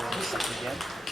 again.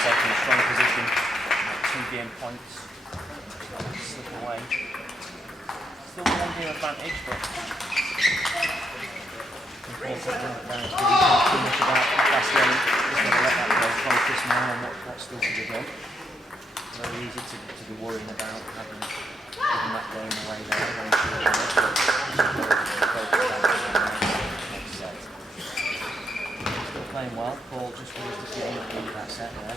himself in a strong position at 2 game points. Slip away. Still 1 game advantage, but important to note down too much about the last game. Just going to let that go. Focus now on what still to be done. Very easy to be worrying about having given that game away there. When next set. Still playing well. Paul just finished the game at the end of that set there.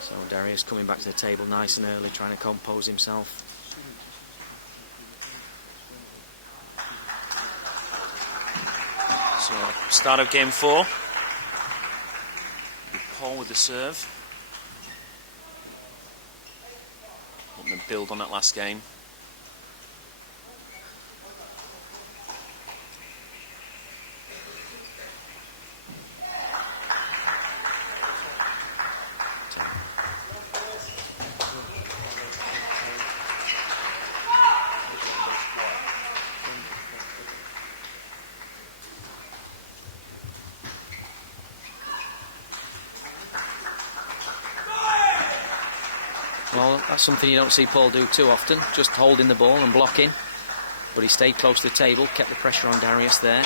So Darius coming back to the table nice and early, trying to compose himself. So, start of game 4. Paul with the serve. Wanting to build on that last game. Well, that's something you don't see Paul do too often, just holding the ball and blocking. But he stayed close to the table, kept the pressure on Darius there,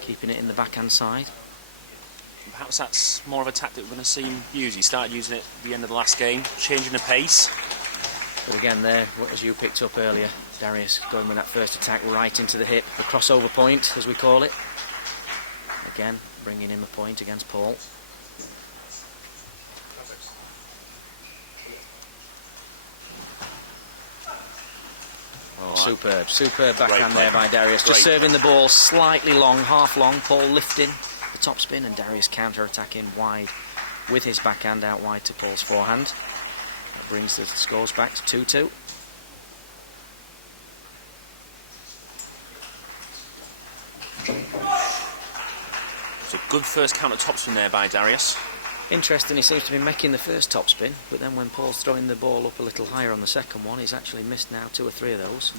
keeping it in the backhand side. Perhaps that's more of a tactic we're going to see him use. He started using it at the end of the last game, changing the pace. But again there, as you picked up earlier, Darius going with that first attack right into the hip, the crossover point as we call it. Again, bringing him a point against Paul. Superb backhand there by Darius. Just serving the ball slightly long, half long. Paul lifting the topspin and Darius counter-attacking wide with his backhand out wide to Paul's forehand. That brings the scores back to 2-2. It's a good first counter topspin there by Darius. Interesting, he seems to be making the first topspin, but then when Paul's throwing the ball up a little higher on the second one, he's actually missed now 2 or 3 of those,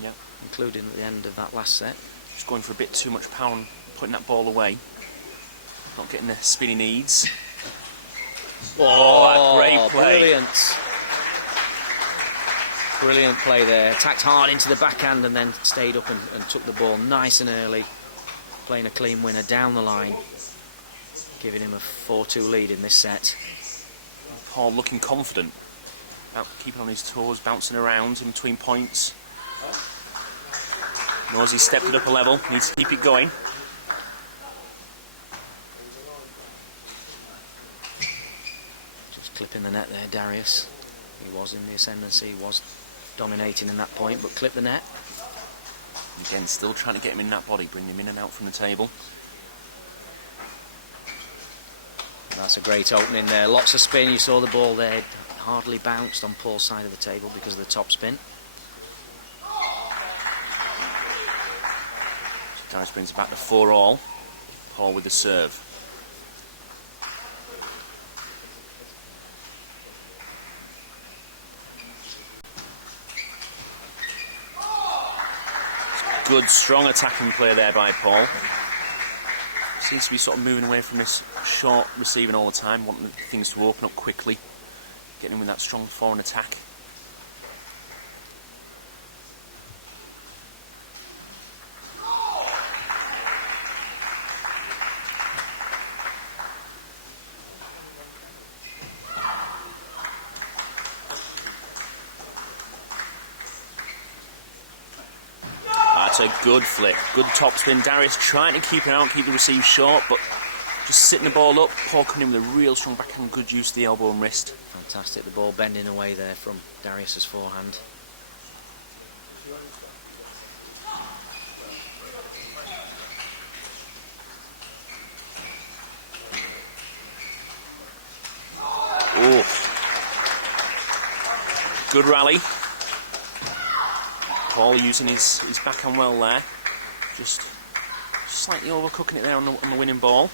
including at the end of that last set. Just going for a bit too much power and putting that ball away. Not getting the spin he needs. Oh, great play. Brilliant play there. Attacked hard into the backhand and then stayed up and took the ball nice and early. Playing a clean winner down the line. Giving him a 4-2 lead in this set. Paul looking confident. Keeping on his toes, bouncing around in between points. Knows he's stepped it up a level, needs to keep it going. Just clipping the net there, Darius. He was in the ascendancy, was dominating in that point, but clipped the net. Again, still trying to get him in that body, bring him in and out from the table. That's a great opening there. Lots of spin. You saw the ball there. Hardly bounced on Paul's side of the table because of the top spin. Darius brings it back to 4-all. Paul with the serve. Good, strong attacking play there by Paul. Seems to be sort of moving away from this short receiving all the time, wanting things to open up quickly, getting in with that strong forehand attack. That's a good flick, good topspin. Darius trying to keep it out, keep the receive short, but just sitting the ball up. Paul coming in with a real strong backhand, good use of the elbow and wrist. Fantastic, the ball bending away there from Darius's forehand. Oh, good rally. Paul using his backhand well there. Just slightly overcooking it there on the winning ball.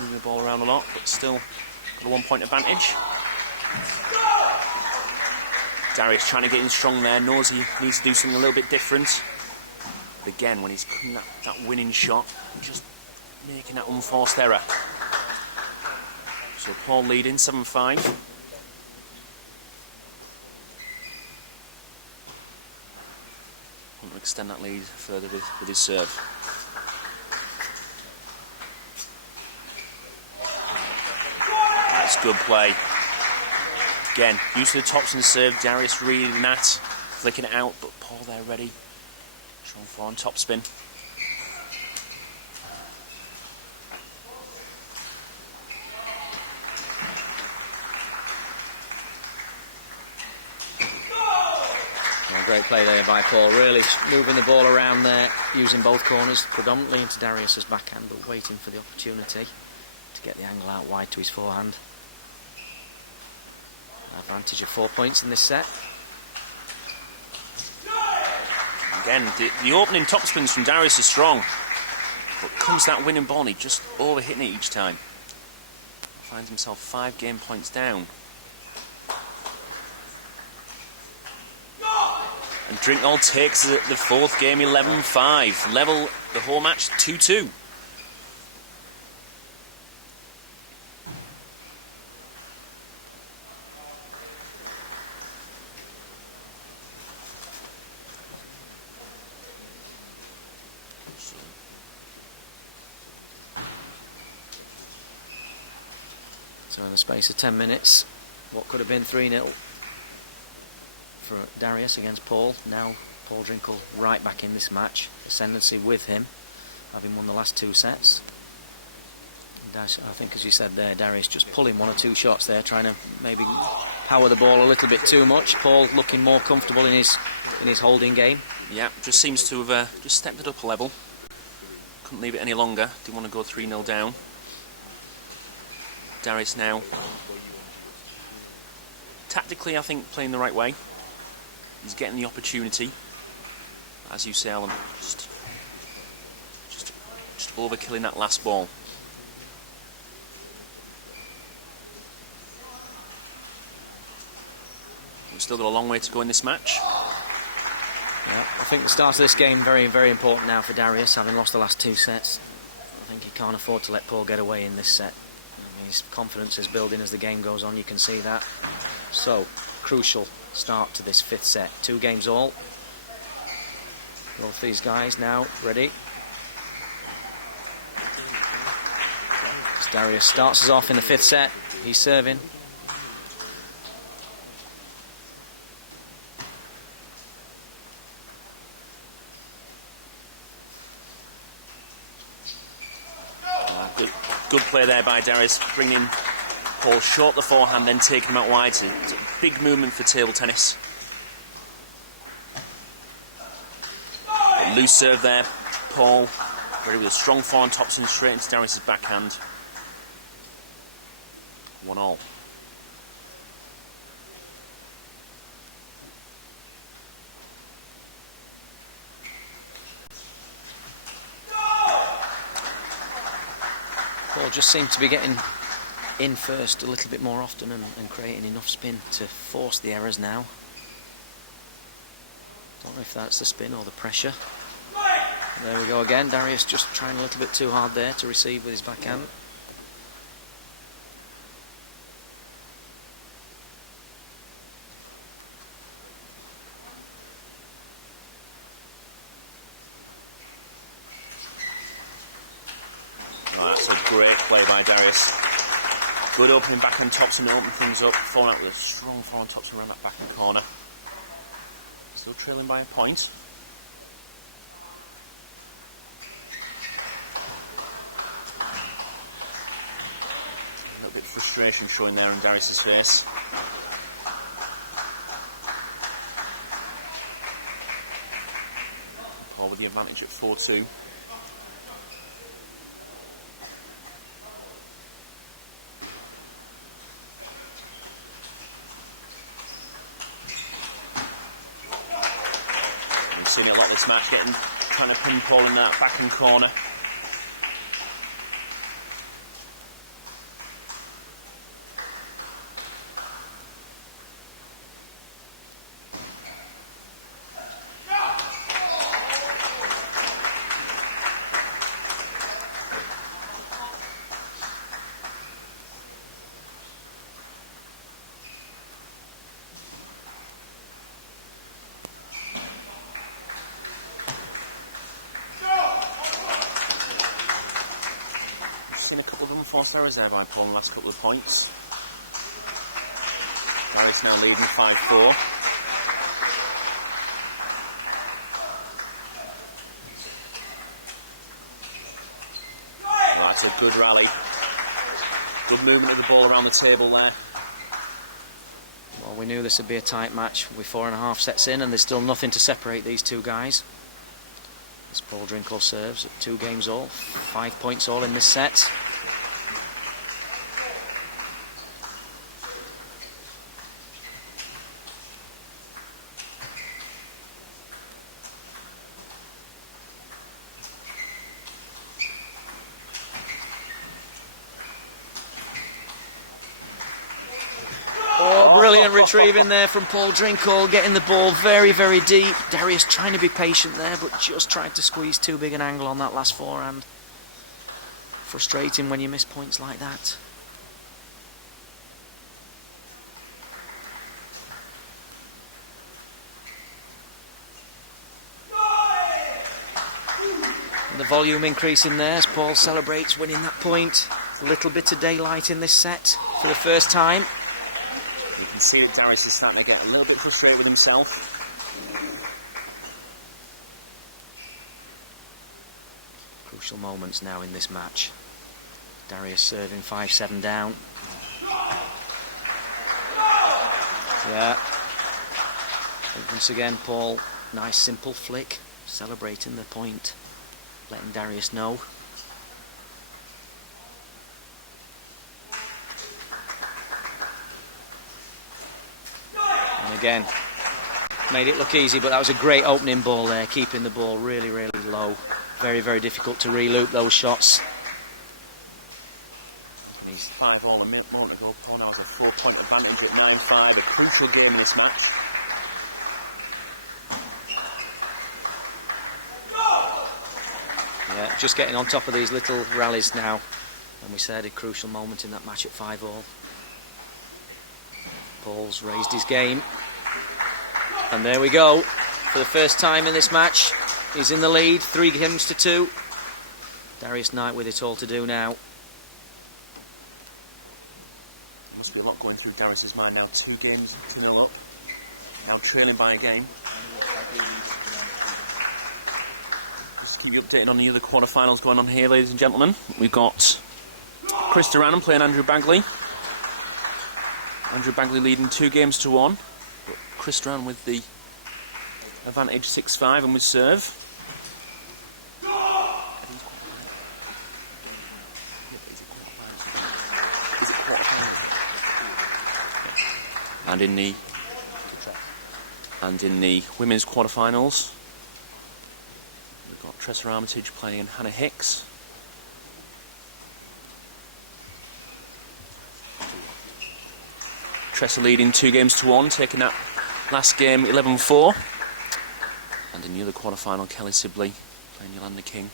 moving the ball around a lot, but still got a 1 point advantage. Darius trying to get in strong there, knows he needs to do something a little bit different. But again, when he's coming that winning shot, just making that unforced error. So Paul leading 7-5. Want to extend that lead further with his serve. That's good play. Again, used to the topspin serve, Darius reading that, flicking it out, but Paul there ready. Strong forehand topspin. Great play there by Paul, really moving the ball around there, using both corners predominantly into Darius's backhand, but waiting for the opportunity to get the angle out wide to his forehand. Advantage of 4 points in this set. Again, the opening topspins from Darius is strong, but comes that winning ball, he just overhitting it each time. Finds himself 5 game points down. And Drinkhall takes the fourth game 11-5. Level the whole match 2-2. So in the space of 10 minutes, what could have been 3-0 for Darius against Paul. Now Paul Drinkhall right back in this match. Ascendancy with him, having won the last 2 sets. And I think, as you said there, Darius just pulling 1 or 2 shots there, trying to maybe power the ball a little bit too much. Paul looking more comfortable in his holding game. Yeah, just seems to have just stepped it up a level. Couldn't leave it any longer. Didn't want to go 3-0 down. Darius now, tactically, I think playing the right way. He's getting the opportunity, as you say, Alan. Just overkilling that last ball. We've still got a long way to go in this match. Yeah, I think the start of this game very, very important now for Darius, having lost the last 2 sets. I think he can't afford to let Paul get away in this set. His confidence is building as the game goes on, you can see that. So, crucial start to this 5th set. 2 games all. Both these guys now ready. As Darius starts us off in the 5th set. He's serving. Good play there by Darius, bringing Paul short the forehand, then taking him out wide. It's a big movement for table tennis. Loose serve there, Paul, ready with a strong forehand topspin straight into Darius's backhand. 1-1. Paul just seemed to be getting in first a little bit more often and creating enough spin to force the errors now. Don't know if that's the spin or the pressure. There we go again. Darius just trying a little bit too hard there to receive with his backhand. Great play by Darius. Good opening backhand topspin to open things up. Falling out with a strong forehand topspin around that backhand corner. Still trailing by a point. A little bit of frustration showing there in Darius's face. Paul with the advantage at 4-2. Seen it a lot this match, trying to pin Paul in that backhand corner. couple of unforced errors there by Paul in the last couple of points. Darius now leading 5-4. That's a good rally. Good movement of the ball around the table there. Well, we knew this would be a tight match with 4.5 sets in, and there's still nothing to separate these two guys. As Paul Drinkhall serves at 2 games all, 5 points all in this set. Brilliant retrieving there from Paul Drinkhall, getting the ball very, very deep. Darius trying to be patient there, but just tried to squeeze too big an angle on that last forehand. Frustrating when you miss points like that. And the volume increasing there as Paul celebrates winning that point. A little bit of daylight in this set for the first time. You can see that Darius is starting to get a little bit frustrated with himself. Crucial moments now in this match. Darius serving 5-7 down. Yeah. And once again, Paul, nice simple flick, celebrating the point, letting Darius know. And again, made it look easy, but that was a great opening ball there, keeping the ball really, really low. Very, very difficult to re-loop those shots. And he's 5-all a moment ago. Paul now has a 4-point advantage at 9-5. A crucial game in this match. Yeah, just getting on top of these little rallies now. And we said a crucial moment in that match at 5-all. Paul's raised his game. And there we go. For the first time in this match, he's in the lead, 3 games to 2. Darius Knight with it all to do now. Must be a lot going through Darius's mind now. 2 games, 2-0 up. Now trailing by a game. Just keep you updated on the other quarterfinals going on here, ladies and gentlemen. We've got Duran playing Andrew Bagley. Andrew Bagley leading 2 games to 1. But Duran with the advantage 6-5 and with serve. And in the women's quarterfinals, we've got Tressa Armitage playing Hannah Hicks. Tressa leading 2 games to 1, taking that last game 11-4. And in the other quarterfinal, Kelly Sibley playing Yolanda King.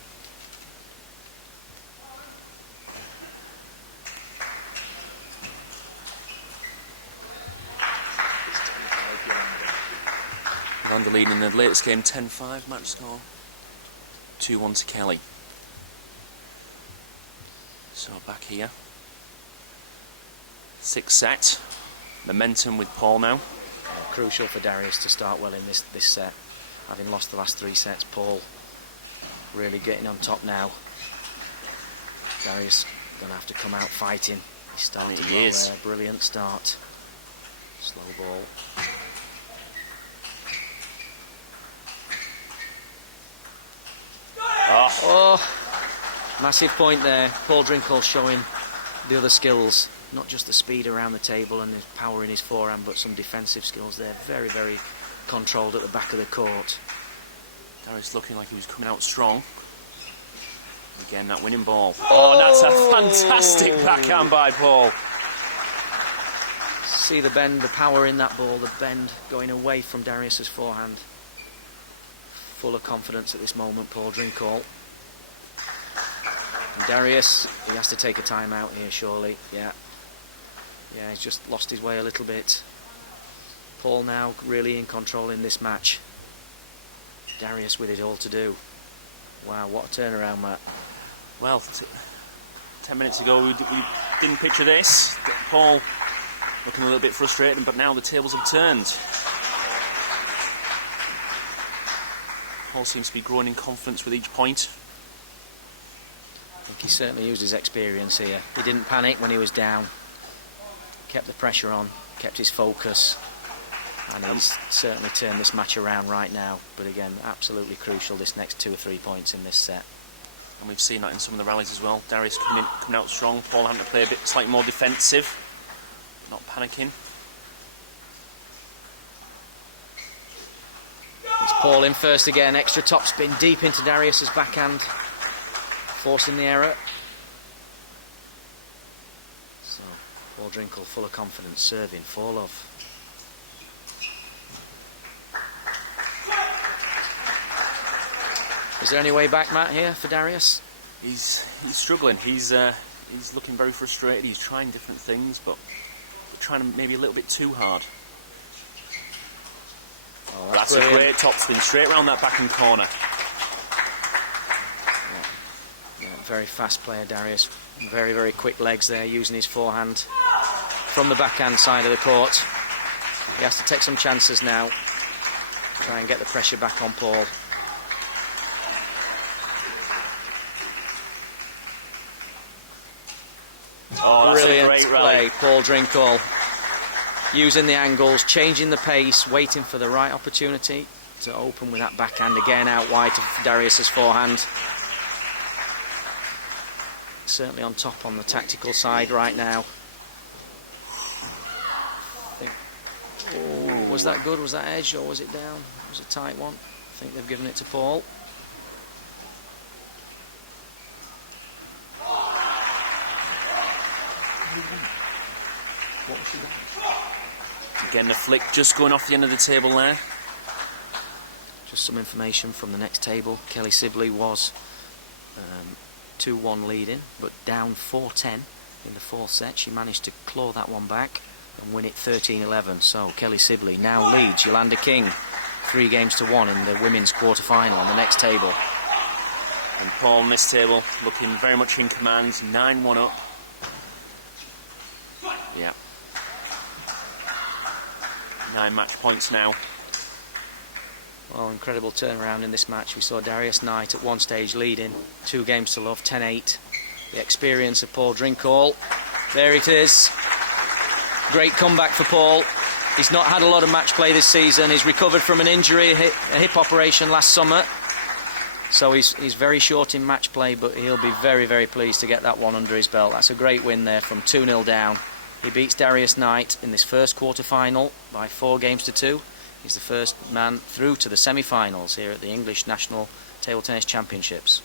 Yolanda leading in the latest game 10-5, match score 2-1 to Kelly. So back here. 6th set. Momentum with Paul now. Crucial for Darius to start well in this set. Having lost the last 3 sets, Paul really getting on top now. Darius going to have to come out fighting. He's starting well there. Brilliant start. Slow ball. Oh, massive point there. Paul Drinkhall showing the other skills. Not just the speed around the table and his power in his forehand, but some defensive skills there. Very, very controlled at the back of the court. Darius looking like he was coming out strong. Again, that winning ball. Oh, that's a fantastic backhand by Paul. See the bend, the power in that ball, the bend going away from Darius's forehand. Full of confidence at this moment, Paul Drinkhall. And Darius, he has to take a timeout here, surely. Yeah, he's just lost his way a little bit. Paul now really in control in this match. Darius with it all to do. Wow, what a turnaround, Matt. Well, 10 minutes ago we didn't picture this. Paul looking a little bit frustrated, but now the tables have turned. Paul seems to be growing in confidence with each point. I think he certainly used his experience here. He didn't panic when he was down. Kept the pressure on, kept his focus. And he's certainly turned this match around right now. But again, absolutely crucial, this next 2 or 3 points in this set. And we've seen that in some of the rallies as well. Darius coming out strong, Paul having to play a bit slightly more defensive, not panicking. It's Paul in first again, extra topspin deep into Darius's backhand, forcing the error. So, Paul Drinkhall full of confidence, serving, 4-love. Is there any way back, Matt, here for Darius? He's struggling. He's looking very frustrated. He's trying different things, but trying maybe a little bit too hard. Oh, that's a great topspin, straight around that backhand corner. Yeah, very fast player, Darius. Very, very quick legs there, using his forehand from the backhand side of the court. He has to take some chances now. Try and get the pressure back on Paul. Oh, brilliant play, Paul Drinkhall. Using the angles, changing the pace, waiting for the right opportunity to open with that backhand again out wide to Darius's forehand. Certainly on top on the tactical side right now. Oh, was that good? Was that edge or was it down? It was a tight one. I think they've given it to Paul. Again, the flick just going off the end of the table there. Just some information from the next table. Kelly Sibley was 2-1 leading, but down 4-10 in the fourth set. She managed to claw that one back and win it 13-11. So Kelly Sibley now leads Yolanda King 3-1 in the women's quarterfinal on the next table. And Paul on this table looking very much in command, 9-1 up. Yeah. 9 match points now. Well, incredible turnaround in this match. We saw Darius Knight at one stage leading, 2-love, 10-8. The experience of Paul Drinkhall. There it is. Great comeback for Paul. He's not had a lot of match play this season. He's recovered from an injury, a hip operation last summer. So he's very short in match play, but he'll be very, very pleased to get that one under his belt. That's a great win there from 2-0 down. He beats Darius Knight in this first quarter-final by 4-2. He's the first man through to the semi-finals here at the English National Table Tennis Championships.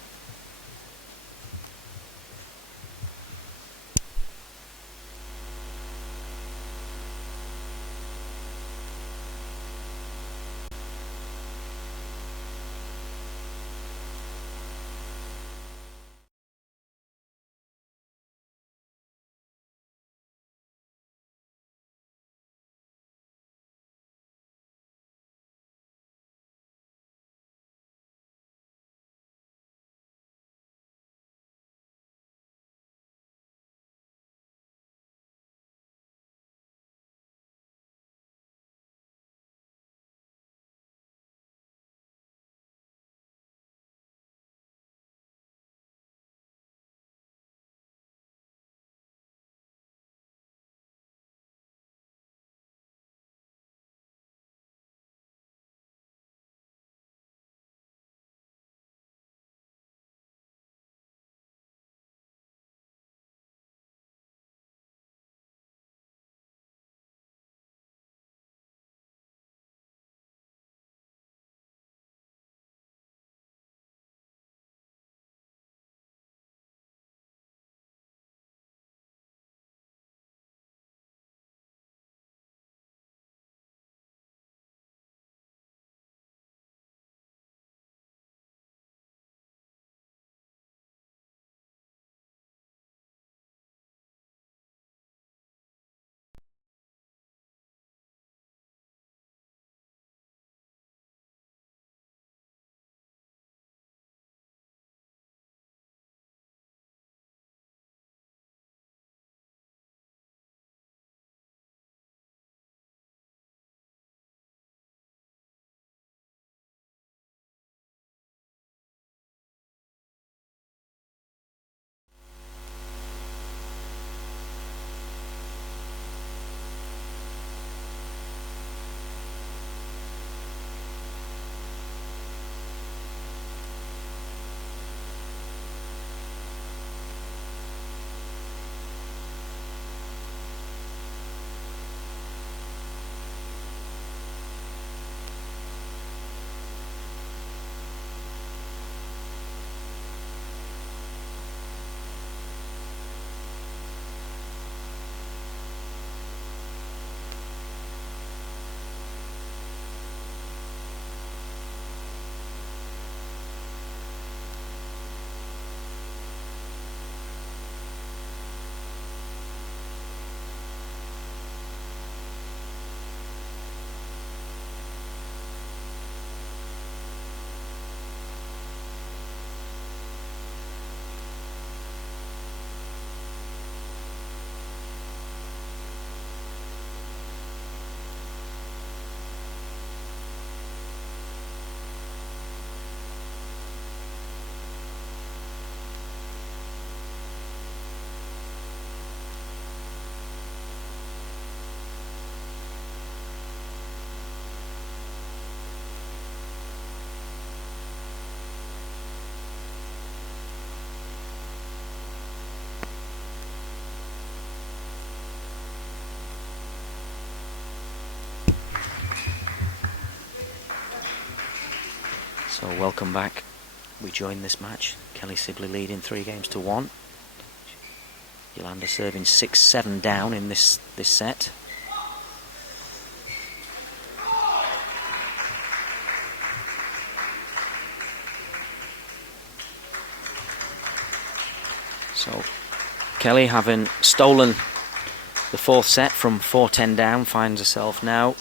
So welcome back. We join this match. Kelly Sibley leading 3-1. Yolanda serving 6-7 down in this set. So Kelly, having stolen the 4th set from 4-10 down, finds herself now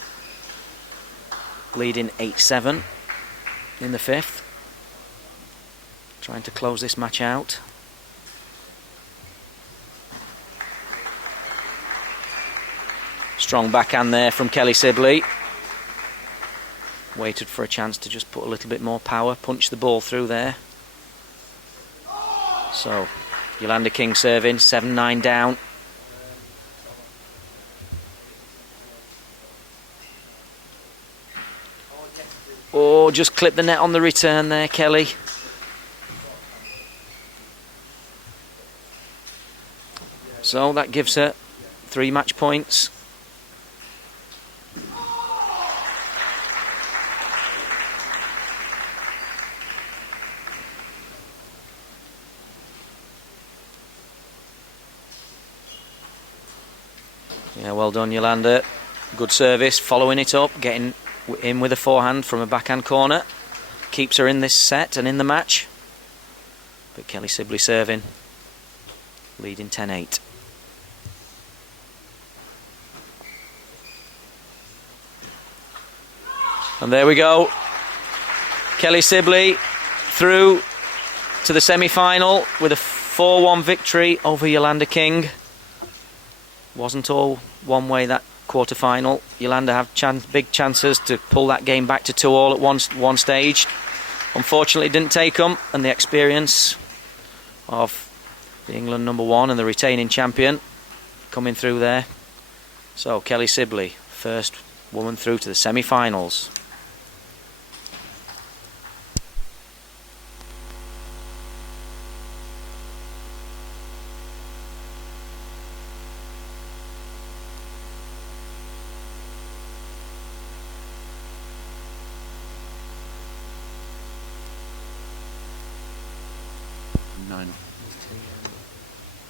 leading 8-7 in the 5th. Trying to close this match out. Strong backhand there from Kelly Sibley. Waited for a chance to just put a little bit more power, punch the ball through there. So Yolanda King serving, 7-9 down. Oh, just clipped the net on the return there, Kelly. So that gives her 3 match points. Yeah, well done, Yolanda. Good service, following it up, getting in with a forehand from a backhand corner. Keeps her in this set and in the match. But Kelly Sibley serving, leading 10-8. And there we go. Kelly Sibley through to the semi-final with a 4-1 victory over Yolanda King. Wasn't all one way that quarter-final. Yolanda have big chances to pull that game back to 2-all at one stage. Unfortunately didn't take them, and the experience of the England #1 and the retaining champion coming through there. So Kelly Sibley, first woman through to the semi-finals.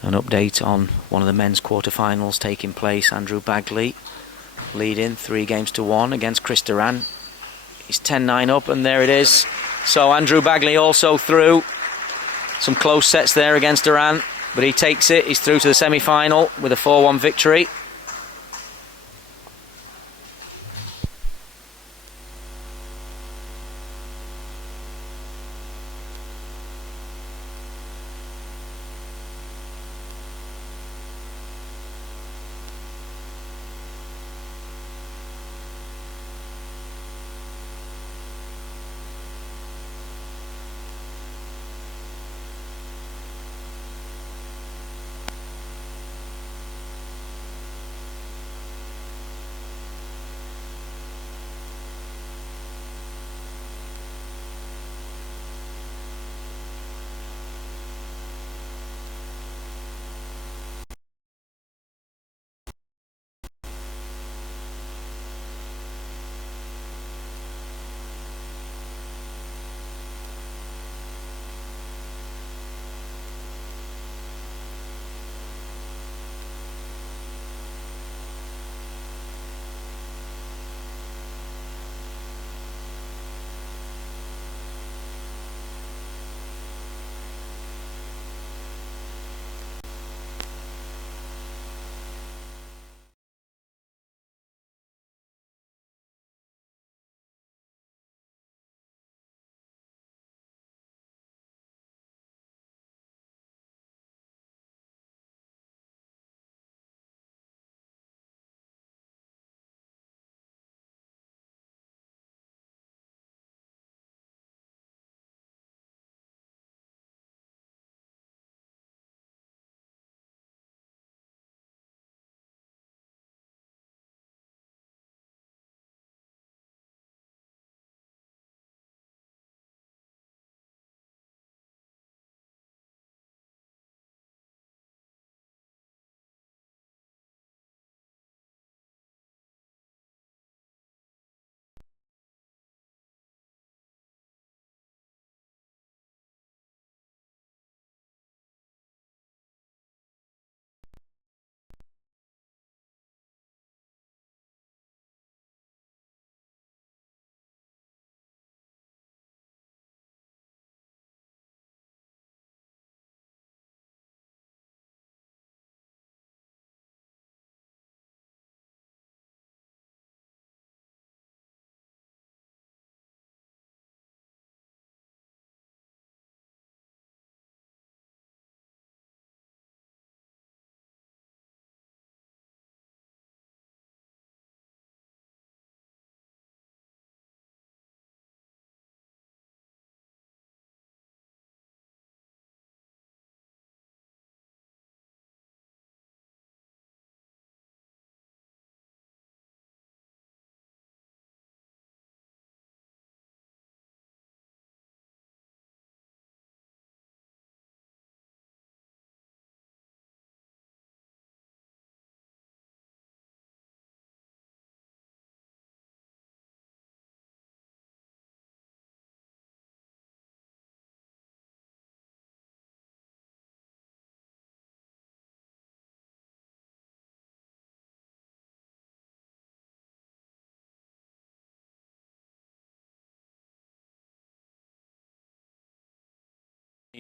An update on one of the men's quarterfinals taking place. Andrew Bagley leading 3-1 against Chris Duran. He's 10-9 up, and there it is. So Andrew Bagley also through. Some close sets there against Duran, but he takes it. He's through to the semi-final with a 4-1 victory.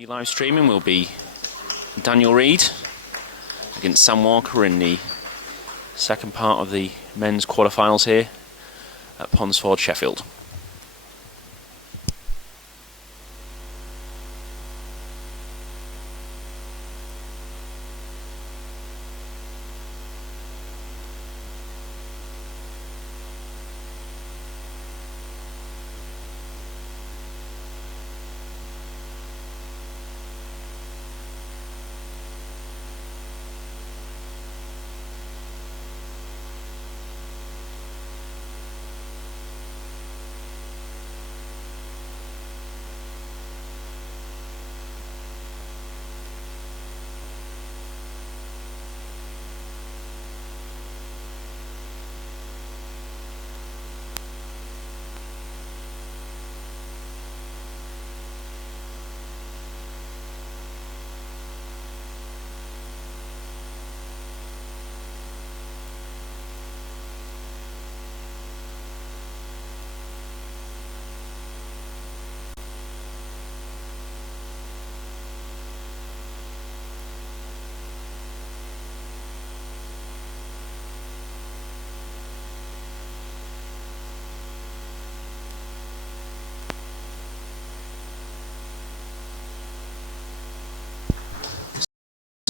Live streaming will be Daniel Reid against Sam Walker in the second part of the men's quarterfinals here at Ponsford, Sheffield.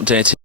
Updated.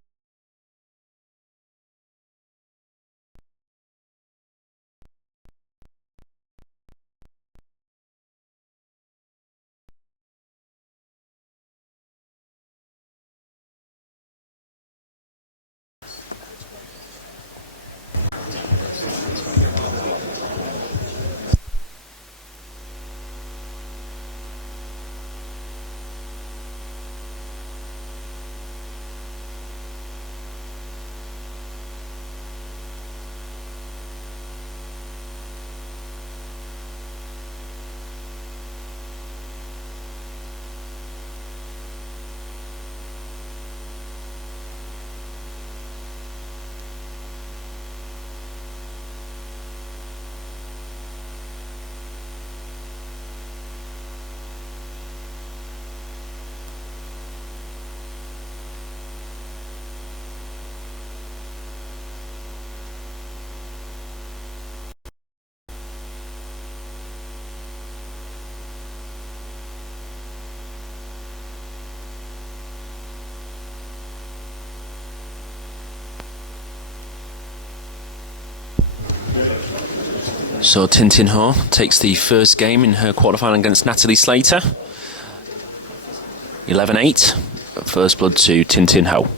So Tintin Ho takes the first game in her quarterfinal against Natalie Slater. 11-8. First blood to Tintin Ho.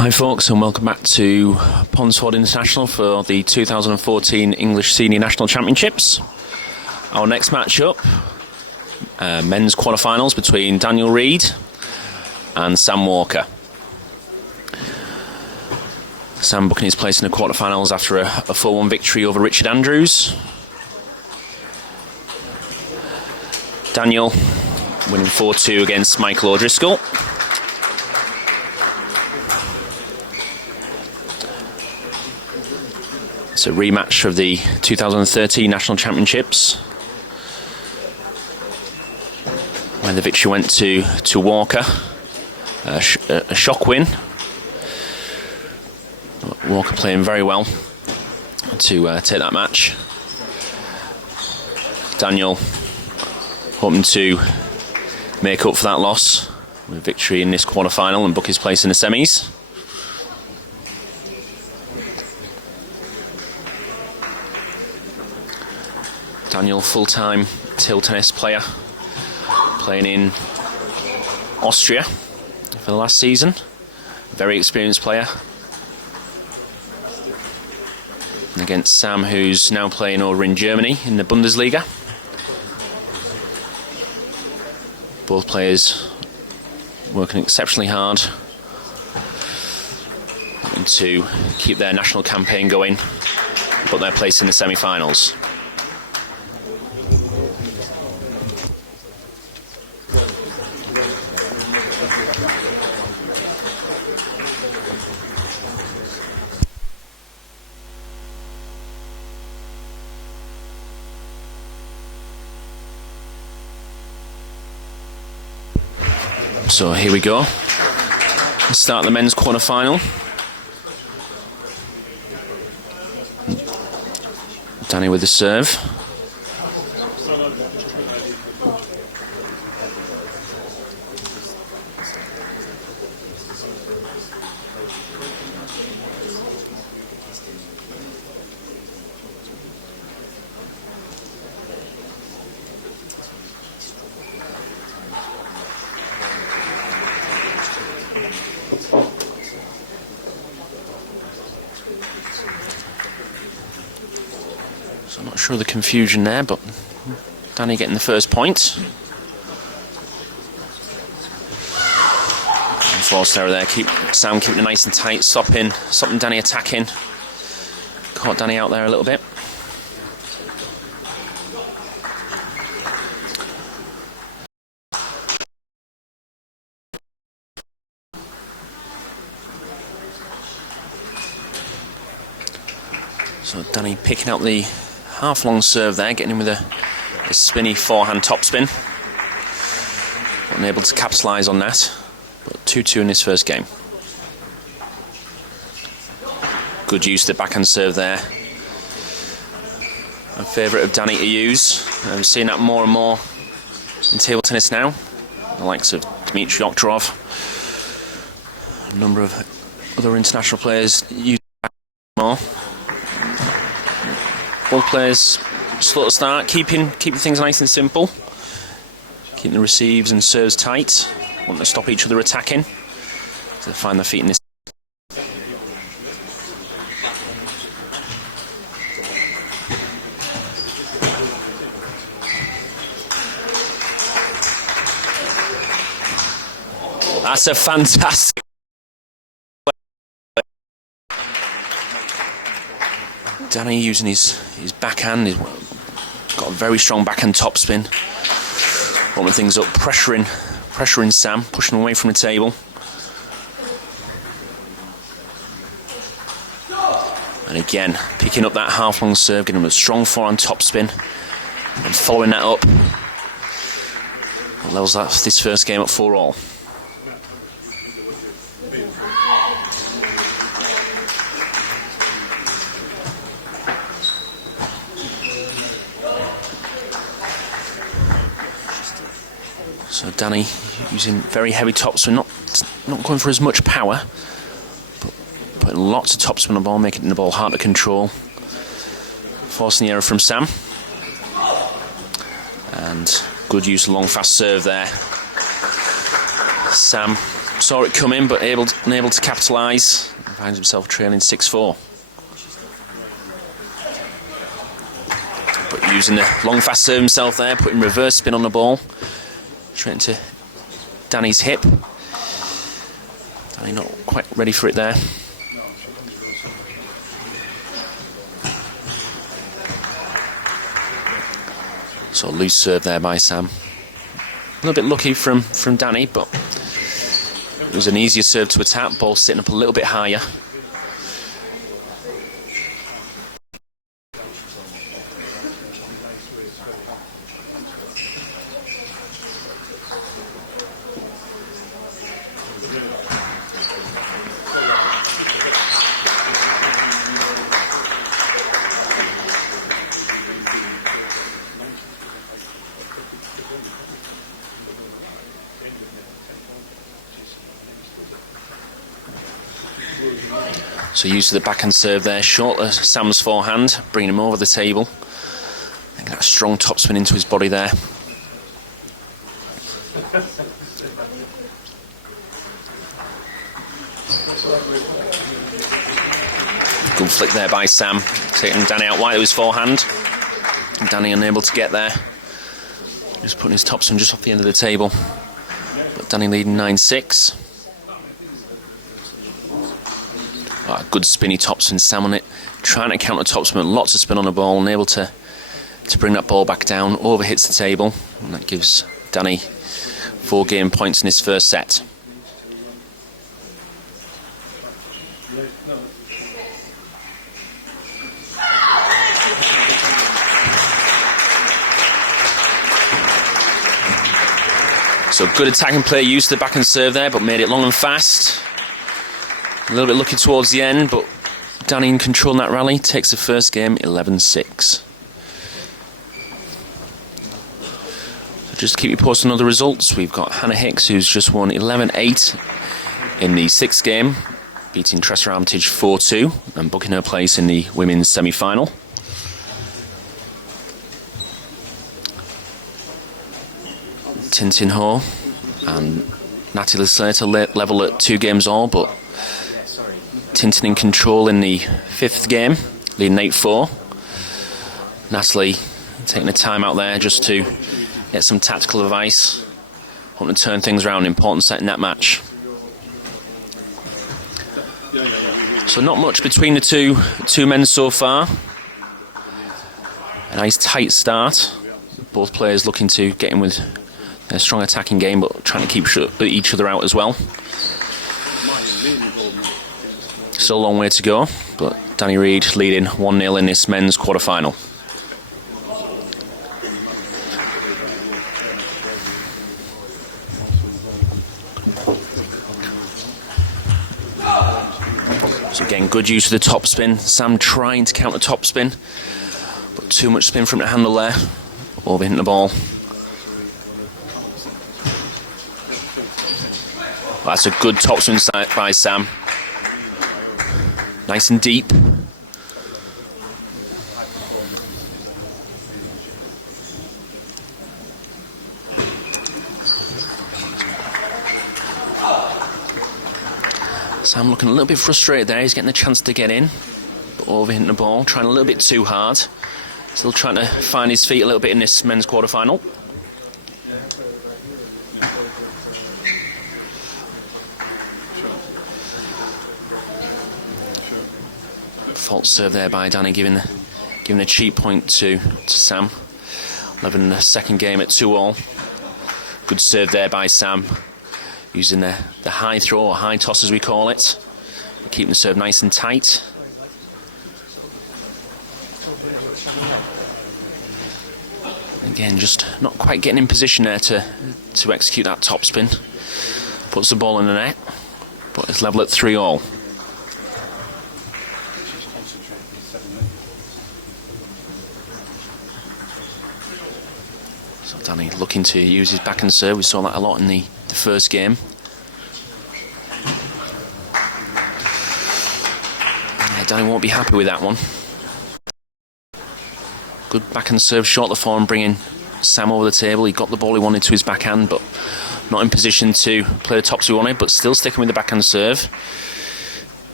Hi folks, and welcome back to Ponsford International for the 2014 English Senior National Championships. Our next match-up, men's quarterfinals between Daniel Reid and Sam Walker. Sam booking his place in the quarterfinals after a 4-1 victory over Richard Andrews. Daniel winning 4-2 against Michael O'Driscoll. It's a rematch of the 2013 National Championships, where the victory went to Walker. A shock win. Walker playing very well to take that match. Daniel hoping to make up for that loss with a victory in this quarter-final and book his place in the semis. Daniel, full-time table tennis player, playing in Austria for the last season. Very experienced player. And against Sam, who's now playing over in Germany in the Bundesliga. Both players working exceptionally hard to keep their national campaign going, put their place in the semi-finals. So here we go. Let's start the men's quarter-final. Danny with the serve. So I'm not sure of the confusion there, but Danny getting the first point. Forced error there. Sam keeping it nice and tight, stopping Danny attacking. Caught Danny out there a little bit. So Danny picking out the half-long serve there, getting him with a spinny forehand topspin. Unable to capitalise on that, but 2-2 in this first game. Good use of the backhand serve there. A favourite of Danny to use. I'm seeing that more and more in table tennis now. The likes of Dmitry Oktorov, a number of other international players use it more. Both players slow to start, keeping things nice and simple, keeping the receives and serves tight, wanting to stop each other attacking, so they find their feet in this. That's a fantastic. Danny using his backhand, he's got a very strong backhand topspin, opening things up, pressuring Sam, pushing him away from the table. And again, picking up that half-long serve, getting him a strong forehand topspin, and following that up. Levels this first game at 4-all. So Danny using very heavy topspin, not going for as much power, but putting lots of topspin on the ball, making the ball hard to control. Forcing the error from Sam. And good use of long fast serve there. Sam saw it coming, but unable to capitalise. Finds himself trailing 6-4. But using the long fast serve himself there, putting reverse spin on the ball. Straight into Danny's hip. Danny not quite ready for it there. So loose serve there by Sam. A little bit lucky from Danny, but it was an easier serve to attack. Ball sitting up a little bit higher. So use of the backhand serve there, short of Sam's forehand, bringing him over the table. And that strong topspin into his body there. Good flick there by Sam, taking Danny out wide with his forehand. And Danny unable to get there. Just putting his topspin just off the end of the table. But Danny leading 9-6. Oh, good spinny topspin, Sam on it. Trying to counter topspin, lots of spin on the ball, and able to bring that ball back down, overhits the table, and that gives Danny 4 game points in his first set. So good attacking play, used the backhand serve there, but made it long and fast. A little bit lucky towards the end, but Danny in control in that rally, takes the first game 11-6. So just to keep you posted on other results, we've got Hannah Hicks, who's just won 11-8 in the 6th game, beating Tressa Armitage 4-2 and booking her place in the women's semi-final. Tintin Ho and Natalie Slater level at 2 games all, but Tintin in control in the 5th game, leading 8-4. Natalie taking a time out there just to get some tactical advice, hoping to turn things around. Important set in that match. So not much between the two men so far. A nice tight start. Both players looking to get in with a strong attacking game, but trying to keep each other out as well. Still a long way to go, but Danny Reid leading 1-0 in this men's quarterfinal. So again, good use of the topspin. Sam trying to counter topspin, but too much spin from the handle there, overhitting the ball. That's a good topspin by Sam. Nice and deep. Sam looking a little bit frustrated there. He's getting a chance to get in, but overhitting the ball, trying a little bit too hard. Still trying to find his feet a little bit in this men's quarterfinal. Fault serve there by Danny, giving a cheap point to Sam. 11 in the 2nd game at 2-all. Good serve there by Sam, using the high throw, or high toss as we call it. Keeping the serve nice and tight. Again, just not quite getting in position there to execute that topspin. Puts the ball in the net, but it's level at 3-all. So Danny looking to use his backhand serve. We saw that a lot in the first game. Yeah, Danny won't be happy with that one. Good backhand serve, short the forehand, bringing Sam over the table. He got the ball he wanted to his backhand, but Not in position to play the tops we wanted, but still sticking with the backhand serve.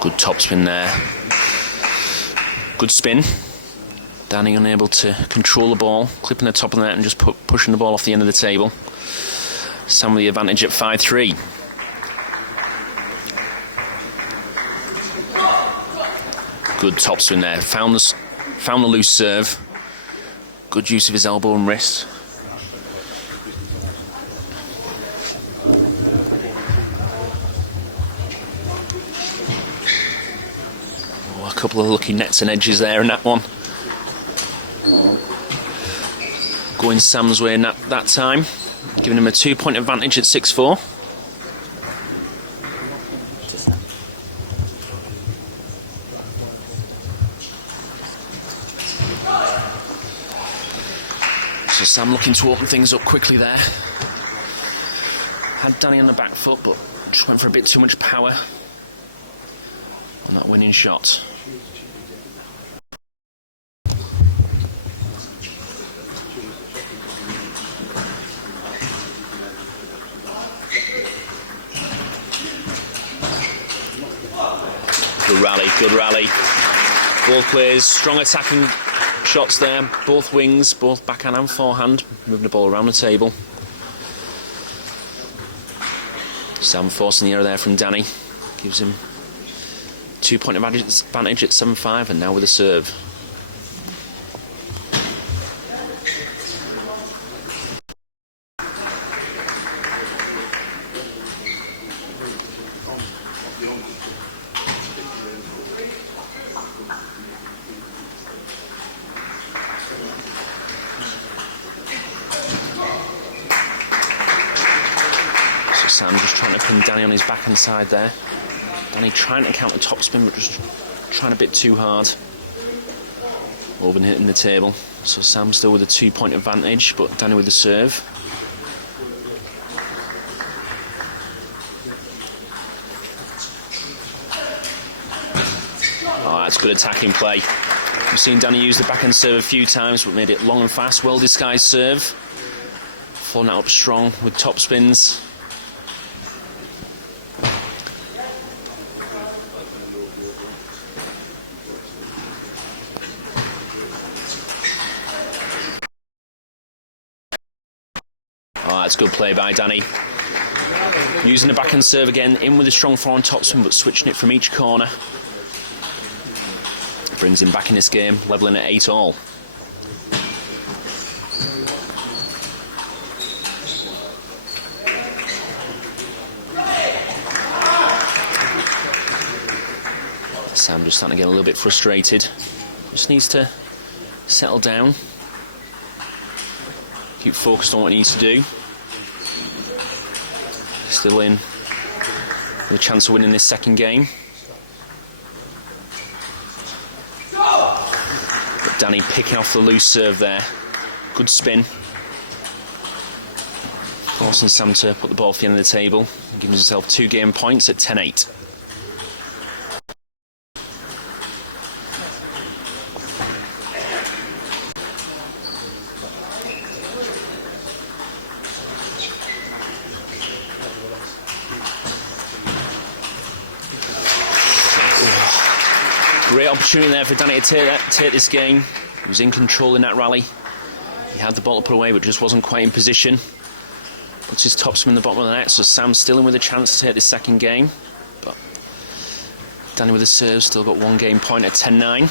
Good topspin there. Good spin. Danny unable to control the ball, clipping the top of the net and just pushing the ball off the end of the table. Sam with the advantage at 5-3. Good topspin there. Found the loose serve. Good use of his elbow and wrist. Oh, a couple of lucky nets and edges there in that one. Going Sam's way in that time, giving him a 2-point advantage at 6-4. So Sam looking to open things up quickly there. Had Danny on the back foot, but just went for a bit too much power on that winning shot. Good rally. Ball players, strong attacking shots there. Both wings, both backhand and forehand. Moving the ball around the table. Sam forcing the error there from Danny. Gives him 2-point advantage at 7-5, and now with a serve. Sam just trying to pin Danny on his backhand side there. Danny trying to count the topspin, but just trying a bit too hard. Orban hitting the table. So Sam still with a 2-point advantage, but Danny with the serve. Oh, that's good attacking play. We've seen Danny use the backhand serve a few times, but made it long and fast. Well disguised serve. Following that up strong with top spins. That's good play by Danny. Using the backhand serve again, in with a strong forehand topspin, but switching it from each corner. Brings him back in this game, levelling at 8-all. Sam just starting to get a little bit frustrated. Just needs to settle down. Keep focused on what he needs to do. Still in with a chance of winning this second game. But Danny picking off the loose serve there. Good spin. Forcing Sam to put the ball off the end of the table. And giving himself 2 game points at 10-8. Great opportunity there for Danny to take this game. He was in control in that rally. He had the ball to put away, but just wasn't quite in position. Puts his topspin in the bottom of the net, so Sam's still in with a chance to take this second game. But Danny with the serve, still got 1 game point at 10-9.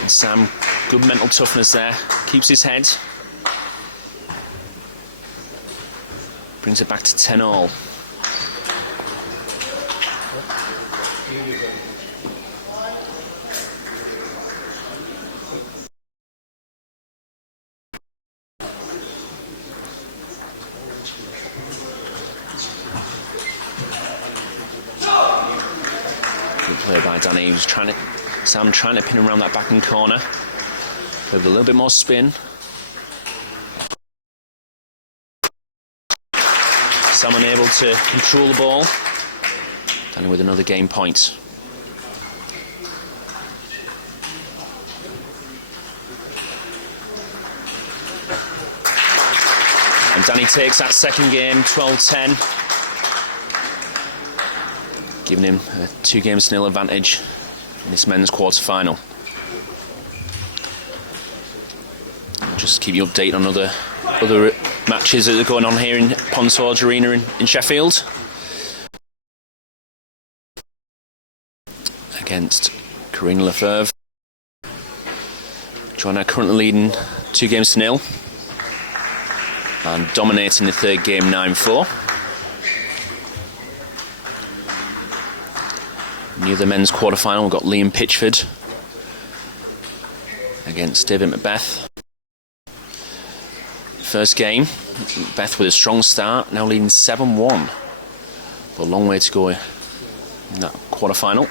And Sam, good mental toughness there. Keeps his head. Brings it back to 10-all. Good play by Danny. He was Sam trying to pin him around that backhand corner. With a little bit more spin. Sam unable to control the ball. Danny with another game point. And Danny takes that second game, 12-10. Giving him a 2-0 advantage in this men's quarter-final. Just keep you updated on other matches that are going on here in Ponsorge Arena in Sheffield. Against Karina Lefebvre. Joanna currently leading 2-0 and dominating the third game 9-4. Near the men's quarter-final, we've got Liam Pitchford against David Macbeth. First game, Macbeth with a strong start, now leading 7-1. But a long way to go in that quarter-final.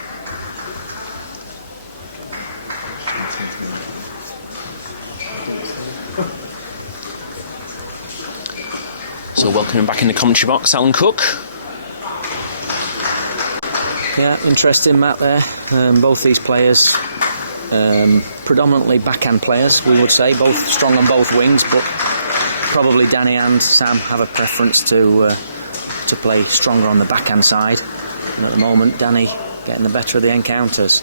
So welcoming back in the commentary box, Alan Cook. Yeah, interesting Matt there. Both these players, predominantly backhand players, we would say, both strong on both wings, but probably Danny and Sam have a preference to play stronger on the backhand side. And at the moment, Danny getting the better of the encounters.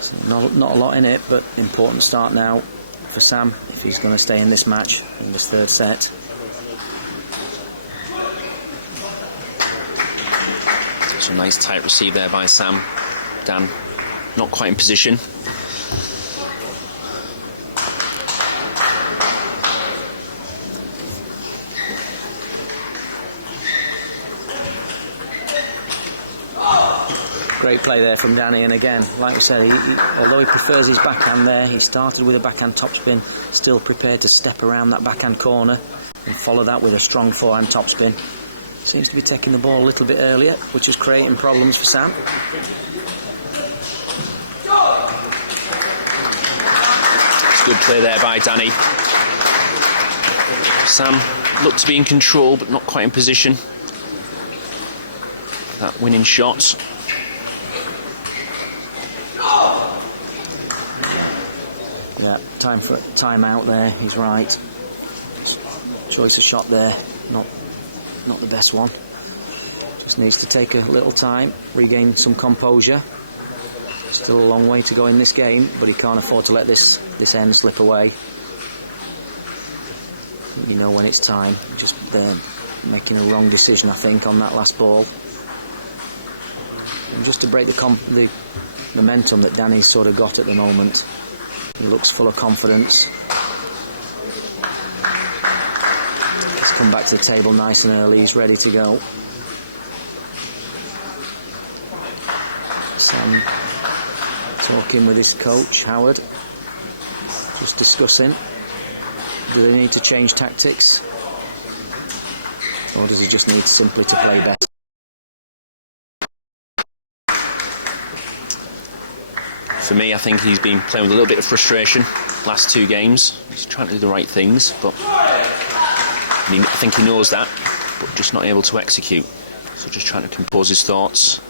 So not a lot in it, but important start now for Sam if he's going to stay in this match in this third set. A nice tight receive there by Sam. Dan not quite in position. Great play there from Danny, and again, like we said, although he prefers his backhand there, he started with a backhand topspin, still prepared to step around that backhand corner and follow that with a strong forehand topspin. Seems to be taking the ball a little bit earlier, which is creating problems for Sam. It's good play there by Danny. Sam looked to be in control, but not quite in position. That winning shot. Yeah, time out there, he's right. Choice of shot there, not the best one. Just needs to take a little time, regain some composure. Still a long way to go in this game, but he can't afford to let this end slip away. You know when it's time. Just making a wrong decision, I think, on that last ball. And just to break the momentum that Danny's sort of got at the moment. He looks full of confidence. Come back to the table nice and early, he's ready to go. Sam talking with his coach, Howard, just discussing, do they need to change tactics, or does he just need simply to play better? For me, I think he's been playing with a little bit of frustration last two games. He's trying to do the right things, but I think he knows that, but just not able to execute. So just trying to compose his thoughts.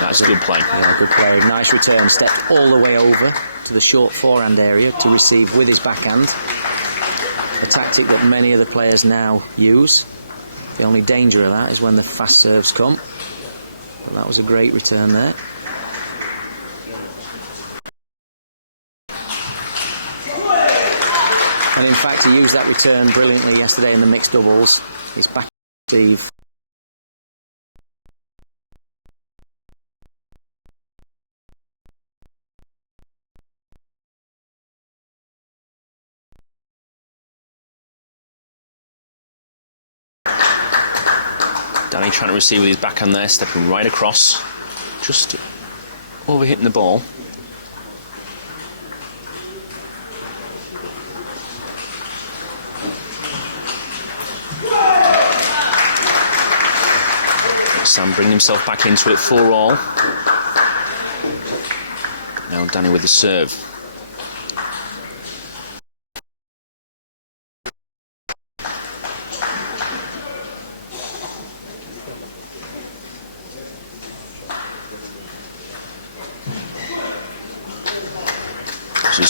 That's a good play. Yeah, good play. Nice return. Stepped all the way over to the short forehand area to receive with his backhand. A tactic that many of the players now use. The only danger of that is when the fast serves come. But that was a great return there. And in fact, he used that return brilliantly yesterday in the mixed doubles. His back receive. Danny trying to receive with his backhand there, stepping right across, just over hitting the ball. Sam bringing himself back into it 4-all. Now Danny with the serve.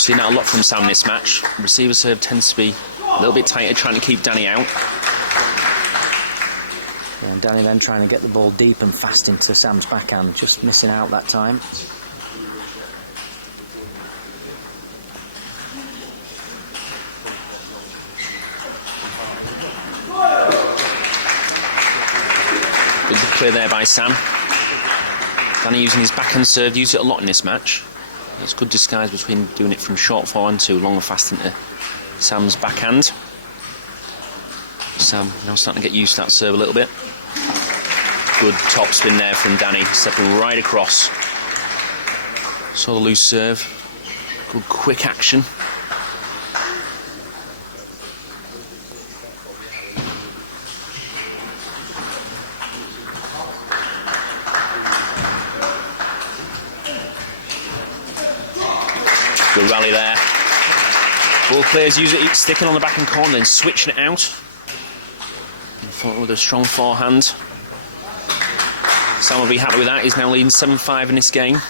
seen that a lot from Sam this match. Receiver serve tends to be a little bit tighter, trying to keep Danny out. And Danny then trying to get the ball deep and fast into Sam's backhand, just missing out that time. Good clear there by Sam. Danny using his backhand serve, used it a lot in this match. It's good disguise between doing it from short forehand to long and fast into Sam's backhand. Sam now starting to get used to that serve a little bit. Good topspin there from Danny, stepping right across. Saw the loose serve. Good quick action. Good rally there. Ball players use it, sticking on the backhand corner, then switching it out. With a strong forehand. Sam will be happy with that. He's now leading 7-5 in this game.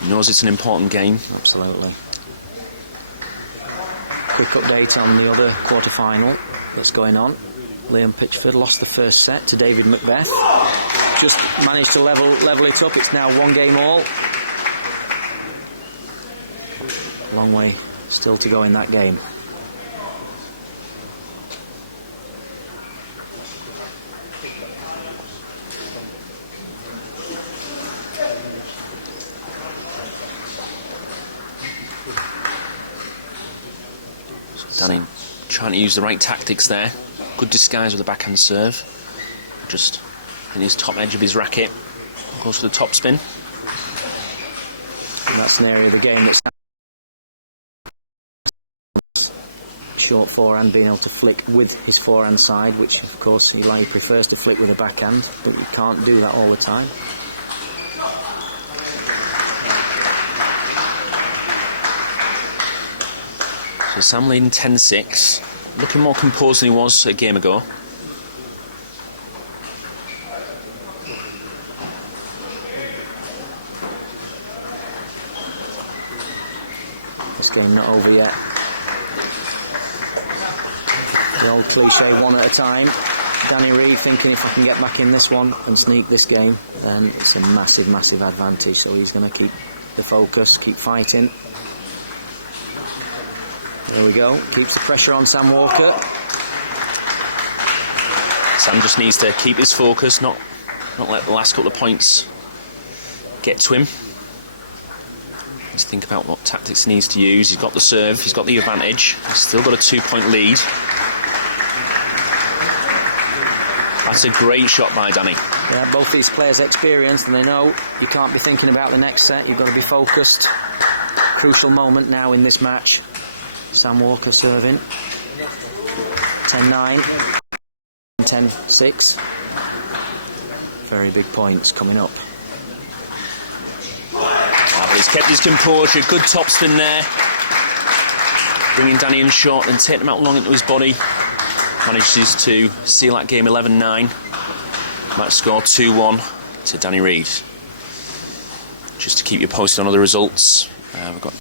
He knows it's an important game. Absolutely. Quick update on the other quarter-final that's going on. Liam Pitchford lost the first set to David Macbeth. Just managed to level it up. It's now 1 game all. Long way still to go in that game. Danny trying to use the right tactics there. Good disguise with the backhand serve. Just in his top edge of his racket. Goes for the top spin. And that's an area of the game that's short forehand, being able to flick with his forehand side, which of course he prefers to flick with a backhand, but you can't do that all the time. So Sam leading 10-6. Looking more composed than he was a game ago. This game not over yet. The old cliche, one at a time. Danny Reid thinking, if I can get back in this one and sneak this game, then it's a massive, massive advantage. So he's going to keep the focus, keep fighting. There we go. Keeps the pressure on Sam Walker. Sam just needs to keep his focus, not let the last couple of points get to him. Let's think about what tactics he needs to use. He's got the serve, he's got the advantage. He's still got a 2-point lead. That's a great shot by Danny. Yeah, both these players experienced and they know you can't be thinking about the next set. You've got to be focused. Crucial moment now in this match. Sam Walker serving. 10-9. 10-6. Very big points coming up. He's kept his composure. Good topspin there. Bringing Danny in short and taking him out long into his body. Manages to seal that game 11-9. Match score 2-1 to Danny Reid. Just to keep you posted on other results, we've got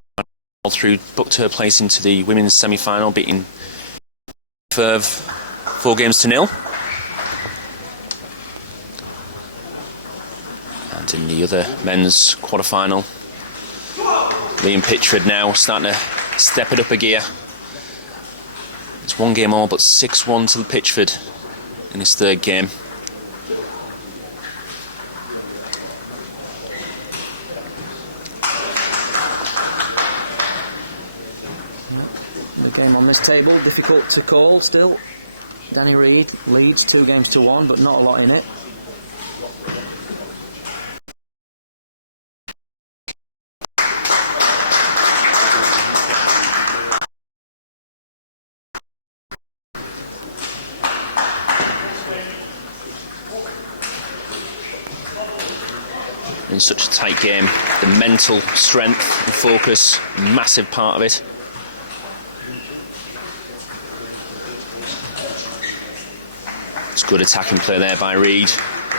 all through, booked her place into the women's semi-final, beating Firth 4-0. And in the other men's quarter-final, Liam Pitchford now starting to step it up a gear. It's 1 game all, but 6-1 to Pitchford in his 3rd game. The game on this table, difficult to call still. Danny Reid leads 2-1, but not a lot in it. In such a tight game, the mental strength and focus, massive part of it. It's good attacking play there by Reid.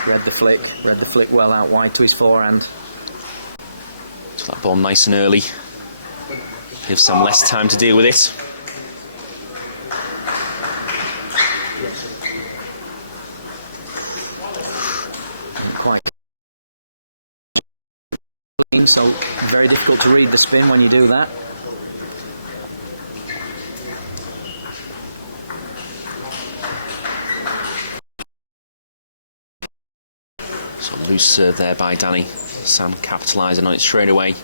Read the flick well out wide to his forehand. So that ball nice and early. Give Sam less time to deal with it. Quite. So very difficult to read the spin when you do that. So loose serve there by Danny. Sam capitalising on it straight away.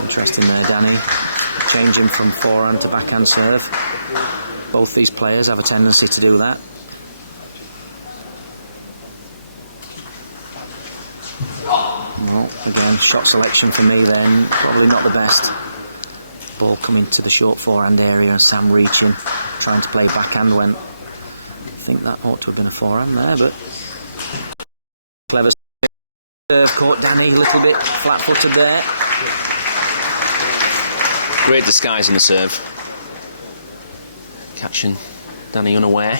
Interesting there, Danny. Changing from forehand to backhand serve. Both these players have a tendency to do that. Well, again, shot selection for me then, probably not the best. Ball coming to the short forehand area and Sam reaching, trying to play backhand when I think that ought to have been a forehand there, but clever serve, caught Danny a little bit flat-footed there. Great disguise in the serve. Catching Danny unaware.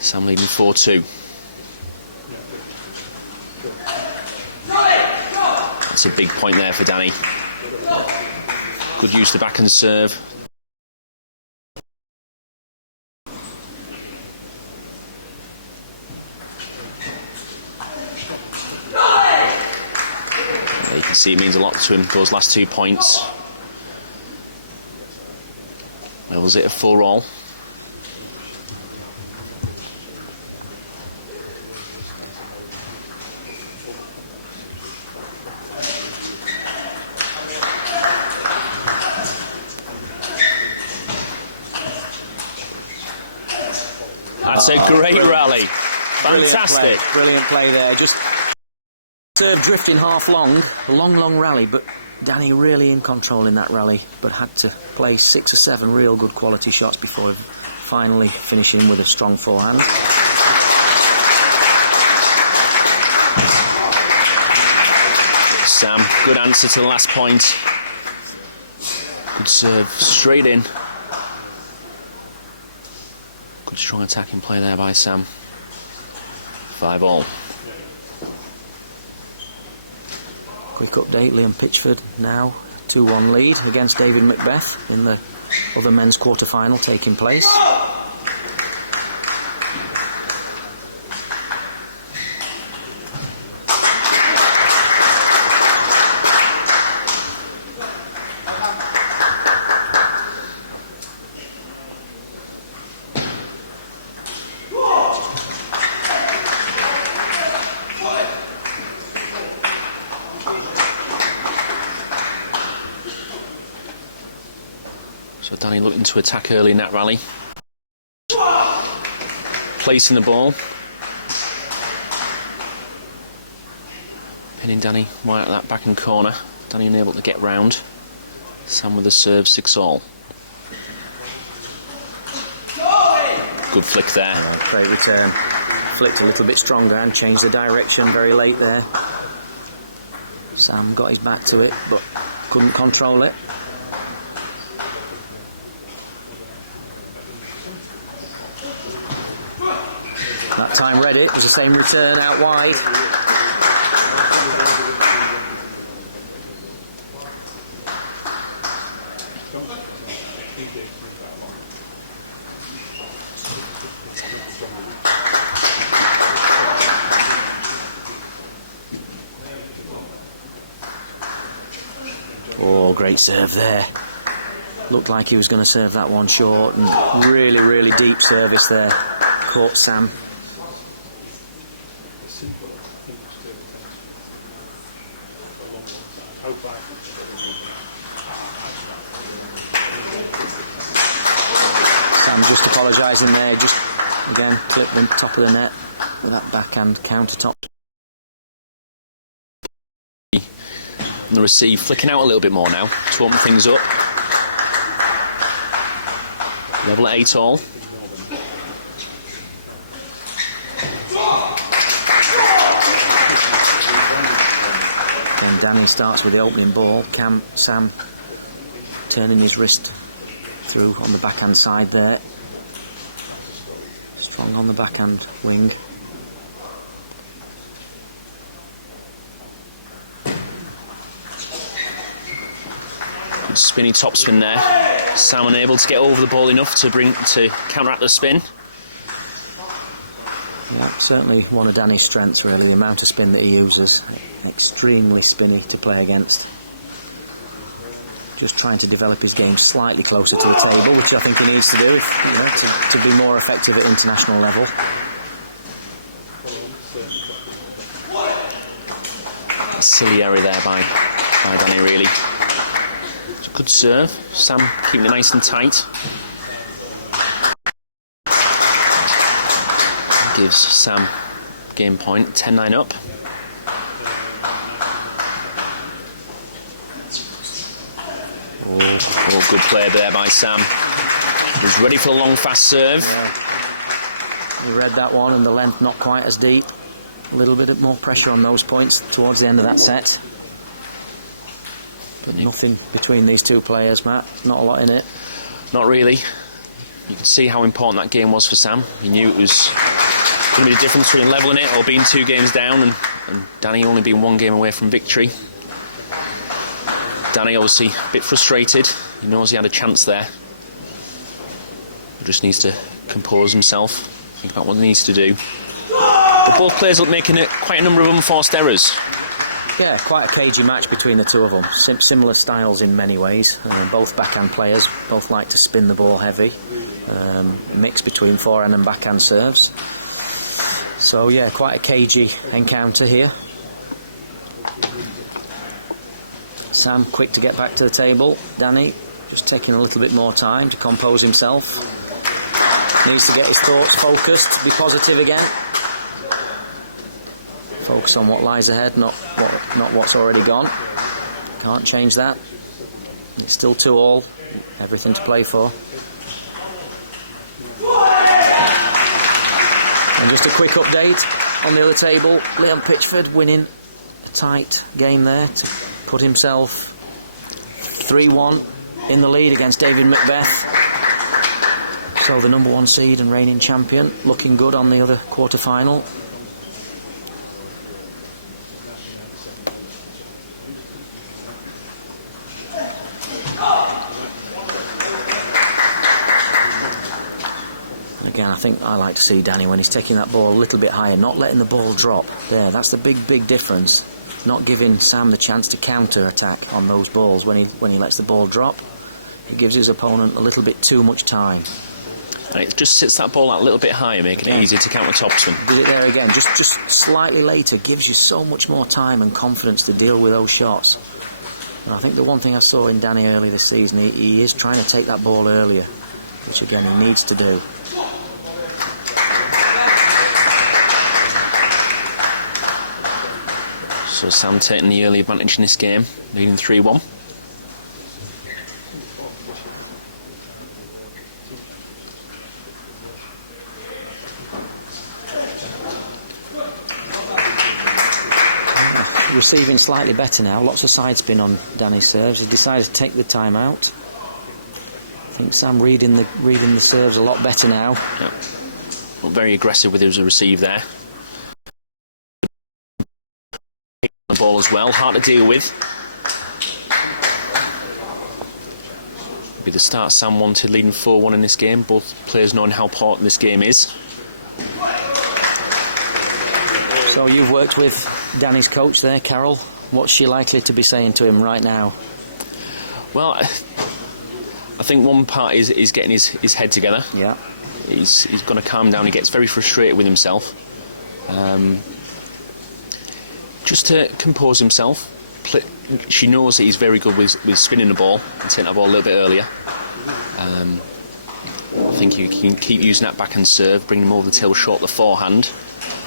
Sam leading 4-2. That's a big point there for Danny. Good use of the backhand serve. You can see it means a lot to him, those last 2 points. Levels it at 4-all. That's a great rally. Fantastic. Brilliant play there. Just serve drifting half long, a long rally, but Danny really in control in that rally, but had to play 6 or 7 real good quality shots before finally finishing with a strong forehand. Sam, good answer to the last point. Good serve, straight in. Good strong attacking play there by Sam. 5-all. Quick update, Liam Pitchford now 2-1 lead against David Macbeth in the other men's quarter-final taking place. So Danny looking to attack early in that rally. Placing the ball. Pinning Danny right at that backhand corner. Danny unable to get round. Sam with the serve, 6-all. Good flick there. Great return. Flicked a little bit stronger and changed the direction very late there. Sam got his back to it but couldn't control it. That time read it. It was the same return out wide. Oh, great serve there. Looked like he was going to serve that one short, and really deep service there. Caught Sam. Sam just apologising there, just again clipped the top of the net with that backhand counter top. And the receive flicking out a little bit more now to open things up. Level at 8-all. Danny starts with the opening ball. Sam turning his wrist through on the backhand side there. Strong on the backhand wing. Spinny topspin there. Sam unable to get over the ball enough to counteract the spin. Yeah, certainly one of Danny's strengths, really, the amount of spin that he uses. Extremely spinny to play against. Just trying to develop his game slightly closer to the table, which I think he needs to do to be more effective at international level. Silly error there by Danny, really. It's a good serve. Sam keeping it nice and tight. Gives Sam game point, 10-9 up. Oh, good play there by Sam. He's ready for the long, fast serve. Yeah. He read that one, and the length not quite as deep. A little bit more pressure on those points towards the end of that set. But nothing between these two players, Matt. Not a lot in it. Not really. You could see how important that game was for Sam. He knew it was going to be the difference between levelling it or being 2 games down, and Danny only being 1 game away from victory. Danny obviously a bit frustrated. He knows he had a chance there. He just needs to compose himself, think about what he needs to do. But both players look making quite a number of unforced errors. Yeah, quite a cagey match between the two of them. Similar styles in many ways. Both backhand players, both like to spin the ball heavy. Mix between forehand and backhand serves. So yeah, quite a cagey encounter here. Sam quick to get back to the table. Danny just taking a little bit more time to compose himself. Needs to get his thoughts focused, be positive again. Focus on what lies ahead, not what's already gone. Can't change that. It's still 2-all. Everything to play for. And just a quick update on the other table. Leon Pitchford winning a tight game there to put himself 3-1 in the lead against David Macbeth. So the number 1 seed and reigning champion looking good on the other quarter-final. Again, I think I like to see Danny when he's taking that ball a little bit higher, not letting the ball drop. There, that's the big difference. Not giving Sam the chance to counter-attack on those balls when he lets the ball drop. He gives his opponent a little bit too much time. And it just sits that ball out a little bit higher, making it easier to counter topspin. Did it there again, just slightly later, gives you so much more time and confidence to deal with those shots. And I think the one thing I saw in Danny early this season, he is trying to take that ball earlier, which again he needs to do. So Sam taking the early advantage in this game, leading 3-1. Receiving slightly better now. Lots of side spin on Danny's serves. He decided to take the time out. I think Sam reading the serves a lot better now. Yeah. Well, very aggressive with his receive there. The ball as well, hard to deal with. Be the start Sam wanted, leading 4-1 in this game. Both players knowing how important this game is. So you've worked with Danny's coach there, Carol. What's she likely to be saying to him right now? Well, I think one part is getting his head together. Yeah. He's going to calm down. He gets very frustrated with himself. Just to compose himself. She knows that he's very good with spinning the ball and taking that ball a little bit earlier. I think he can keep using that backhand serve, bring him over the tail short the forehand,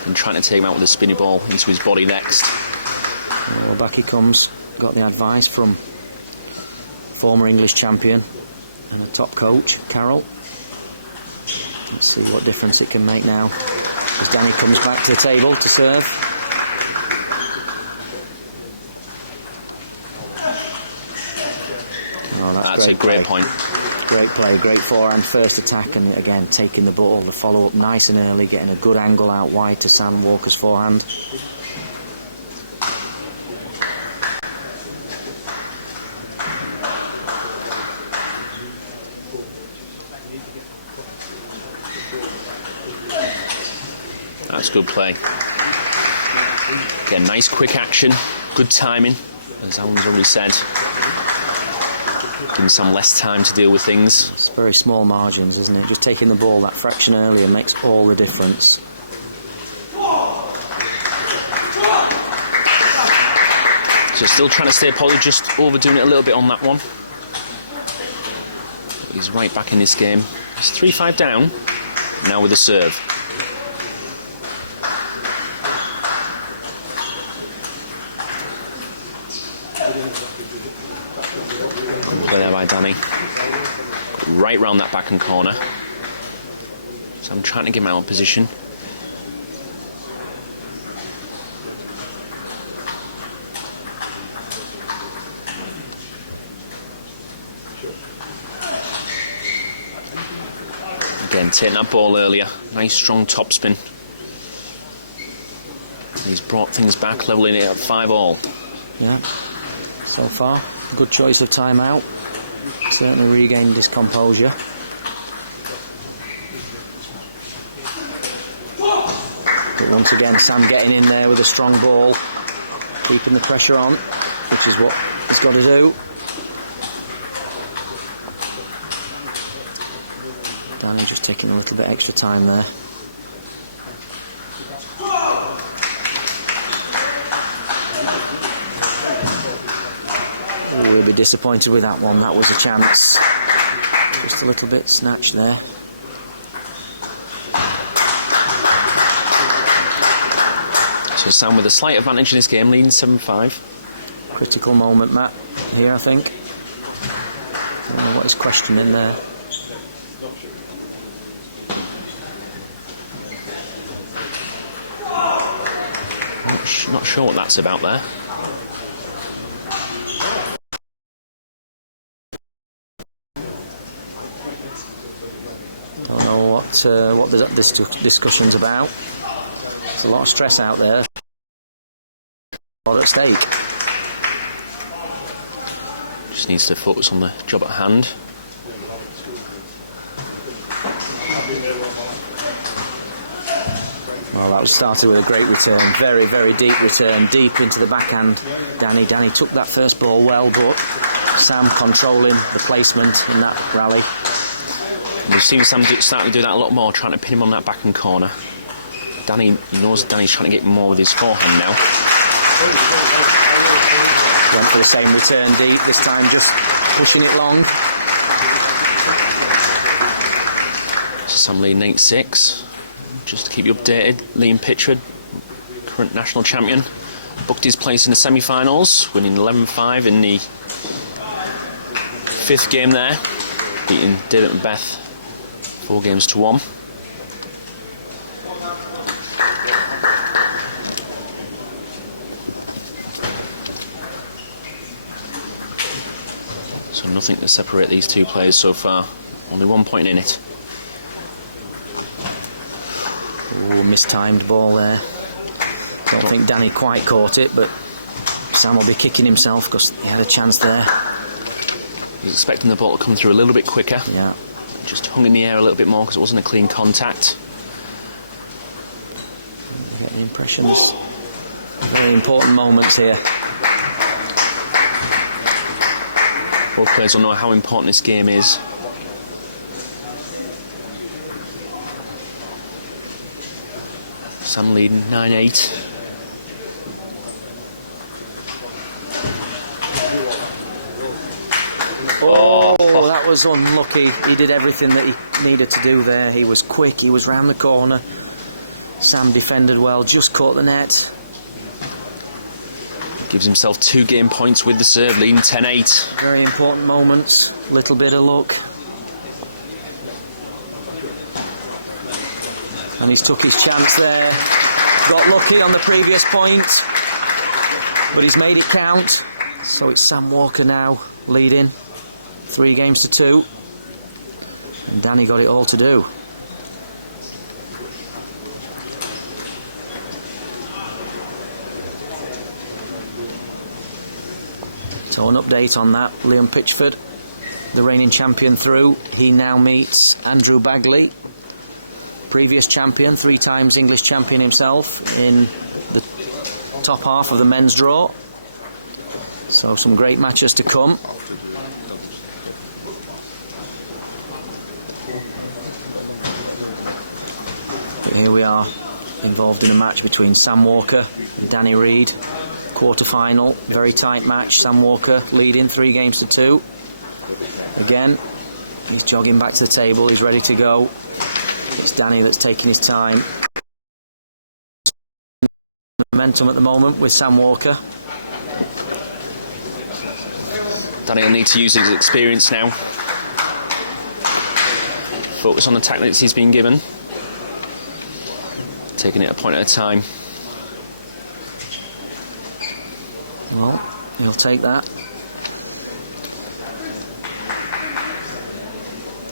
and trying to take him out with a spinny ball into his body next. Well, back he comes. Got the advice from former English champion and a top coach, Carol. Let's see what difference it can make now as Danny comes back to the table to serve. That's a great point. Great play, great forehand, first attack, and again taking the ball, the follow-up nice and early, getting a good angle out wide to Sam Walker's forehand. That's good play. Again, nice quick action, good timing, as Alan's already said. Giving Sam less time to deal with things. It's very small margins, isn't it? Just taking the ball that fraction earlier makes all the difference. So still trying to stay polished, just overdoing it a little bit on that one. He's right back in this game. He's 3-5 down, now with a serve. Play there by Danny. Right round that backhand corner. So I'm trying to get him out of position. Again, taking that ball earlier. Nice strong topspin. He's brought things back, levelling it at 5-all. Yeah, so far, good choice of timeout. Certainly regained his composure. But once again, Sam getting in there with a strong ball, keeping the pressure on, which is what he's got to do. Danny just taking a little bit extra time there. We'll be disappointed with that one. That was a chance. Just a little bit snatched there. So Sam with a slight advantage in this game, leading 7-5. Critical moment, Matt, here, I think. I don't know what he's questioning there. Not sure what that's about there. Don't know what this discussion's about. There's a lot of stress out there. A lot at stake. Just needs to focus on the job at hand. Well, that was started with a great return, very, very deep return, deep into the backhand. Danny took that first ball well, but Sam controlling the placement in that rally. We've seen Sam starting to do that a lot more, trying to pin him on that backhand corner. Danny, he knows Danny's trying to get more with his forehand now. Went for the same return deep, this time just pushing it long. So Sam leading 8-6. Just to keep you updated, Liam Pitchford, current national champion, booked his place in the semi-finals, winning 11-5 in the 5th game there, beating David Macbeth 4-1. So nothing to separate these two players so far, only 1 point in it. Ooh, mistimed ball there. Don't think Danny quite caught it, but Sam will be kicking himself because he had a chance there. He was expecting the ball to come through a little bit quicker. Yeah. Just hung in the air a little bit more because it wasn't a clean contact. I get the impressions. Very important moments here. Both players will know how important this game is. Sam leading 9-8. Oh, that was unlucky. He did everything that he needed to do there. He was quick, he was round the corner. Sam defended well, just caught the net. Gives himself 2 game points with the serve, leading 10-8. Very important moments, little bit of luck. And he's took his chance there. Got lucky on the previous point, but he's made it count. So it's Sam Walker now leading. 3 games to 2. And Danny got it all to do. So an update on that, Liam Pitchford, the reigning champion through. He now meets Andrew Bagley, previous champion, 3 times English champion himself, in the top half of the men's draw. So some great matches to come. But here we are, involved in a match between Sam Walker and Danny Reid. Quarterfinal, very tight match. Sam Walker leading 3 games to 2. Again, he's jogging back to the table, he's ready to go. It's Danny that's taking his time. Momentum at the moment with Sam Walker. Danny will need to use his experience now. Focus on the tactics he's been given. Taking it a point at a time. Well, he'll take that.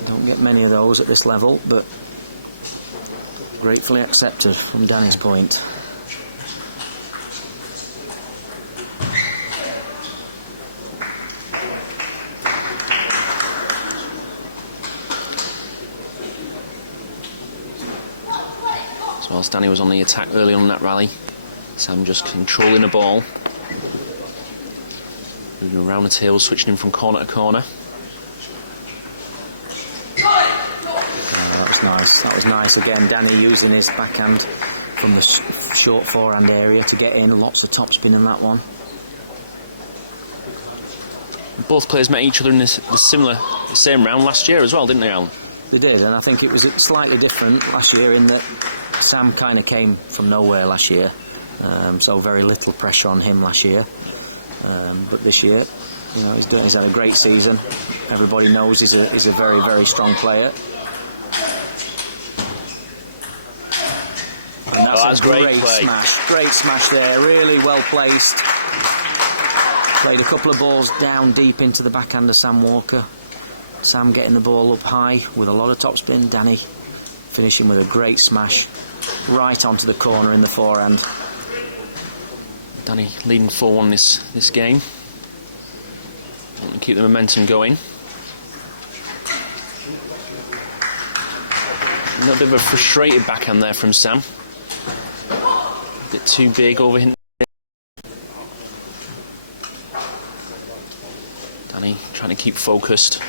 Don't get many of those at this level, but gratefully accepted from Danny's point. So whilst Danny was on the attack early on in that rally, Sam just controlling the ball. Moving around the table, switching him from corner to corner. That was nice. That was nice again. Danny using his backhand from the short forehand area to get in. Lots of topspin in that one. Both players met each other in the same round last year as well, didn't they, Alan? They did, and I think it was slightly different last year in that Sam kind of came from nowhere last year, so very little pressure on him last year. But this year, you know, he's had a great season. Everybody knows he's a very, very strong player. And that's a great smash. Great smash there, really well placed. Played a couple of balls down deep into the backhand of Sam Walker. Sam getting the ball up high with a lot of topspin. Danny finishing with a great smash right onto the corner in the forehand. Danny leading 4-1 this game. Want to keep the momentum going. A little bit of a frustrated backhand there from Sam. A bit too big over him. Danny trying to keep focused.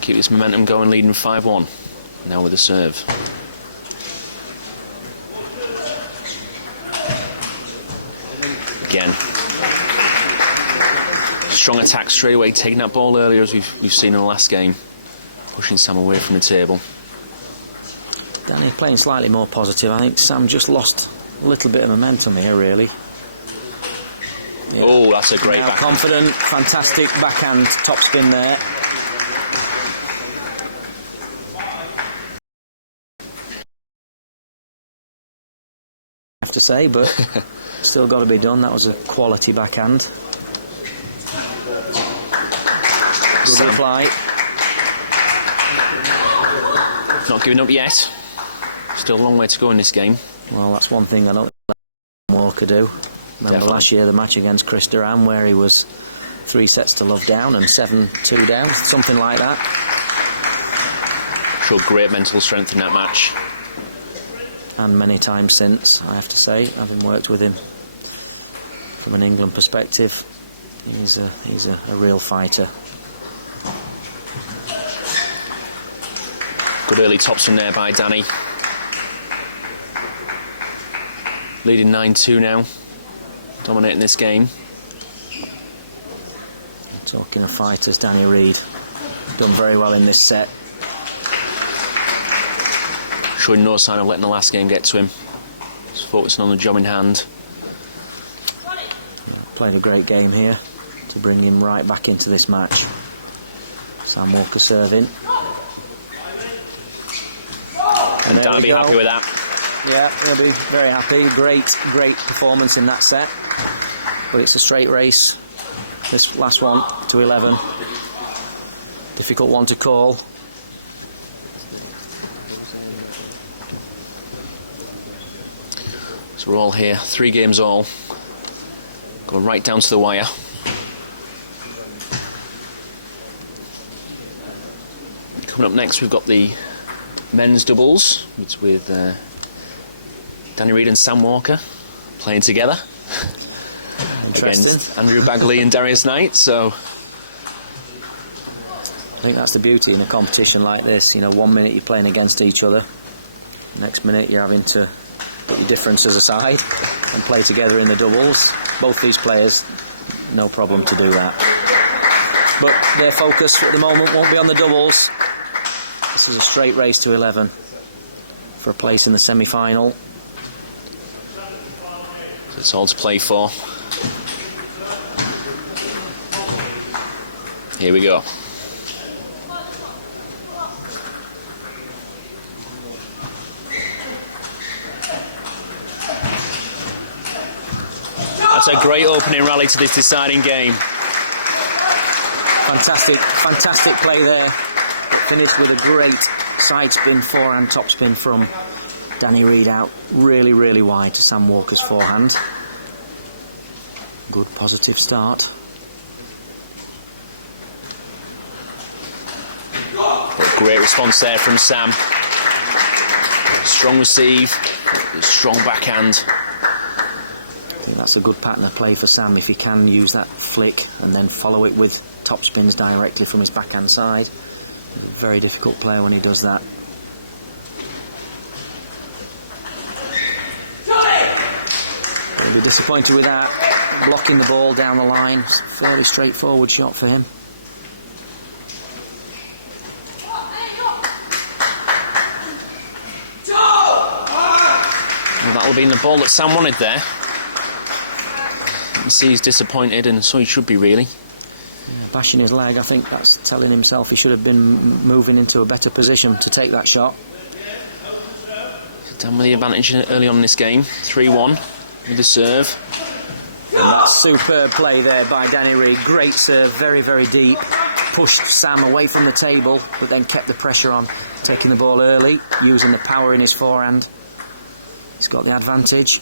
Keep this momentum going, leading 5-1. Now with a serve. Again. Strong attack straight away, taking that ball earlier as we've seen in the last game. Pushing Sam away from the table. Danny playing slightly more positive. I think Sam just lost a little bit of momentum here, really. Yeah. Oh, that's a great backhand. Confident, fantastic backhand topspin there. I have to say, but still got to be done. That was a quality backhand. Good reply. Not giving up yet. Still a long way to go in this game. Well, that's one thing I don't let Walker do. Remember last year the match against Chris Duran where he was 3 sets to love down and 7-2 down, something like that. Showed great mental strength in that match. And many times since, I have to say, having worked with him from an England perspective, he's a real fighter. Good early topspin there by Danny. Leading 9-2 now. Dominating this game. Talking of fighters, Danny Reid done very well in this set. Showing no sign of letting the last game get to him. Just focusing on the job in hand. Played a great game here to bring him right back into this match. Sam Walker serving. And Dan will be happy with that. Yeah, he'll be very happy. Great performance in that set. But it's a straight race. This last one to 11. Difficult one to call. So we're all here, 3 games all. Going right down to the wire. Coming up next, we've got the men's doubles. It's with Danny Reid and Sam Walker playing together against Andrew Bagley and Darius Knight. So I think that's the beauty in a competition like this. You know, 1 minute you're playing against each other, next minute you're having to put your differences aside and play together in the doubles. Both these players, no problem to do that. But their focus at the moment won't be on the doubles. This is a straight race to 11 for a place in the semi-final. So it's all to play for. Here we go. That's a great opening rally to this deciding game. Fantastic play there. Finished with a great side spin, forehand, top spin from Danny Reid out really, really wide to Sam Walker's forehand. Good positive start. But great response there from Sam. Strong receive, strong backhand. I think that's a good pattern of play for Sam if he can use that flick and then follow it with top spins directly from his backhand side. Very difficult player when he does that. He'll be disappointed with that. Blocking the ball down the line. It's a fairly straightforward shot for him. Well, that'll be in the ball that Sam wanted there. You can see he's disappointed, and so he should be really. Bashing his leg, I think that's telling himself he should have been moving into a better position to take that shot. Done with the advantage early on in this game. 3-1 with the serve. And that's superb play there by Danny Reid. Great serve, very, very deep. Pushed Sam away from the table, but then kept the pressure on, taking the ball early, using the power in his forehand. He's got the advantage.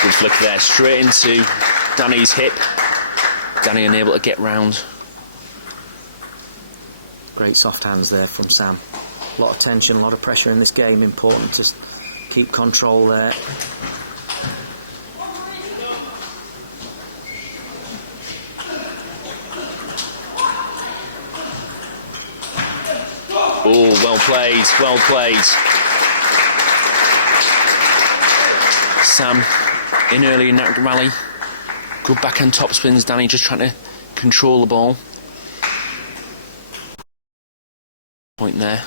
Good flick there, straight into Danny's hip. Danny unable to get round. Great soft hands there from Sam. A lot of tension, a lot of pressure in this game. Important to keep control there. Oh, well played, well played. Sam in early in that rally. Good backhand top spins. Danny just trying to control the ball. Point there.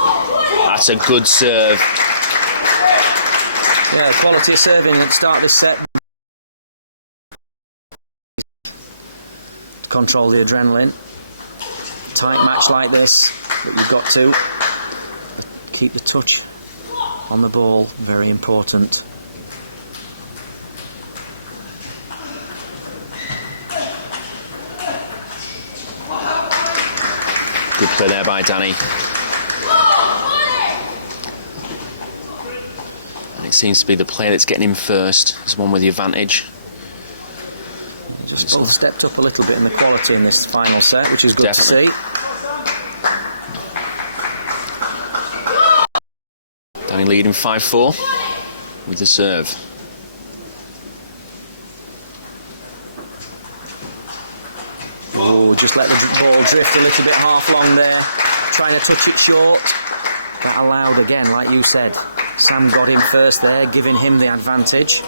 That's a good serve. Yeah, quality of serving at the start of this set. Control the adrenaline. Tight match like this, but you've got to keep the touch on the ball, very important. Good play there by Danny. And it seems to be the player that's getting him first is the one with the advantage. Just both stepped up a little bit in the quality in this final set, which is good Definitely. to see. Danny leading 5-4 with the serve. Oh, just let the ball drift a little bit half long there, trying to touch it short. That allowed again, like you said. Sam got him first there, giving him the advantage.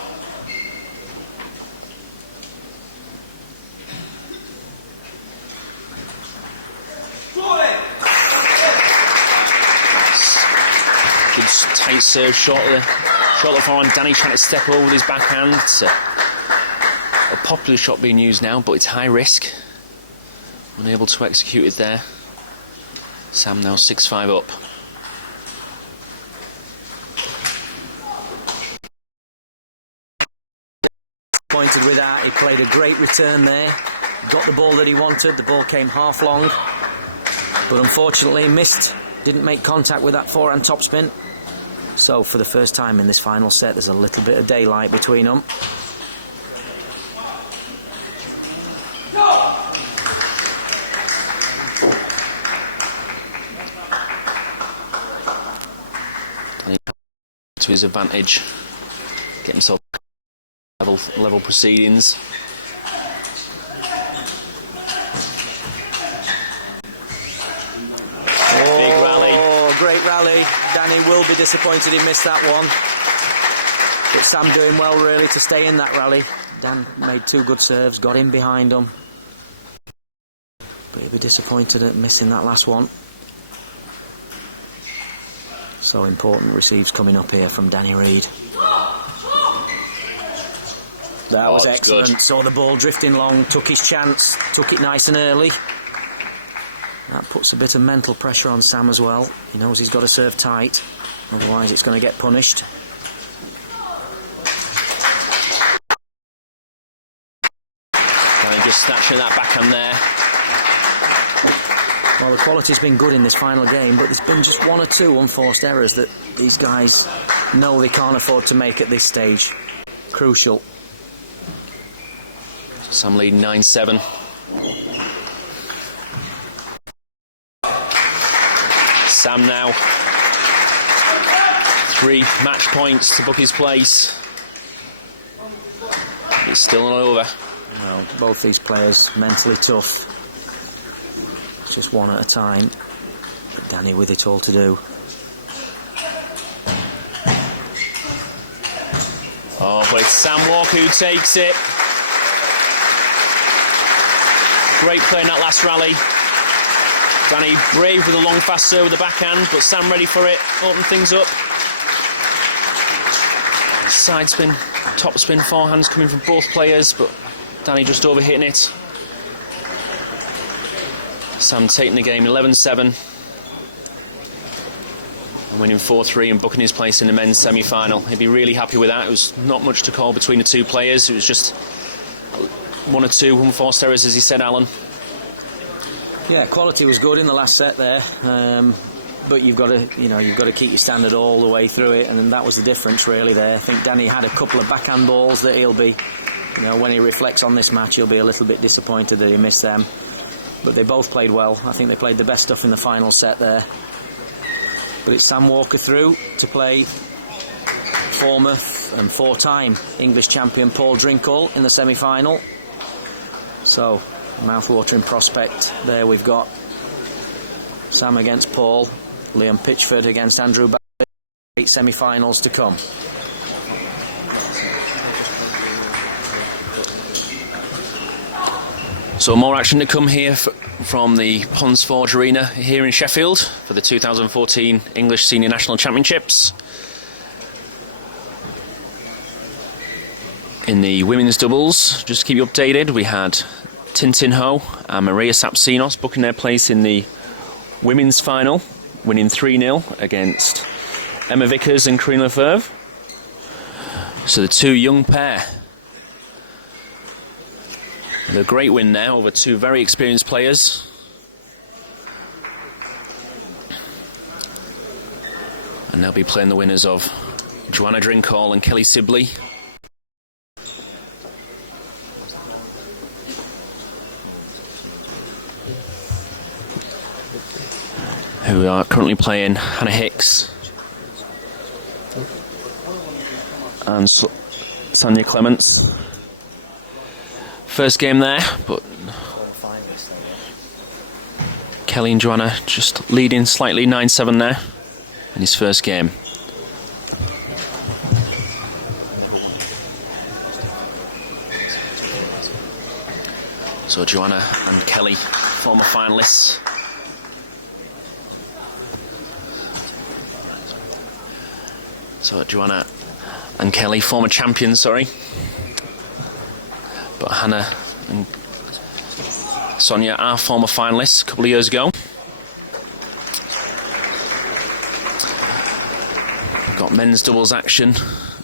Good tight serve shot there. Shot the forehand. Danny trying to step over with his backhand. It's a popular shot being used now, but it's high risk. Unable to execute it there. Sam now 6-5 up. Pointed with that. He played a great return there. Got the ball that he wanted. The ball came half long, but unfortunately missed. Didn't make contact with that forehand topspin. So for the first time in this final set, there's a little bit of daylight between them. To his advantage, get himself level proceedings. Big rally. Oh, great rally. Danny will be disappointed he missed that one. But Sam doing well really to stay in that rally. Dan made 2 good serves, got in behind him. But he'll be disappointed at missing that last one. So important receives coming up here from Danny Reid. That was excellent. Good. Saw the ball drifting long, took his chance, took it nice and early. That puts a bit of mental pressure on Sam as well. He knows he's got to serve tight, otherwise it's going to get punished. And just snatching that backhand there. Well, the quality's been good in this final game, but there's been just 1 or 2 unforced errors that these guys know they can't afford to make at this stage. Crucial. Sam leading 9-7. Sam now 3 match points to book his place. It's still not over. No, both these players mentally tough. It's just one at a time. But Danny with it all to do. Oh, but it's Sam Walker who takes it. Great play in that last rally. Danny brave with a long fast serve with the backhand, but Sam ready for it, open things up. Side spin, top spin, forehands coming from both players, but Danny just overhitting it. Sam taking the game 11-7 and winning 4-3 and booking his place in the men's semi-final. He'd be really happy with that. It was not much to call between the 2 players. It was just 1 or 2 unforced errors, as he said, Alan. Yeah, quality was good in the last set there, but you've got to keep your standard all the way through it, and that was the difference really there. I think Danny had a couple of backhand balls that he'll be, when he reflects on this match, he'll be a little bit disappointed that he missed them. But they both played well. I think they played the best stuff in the final set there. But it's Sam Walker through to play former and 4-time English champion Paul Drinkhall in the semi-final. So, mouth-watering prospect there we've got. Sam against Paul, Liam Pitchford against Andrew Bagley. 8 semi-finals to come. So more action to come here from the Ponds Forge Arena here in Sheffield for the 2014 English Senior National Championships. In the women's doubles, just to keep you updated, we had Tintin Ho and Maria Sapsinos booking their place in the women's final, winning 3-0 against Emma Vickers and Corinne Lefebvre. So the 2 young pair. And a great win now over 2 very experienced players. And they'll be playing the winners of Joanna Drinkhall and Kelly Sibley. Who are currently playing Hannah Hicks and Sonia Clements. First game there, but Kelly and Joanna just leading slightly 9-7 now in his first game. So Joanna and Kelly, former finalists. So Joanna and Kelly, former champions, sorry. But Hannah and Sonia are former finalists a couple of years ago. We've got men's doubles action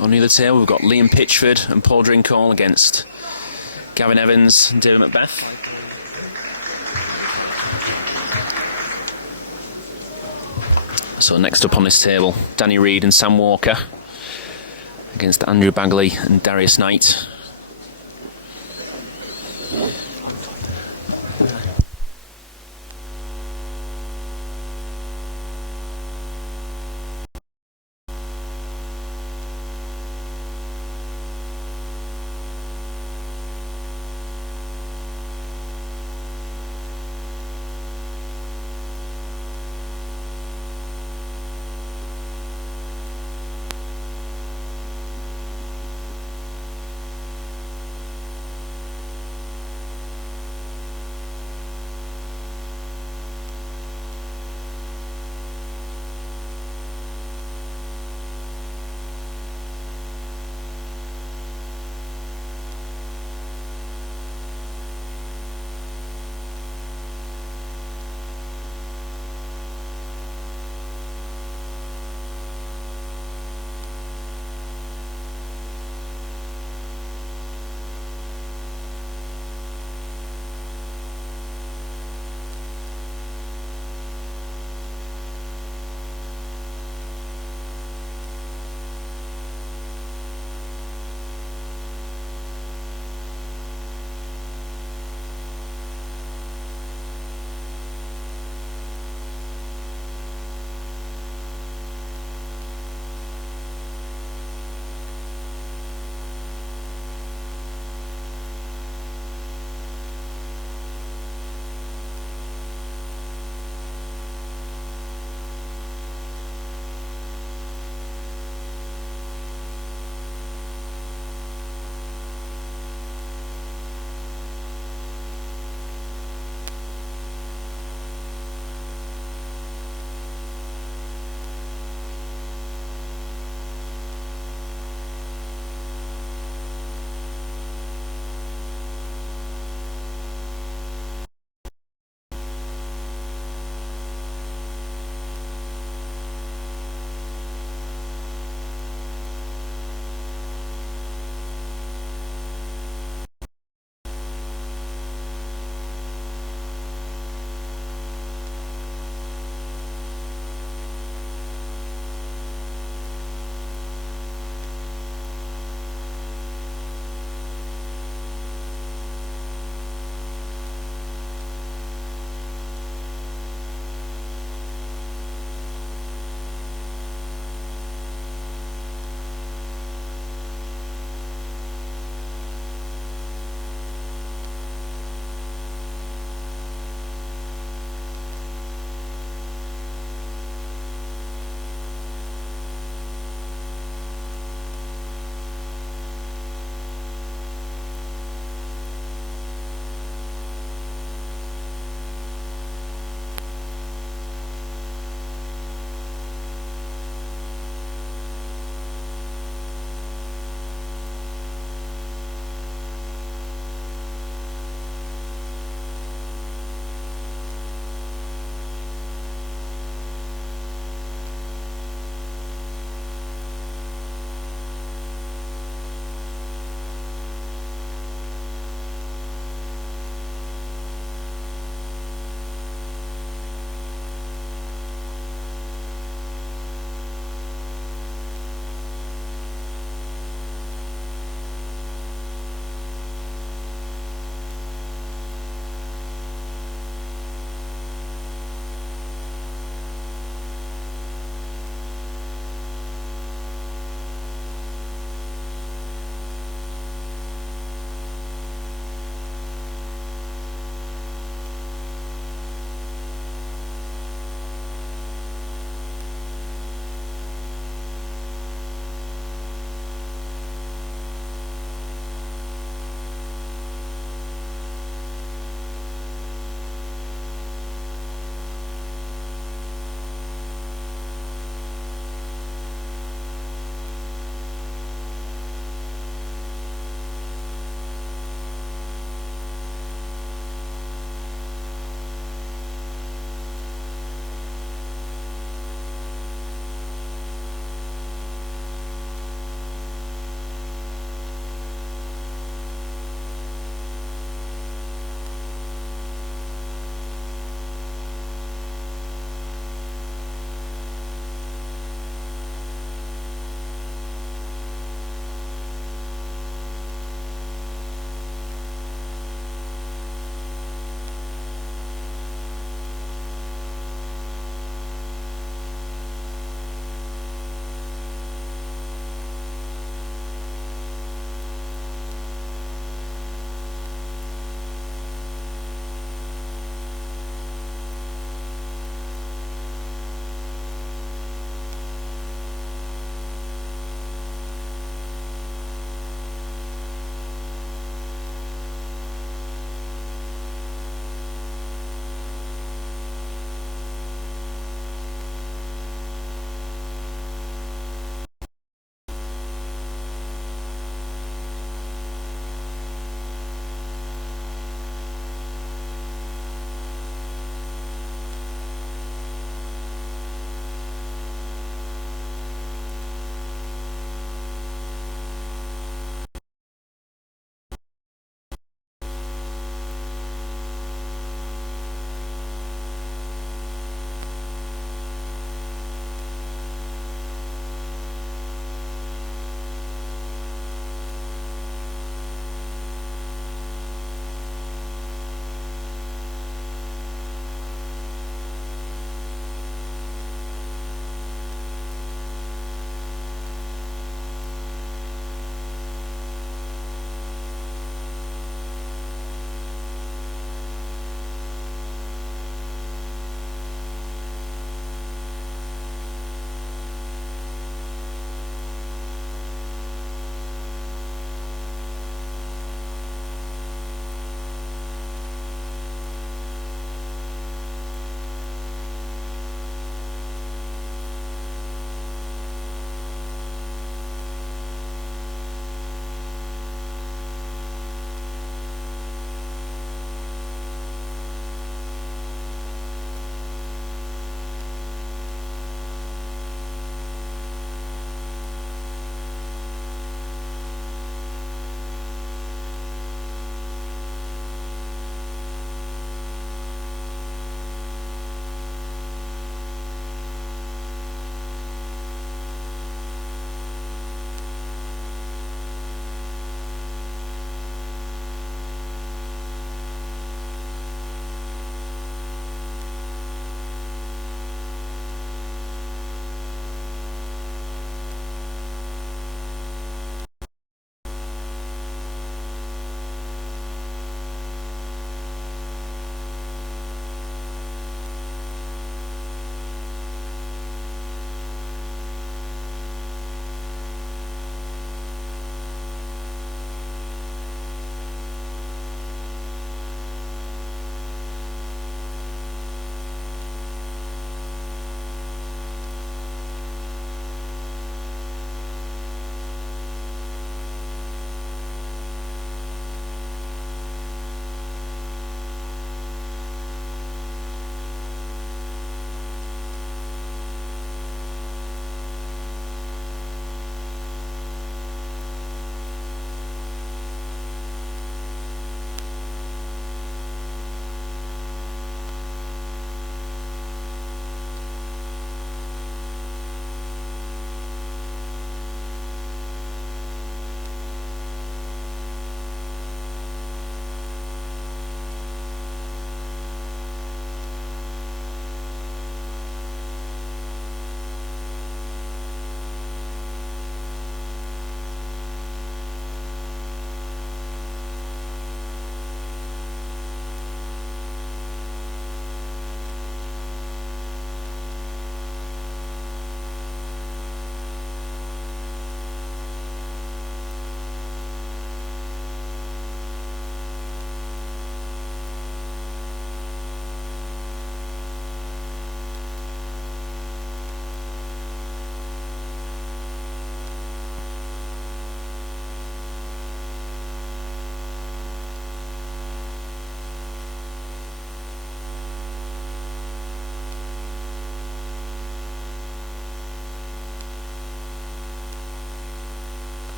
On the other table, we've got Liam Pitchford and Paul Drinkhall against Gavin Evans and David Macbeth. So next up on this table, Danny Reid and Sam Walker against Andrew Bagley and Darius Knight.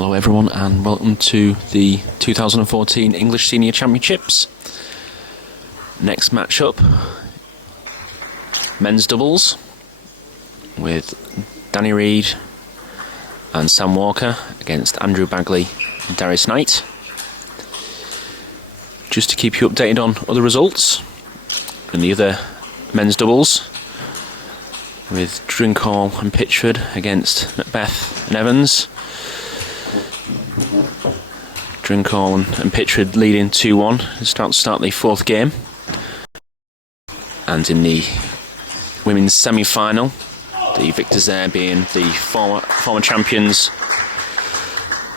Hello everyone and welcome to the 2014 English Senior Championships. Next match up, men's doubles with Danny Reid and Sam Walker against Andrew Bagley and Darius Knight. Just to keep you updated on other results in the other men's doubles with Drinkhall and Pitchford against Macbeth and Evans. Drinkhall and Pitchford leading 2-1 as about to start the fourth game. And in the women's semi-final, the victors there being the former champions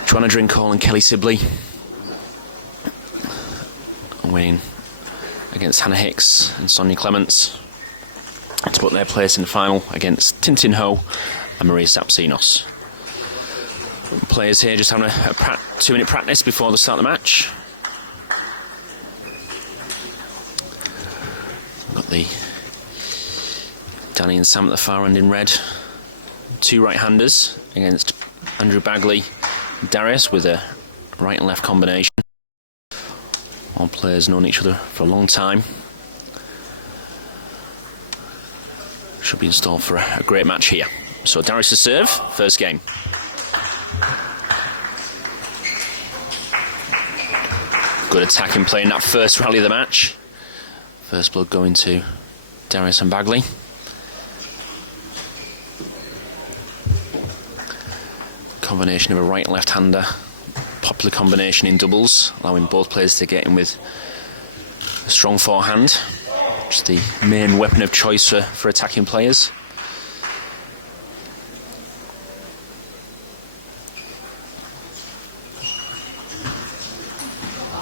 Joanna Drinkhall and Kelly Sibley, winning against Hannah Hicks and Sonia Clements to put their place in the final against Tintin Ho and Maria Sapsinos. Players here just having a 2-minute practice before the start of the match. Got the Danny and Sam at the far end in red. Two right-handers against Andrew Bagley and Darius with a right and left combination. All players known each other for a long time. Should be installed for a great match here. So Darius' serve, first game. Good attacking play in that first rally of the match. First blood going to Darius and Bagley. Combination of a right and left hander. Popular combination in doubles, allowing both players to get in with a strong forehand. Just the main weapon of choice for attacking players.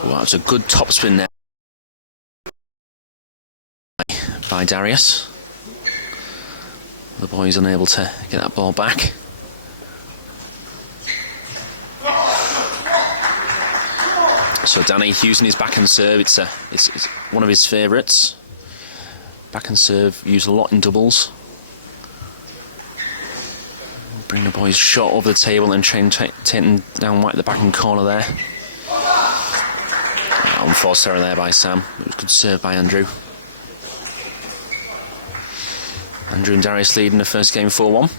Well, it's a good topspin there by Darius. The boy's unable to get that ball back. So Danny using his backhand serve, it's one of his favourites. Backhand serve used a lot in doubles. Bring the boys short over the table and taking down right at the backhand corner there. Unforced error there by Sam. It was a good serve by Andrew. Andrew and Darius lead in the first game 4-1.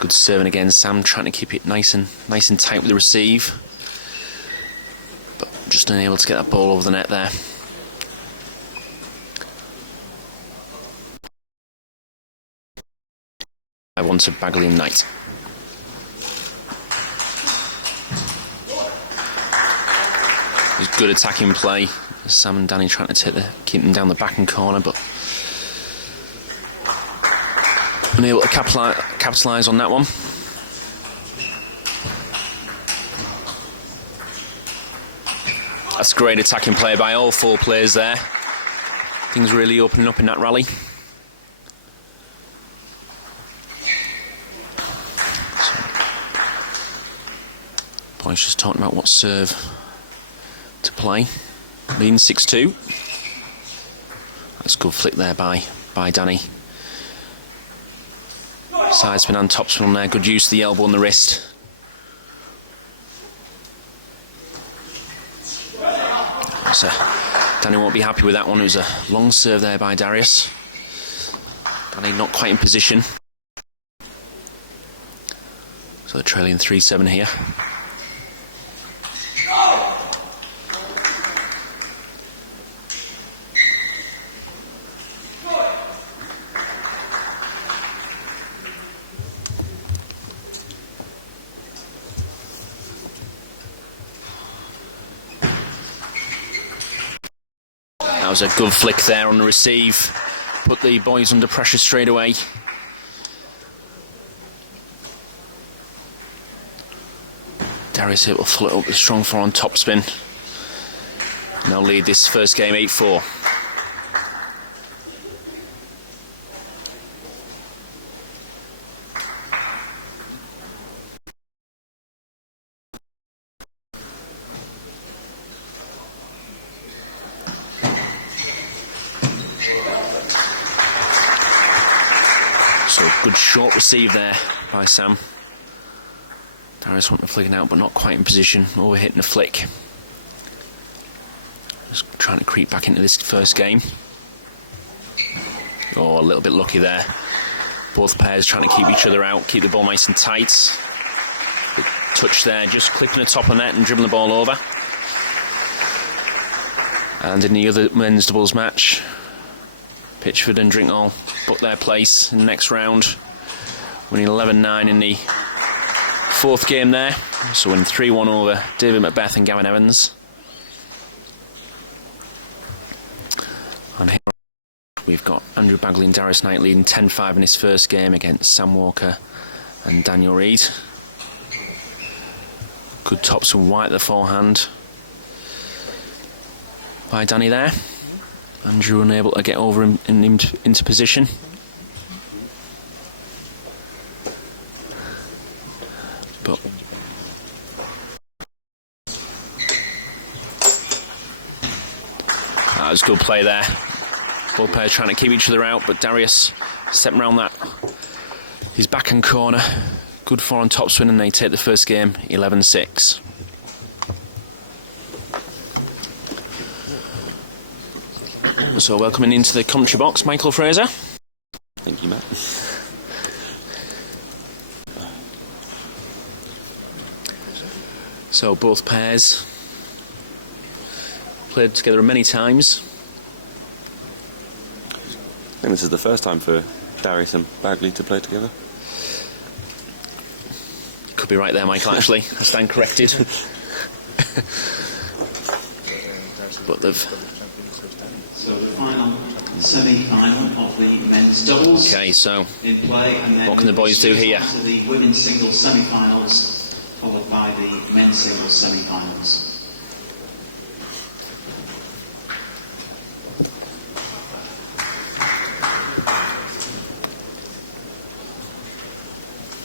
Good serving again, Sam trying to keep it nice and tight with the receive, but just unable to get that ball over the net there. I want to Bagley and Knight. It was good attacking play. Sam and Danny trying to keep them down the back and corner, but unable to capitalise on that one. That's great attacking play by all four players there. Things really opening up in that rally. Boys just talking about what serve to play. Leading 6-2. That's a good flick there by Danny. Side spin and top spin on there. Good use of the elbow and the wrist. So Danny won't be happy with that one. It was a long serve there by Darius. Danny not quite in position. So they're trailing 3-7 here. That was a good flick there on the receive. Put the boys under pressure straight away. Darius will follow it up with a strong forehand topspin. Now lead this first game 8-4. So good short receive there by Sam. Darius wanting to flick it out, but not quite in position. Overhitting the flick. Just trying to creep back into this first game. Oh, a little bit lucky there. Both pairs trying to keep each other out, keep the ball nice and tight. Good touch there, just clipping the top of the net and dribbling the ball over. And in the other men's doubles match, Pitchford and Drinkhall booked their place in the next round, winning 11-9 in the fourth game there. So winning 3-1 over David Macbeth and Gavin Evans. And here we've got Andrew Bagley and Darius Knight leading 10-5 in his first game against Sam Walker and Daniel Reid. Good tops and white at the forehand by Danny there. Andrew unable to get over him into position. But that was good play there. Both players trying to keep each other out, but Darius stepping around that his backhand corner. Good forehand topspin, and they take the first game 11-6. So welcoming into the commentary box, Michael Fraser. Thank you, Matt. So both pairs played together many times. I think this is the first time for Darius and Bagley to play together. Could be right there, Michael, actually. I stand corrected. But they've... So the final semi-final of the men's doubles. Okay, so in play, and then what can the boys do here? To the women's singles semi-finals, followed by the men's singles semi-finals.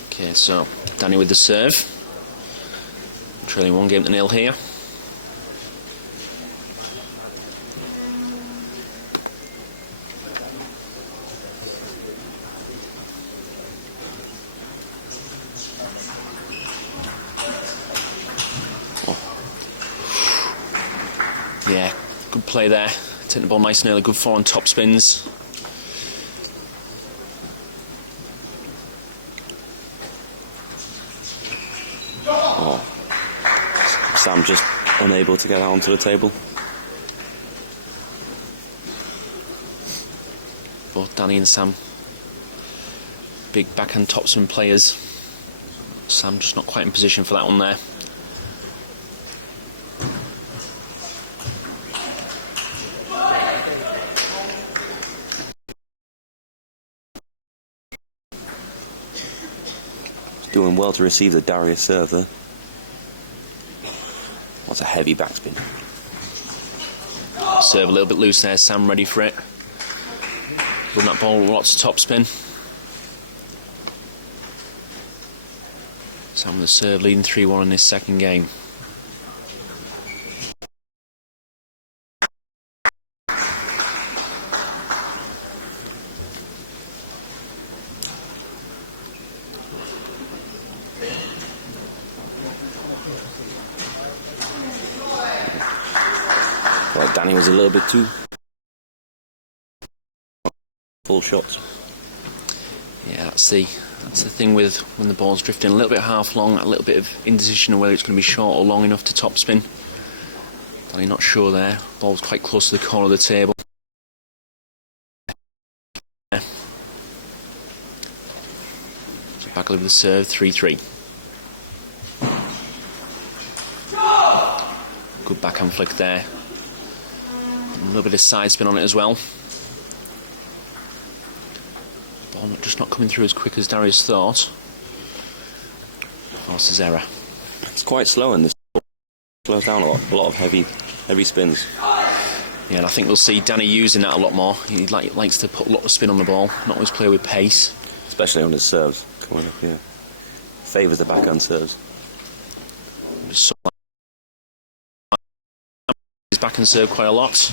Okay, so Danny with the serve. Trailing 1-0 here. Yeah, good play there. Taking the ball nice and early, good forehand top spins. Sam just unable to get out onto the table. Both Danny and Sam, big backhand topspin players. Sam just not quite in position for that one there. Doing well to receive the Darius serve there. That's a heavy backspin. Serve a little bit loose there, Sam ready for it. Run that ball, lots of topspin. Sam with the serve leading 3-1 in this second game. Well, Danny was a little bit too full shots. Yeah, that's the thing with when the ball's drifting a little bit half long, a little bit of indecision of whether it's going to be short or long enough to topspin. I'm not sure there. Ball's quite close to the corner of the table. So Bagley with the serve, 3-3. Good backhand flick there. A little bit of side spin on it as well. Ball just not coming through as quick as Darius thought. Forces error. It's quite slow, and this slows down a lot of heavy spins. Yeah, and I think we'll see Danny using that a lot more. He likes to put a lot of spin on the ball, not always play with pace. Especially on his serves coming up here. Favours the backhand serves. His backhand serve quite a lot.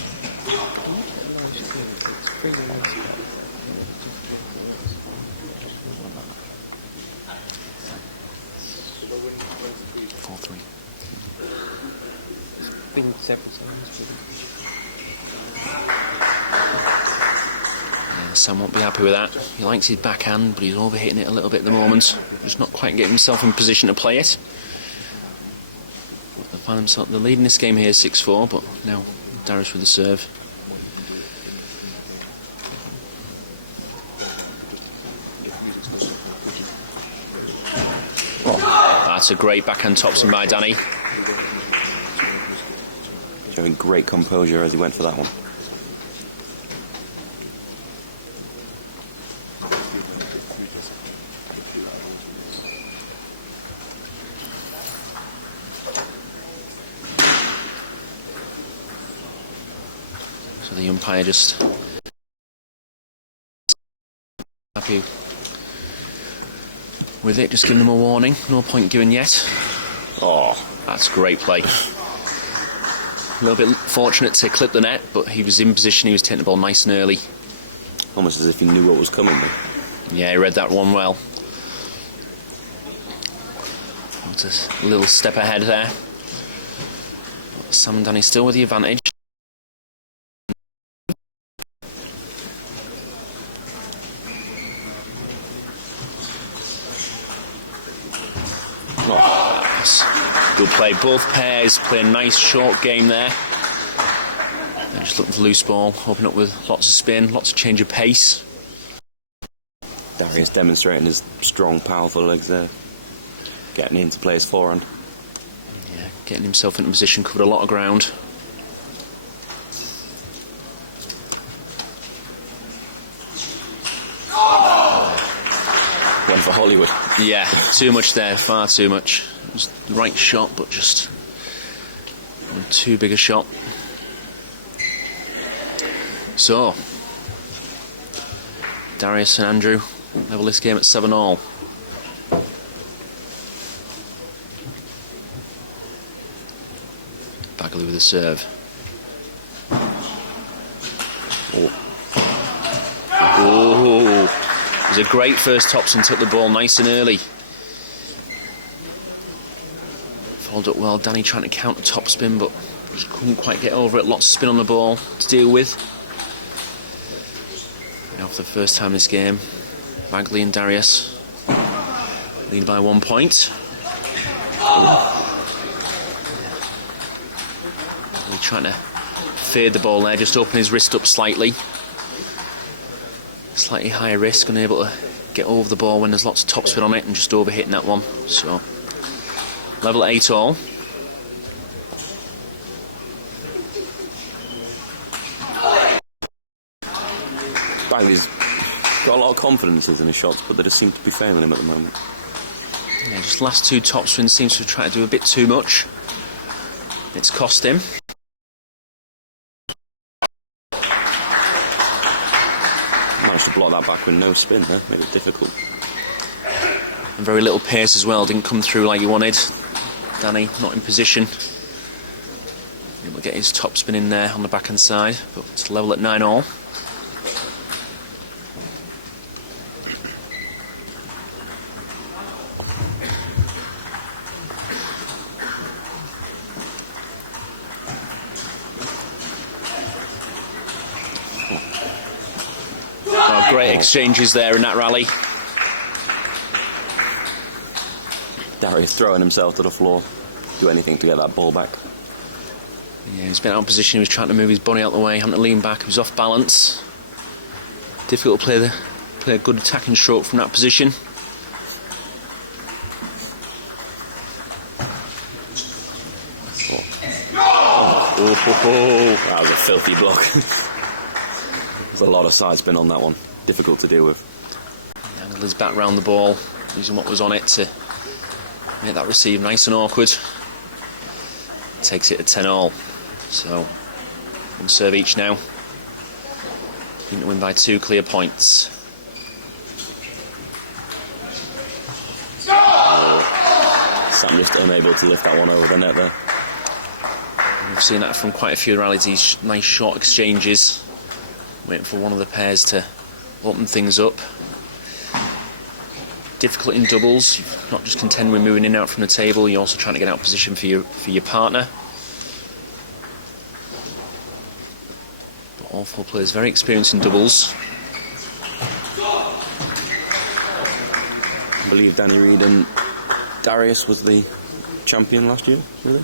Sam won't be happy with that. He likes his backhand, but he's overhitting it a little bit at the moment. Just not quite getting himself in position to play it. They find themselves, they're leading this game here 6-4, but now Darius with the serve. That's a great backhand topspin by Danny. Showing great composure as he went for that one. So the umpire just happy with it, just giving them a warning. No point given yet. Oh, that's great play. A little bit fortunate to clip the net, but he was in position, he was taking the ball nice and early. Almost as if he knew what was coming then. Yeah, he read that one well. Just a little step ahead there. Sam and Danny still with the advantage. Good play. Both pairs play a nice short game there. They're just looking for loose ball, open up with lots of spin, lots of change of pace. Darius demonstrating his strong, powerful legs there. Getting into play his forehand. Yeah, getting himself into position, covered a lot of ground. Went for Hollywood. Yeah, too much there, far too much. It was the right shot, but just too big a shot. So, Darius and Andrew level this game at 7-all. Bagley with a serve. Oh, it was a great first topspin, took the ball nice and early. Followed up well, Danny trying to counter topspin, but just couldn't quite get over it. Lots of spin on the ball to deal with. Now for the first time this game, Bagley and Darius lead by 1 point. Bagley trying to fade the ball there, just open his wrist up slightly. Slightly higher risk, unable to get over the ball when there's lots of topspin on it, and just overhitting that one. So level at 8-all. Bagley's got a lot of confidence in his shots, but they just seem to be failing him at the moment. Yeah, just last two topspins seems to try to do a bit too much. It's cost him. Managed to block that back with no spin there, made it difficult. And very little pace as well, didn't come through like he wanted. Danny not in position. Able to get his topspin in there on the backhand side, but it's level at 9-all. Great exchanges there in that rally. Darius throwing himself to the floor, do anything to get that ball back. Yeah, he's been out of position, he was trying to move his body out the way, having to lean back, he was off balance. Difficult to play a good attacking stroke from that position. That was a filthy block. There's a lot of side spin on that one. Difficult to deal with. Handled his back round the ball, using what was on it to make that receive nice and awkward. Takes it at 10-all. So, one serve each now. Need to win by 2 clear points. Sam just unable to lift that one over the net there. We've seen that from quite a few rallies, these nice short exchanges. Waiting for one of the pairs to open things up. Difficult in doubles, you're not just content with moving in and out from the table, you're also trying to get out of position for your partner. All four players very experienced in doubles. I believe Danny Reid and Darius was the champion last year, really?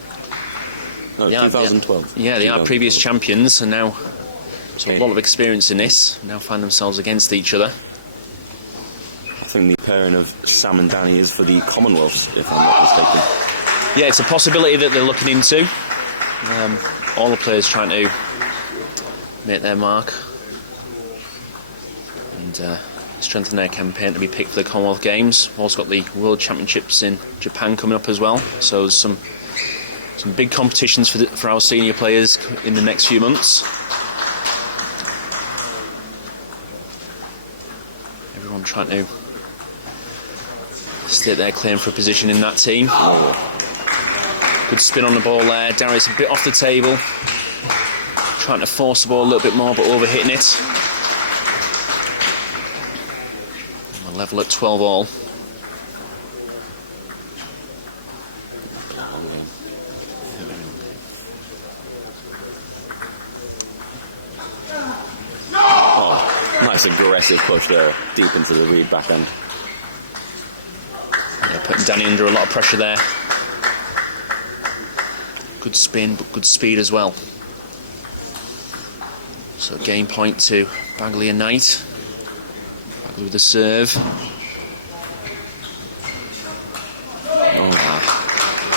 No, Yeah, 2012. Yeah, they are previous champions, and now so a lot of experience in this. Now find themselves against each other. I think the pairing of Sam and Danny is for the Commonwealths, if I'm not mistaken. Yeah, it's a possibility that they're looking into. All the players trying to make their mark and strengthen their campaign to be picked for the Commonwealth Games. We've also got the World Championships in Japan coming up as well, so there's some big competitions for our senior players in the next few months. Everyone trying to state their claim for a position in that team. Good spin on the ball there. Darius a bit off the table, trying to force the ball a little bit more but overhitting it. And we're level at 12 all. Nice aggressive push there, deep into the Reid backhand. Yeah, putting Danny under a lot of pressure there. Good spin, but good speed as well. So game point to Bagley and Knight. Bagley with the serve.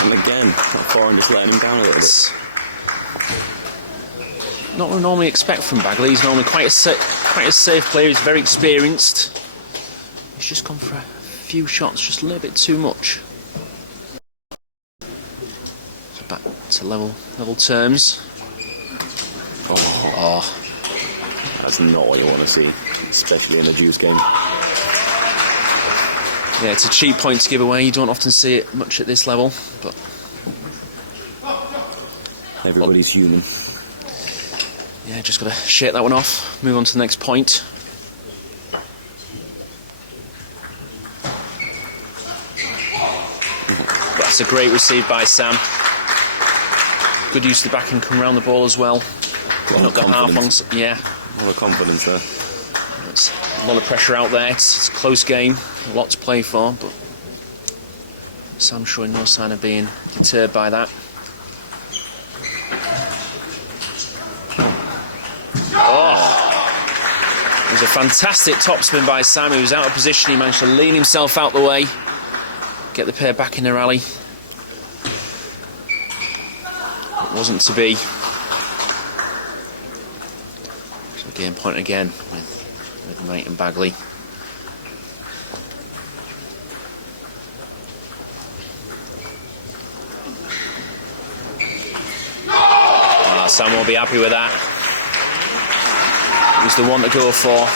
And again, that forehand just letting him down a little bit. Not what we normally expect from Bagley. He's normally quite a safe player. He's very experienced. He's just gone for a few shots, just a little bit too much. So back to level terms. Oh, That's not what you want to see, especially in a Jews game. yeah, it's a cheap point to give away. You don't often see it much at this level, but Everybody's human. yeah, just got to shake that one off. Move on to the next point. That's a great receive by Sam. Good use of the back and come around the ball as well. Not the half on. Yeah, A lot of confidence there. it's a lot of pressure out there. It's a close game, a lot to play for, but Sam showing no sign of being deterred by that. Oh, it was a fantastic topspin by Sam. He was out of position. He managed to lean himself out the way, get the pair back in the rally. It wasn't to be. So game point again with Knight and Bagley. Sam won't be happy with that. It was the one to go for.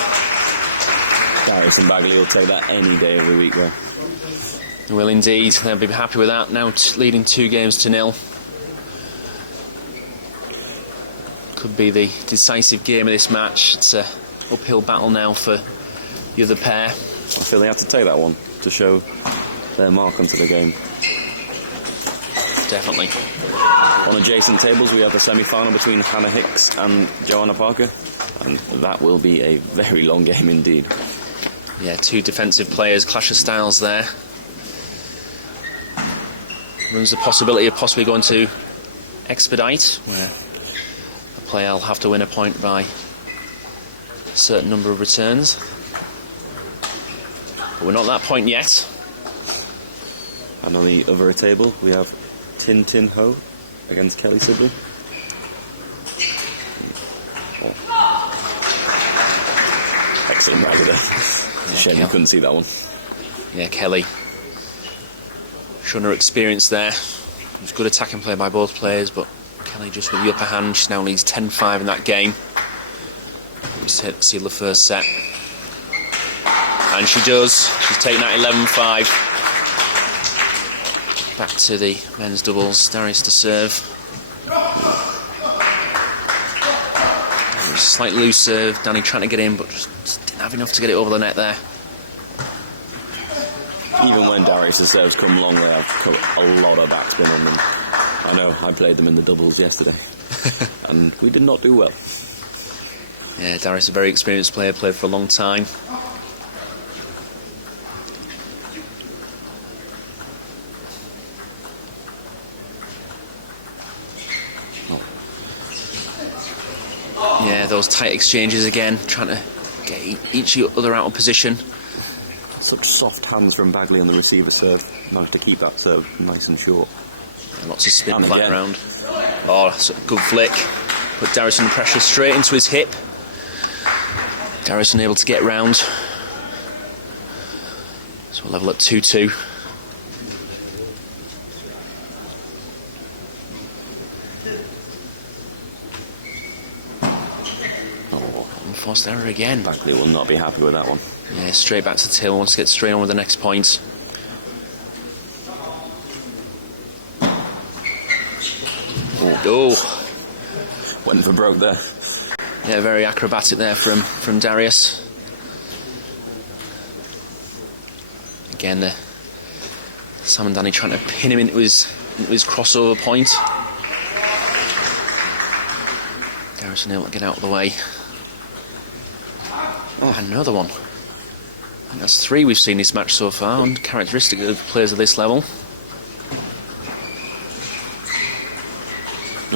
Darius and Bagley will take that any day of the week, though. They will indeed. They'll be happy with that. Now leading 2-0. Could be the decisive game of this match. It's a uphill battle now for the other pair. I feel they have to take that one to show their mark onto the game. Definitely. On adjacent tables, we have the semi-final between Hannah Hicks and Joanna Parker, and that will be a very long game indeed. Yeah, two defensive players, clash of styles there. Runs the possibility of possibly going to expedite, where a player will have to win a point by a certain number of returns. But we're not at that point yet. And on the other table, we have Tin Tin Ho against Kelly Sibley. Excellent rally there. Shame you couldn't see that one. Yeah, Kelly showing her experience there. It was good attacking play by both players, but Kelly just with the upper hand. She now leads 10-5 in that game. We seal the first set. And she does. She's taking that 11-5. Back to the men's doubles. Darius to serve. It was a slightly loose serve. Danny trying to get in, but just didn't have enough to get it over the net there. Even when Darius' serves come long, they have a lot of backspin on them. I know, I played them in the doubles yesterday, and we did not do well. Yeah, Darius, a very experienced player, played for a long time. Yeah, those tight exchanges again, trying to get each other out of position. Such soft hands from Bagley on the receiver serve. Managed to keep that serve nice and short. Yeah, lots of spin And flying again. around. Oh, that's a good flick. Put Darius under pressure straight into his hip. Darius unable to get round. So we'll level at 2-2. Oh, unforced error again. Bagley will not be happy with that one. Yeah, straight back to tail. Wants to get straight on with the next point. Oh, Went for broke there. yeah, very acrobatic there from Darius. Again, Sam and Danny trying to pin him into his crossover point. Darius unable to get out of the way. Oh, another one. I think that's 3 we've seen this match so far, uncharacteristic of players of this level.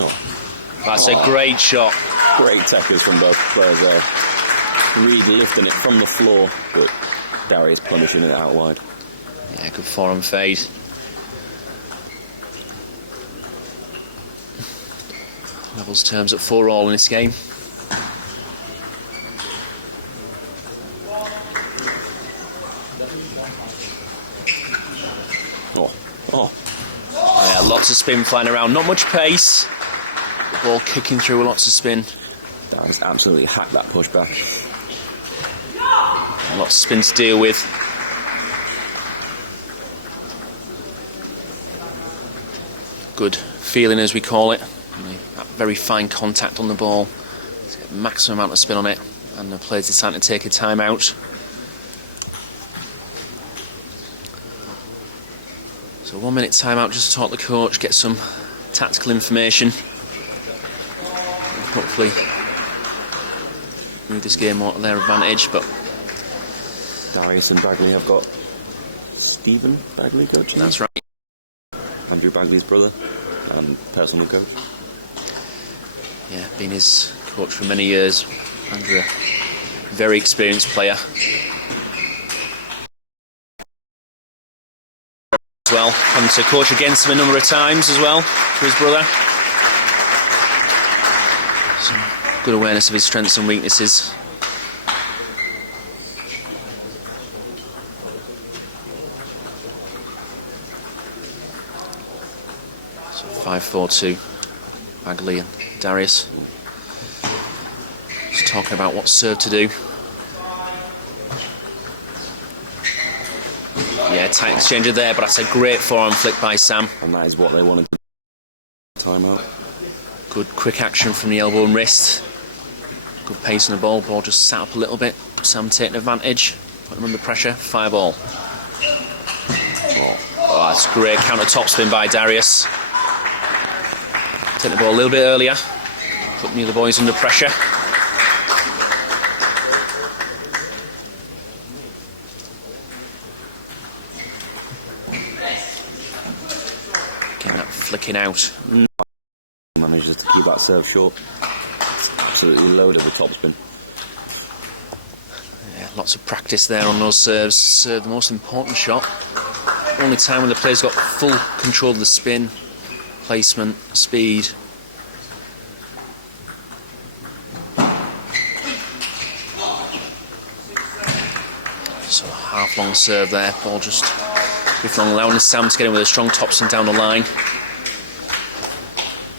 Oh, That's a great shot. great tackles from both players there. Reed lifting it from the floor, but Darius punishing it out wide. Yeah, good forearm fade. Levels terms at 4-all in this game. Oh, Yeah, lots of spin flying around, not much pace. Ball kicking through with lots of spin. Darius absolutely hacked that pushback. Lots of spin to deal with. Good feeling, as we call it. That very fine contact on the ball. Let's get maximum amount of spin on it, and the players decide to take a time out. So 1 minute time out just to talk to the coach, get some tactical information. Hopefully move this game more to their advantage, but Darius and Bagley have got Stephen Bagley coaching. that's right. Andrew Bagley's brother and personal coach. Yeah, been his coach for many years. Andrew, a very experienced player. As well, having to coach against him a number of times as well, for his brother. Some good awareness of his strengths and weaknesses. So 5-4-2, Bagley and Darius. Just talking about what serve to do. Yeah, tight exchanger there, but that's a great forearm flick by Sam. And that is what they wanted. Timeout. Good quick action from the elbow and wrist. Good pace on the ball. Ball just sat up a little bit. Sam taking advantage. Put him under pressure. 5-all. Oh, that's great counter topspin by Darius. Take the ball a little bit earlier. Putting the other boys under pressure. Getting that flicking out. Manages to keep that serve short. It's absolutely loaded the topspin. Yeah, lots of practice there on those serves. Serve the most important shot. Only time when the player's got full control of the spin, placement, speed. So half long serve there. Ball just with long, allowing Sam to get in with a strong topspin down the line.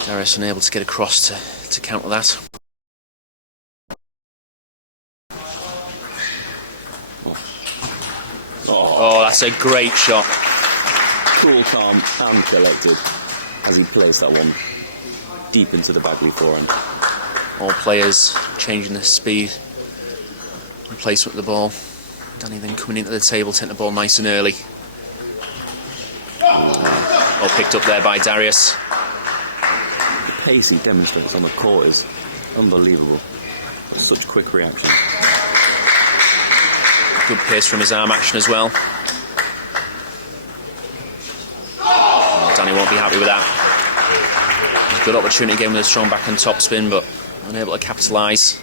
Darius unable to get across to counter that. Oh, that's a great shot. Cool, calm, and collected as he placed that one deep into the Bagley forehand. All players changing the speed and placement of the ball. Danny then coming into the table, taking the ball nice and early. All picked up there by Darius. The pace he demonstrates on the court is unbelievable. Such quick reaction. Good pace from his arm action as well. Oh, Danny won't be happy with that. Good opportunity again with a strong backhand topspin, but unable to capitalise.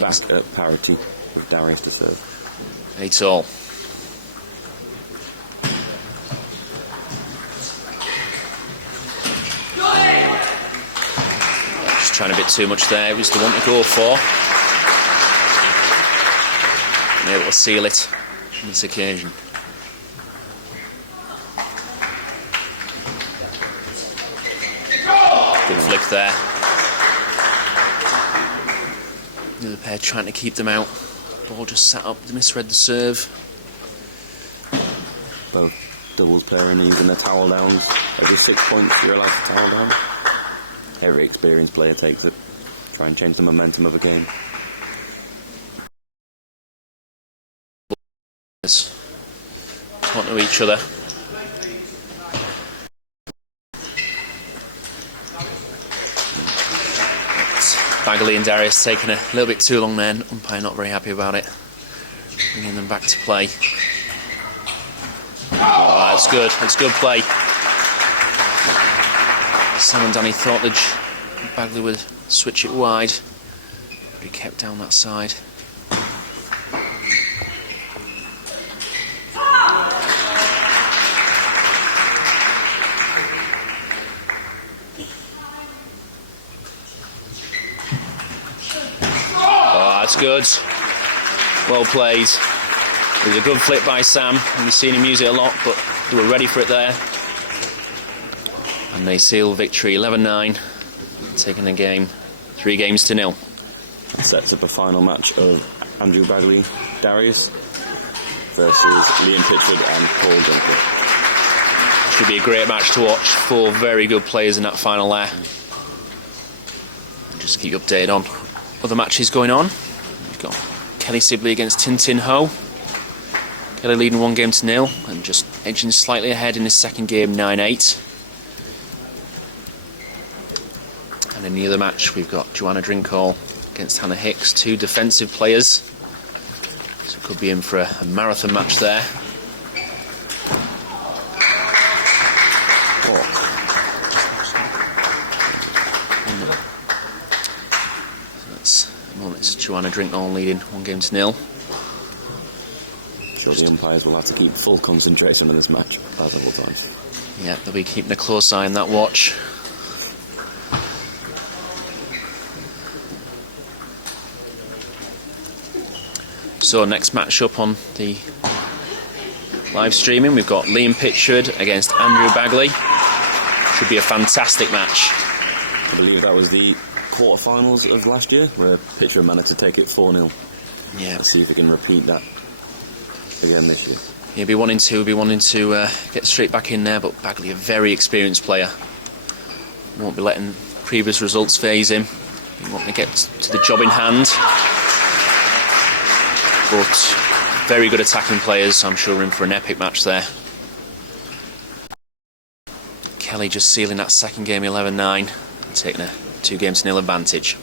Back at parity with Darius to serve. 8-all. Just trying a bit too much there. It was the one to go for. Able to seal it on this occasion. Good flick there. The other pair trying to keep them out. Ball just sat up, misread the serve. Both doubles pairing, even the towel downs. Every 6 points you're allowed to towel down. Every experienced player takes it. Try and change the momentum of a game. Onto each other. Bagley and Darius taking a little bit too long there. Umpire not very happy about it. Bringing them back to play. Oh, that's good. That's good play. Sam and Danny thought that Bagley would switch it wide, but he kept down that side. That's good. Well played. It was a good flip by Sam, and we've seen him use it a lot, but they were ready for it there. And they seal victory 11-9, taking the game 3-0. That sets up a final match of Andrew Bagley, Darius versus Liam Pitchford and Paul Drinkhall. Should be a great match to watch. 4 very good players in that final there. Just keep you updated on other matches going on. We've got Kelly Sibley against Tintin Ho. Kelly leading 1-0 and just edging slightly ahead in his second game, 9-8. And in the other match, we've got Joanna Drinkhall against Hannah Hicks, 2 defensive players. So it could be in for a marathon match there. It's Joanna Drinkhall leading 1-0. Sure, the umpires will have to keep full concentration on this match several times. Yeah, they'll be keeping a close eye on that watch. So next match up on the live streaming, we've got Liam Pitchford against Andrew Bagley. Should be a fantastic match. I believe that was the quarterfinals of last year, where Pitchford managed to take it 4-0. Yeah. Let's see if we can repeat that again this year. He'll be wanting to get straight back in there, but Bagley, a very experienced player, won't be letting previous results phase him. He wants to get to the job in hand. But very good attacking players, so I'm sure we're in for an epic match there. Kelly just sealing that second game 11-9 and taking a 2-0 advantage.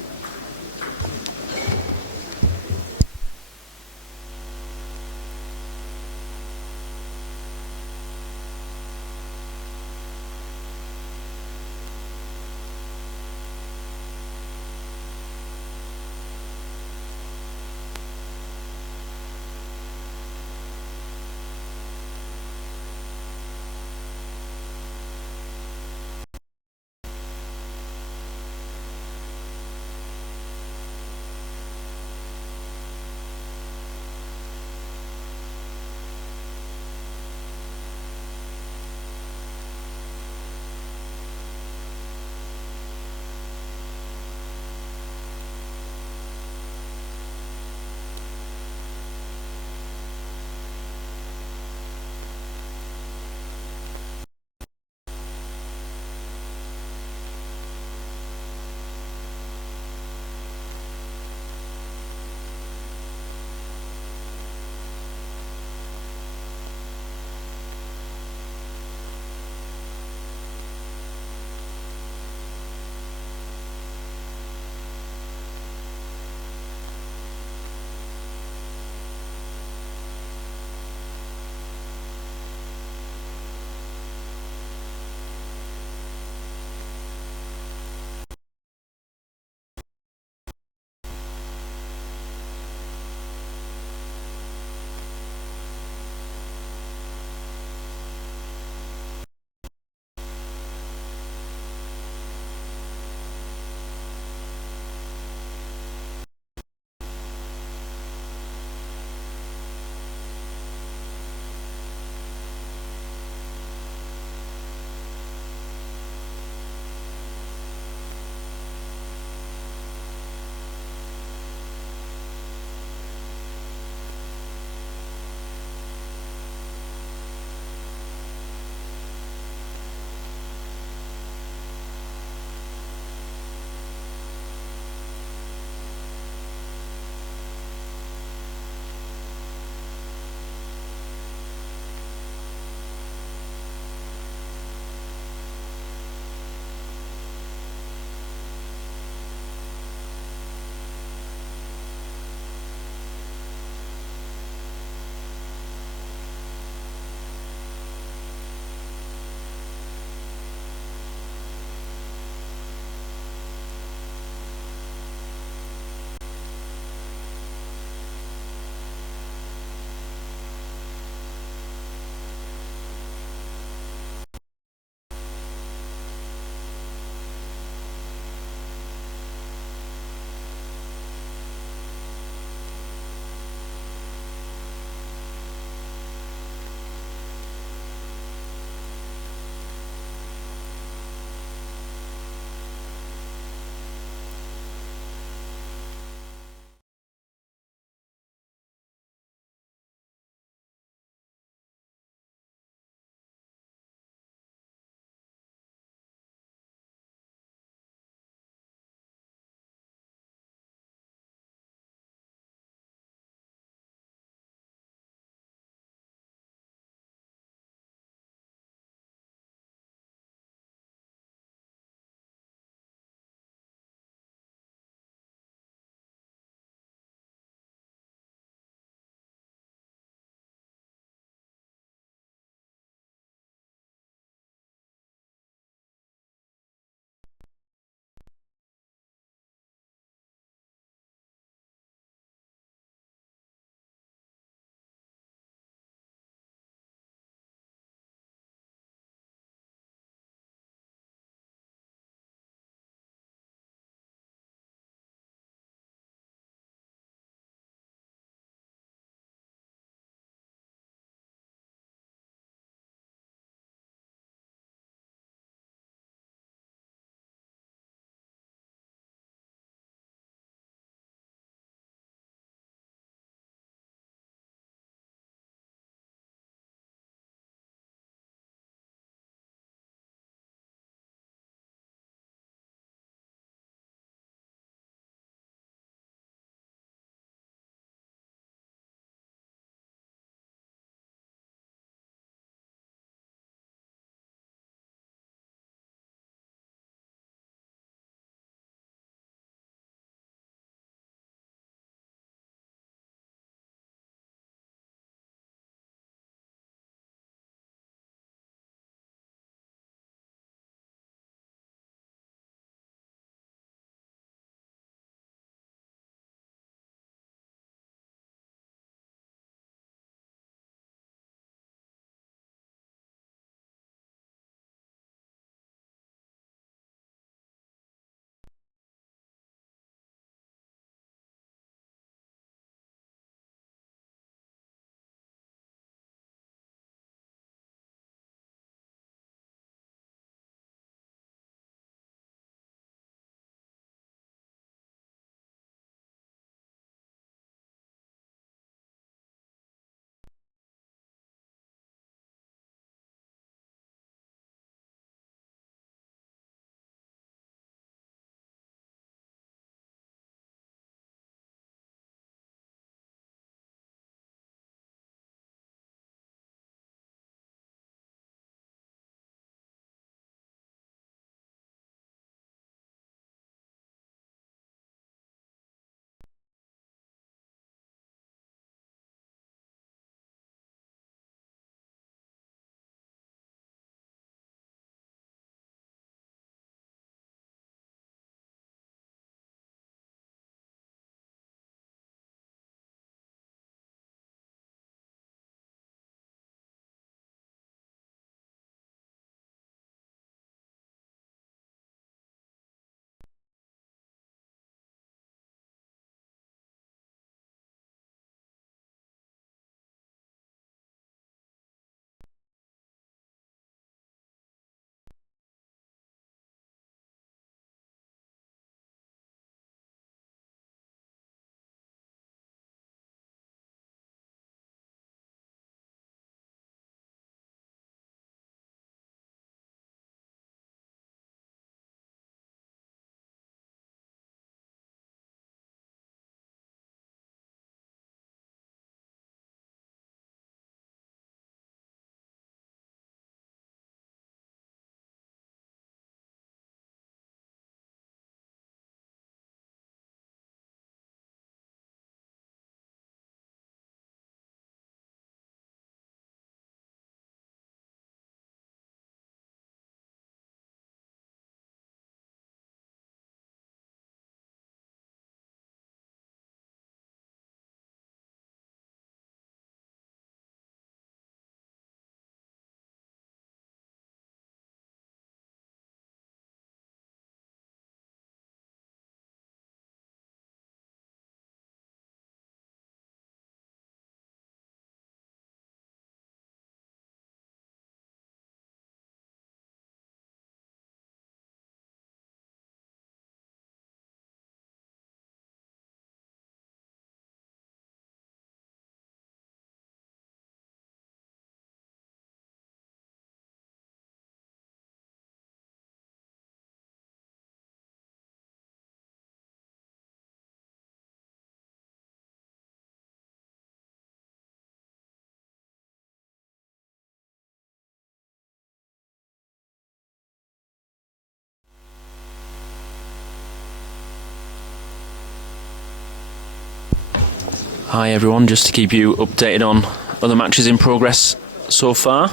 Hi everyone, just to keep you updated on other matches in progress so far.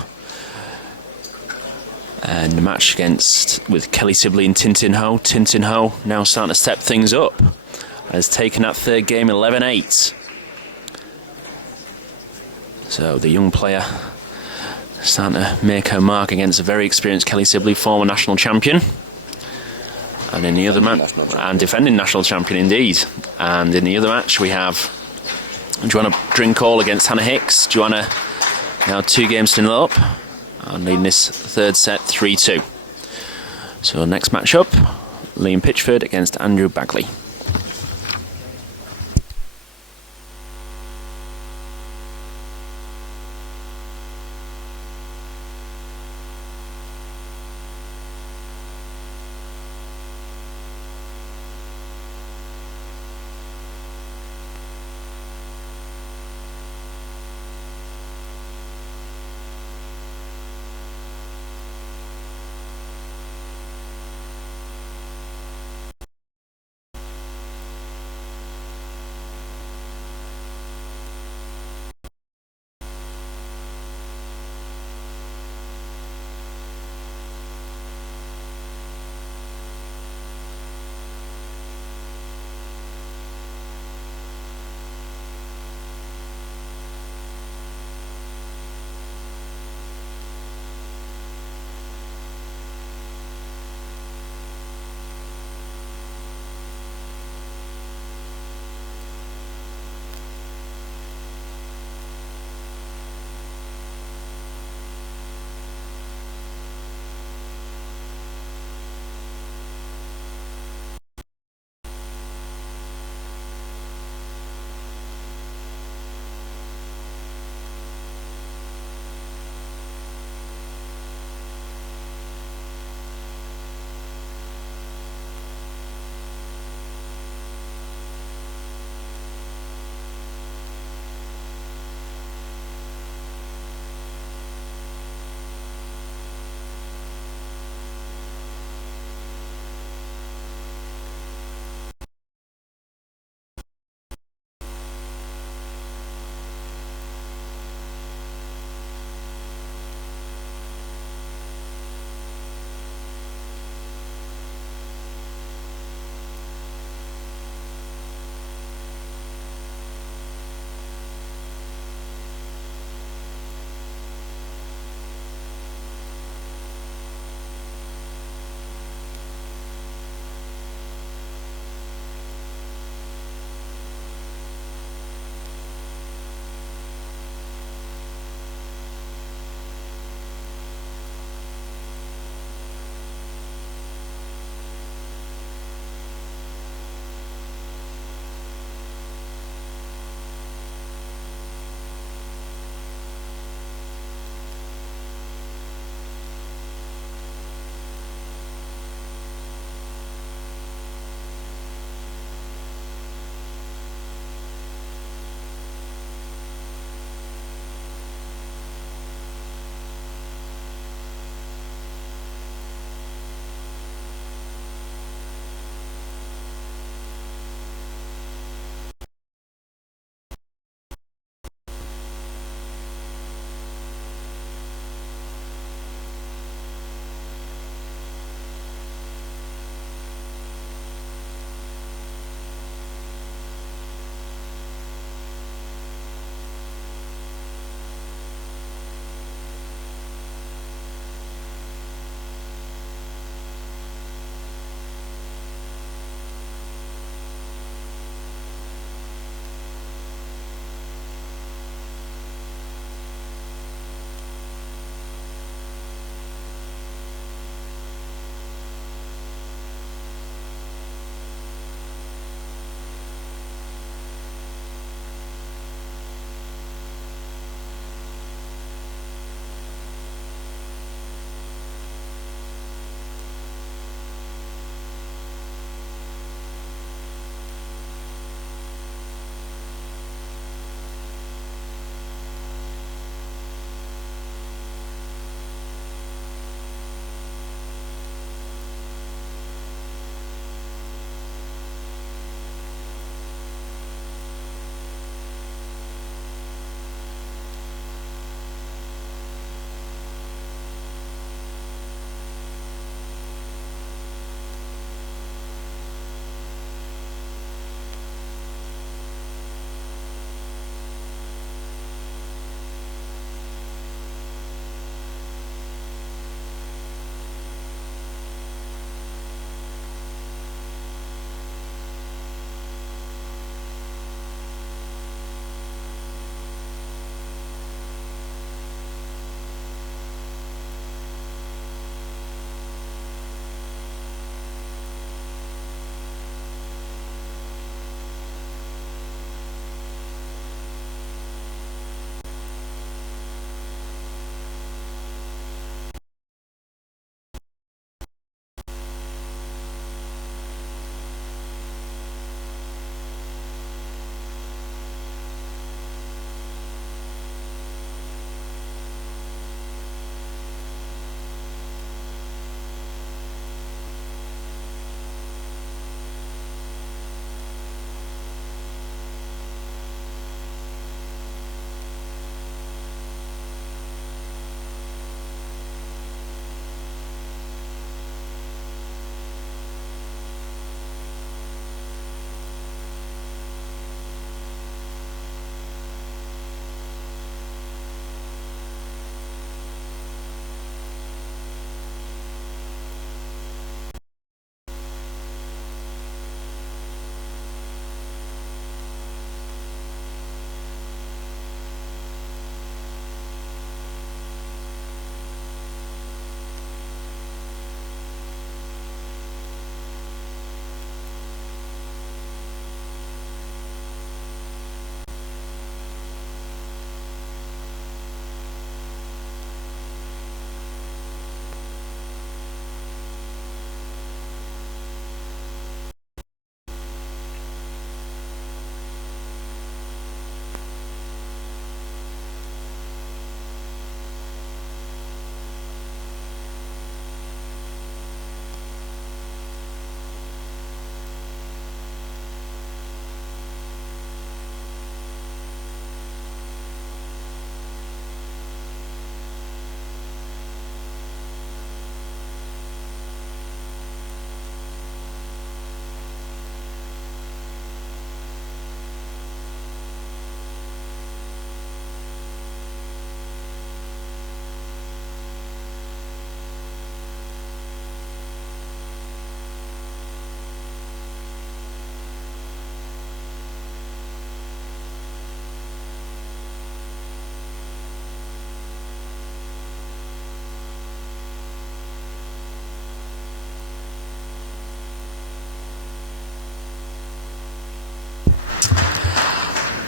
And the match with Kelly Sibley and Drinkhall. Drinkhall now starting to step things up. Has taken that third game 11-8. So the young player starting to make her mark against a very experienced Kelly Sibley, former national champion. And in the other match, and defending national champion indeed. And in the other match we have Drinkhall against Hannah Hicks. Joanna now 2 games to 0 up and leading this third set 3-2. So next match up, Liam Pitchford against Andrew Bagley.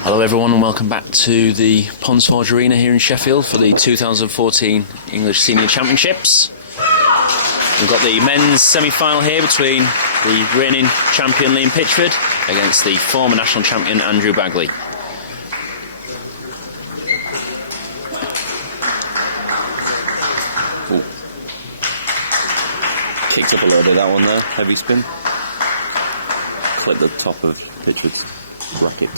Hello everyone and welcome back to the Ponsforge Arena here in Sheffield for the 2014 English Senior Championships. We've got the men's semi-final here between the reigning champion Liam Pitchford against the former national champion Andrew Bagley. Ooh. Kicked up a little bit, that one there, heavy spin. Clipped the top of Pitchford's racket.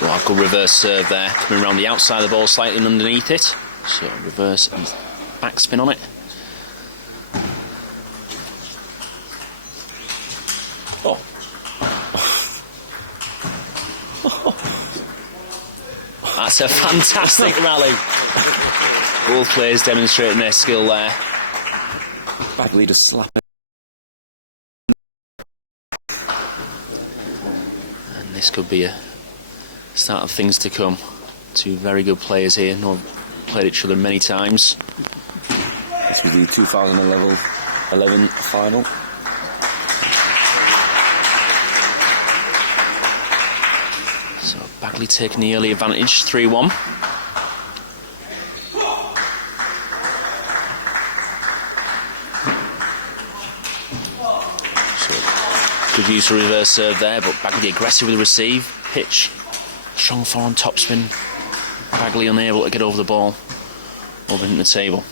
Well, good reverse serve there, coming around the outside of the ball, slightly underneath it. So reverse and backspin on it. Oh. That's a fantastic rally. Both players demonstrating their skill there. Bagley just slapping. And this could be a start of things to come. Two very good players here, know played each other many times. This will be the 2011 final. So Bagley taking the early advantage, 3-1. So good use of reverse serve there, but Bagley aggressive with the receive. Pitch, strong forehand topspin. Bagley unable to get over the ball, over in the table.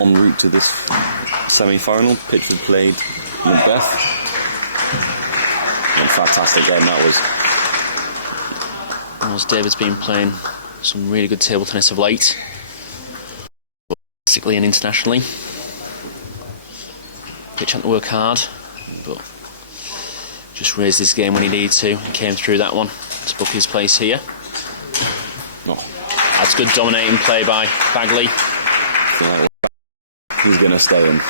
En route to this semi-final, Pitchford played Macbeth. And fantastic game that was. As David's been playing some really good table tennis of late, domestically and internationally. Pitch had to work hard, but just raised his game when he needed to and came through that one to book his place here. Oh. That's good dominating play by Bagley. Yeah, he's going to stay in.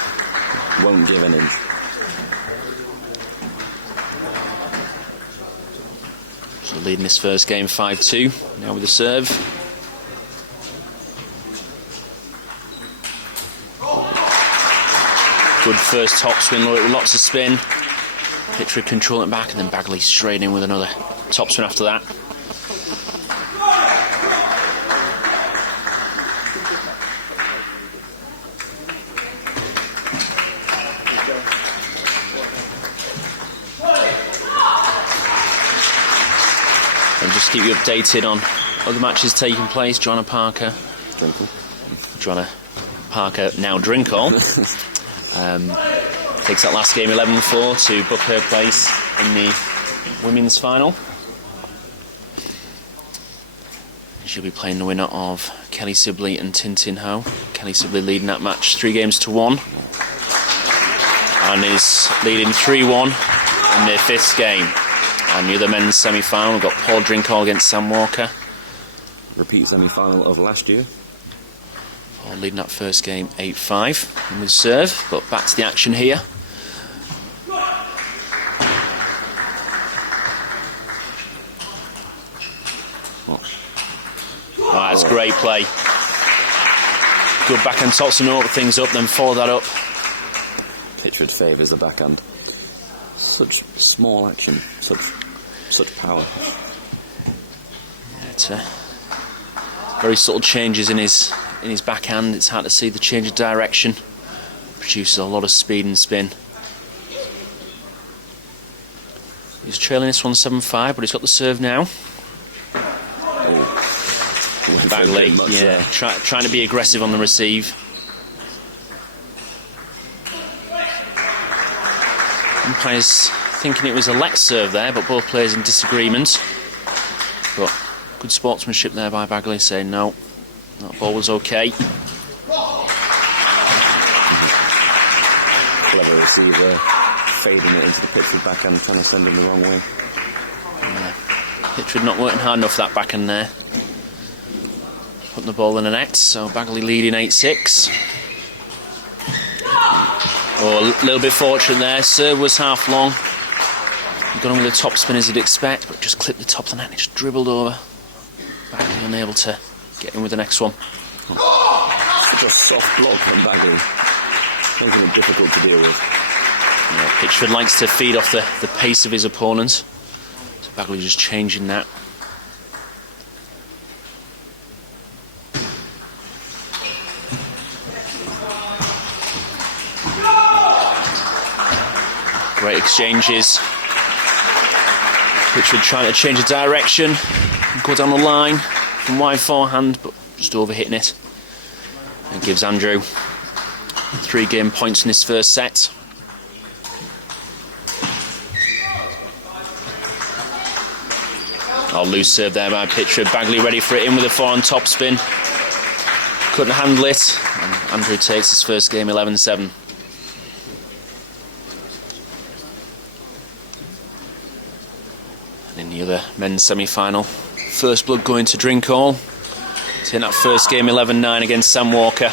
Won't give an inch. So leading this first game 5-2. Now with the serve. Good first topspin, lots of spin. Pitchford controlling it back, and then Bagley straight in with another topspin after that. And just keep you updated on other matches taking place. Joanna Parker, Joanna Parker, now Drinkhall. Takes that last game 11-4 to book her place in the women's final. She'll be playing the winner of Kelly Sibley and Tintin Ho. Kelly Sibley leading that match 3-1, and is leading 3-1 in their fifth game. And the other men's semi-final, we've got Paul Drinkhall against Sam Walker. Repeat semi-final of last year. Paul leading that first game 8-5 with serve, but back to the action here. Oh, that's great play. Good backhand toss and open things up, then follow that up. Pitchford favours the backhand. Such small action, such power. Yeah, it's very subtle changes in his backhand. It's hard to see the change of direction. Produces a lot of speed and spin. He's trailing this one 7-5, but he's got the serve now. Bagley, yeah, trying to be aggressive on the receive. Umpires thinking it was a Lex serve there, but both players in disagreement. But good sportsmanship there by Bagley, saying no, that ball was okay. Clever receiver, fading it into the Pitchford backhand, trying to send him the wrong way. Yeah. Pitchford not working hard enough for that backhand there. Putting the ball in the net, so Bagley leading 8-6. Oh, a little bit fortunate there. Serve was half long. Got on with the top spin as you'd expect, but just clipped the top of the net and just dribbled over. Bagley unable to get in with the next one. Such a soft block from Bagley. Making it difficult to deal with. Yeah, Pitchford likes to feed off the pace of his opponent. So Bagley just changing that. Great exchanges. Pitchford trying to change the direction, go down the line from wide forehand, but just overhitting it. And gives Andrew 3 game points in his first set. Oh, loose serve there by Pitchford. Bagley ready for it, in with a forehand topspin. Couldn't handle it. And Andrew takes his first game 11-7. In the other men's semi-final, first blood going to Drinkhall. Taking that first game 11-9 against Sam Walker.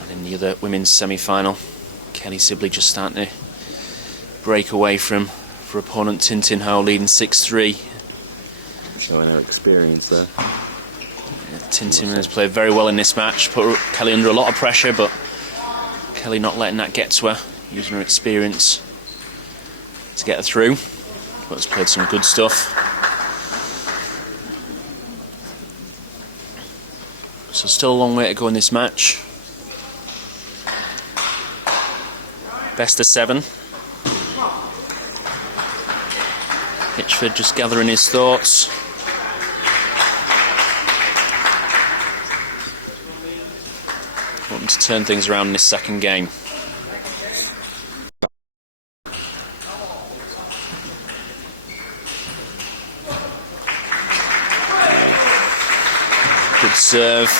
And in the other women's semi-final, Kelly Sibley just starting to break away for opponent Drinkhall, leading 6-3. Showing her experience there. Yeah, Tintin has played very well in this match, put Kelly under a lot of pressure, but Kelly not letting that get to her, using her experience to get her through. But has played some good stuff. So still a long way to go in this match. Best of 7. Pitchford just gathering his thoughts. Wanting to turn things around in this second game. Good serve.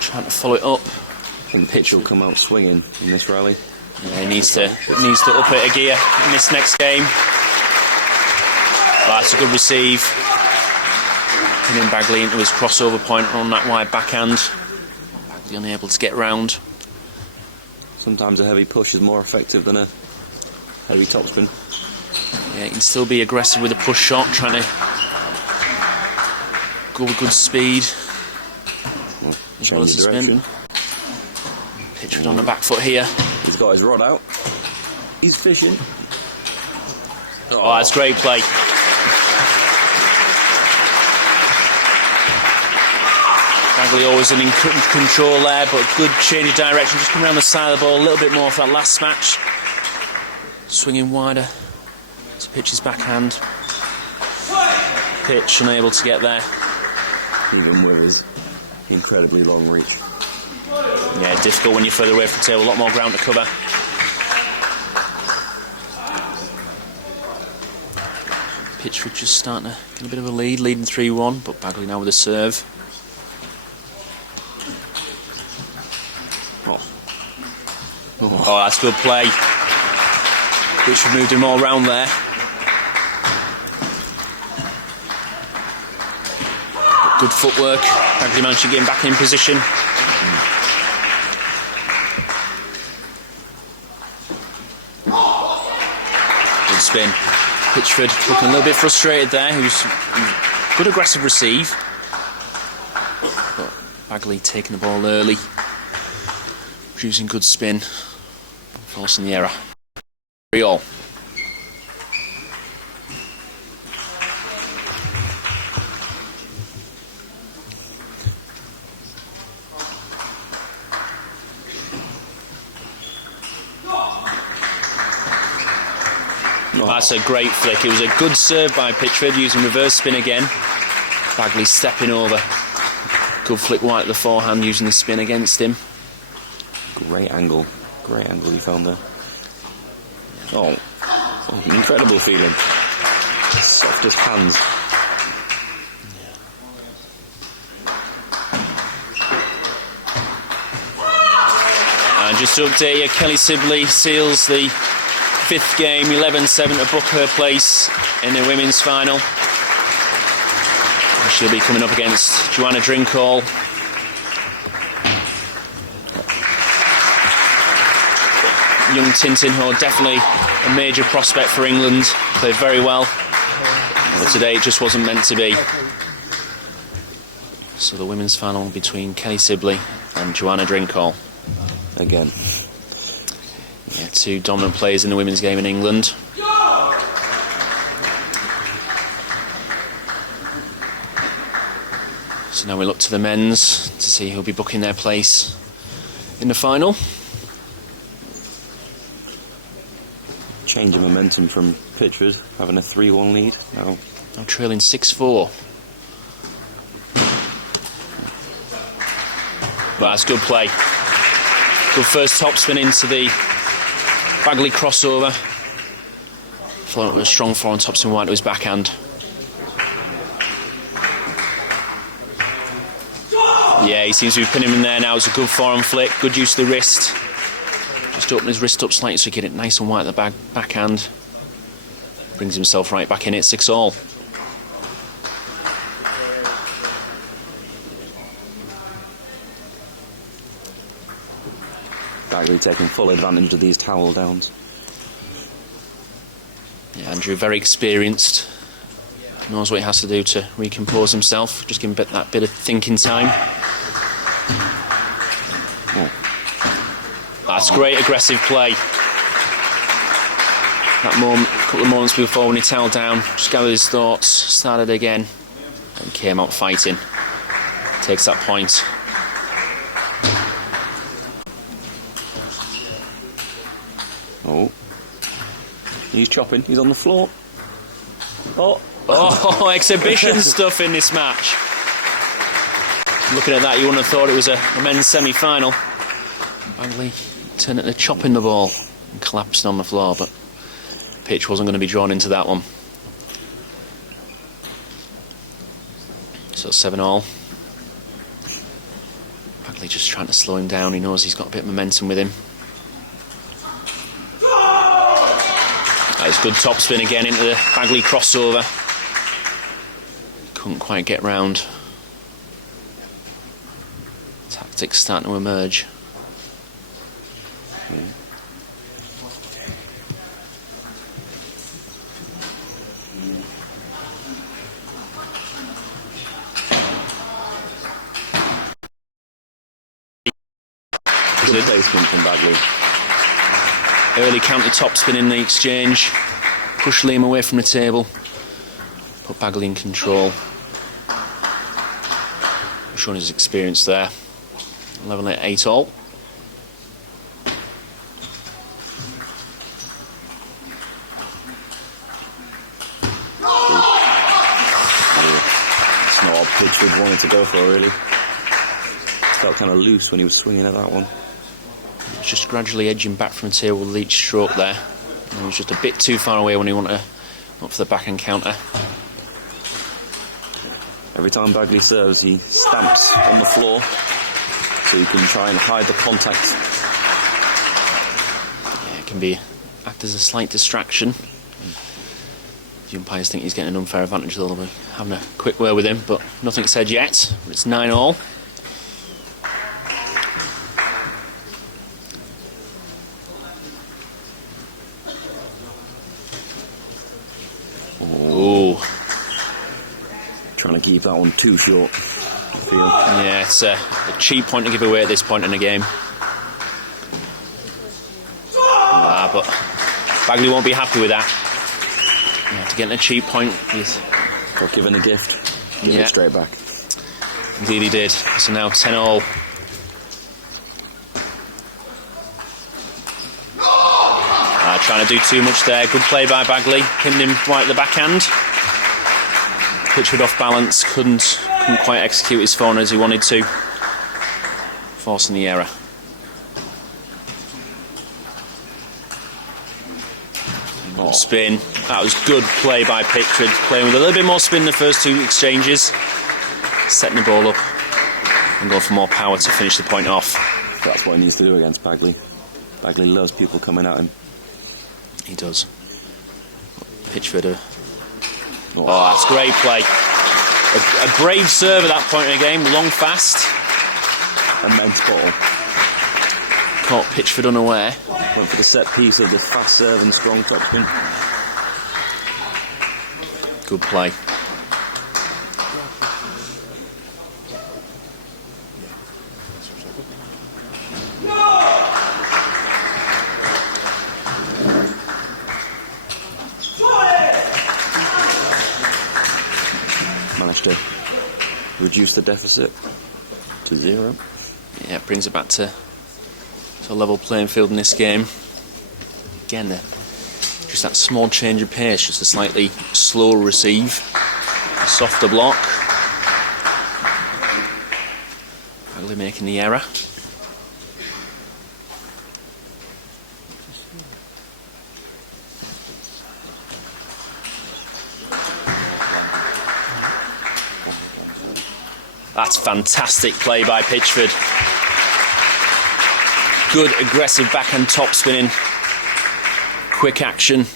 Trying to follow it up. I think Pitch will come out swinging in this rally. Yeah, he needs to up it a gear in this next game. But that's a good receive. Pinning Bagley into his crossover point on that wide backhand. Bagley unable to get round. Sometimes a heavy push is more effective than a heavy topspin. Yeah, he can still be aggressive with a push shot, trying to go with good speed. As well as the spin. Pitchford on the back foot here. He's got his rod out. He's fishing. Oh, that's great play. Bagley always in control there, but good change of direction. Just come around the side of the ball a little bit more for that last smash. Swinging wider to Pitch's backhand. Pitch unable to get there. Even with his incredibly long reach. Yeah, difficult when you're further away from the table, a lot more ground to cover. Pitchford just starting to get a bit of a lead, leading 3-1, but Bagley now with a serve. Oh, that's good play. Pitchford moved him all round there. Good footwork. Bagley managed to get him back in position. Good spin. Pitchford looking a little bit frustrated there. He was good aggressive receive. But Bagley taking the ball early. Producing good spin. Forcing the error. 3-all. That's a great flick. It was a good serve by Pitchford, using reverse spin again. Bagley stepping over. Good flick wide at the forehand, using the spin against him. Great angle he found there. Oh, incredible feeling. Soft as hands. And just to update you, Kelly Sibley seals the 5th game, 11-7 to book her place in the women's final. She'll be coming up against Joanna Drinkhall. Young Tintin, definitely a major prospect for England. Played very well, but today it just wasn't meant to be. So the women's final between Kelly Sibley and Joanna Drinkhall. Again. Yeah, two dominant players in the women's game in England. So now we look to the men's to see who'll be booking their place in the final. Change of momentum from Pitchford, having a 3-1 lead. Now trailing 6-4. But that's good play. Good first topspin into the Bagley crossover. Followed up with a strong forehand topspin wide to his backhand. Yeah, he seems to be pinning him in there now. It's a good forehand flick, good use of the wrist. Just open his wrist up slightly so he can get it nice and wide at the backhand. Brings himself right back in it, 6-all. Bagley taking full advantage of these towel downs. Yeah, Andrew, very experienced. Knows what he has to do to recompose himself. Just give him that bit of thinking time. Oh. That's great aggressive play. That moment, a couple of moments before when he toweled down, just gathered his thoughts, started again, and came out fighting. Takes that point. Oh. He's chopping, he's on the floor. Oh, exhibition stuff in this match. Looking at that, you wouldn't have thought it was a men's semi-final. Bagley turning to chopping the ball and collapsing on the floor, but pitch wasn't going to be drawn into that one. So 7-all. Bagley just trying to slow him down. He knows he's got a bit of momentum with him. That's good topspin again into the Bagley crossover. Couldn't quite get round. Tactics starting to emerge. Good placement from Bagley. Early counter topspin in the exchange. Push Liam away from the table. Put Bagley in control. Showing his experience there. 11 at 8-all. It's not what Pitchford wanted to go for, really. Felt kind of loose when he was swinging at that one. He was just gradually edging back from the table with each stroke there. And he was just a bit too far away when he wanted to up for the backhand counter. Every time Bagley serves, he stamps on the floor so he can try and hide the contact. Yeah, it can act as a slight distraction. The umpires think he's getting an unfair advantage, they'll be having a quick word with him, but nothing said yet. But it's 9-all. Trying to keep that one too short, I feel. Yeah, it's a cheap point to give away at this point in the game. But Bagley won't be happy with that. Yeah, to get a cheap point, he's got given a gift. Give it straight back. Indeed he did. So now 10-all. Trying to do too much there. Good play by Bagley. Pinned him right at the backhand. Pitchford off balance. Couldn't quite execute his forehand as he wanted to. Forcing the error. Good spin. That was good play by Pitchford. Playing with a little bit more spin in the first two exchanges. Setting the ball up and going for more power to finish the point off. That's what he needs to do against Bagley. Bagley loves people coming at him. He does. Pitchford. Oh, that's great play. A brave serve at that point in the game. Long, fast. Immense ball. Caught Pitchford unaware. Went for the set piece of the fast serve and strong topspin. Good play. managed to reduce the deficit to 0. Yeah, it brings it back to a level playing field in this game. Again, just that small change of pace, just a slightly slower receive, a softer block. Bagley making the error. That's fantastic play by Pitchford. Good aggressive backhand top spinning. Quick action.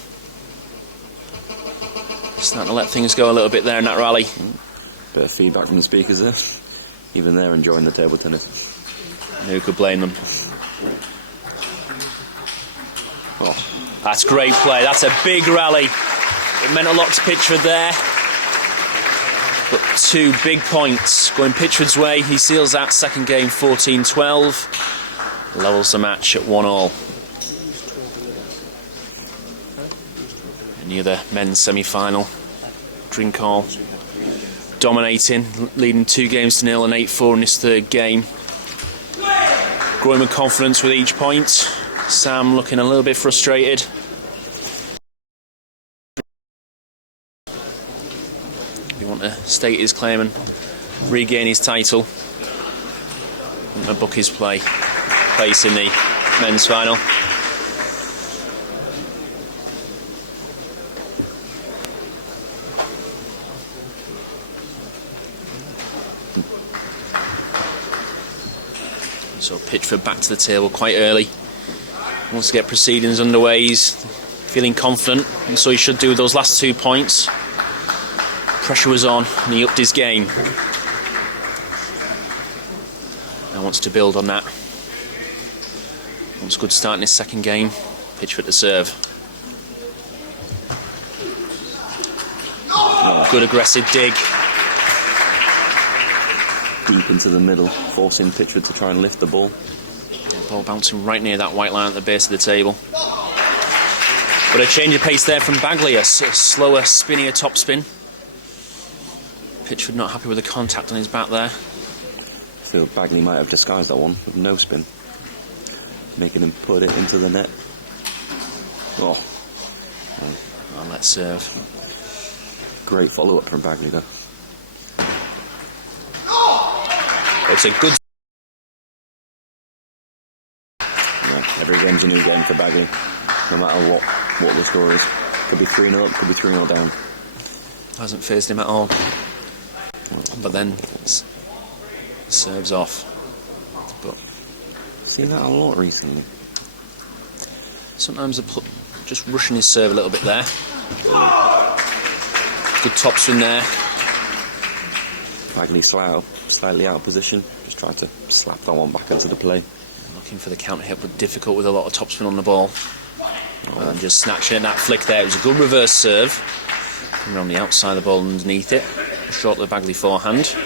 Starting to let things go a little bit there in that rally. Bit of feedback from the speakers there. Even they're enjoying the table tennis. Who could blame them? Oh, that's great play. That's a big rally. It meant a lot to Pitchford there. But 2 big points going Pitchford's way. He seals that second game 14-12. Levels the match at 1-1. And the other men's semi-final. Drinkhall dominating, leading 2-0 and 8-4 in this third game. Growing with confidence with each point. Sam looking a little bit frustrated. We want to state his claim and regain his title. And book his place in the men's final. So Pitchford back to the table quite early. Wants to get proceedings underway. He's feeling confident, and so he should do with those last 2 points. Pressure was on, and he upped his game. Now wants to build on that. Wants a good start in his second game. Pitchford to serve. Good aggressive dig. Deep into the middle, forcing Pitchford to try and lift the ball. Ball bouncing right near that white line at the base of the table. But a change of pace there from Bagley, a slower, spinnier top spin. Pitchford not happy with the contact on his back there. I feel Bagley might have disguised that one with no spin, making him put it into the net. Oh, Well, let's serve. Great follow-up from Bagley though. It's a good... Yeah, every game's a new game for Bagley, no matter what the score is. Could be 3-0 up, could be 3-0 down. Hasn't phased him at all. But then serves off. But Seen that a lot recently. sometimes just rushing his serve a little bit there. Good top spin there. Bagley slightly out of position. Just tried to slap that one back into the play. Looking for the counter hit, but difficult with a lot of topspin on the ball. And just snatching at that flick there. It was a good reverse serve. Coming on the outside of the ball underneath it. Short of the Bagley forehand.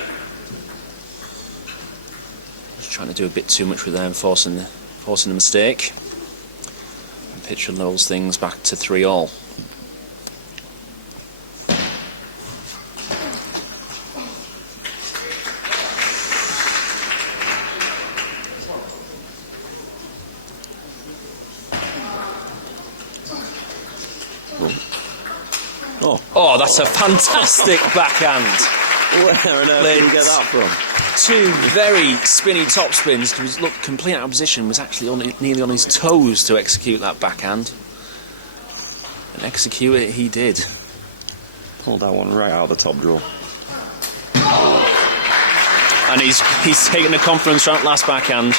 Just trying to do a bit too much with them, forcing the mistake. And Pitchford levels things back to 3-all. Oh, that's a fantastic backhand. Where on earth did you get that from? 2 very spinny top spins. He was looked complete out of position. Was actually nearly on his toes to execute that backhand, and execute it he did. Pulled that one right out of the top drawer. And he's taken the confidence from that last backhand.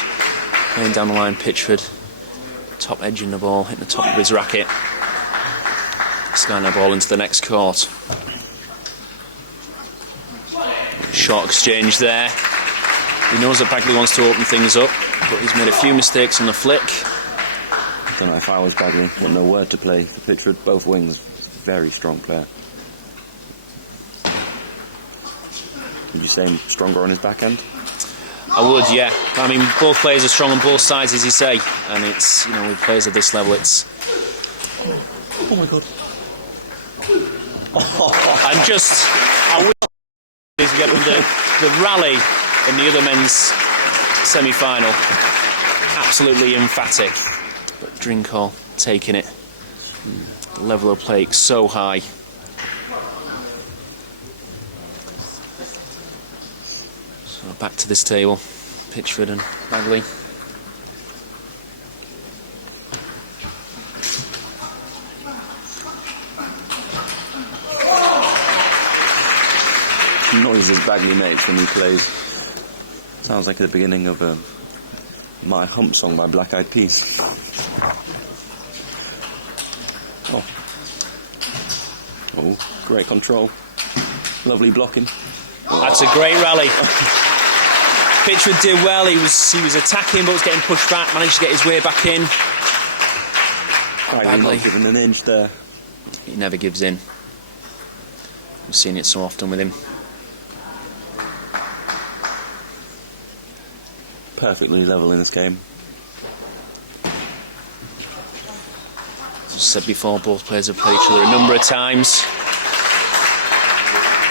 Playing down the line, Pitchford, top edging the ball, hitting the top of his racket. Skying the ball into the next court. Short exchange there. He knows that Bagley wants to open things up, but he's made a few mistakes on the flick. I don't know if I was Bagley, but no word to play for Pitchford. Both wings, very strong player. Would you say him stronger on his backhand? I would, yeah. I mean, both players are strong on both sides, as you say, and it's, with players at this level, it's... Oh my god. And just... I will is we get the rally in the other men's semi-final. Absolutely emphatic. But Drinkhall taking it. The level of play so high. So back to this table. Pitchford and Bagley. Noises Bagley makes when he plays. Sounds like the beginning of a My Hump song by Black Eyed Peas. Oh, great control. Lovely blocking. That's a great rally. Pitchford did well. He was attacking but was getting pushed back. Managed to get his way back in. Bagley not giving an inch there. He never gives in. We've seen it so often with him. Perfectly level in this game. As I said before, both players have played each other a number of times.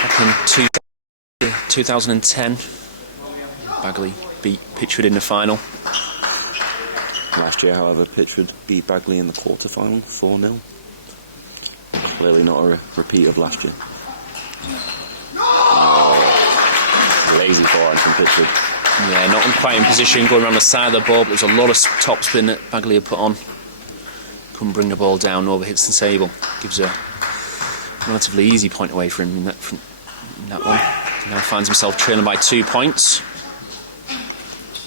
Back in 2010, Bagley beat Pitchford in the final. Last year, however, Pitchford beat Bagley in the quarterfinal 4-0. Clearly not a repeat of last year. Lazy forehand from Pitchford. Yeah, not quite in position, going around the side of the ball, but there's a lot of topspin that Bagley had put on. Couldn't bring the ball down, over hits the table. Gives a relatively easy point away for him in that one. He now finds himself trailing by 2 points.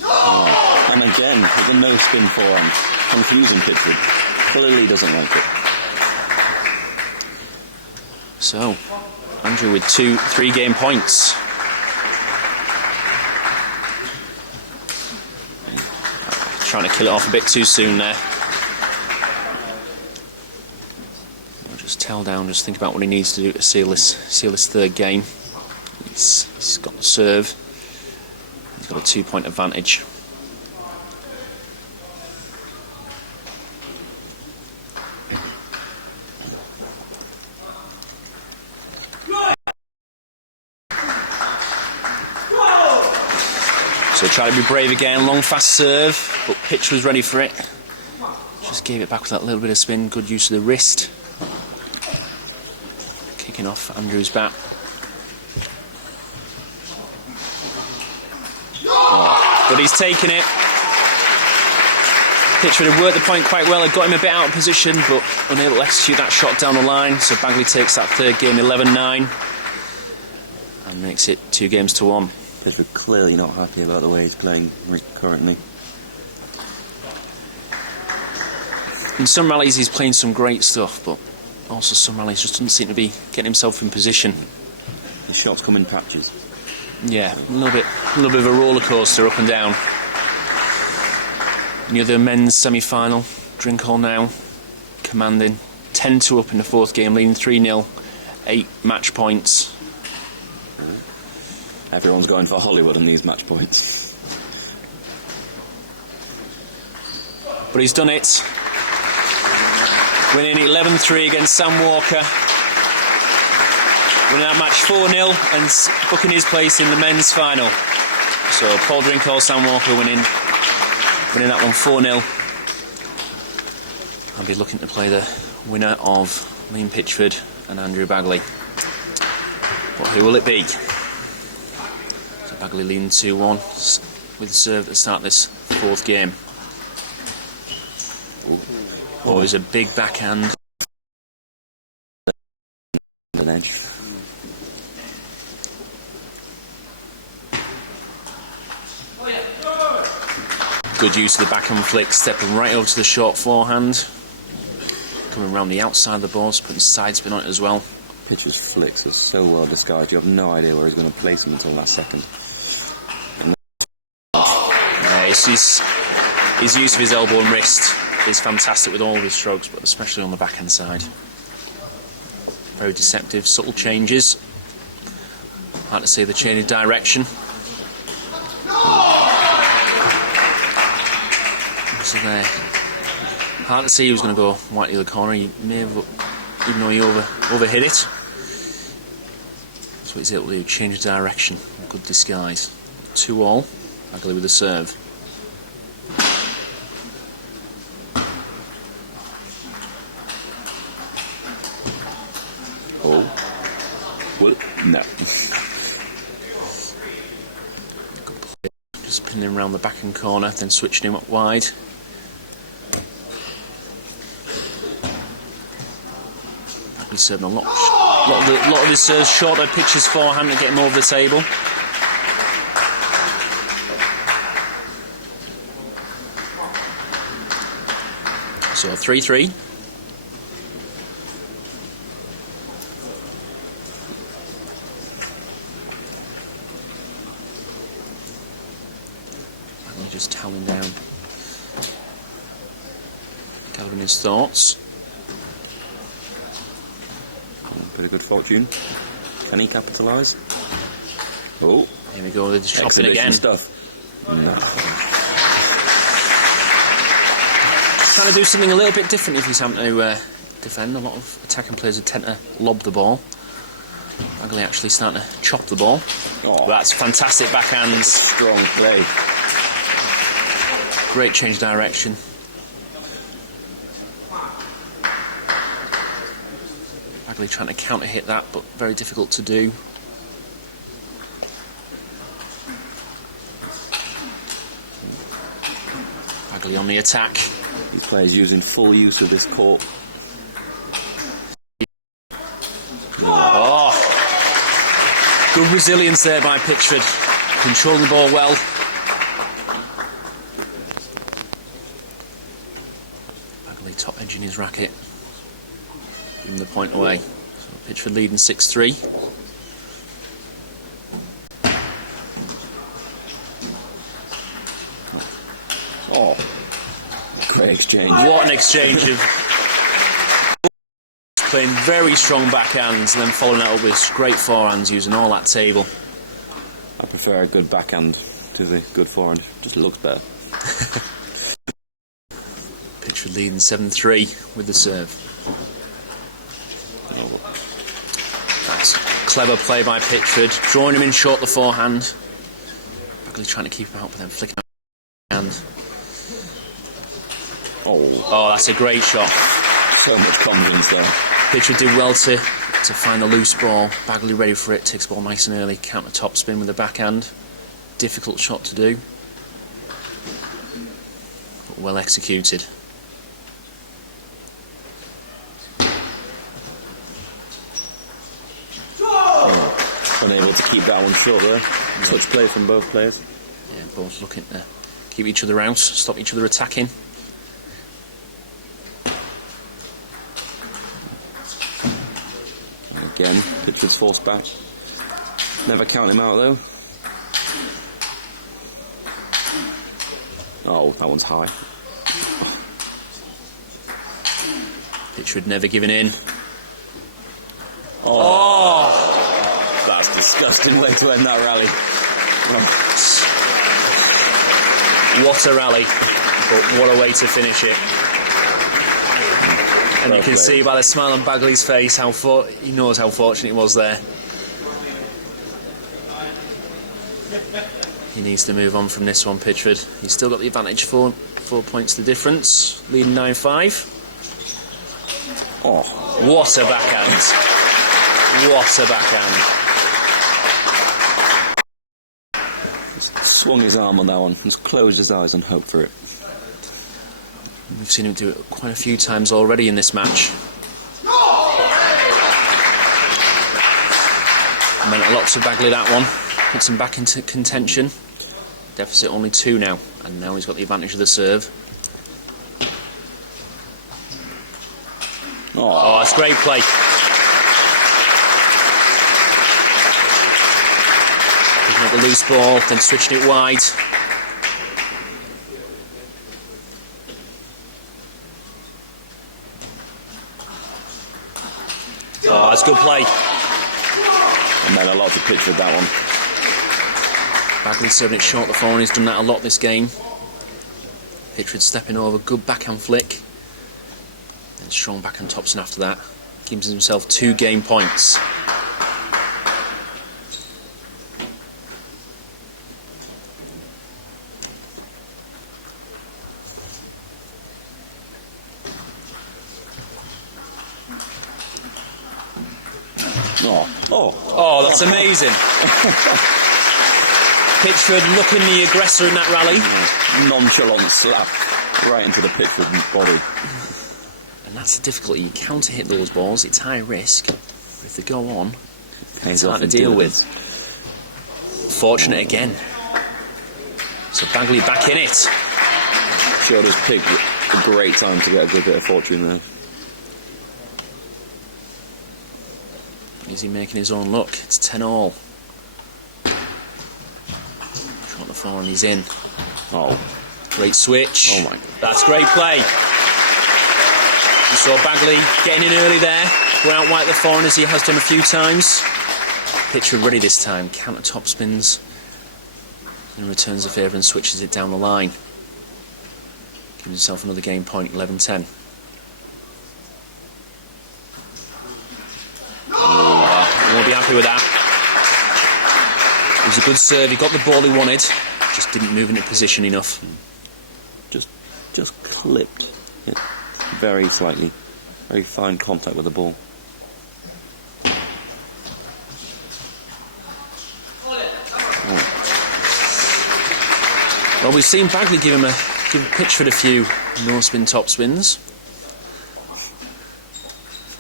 Oh, and again, with a no-spin forehand. Confusing Pitchford. Clearly doesn't like it. So, Andrew with 3 game points. Trying to kill it off a bit too soon there. I'll just tell down, just think about what he needs to do to seal this third game. He's got the serve. He's got a 2-point advantage. So try to be brave again, long fast serve, but Pitch was ready for it. Just gave it back with that little bit of spin, good use of the wrist. Kicking off Andrew's bat. Oh, but he's taken it. Pitchford had worked the point quite well, had got him a bit out of position, but unable to execute that shot down the line. So Bagley takes that third game 11-9 and makes it 2-1. Pitchford clearly not happy about the way he's playing currently. In some rallies he's playing some great stuff, but also some rallies just doesn't seem to be getting himself in position. His shots come in patches. Yeah, a little bit of a roller coaster up and down. In the other men's semi-final, Drinkhall now commanding 10-2 up in the fourth game, leading 3-0, 8 match points. Everyone's going for Hollywood in these match points. But he's done it. Winning 11-3 against Sam Walker. Winning that match 4-0 and booking his place in the men's final. So Paul Drinkhall, Sam Walker winning that one 4-0. I'll be looking to play the winner of Liam Pitchford and Andrew Bagley. But who will it be? Bagley leading 2-1 with the serve at the start of this fourth game. Oh, there's a big backhand. An edge. Good use of the backhand flick, stepping right over to the short forehand. Coming around the outside of the ball, putting side spin on it as well. Pitcher's flicks are so well disguised, you have no idea where he's going to place them until last second. His use of his elbow and wrist is fantastic with all of his strokes, but especially on the backhand side. Very deceptive, subtle changes. Like to see the change of direction. So there, hard to see he was going to go right to the corner. He may have, even though he overhit it. So what he's able to do, change direction. Good disguise. 2-all. Bagley with the serve. Oh. Well, no. Good play. Just pinning him around the back and corner, then switching him up wide. Bagley serving a lot of his serves shorter pitches forehand to get him over the table. So 3-3. Bagley just toweling down, gathering his thoughts. Bit of good fortune. Can he capitalise? Oh, Here we go, they're chopping exhibition again. stuff. No. Trying to do something a little bit different if he's having to defend. A lot of attacking players tend to lob the ball. Bagley actually starting to chop the ball. Oh, That's fantastic backhands. strong play. Great change direction. Bagley trying to counter hit that, but very difficult to do. Bagley on the attack. These players using full use of this court. Oh, good resilience there by Pitchford. Controlling the ball well. Bagley top edging his racket. Giving the point away. So Pitchford leading 6-3. Oh, great exchange. What an exchange of playing very strong backhands and then following that up with great forehands using all that table. I prefer a good backhand to the good forehand. Just looks better. Pitchford leading 7-3 with the serve. That's clever play by Pitchford, drawing him in short the forehand. Bagley trying to keep him out, but then flicking out the hand. Oh, that's a great shot. So much confidence there. Pitchford did well to find the loose ball. Bagley ready for it, takes the ball nice and early, counter top spin with the backhand. Difficult shot to do, but well executed. Unable to keep that one short there. Touch play from both players. Yeah, both looking to keep each other out, stop each other attacking. And again, Pitchford's forced back. Never count him out though. Oh, that one's high. Pitchford never giving in. That's a disgusting way to end that rally. What a rally, but what a way to finish it. And you can see by the smile on Bagley's face how he knows how fortunate he was there. He needs to move on from this one, Pitchford. He's still got the advantage, 4 points the difference, leading 9-5. Oh, What a backhand. What a backhand. swung his arm on that one. Just closed his eyes and hoped for it. We've seen him do it quite a few times already in this match. Meant a lot to Bagley, that one. Puts him back into contention. Deficit only 2 now, and now he's got the advantage of the serve. Oh, that's great play. Picking up the loose ball, then switching it wide. Oh, that's good play. And then a lot to pitch with that one. Bagley serving it short the forehand. He's done that a lot this game. Pitchford stepping over, good backhand flick. And strong backhand topspin after that. Gives himself 2 game points. Oh, that's amazing. Pitchford looking the aggressor in that rally. Nonchalant slap right into the Pitchford body. And that's the difficulty. You counter hit those balls, it's high risk. But if they go on, it's hard to deal with. Fortunate again. So Bagley back in it. Showed us pick a great time to get a good bit of fortune there. Is he making his own luck? It's 10-all. Shot the 4 and he's in. Oh, Great switch. Oh my. That's great play. You saw Bagley getting in early there. Go out wide the 4 as he has done a few times. Pitchford ready this time. Counter top spins. And returns the favour and switches it down the line. Gives himself another game point, 11-10. He won't be happy with that. It was a good serve, he got the ball he wanted, just didn't move into position enough. Just clipped it very slightly. Very fine contact with the ball. Well, we've seen Bagley give Pitchford a few no-spin top spins.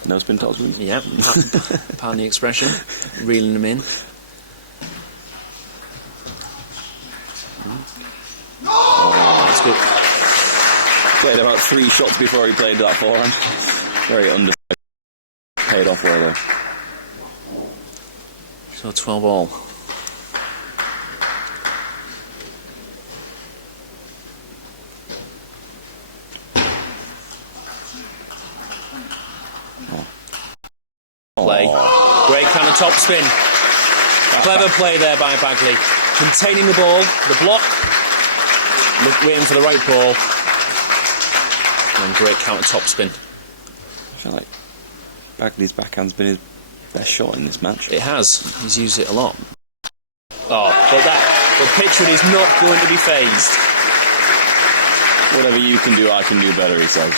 No spin top spins? Yep, pardon the expression, reeling them in. Oh, that's good. Played about 3 shots before he played that forehand. Very under. Paid off well there. So 12-all. Play. Great kind of top spin. Clever play there by Bagley. Containing the ball, the block, waiting for the right ball. And great counter top spin. I feel like Bagley's backhand's been his best shot in this match. It has. He's used it a lot. Oh, but Pitchford is not going to be phased. Whatever you can do, I can do better, he says.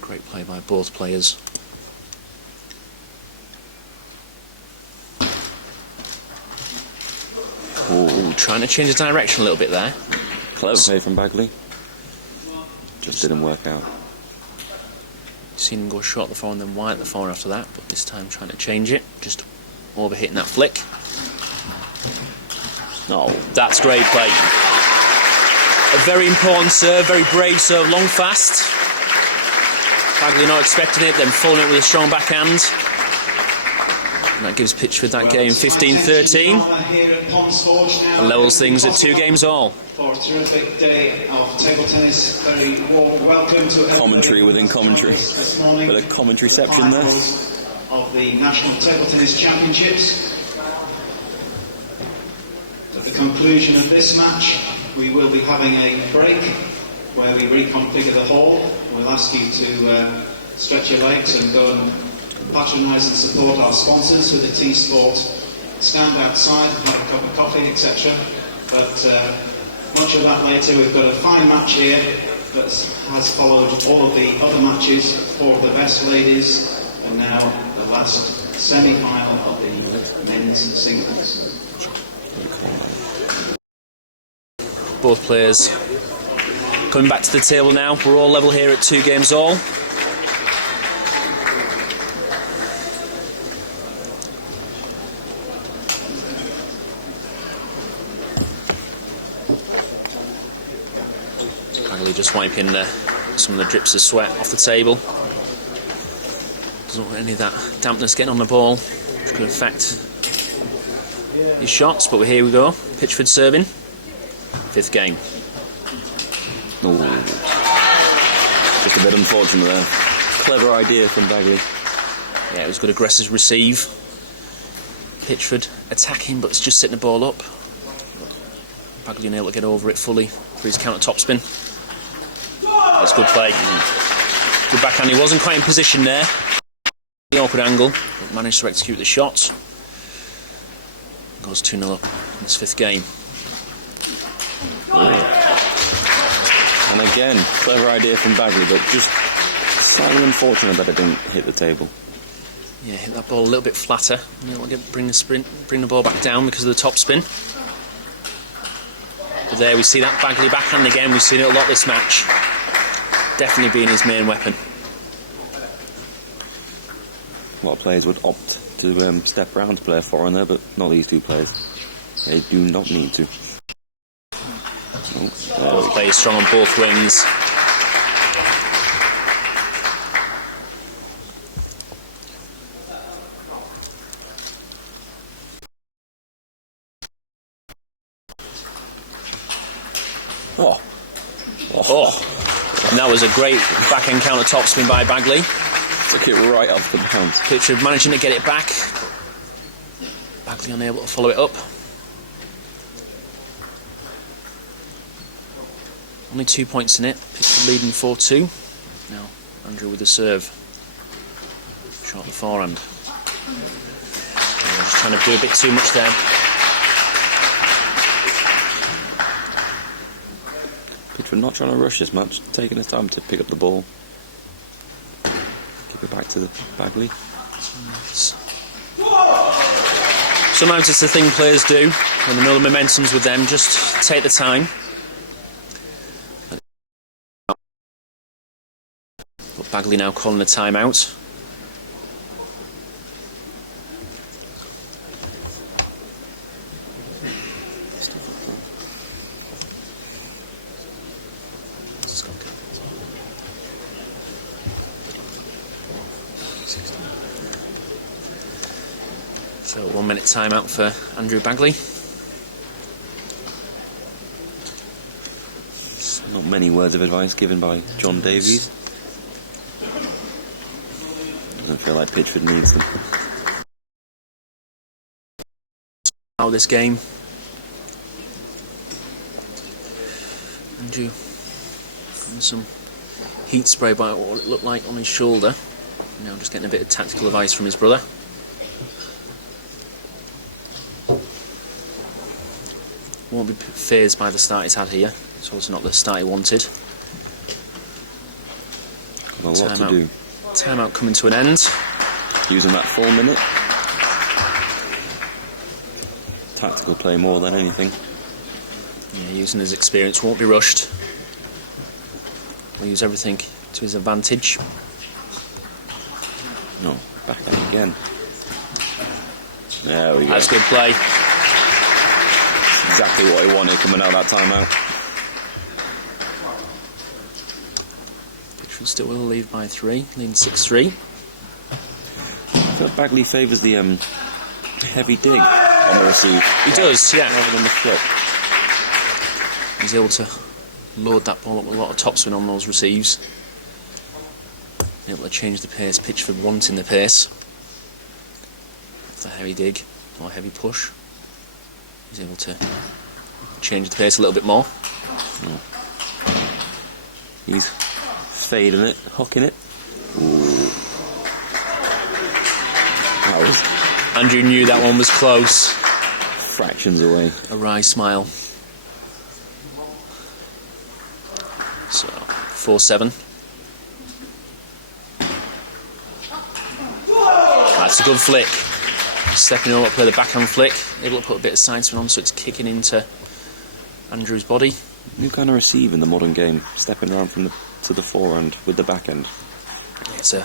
Great play by both players. Ooh, trying to change the direction a little bit there. Clever play from Bagley. Just didn't work out. Seen him go short the 4 and then wide the 4 after that, but this time trying to change it. Just overhitting that flick. Oh, That's great play. A very important serve, very brave serve, long fast. Bagley not expecting it, then following it with a strong backhand. And that gives Pitchford that game 15-13. And levels things at 2 games all. For a terrific day of table tennis. Very warm welcome to everybody. Commentary within commentary. This morning, With a commentary section there. finals of the National Table Tennis Championships. At the conclusion of this match, we will be having a break where we reconfigure the hall. We'll ask you to stretch your legs and go and patronise and support our sponsors with the Tea Sport stand outside, have a cup of coffee, etc. But much of that later. We've got a fine match here that has followed all of the other matches, 4 of the best ladies, and now the last semi-final of the men's singles. Both players coming back to the table now. We're all level here at 2 games all. Bagley just wiping some of the drips of sweat off the table. Doesn't want any of that dampness getting on the ball, which could affect his shots, but here we go. Pitchford serving. 5th game. Ooh. Just a bit unfortunate there. Clever idea from Bagley. Yeah, it was good aggressive receive. Pitchford attacking, but it's just setting the ball up. Bagley unable to get over it fully for his counter top-spin. That's good play. Good backhand. He wasn't quite in position there. The awkward angle, but managed to execute the shot. Goes 2-0 up in this 5th game. And again, clever idea from Bagley, but just slightly unfortunate that it didn't hit the table. Yeah, hit that ball a little bit flatter. You know, bring the ball back down because of the top spin. But there we see that Bagley backhand again. We've seen it a lot this match. Definitely being his main weapon. A lot of players would opt to step around to play a forehand there, but not these two players. They do not need to. Both players strong on both wings. And that was a great backhand counter topspin by Bagley. Took it right up the bounce. Pitchford managing to get it back. Bagley unable to follow it up. Only 2 points in it. Pitchford leading 4-2. Now Andrew with the serve. Shot the forehand. Just trying to do a bit too much there. Pitchford not trying to rush this much, taking his time to pick up the ball. Give it back to the Bagley. Sometimes it's the thing players do when they know the momentum's with them. Just take the time. But Bagley now calling a timeout. So 1 minute timeout for Andrew Bagley. Not many words of advice given by John Davies. Doesn't feel like Pitchford needs them. Out of this game. Andrew getting some heat spray by what it looked like on his shoulder. Now just getting a bit of tactical advice from his brother. Won't be phased by the start he's had here. It's also not the start he wanted. Got a lot to do. Timeout coming to an end. Using that 4 minute. Tactical play more than anything. Yeah, using his experience, won't be rushed. Will use everything to his advantage. No, back in again. There we go. That's good play. Exactly what he wanted coming out of that timeout. Pitchford still will lead by 3, leading 6-3. I feel Bagley favours the heavy dig on the receive. He does, yeah. Rather than the flip. He's able to load that ball up with a lot of topspin on those receives. Able to change the pace. Pitchford wanting the pace. With the heavy dig or heavy push. He's able to change the pace a little bit more. He's fading it, hooking it. Ooh. That was Andrew knew that one was close. fractions away. A wry smile. So, 4-7. That's a good flick. Stepping over to play the backhand flick. Able to put a bit of side spin on so it's kicking into Andrew's body. New kind of receive in the modern game, stepping around from to the forehand with the backhand. It's in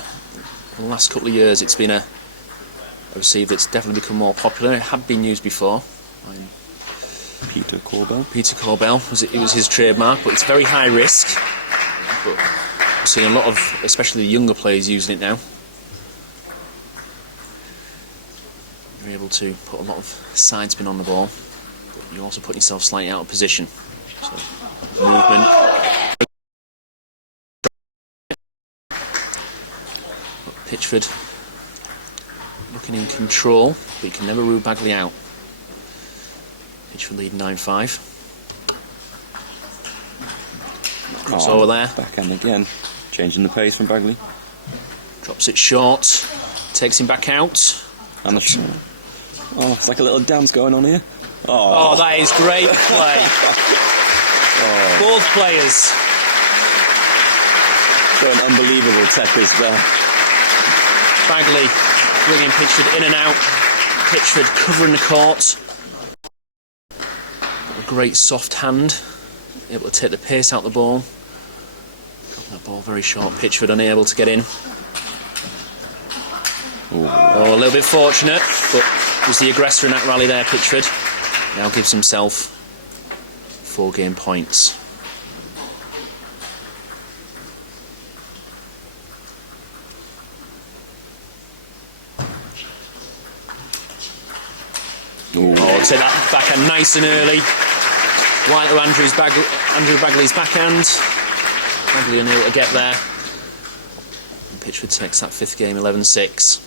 the last couple of years it's been a receive that's definitely become more popular. It had been used before. Peter Corbell. Peter Corbell, it was his trademark, but it's very high risk. But I'm seeing a lot of, especially the younger players, using it now. You're able to put a lot of side spin on the ball, but you're also putting yourself slightly out of position. So, movement. But Pitchford looking in control, but he can never rule Bagley out. Pitchford lead 9-5. Cross over there. Backhand again. Changing the pace from Bagley. Drops it short. Takes him back out. And the shot. Oh, it's like a little dance going on here. Oh, that is great play. Both players An unbelievable techers there. Bagley bringing Pitchford in and out. Pitchford covering the court. A great soft hand. Able to take the pace out the ball. That ball very short. Pitchford unable to get in. Oh, a little bit fortunate, but was the aggressor in that rally there, Pitchford. Now gives himself 4 game points. Oh, take that backhand nice and early. Right to Andrew Bagley's backhand. Bagley unable to get there. And Pitchford takes that 5th game, 11-6.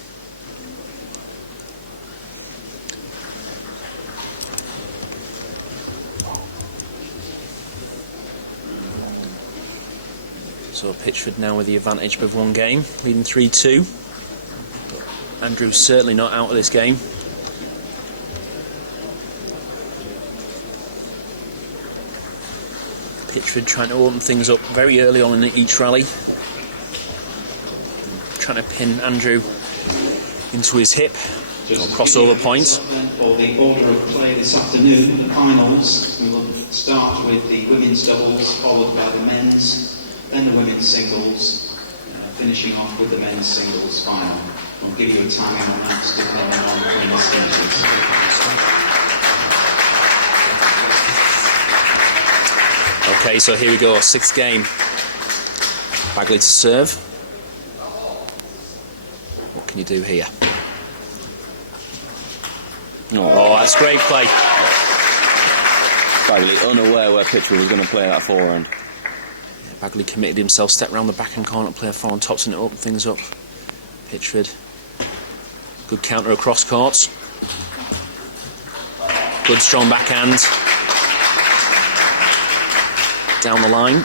So Pitchford now with the advantage of 1 game, leading 3-2. But Andrew's certainly not out of this game. Pitchford trying to open things up very early on in each rally. Trying to pin Andrew into his hip. Crossover point. For the order of play this afternoon, the finals, we will start with the women's doubles, followed by the men's, then the women's singles, finishing on with the men's singles final. We'll give you a time on that depending on when this finishes. Okay, so here we go, 6th game. Bagley to serve. What can you do here? Oh, that's great play. Bagley unaware where Pitchford was going to play that forehand. Yeah, Bagley committed himself, stepped round the backhand corner, play a forehand, tops and it opened things up. Pitchford. Good counter across court. Good strong backhand. Down the line.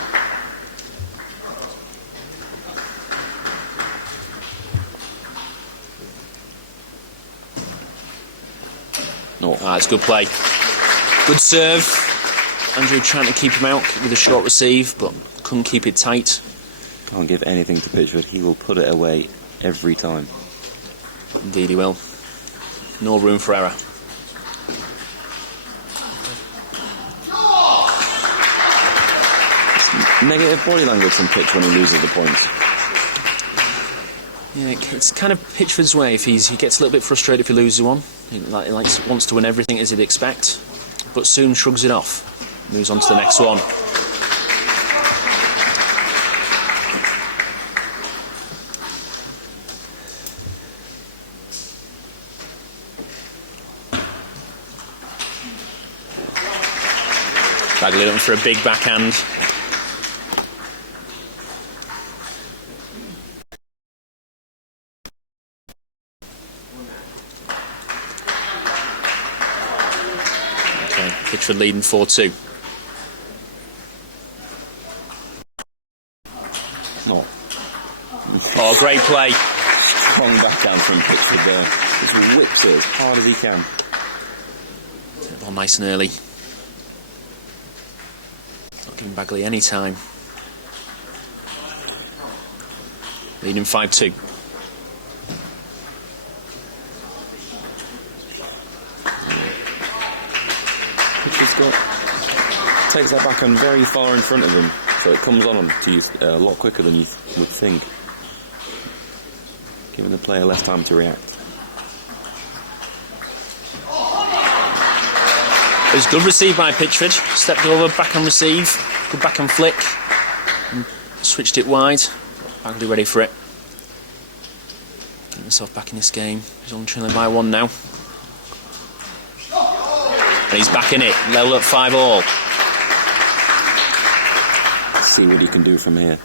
It's good play. Good serve. Andrew trying to keep him out with a short receive, but couldn't keep it tight. Can't give anything to Pitchford. He will put it away every time. Indeed he will. No room for error. Negative body language from Pitch when he loses the points. Yeah, it's kind of Pitchford's way. If he gets a little bit frustrated if he loses one. He wants to win everything as he'd expect, but soon shrugs it off. Moves on to the next one. Bagley looking for a big backhand. Pitchford leading 4-2. No. Oh, great play. Strong backhand from Pitchford there. Just whips it as hard as he can. Ball nice and early. Not giving Bagley any time. Leading 5-2. Takes that backhand very far in front of him, so it comes on him to you a lot quicker than you would think, giving the player less time to react. It was good receive by Pitchford. Stepped over, backhand receive, good backhand flick, and switched it wide. Bagley ready for it. Getting himself back in this game. He's on trailing by 1 now. And he's back in it, level at 5-all. See what he can do from here.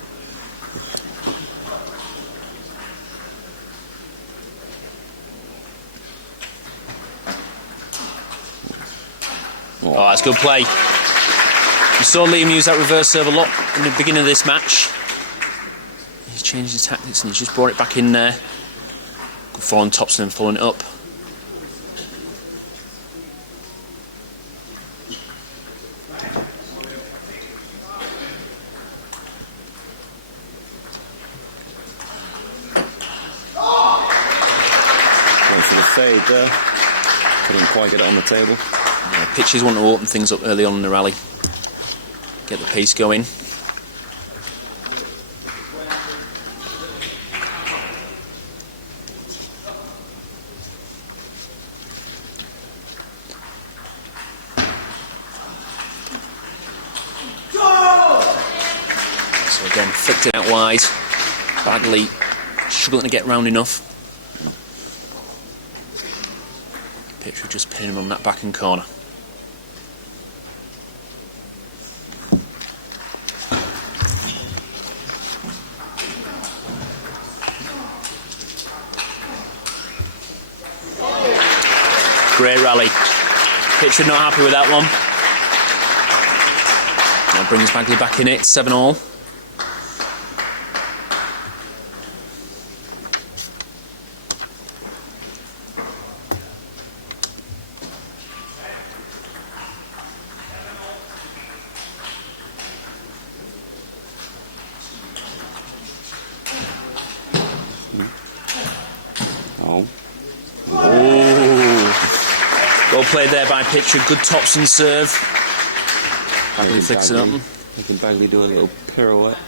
Oh, that's good play. You saw Liam use that reverse serve a lot in the beginning of this match. He's changed his tactics and he's just brought it back in there. Good forehand tops and then following it up. fade there. Couldn't quite get it on the table. Yeah, pitchers want to open things up early on in the rally. Get the pace going. So again, flicked it out wide. Bagley struggling to get round enough. Pitchford just pinning him on that back and corner. Great rally. Pitchford not happy with that one. Now brings Bagley back in it, 7-all. Well played there by Pitchford. Good tops and serve. Bagley flicks it up. Making Bagley do a little pirouette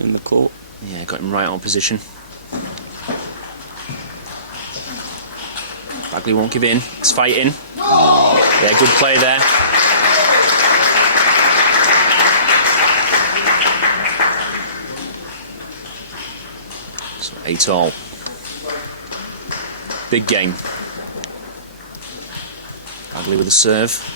in the court. Yeah, got him right on position. Bagley won't give in. He's fighting. Yeah, good play there. So 8-all. Big game. Bagley with a serve.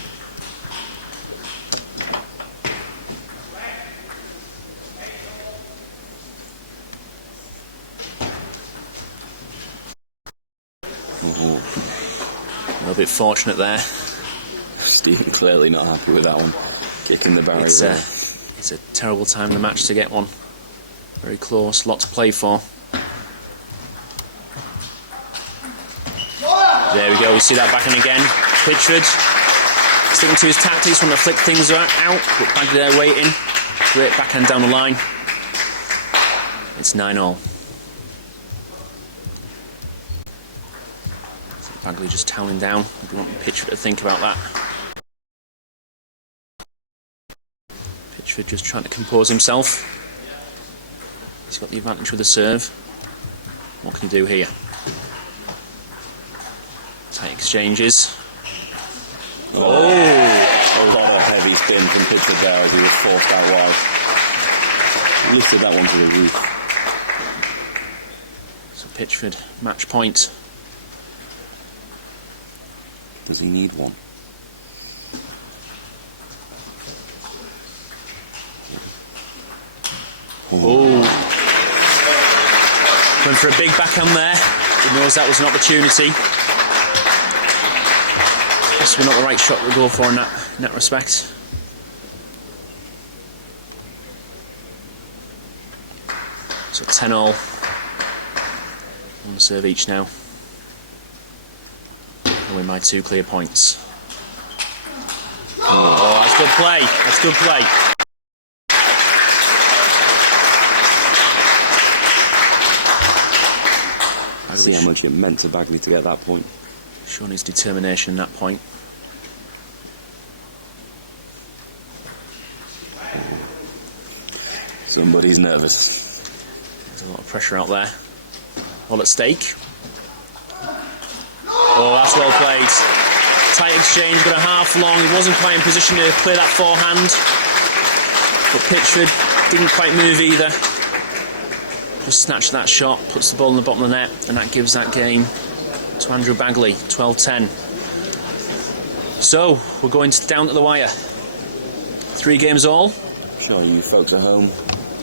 A little bit fortunate there. Stephen clearly not happy with that one. Kicking the barrier. It's a terrible time in the match to get one. Very close, lot to play for. There we go, we see that back in again. Pitchford sticking to his tactics, want to flick things out, but Bagley there waiting. Great backhand down the line. It's 9-all. Bagley just toweling down. We want Pitchford to think about that. Pitchford just trying to compose himself. He's got the advantage with the serve. What can he do here? Tight exchanges. Oh! A lot of heavy spin from Pitchford there as he was forced out wide. He lifted that one to the roof. So Pitchford, match point. Does he need one? Oh! Went for a big backhand there. He knows that was an opportunity. Possibly not the right shot to go for in that respect. So 10-all. One serve each now. I'll win my 2 clear points. Oh, that's good play. That's good play. See how much it meant to Bagley to get that point. Showing his determination at that point. Somebody's nervous. There's a lot of pressure out there. All at stake. Oh, that's well played. Tight exchange, got a half long. He wasn't quite in position to play that forehand. But Pitchford didn't quite move either. Just snatched that shot, puts the ball in the bottom of the net, and that gives that game to Andrew Bagley, 12-10. So, we're going down to the wire. 3 games all. Sure, you folks at home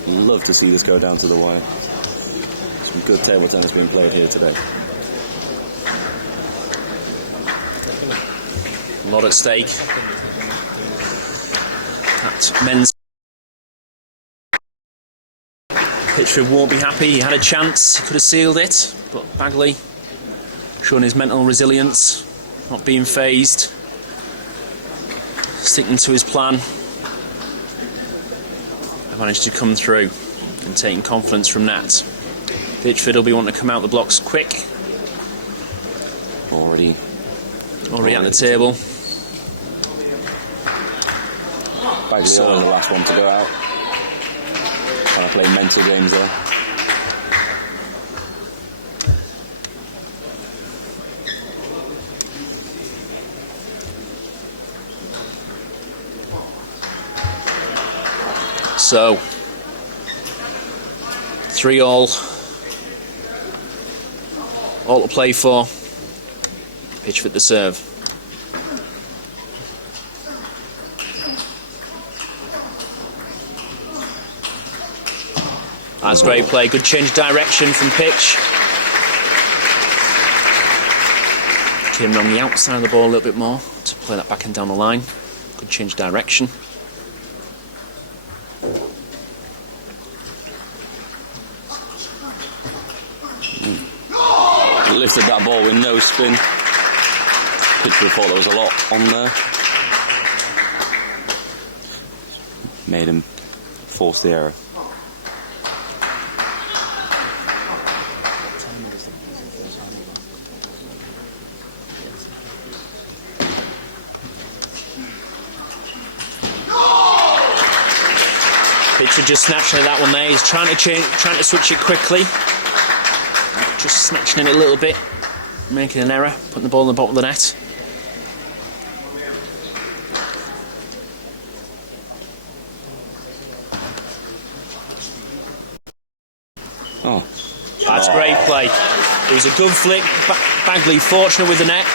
love to see this go down to the wire. Some good table tennis being played here today. A lot at stake. That men's Pitchford won't be happy. He had a chance, he could have sealed it, but Bagley showing his mental resilience, not being phased, sticking to his plan. I managed to come through and taking confidence from that. Pitchford will be wanting to come out the blocks quick. Already at the table. Bagley on the last one to go out. Trying to play mental games there. So 3-all. All to play for. Pitchford to serve. That's great play. Good change of direction from pitch. Came on the outside of the ball a little bit more to play that back and down the line. Good change of direction. Lifted that ball with no spin. Pitchford thought there was a lot on there. Made him force the error. Pitchford just snatching at that one there. He's trying to switch it quickly. Just snatching it a little bit, making an error, putting the ball in the bottom of the net. Oh, That's great play. It was a good flick. Bagley fortunate with the net.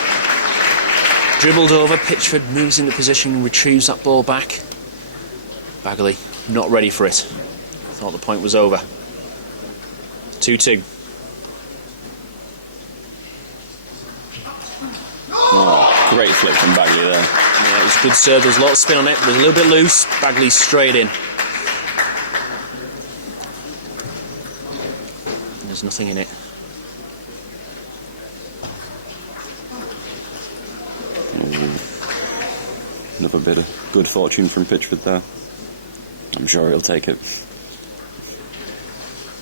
Dribbled over. Pitchford moves into position, retrieves that ball back. Bagley not ready for it. Thought the point was over. 2-2. great flick from Bagley there. Yeah, it was a good serve. There was a lot of spin on it. It was a little bit loose. Bagley straight in. And there's nothing in it. Another bit of good fortune from Pitchford there. I'm sure he'll take it.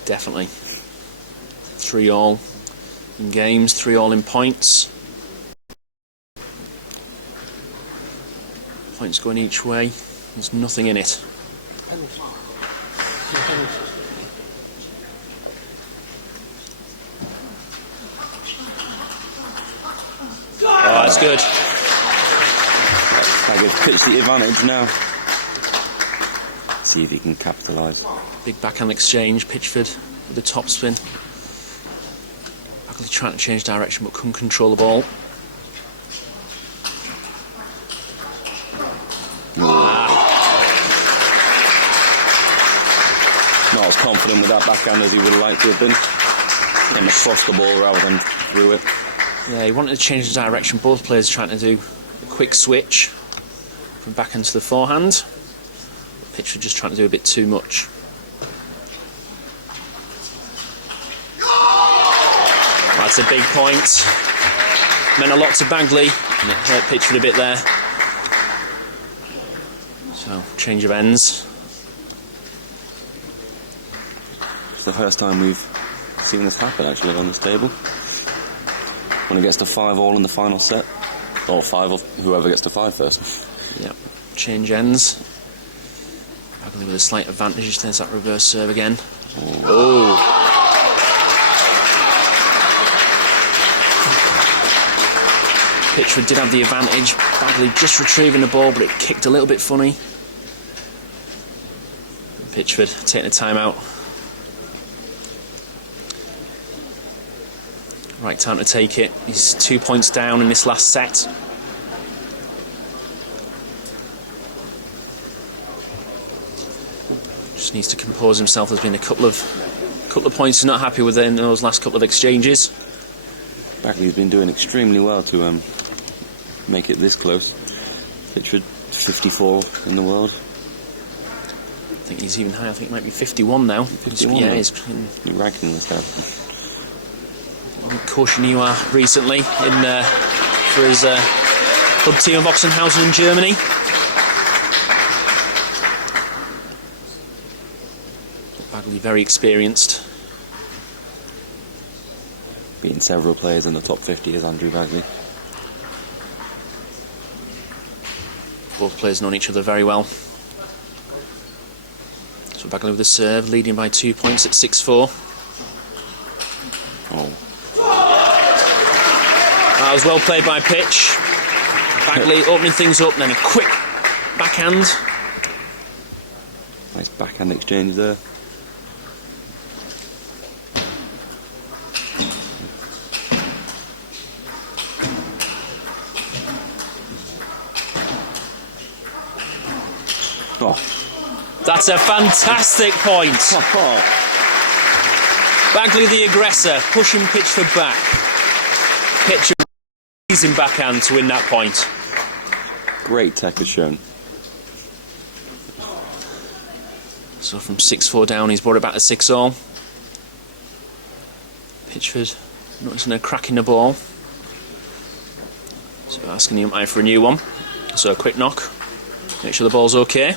Definitely. 3-all in games, 3-all in points. Points going each way. There's nothing in it. Oh, that's good. That gives Pitch the advantage now. See if he can capitalise. Big backhand exchange. Pitchford with the top spin. Bagley trying to change direction but couldn't control the ball. Not as confident with that backhand as he would have liked to have been. Came across the ball rather than through it. Yeah, he wanted to change the direction. Both players trying to do a quick switch from backhand to the forehand. Pitchford just trying to do a bit too much. That's a big point. Meant a lot to Bagley, and it hurt Pitchford a bit there. So, change of ends. It's the first time we've seen this happen actually on this table. When it gets to 5-all in the final set, or 5, or whoever gets to 5 first. Yep, change ends. Bagley with a slight advantage. There's that reverse serve again. Oh. Pitchford did have the advantage. Bagley just retrieving the ball, but it kicked a little bit funny. Pitchford taking a timeout. Right time to take it. He's 2 points down in this last set. Just needs to compose himself. There's been a couple of points he's not happy with in those last couple of exchanges. Bagley's been doing extremely well to make it this close. Pitchford 54 in the world. I think he's even higher. I think he might be 51 now. 51 yeah, now. he's been ranking this guy. Koshiniwa recently for his club team of Oxenhausen in Germany. Bagley very experienced. beating several players in the top 50 as Andrew Bagley. Both players know each other very well. So Bagley with the serve, leading by 2 points at 6-4. Oh, That was well played by Pitch. Bagley opening things up, and then a quick backhand. nice backhand exchange there. Oh, That's a fantastic point. Bagley the aggressor, pushing Pitchford back. Pitchford amazing backhand to win that point. great tech has shown. So from 6-4 down, he's brought it back to 6-all. Pitchford noticing a crack in the ball. So asking the umpire for a new one. So a quick knock. Make sure the ball's okay.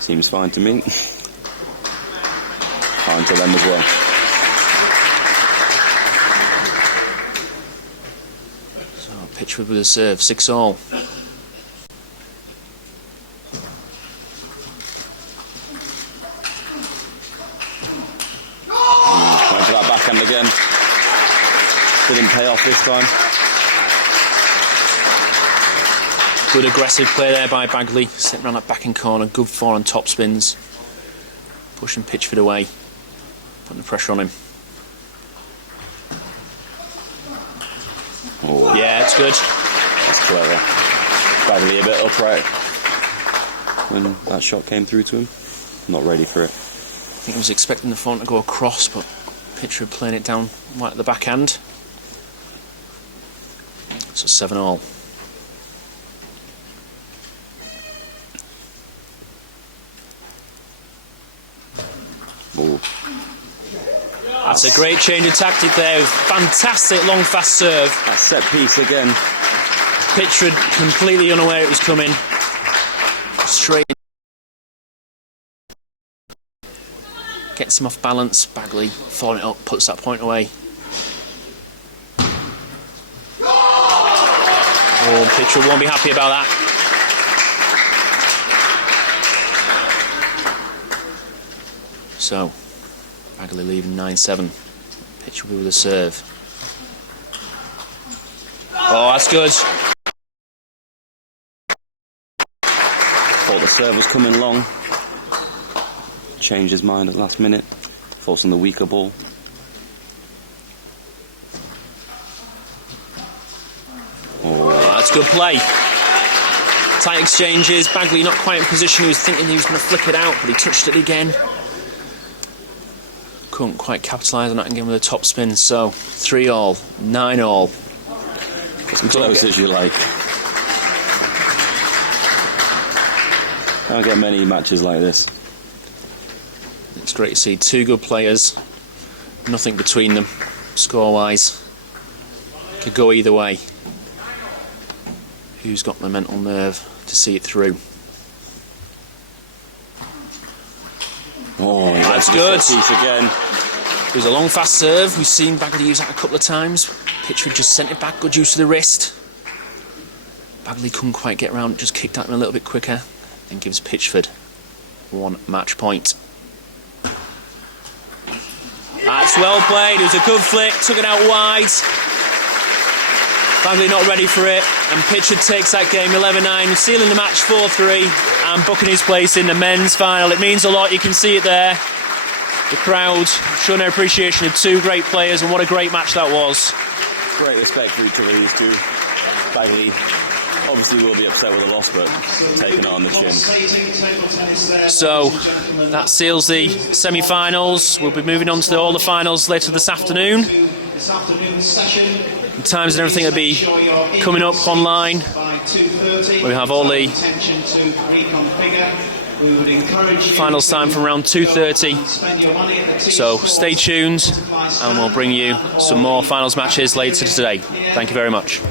Seems fine to me. Fine to them as well. So Pitchford with a serve, 6-all. Going for that backhand again. Didn't pay off this time. Good aggressive play there by Bagley, sitting around that backing corner, good forehand top spins, pushing Pitchford away, putting the pressure on him. Oh, Yeah, it's good. that's clever. Bagley a bit upright when that shot came through to him. Not ready for it. I think I was expecting the forehand to go across, but Pitchford playing it down right at the backhand. So 7-all. Oh, That's a great change of tactic there. Fantastic long fast serve. that set piece again. Pitchford completely unaware it was coming. Straight in. Gets him off balance. Bagley following it up, puts that point away. Oh, Pitchford won't be happy about that. So, Bagley leaving 9-7. Pitchford with a serve. Oh, that's good. Thought the serve was coming long. Changed his mind at the last minute. Forcing the weaker ball. Oh, that's good play. Tight exchanges. Bagley not quite in position. He was thinking he was going to flick it out, but he touched it again. Couldn't quite capitalise on that again with a top spin. So 3-all, 9-all. As close as you like. Can't get many matches like this. It's great to see two good players. Nothing between them, score-wise. Could go either way. Who's got the mental nerve to see it through? Oh, That's good. Piece again. It was a long fast serve. We've seen Bagley use that a couple of times. Pitchford just sent it back, good use of the wrist. Bagley couldn't quite get around, just kicked at him a little bit quicker and gives Pitchford 1 match point. That's well played. It was a good flick, took it out wide. Bagley not ready for it, and Pitchford takes that game 11-9, sealing the match 4-3 and booking his place in the men's final. It means a lot, you can see it there. The crowd showing their appreciation of two great players, and what a great match that was. Great respect for each other, these two. Bagley obviously will be upset with the loss, but taking it on the chin. So that seals the semi-finals. We'll be moving on to all the finals later this afternoon. The times and everything will be coming up online. We have all the finals time from around 2:30. So stay tuned, and we'll bring you some more finals matches later today. Thank you very much.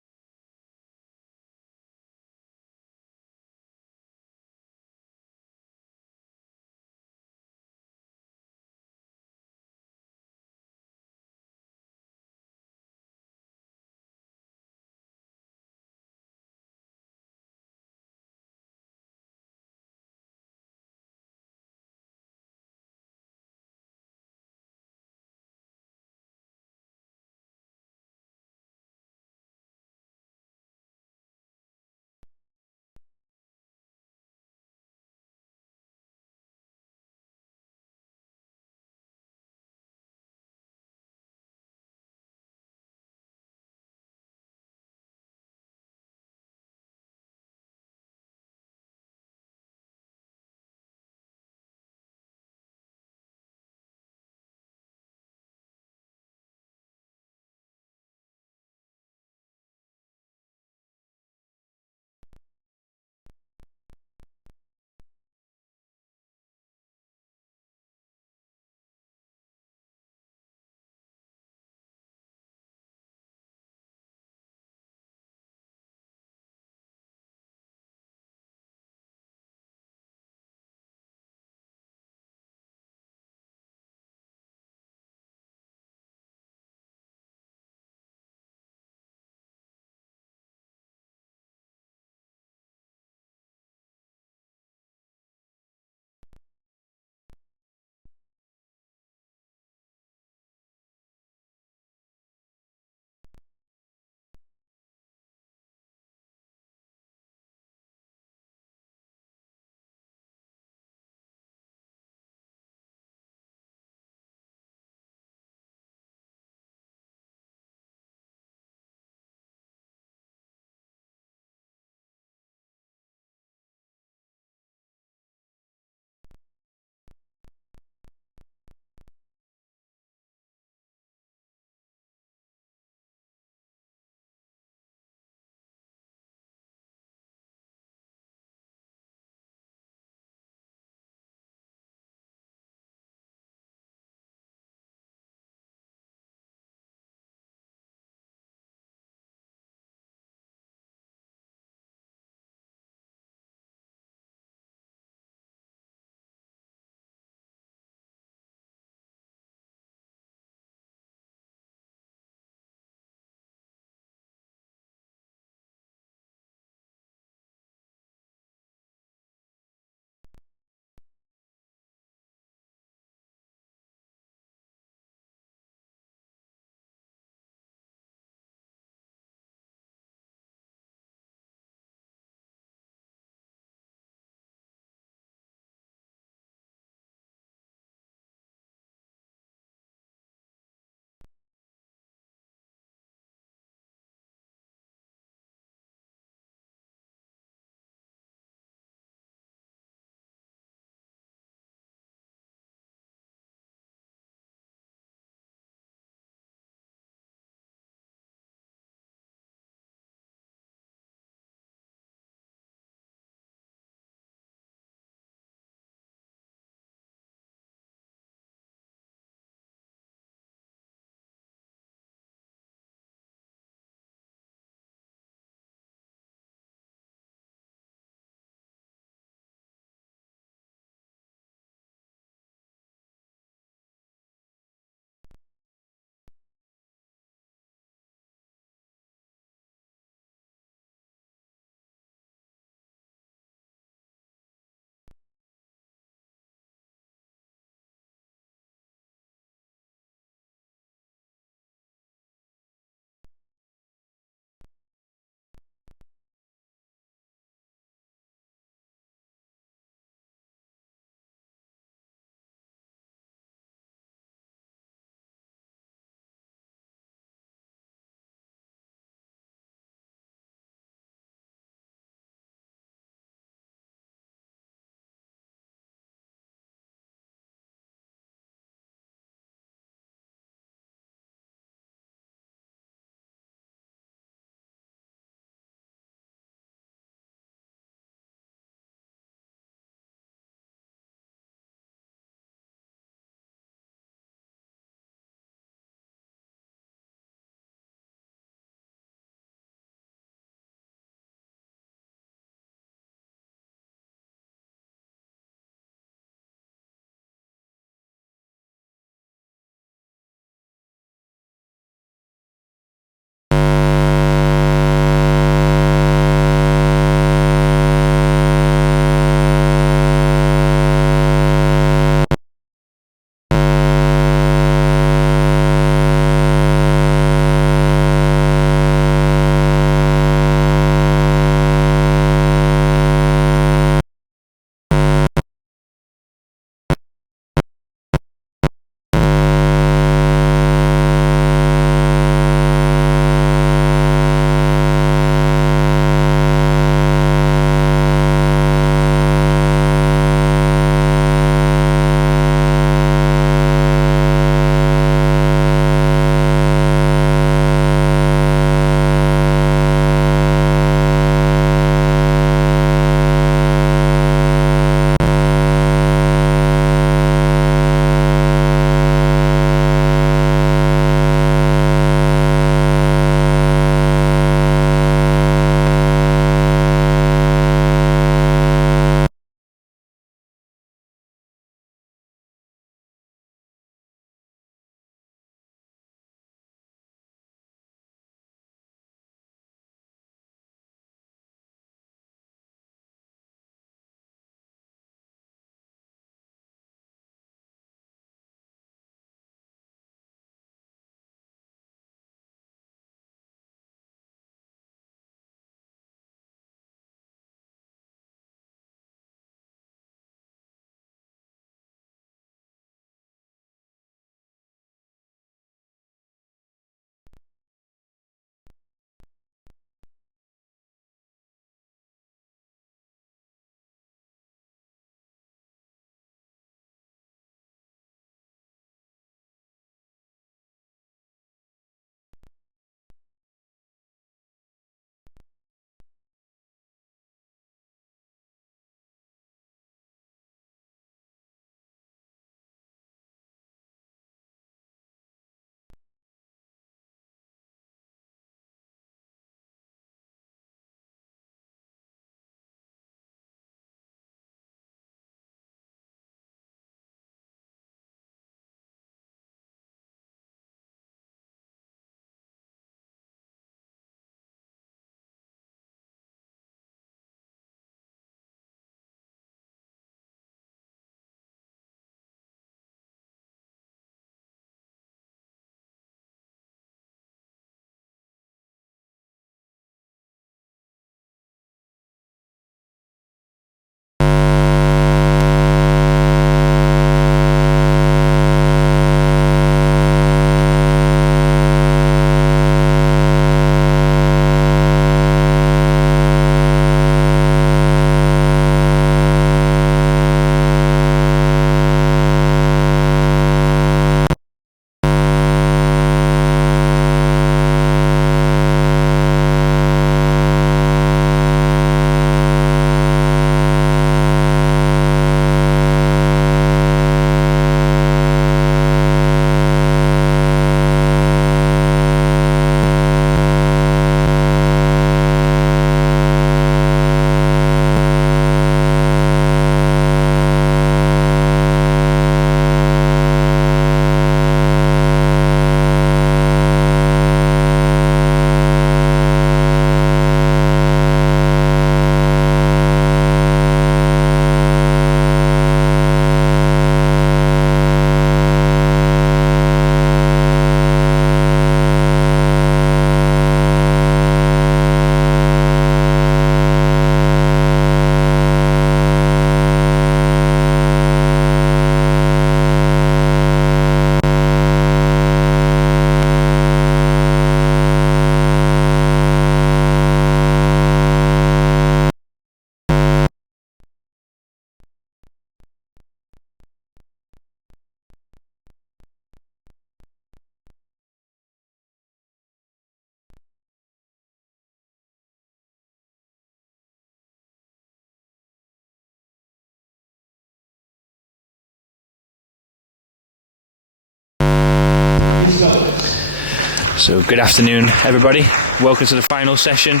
So good afternoon everybody, welcome to the final session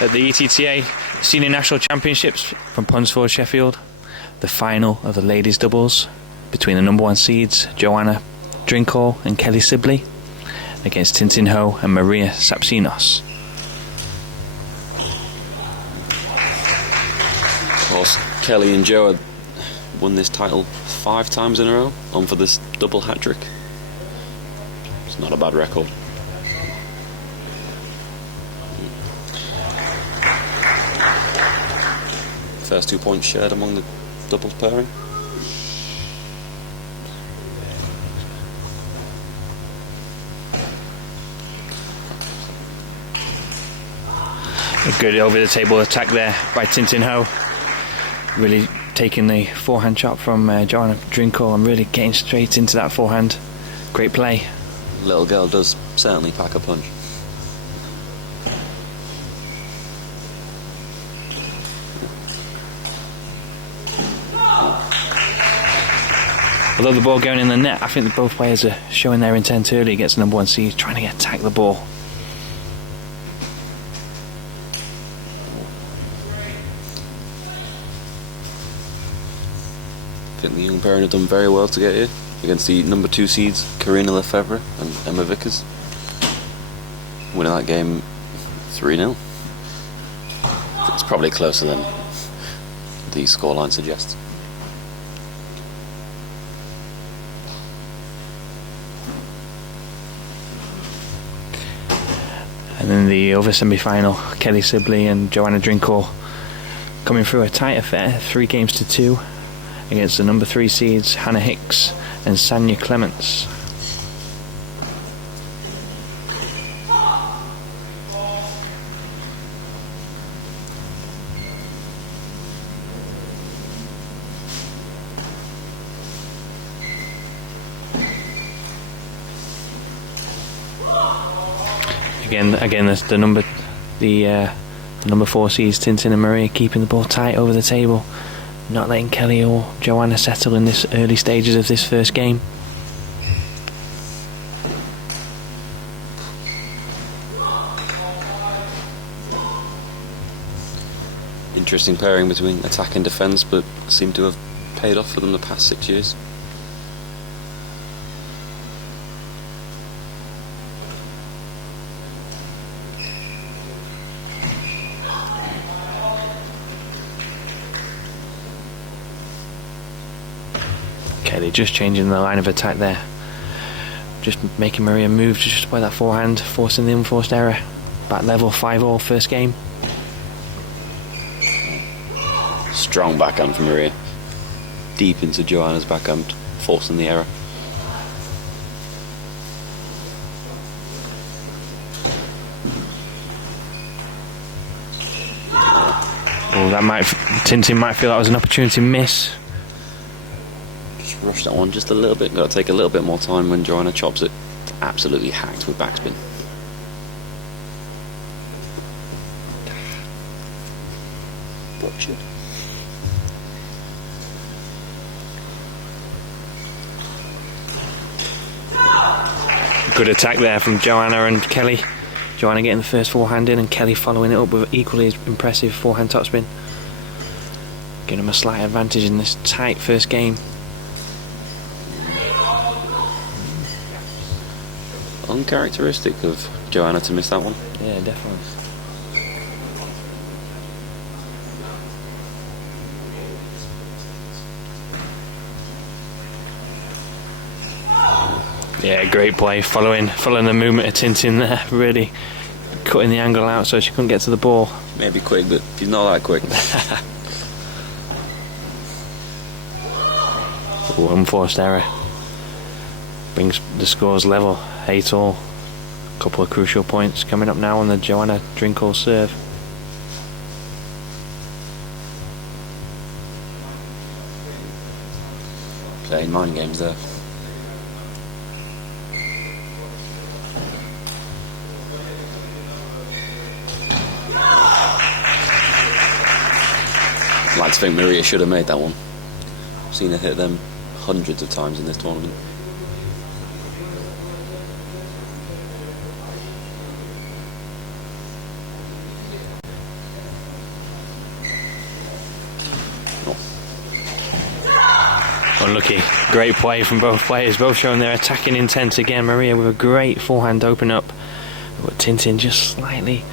at the ETTA Senior National Championships from Punsford, Sheffield. The final of the ladies doubles between the number 1 seeds Joanna Drinkhall and Kelly Sibley against Tintin Ho and Maria Sapsinos. Of course, Kelly and Joe had won this title 5 times in a row, on for this double hat-trick. It's not a bad record. First 2 points shared among the doubles pairing. A good over the table attack there by Tintin Ho. Really taking the forehand shot from Joanna Drinkhall and really getting straight into that forehand. Great play. Little girl does certainly pack a punch. Although the ball going in the net, I think that both players are showing their intent early against the number 1 seed, trying to attack the ball. I think the young pairing have done very well to get here against the number 2 seeds Karina Lefebvre and Emma Vickers, winning that game 3-0. It's probably closer than the scoreline suggests. And then the other semi-final, Kelly Sibley and Joanna Drinkhall coming through a tight affair, 3-2 against the number 3 seeds Hannah Hicks and Sanya Clements. Again, the number 4 seeds Tintin and Maria keeping the ball tight over the table, not letting Kelly or Joanna settle in this early stages of this first game. Interesting pairing between attack and defence, but seem to have paid off for them the past 6 years. Kelly just changing the line of attack there, just making Maria move to just by that forehand, forcing the unforced error. Back level, 5-all first game. Strong backhand from Maria, deep into Joanna's backhand, forcing the error. Oh, Tintin might feel that was an opportunity miss. Rush that one just a little bit. Got to take a little bit more time when Joanna chops it. Absolutely hacked with backspin. Butchered. Good attack there from Joanna and Kelly. Joanna getting the first forehand in and Kelly following it up with equally as impressive forehand topspin. Giving them a slight advantage in this tight first game. Uncharacteristic of Joanna to miss that one. Yeah, definitely. Yeah, great play, following the movement of Tintin there, really cutting the angle out so she couldn't get to the ball. Maybe quick, but he's not that quick. Unforced error brings the scores level, 8-all. Couple of crucial points coming up now on the Joanna Drinkhall serve. Playing mind games there. I'd like to think Maria should have made that one. I've seen her hit them hundreds of times in this tournament. Unlucky. Great play from both players, both showing their attacking intent again. Maria with a great forehand open up, but Tintin just slightly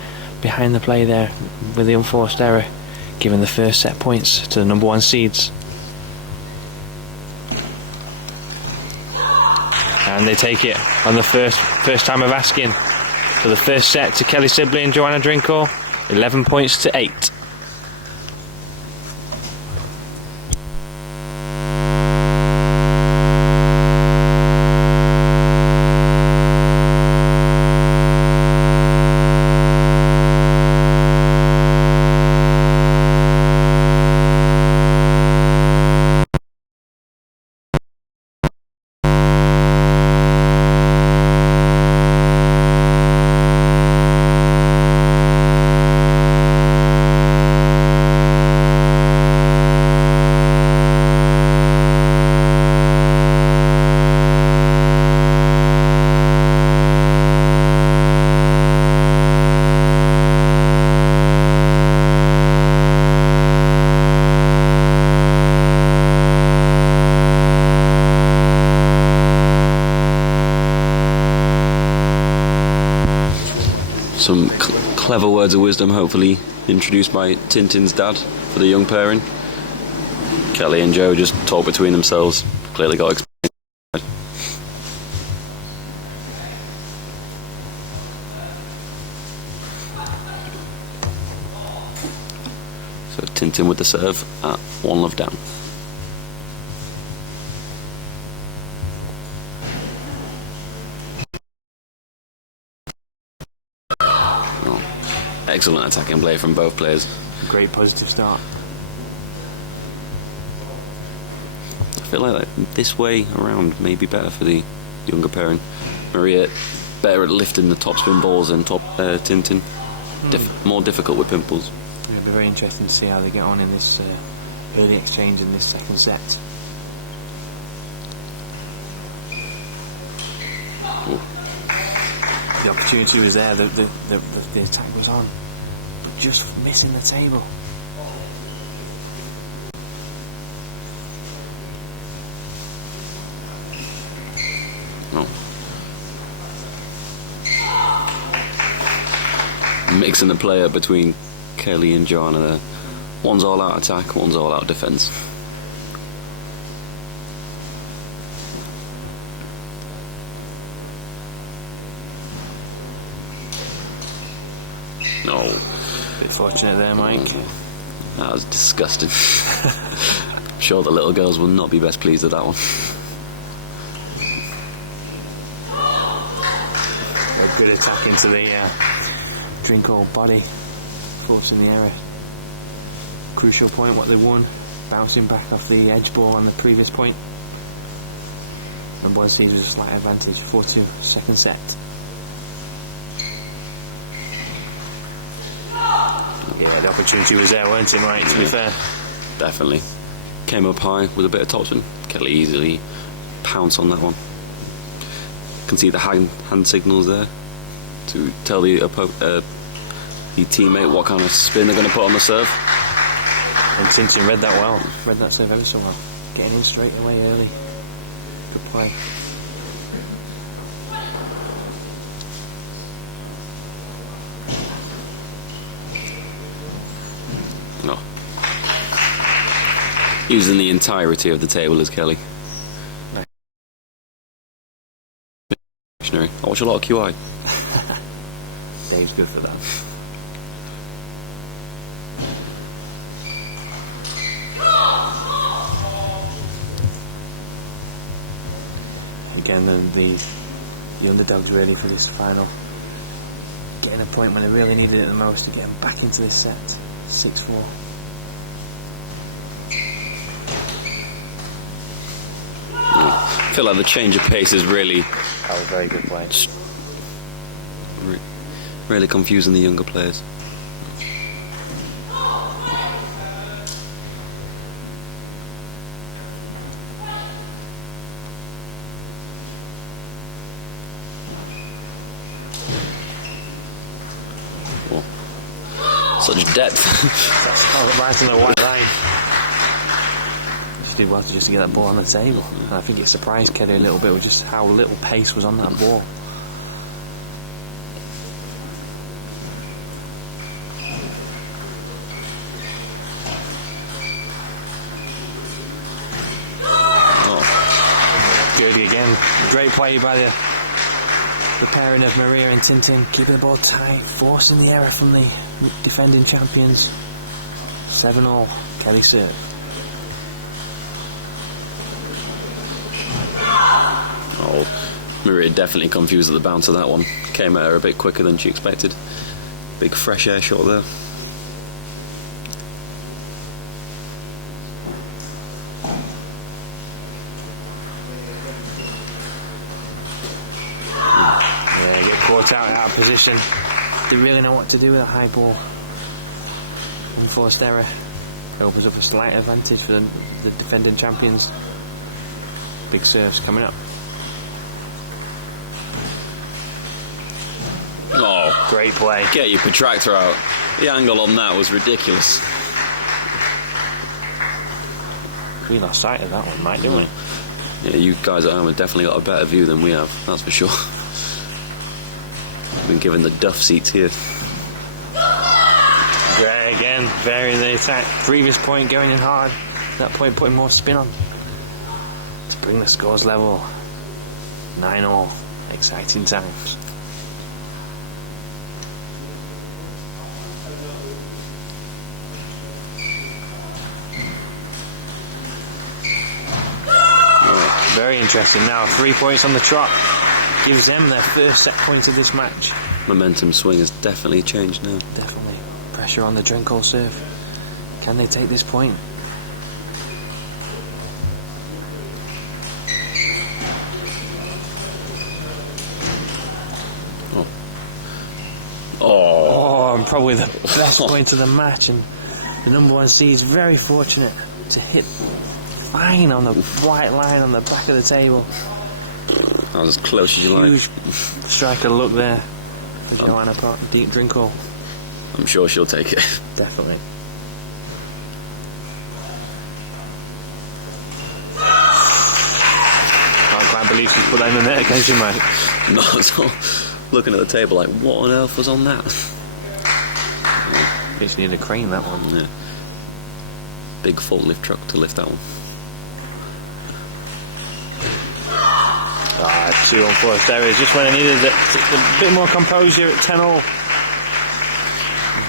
behind the play there with the unforced error, giving the first set points to the number 1 seeds. And they take it on the first time of asking for the first set to Kelly Sibley and Joanna Drinkhall. 11 points to 8. Some clever words of wisdom, hopefully introduced by Tintin's dad for the young pairing. Kelly and Joe just talk between themselves. Clearly got experience. So Tintin with the serve at 1-love down. Excellent attacking play from both players. Great positive start. I feel like this way around may be better for the younger pairing. Maria better at lifting the topspin balls than Tintin. More difficult with pimples. It'll be very interesting to see how they get on in this early exchange in this second set. Ooh. The opportunity was there, the attack was on, but just missing the table. Oh. Mixing the play up between Kelly and Joanna there. One's all out attack, one's all out defence. No. Bit fortunate there, Mike. That was disgusting. I'm sure the little girls will not be best pleased with that one. A good attack into the Drinkhall body, forcing the error. Crucial point, what they won, bouncing back off the edge ball on the previous point. And one sees a slight advantage, 4-2, second set. Yeah, the opportunity was there, weren't it, Mike, to be fair? Definitely. Came up high with a bit of topspin. Kelly easily pounced on that one. Can see the hand signals there to tell the teammate what kind of spin they're going to put on the serve. And Tintin read that well, read that serve ever so well. Getting in straight away early. Good play. No. Using the entirety of the table as Kelly. Nice. I watch a lot of QI. Dave's good for that. Again, the underdogs really for this final. Getting a point when they really needed it the most to get them back into this set. 6-4. I feel like the change of pace is really... That was a very good play. Really confusing the younger players. Such depth. Oh, right on the white line. to do well just to get that ball on the table. And I think it surprised Kelly a little bit with just how little pace was on that ball. Good again. Great play by the pairing of Maria and Tintin, keeping the ball tight, forcing the error from the defending champions. 7-all, Kelly serve. Oh, Maria definitely confused at the bounce of that one. Came at her a bit quicker than she expected. Big fresh air shot there. Out of position. Didn't really know what to do with a high ball. Enforced error opens up a slight advantage for the defending champions. Big serves coming up. Oh, great play. Get your protractor out. The angle on that was ridiculous. We lost sight of that one, Mike, didn't we? Yeah, you guys at home have definitely got a better view than we have, that's for sure. Been given the duff seats here. Great again, varying the attack. Previous point going in hard. That point putting more spin on to bring the scores level. 9-all. Exciting times. Very interesting now. 3 points on the trot. Gives them their first set point of this match. Momentum swing has definitely changed now. Definitely. Pressure on the Drinkhall serve. Can they take this point? Oh, and probably the best point of the match. And the number 1 seed is very fortunate to hit fine on the white line on the back of the table. That was as close as you like. Huge striker look there for Joanna Deep Drinkhall. I'm sure she'll take it. Definitely. Can't believe she's put that in the net against you, mate. Not at all. Looking at the table like, what on earth was on that? Just need a crane, that one. Yeah. Big forklift truck to lift that one. 2 unforced errors, just when I needed a bit more composure at 10-all.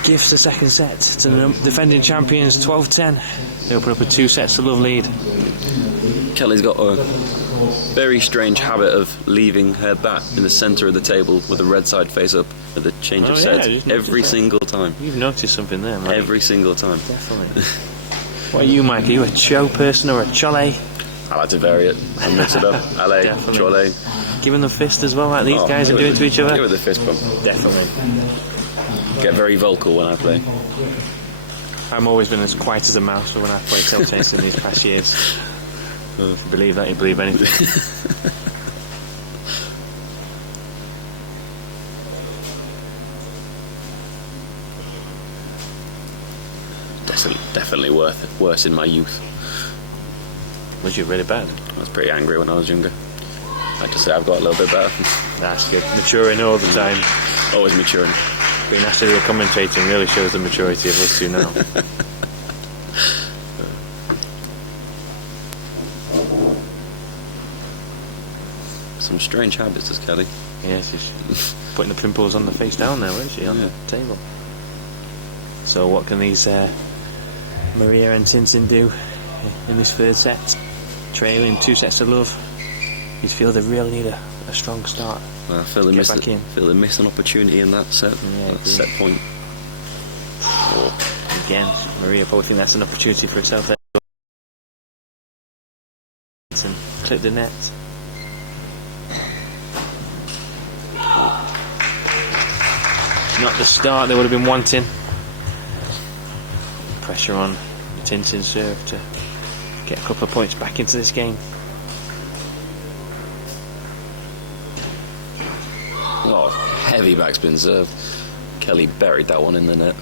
Gifts the second set to the defending champions, 12-10. They open up a 2 sets to love lead. Kelly's got a very strange habit of leaving her bat in the centre of the table with the red side face up at the change of sets every single time. You've noticed something there, Mike. Every single time. Definitely. What are you, Mike? Are you a Cho person or a Chole? I like to vary it and mix it up. LA, Chole. Give them the fist as well, like these guys are doing to each other? Give it the fist bump. Definitely. Get very vocal when I play. I've always been as quiet as a mouse when I've played table tennis in these past years. If you believe that, you believe anything. Definitely worse in my youth. Was you really bad? I was pretty angry when I was younger. I'd just say I've got a little bit better. That's good. Maturing all the time. Always maturing. Being asked to do a commentating really shows the maturity of us two now. Some strange habits, does Kelly? Yeah, she's putting the pimples on the face down there, isn't she, on the table. So what can these Maria and Tintin do in this third set? Trailing 2 sets to love. You feel they really need a strong start. I feel they missed an opportunity in that set. Yeah, set point. Again, Maria probably think that's an opportunity for herself there. And clip the net. Not the start they would have been wanting. Pressure on the Tintin serve to get a couple of points back into this game. Oh, heavy backspin serve. Kelly buried that one in the net.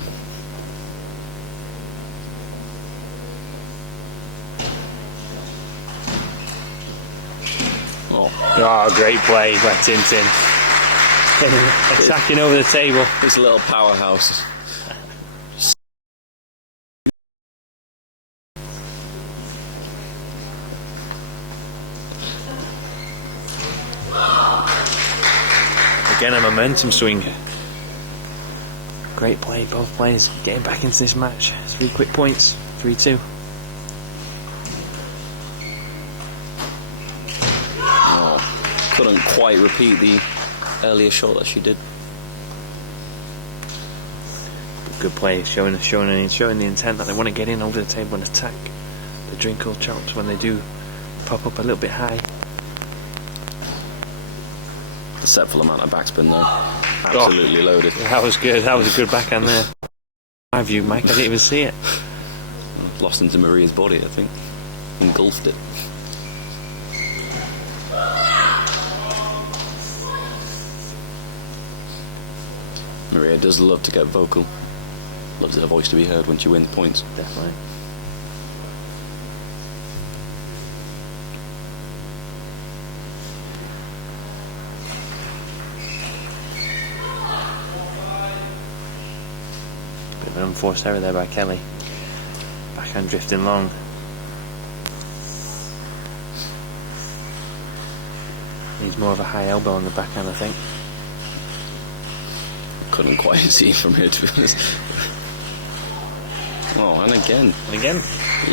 Oh, great play by Tintin. Attacking over the table. This little powerhouse. Again, a momentum swinger. Great play, both players getting back into this match. 3 quick points, 3-2. Couldn't quite repeat the earlier shot that she did. Good play, showing the intent that they want to get in over the table and attack the Drinkhall chops when they do pop up a little bit high. Deceptful amount of backspin though. Absolutely loaded. That was good. That was a good backhand there. My view, Mike, I didn't even see it. Lost into Maria's body, I think. Engulfed it. Maria does love to get vocal. Loves her voice to be heard when she wins points. Definitely. Bit of an unforced error there by Kelly. Backhand drifting long. Needs more of a high elbow on the backhand, I think. Couldn't quite see from here, to be honest. Oh, and again. And again.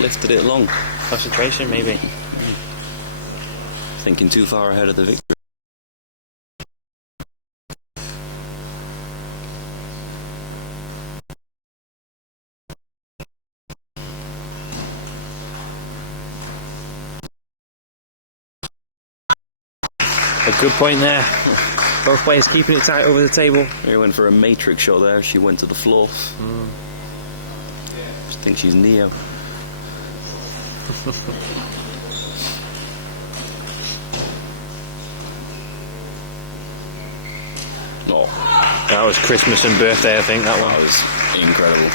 Lifted it long. Concentration, maybe. Thinking too far ahead of the victory. A good point there. Both players keeping it tight over the table. He went for a matrix shot there. She went to the floor. I think she's Neo. Oh, that was Christmas and birthday, I think, that one. That was incredible.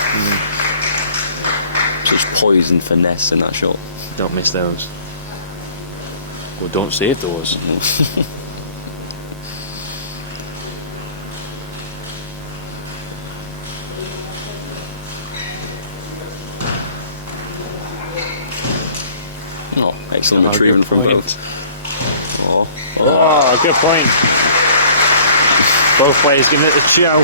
Such poise and finesse in that shot. Don't miss those. Well, don't save those. Oh, excellent retrievement from both. Oh, good point. Both players giving it a show.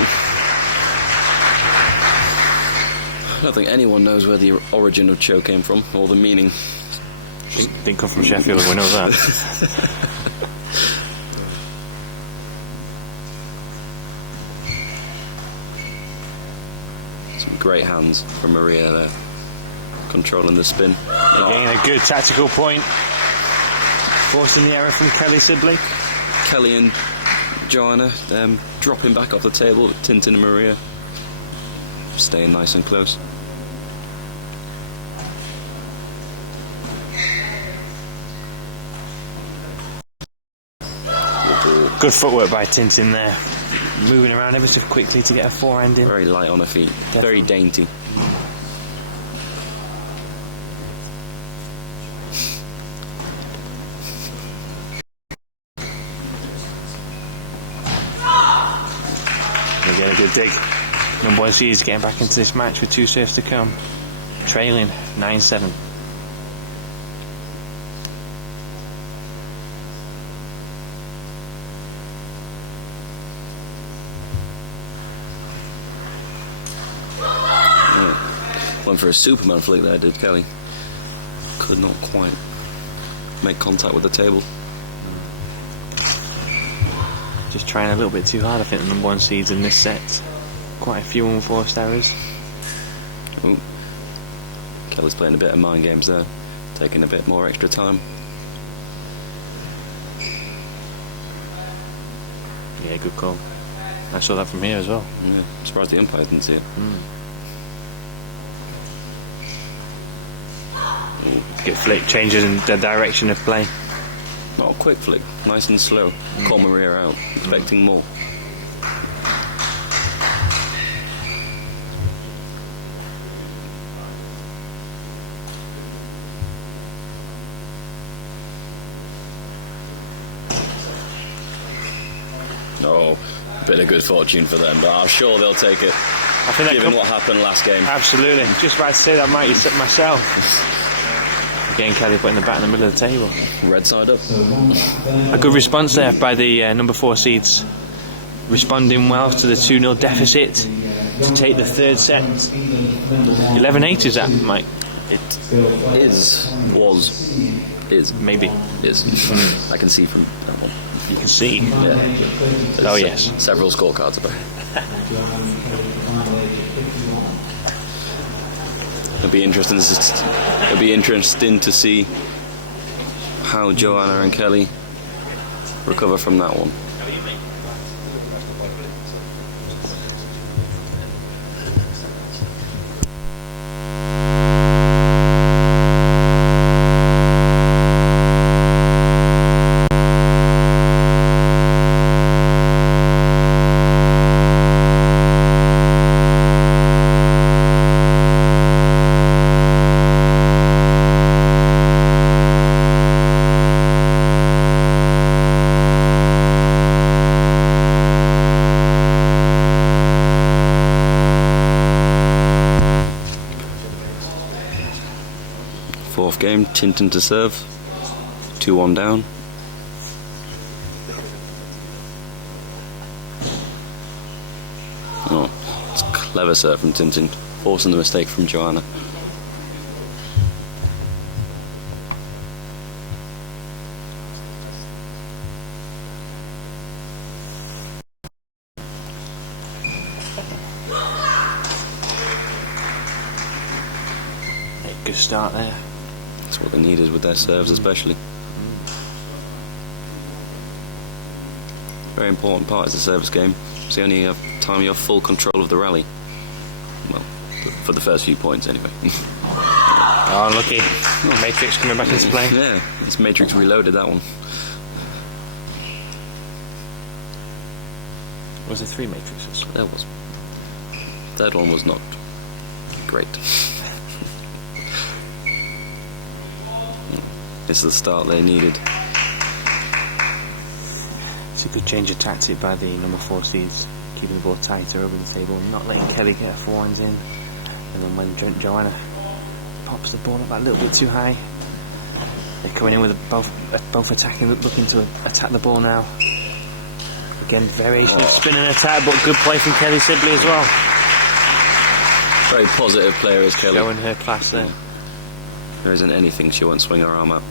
I don't think anyone knows where the origin of Cho came from, or the meaning. Didn't come from Sheffield, we know that. Some great hands from Maria there, controlling the spin. Again, a good tactical point. Forcing the error from Kelly Sibley. Kelly and Joanna dropping back off the table with Tintin and Maria staying nice and close. Good footwork by Tintin there. Moving around ever so quickly to get a forehand in. Very light on her feet. Definitely. Very dainty. Again, a good dig. Number 1 seed is getting back into this match with 2 serves to come. Trailing 9-7. Went for a Superman flick there, did Kelly. Could not quite make contact with the table. Just trying a little bit too hard, I think, the number 1 seeds in this set. Quite a few unforced errors. Ooh. Kelly's playing a bit of mind games there, taking a bit more extra time. Yeah, good call. I saw that from here as well. Yeah, I'm surprised the umpire didn't see it. Get flick, changes in the direction of play. Not a quick flick, nice and slow. Call Maria out, expecting more. Oh, bit of good fortune for them, but I'm sure they'll take it. I think Given what happened last game. Absolutely. Just about to say that, might have myself. Again, Kelly putting the bat in the middle of the table. Red side up. A good response there by the number 4 seeds, responding well to the 2-0 deficit to take the third set. 11-8 is that, Mike? It is. Maybe. Is. I can see from that one. You can see. Yeah. Oh yes. Several scorecards about. It'll be interesting to see how Joanna and Kelly recover from that one. Fourth game, Tintin to serve, 2-1 down. Oh, it's clever serve from Tintin, forcing the mistake from Joanna. Good start there. That's what they needed with their serves, especially. Very important part is the service game. It's the only time you have full control of the rally. Well, for the first few points, anyway. Oh, unlucky. Matrix coming back into play. Yeah, it's Matrix reloaded, that one. Was there 3 matrices? There was. Third one was not great. This is the start they needed. It's a good change of tactic by the number 4 seeds, keeping the ball tighter over the table, not letting Kelly get her forehands in. And then when Joanna pops the ball up that little bit too high, they're coming in with both attacking, looking to attack the ball now. Again, variation of spin and attack, but good play from Kelly Sibley as well. Very positive player is Kelly. Showing her class there. There isn't anything she won't swing her arm at.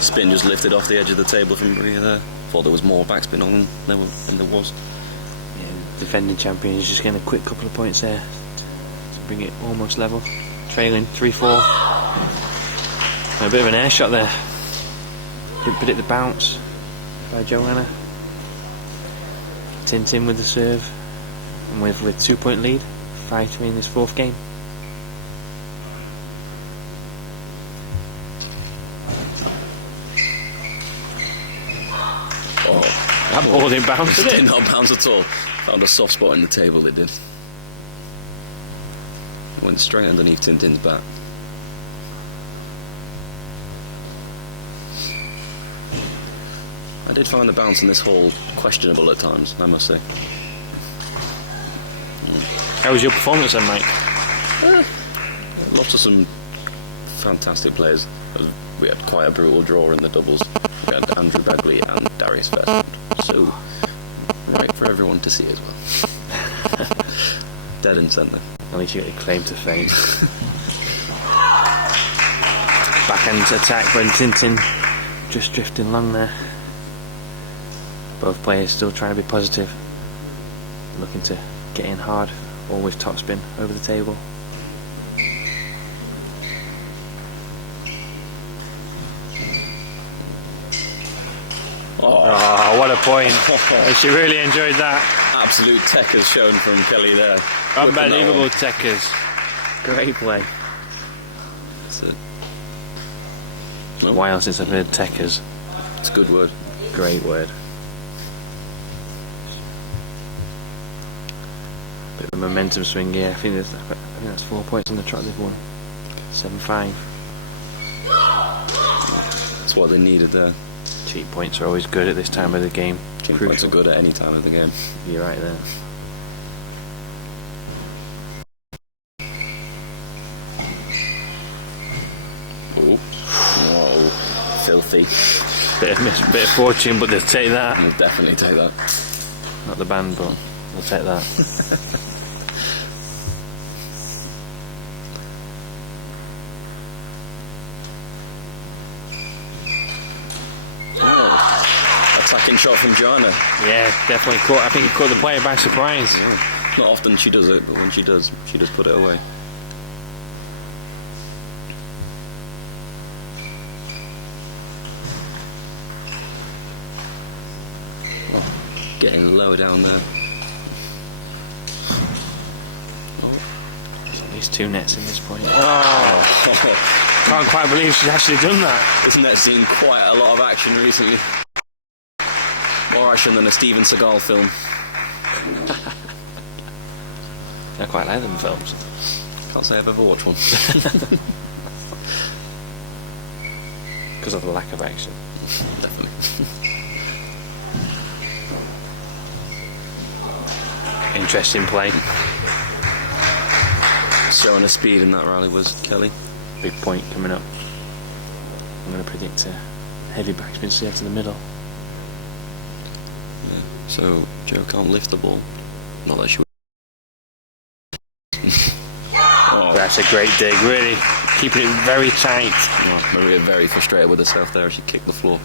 Spin just lifted off the edge of the table from Maria there. Thought there was more backspin on than there was. Yeah, defending champion is just getting a quick couple of points there to bring it almost level. Trailing 3-4. A bit of an air shot there. Didn't predict the bounce by Joanna. Tintin with the serve. And with 2-point lead, 5-3 in this 4th game. That ball didn't bounce, did it? Did not bounce at all. Found a soft spot in the table, it did. Went straight underneath Tintin's bat. I did find the bounce in this hole questionable at times, I must say. How was your performance then, Mike? Lots of some fantastic players. We had quite a brutal draw in the doubles. We had Andrew Bagley and Darius first. So, right for everyone to see as well. Dead and centre. At least you get a claim to fame. Backhand attack by Tintin, just drifting along there. Both players still trying to be positive, looking to get in hard, all with topspin over the table. Oh, what a point. She really enjoyed that. Absolute tech has shown from Kelly there. Unbelievable techers. Great play. That's it. a while since I've heard techers. It's a good word. Great word. Bit of a momentum swing here. I think that's 4 points on the trot they've won. 7-5. That's what they needed there. Cheap points are always good at this time of the game. King points are good at any time of the game. You're right there. Ooh. Whoa. Filthy. Bit of fortune, but they'll take that. We'll definitely take that. Not the band, but they'll take that. Attacking shot from Joanna. Yeah, definitely caught. I think it caught the player by surprise. Yeah. Not often she does it, but when she does put it away. Getting low down there. There's at least 2 nets in this point. Oh, can't quite believe she's actually done that. This net's seen quite a lot of action recently. More action than a Steven Seagal film. I quite like them films. Can't say I've ever watched one. Because of the lack of action. Definitely. Interesting play. Showing a speed in that rally was Kelly. Big point coming up. I'm going to predict a heavy backspin serve to the middle. Yeah. So Joe can't lift the ball. Not that she would. Oh. That's a great dig, really. Keeping it very tight. Oh, Maria very frustrated with herself there. She kicked the floor.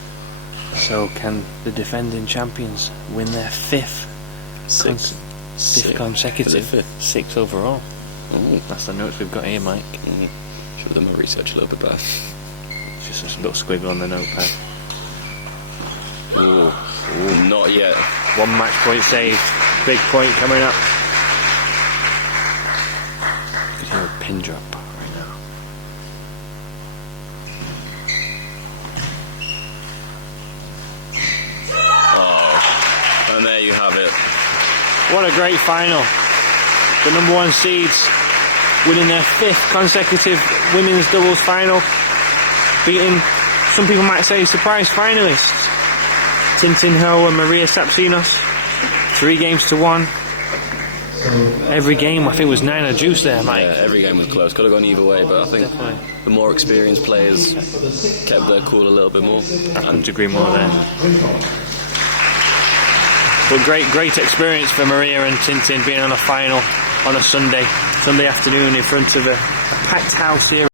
So can the defending champions win their 5th? Sixth. Fifth consecutive. Fifth. 6th overall. Oh. That's the notes we've got here, Mike. Should have done my research a little bit better. Just a little squiggle on the notepad. Ooh. Ooh, not yet. 1 match point save. Big point coming up. You could hear a pin drop right now. Oh. And there you have it. What a great final. The number 1 seeds winning their 5th consecutive women's doubles final. Beating, some people might say, surprise finalists. Tintin Ho and Maria Sapsinos. 3-1. Every game, I think, was 9 or juice there, Mike. Yeah, every game was close. Could have gone either way, but I think Definitely. the more experienced players kept their cool a little bit more. I couldn't agree more there. But great experience for Maria and Tintin being on a final on a Sunday afternoon in front of a packed house here.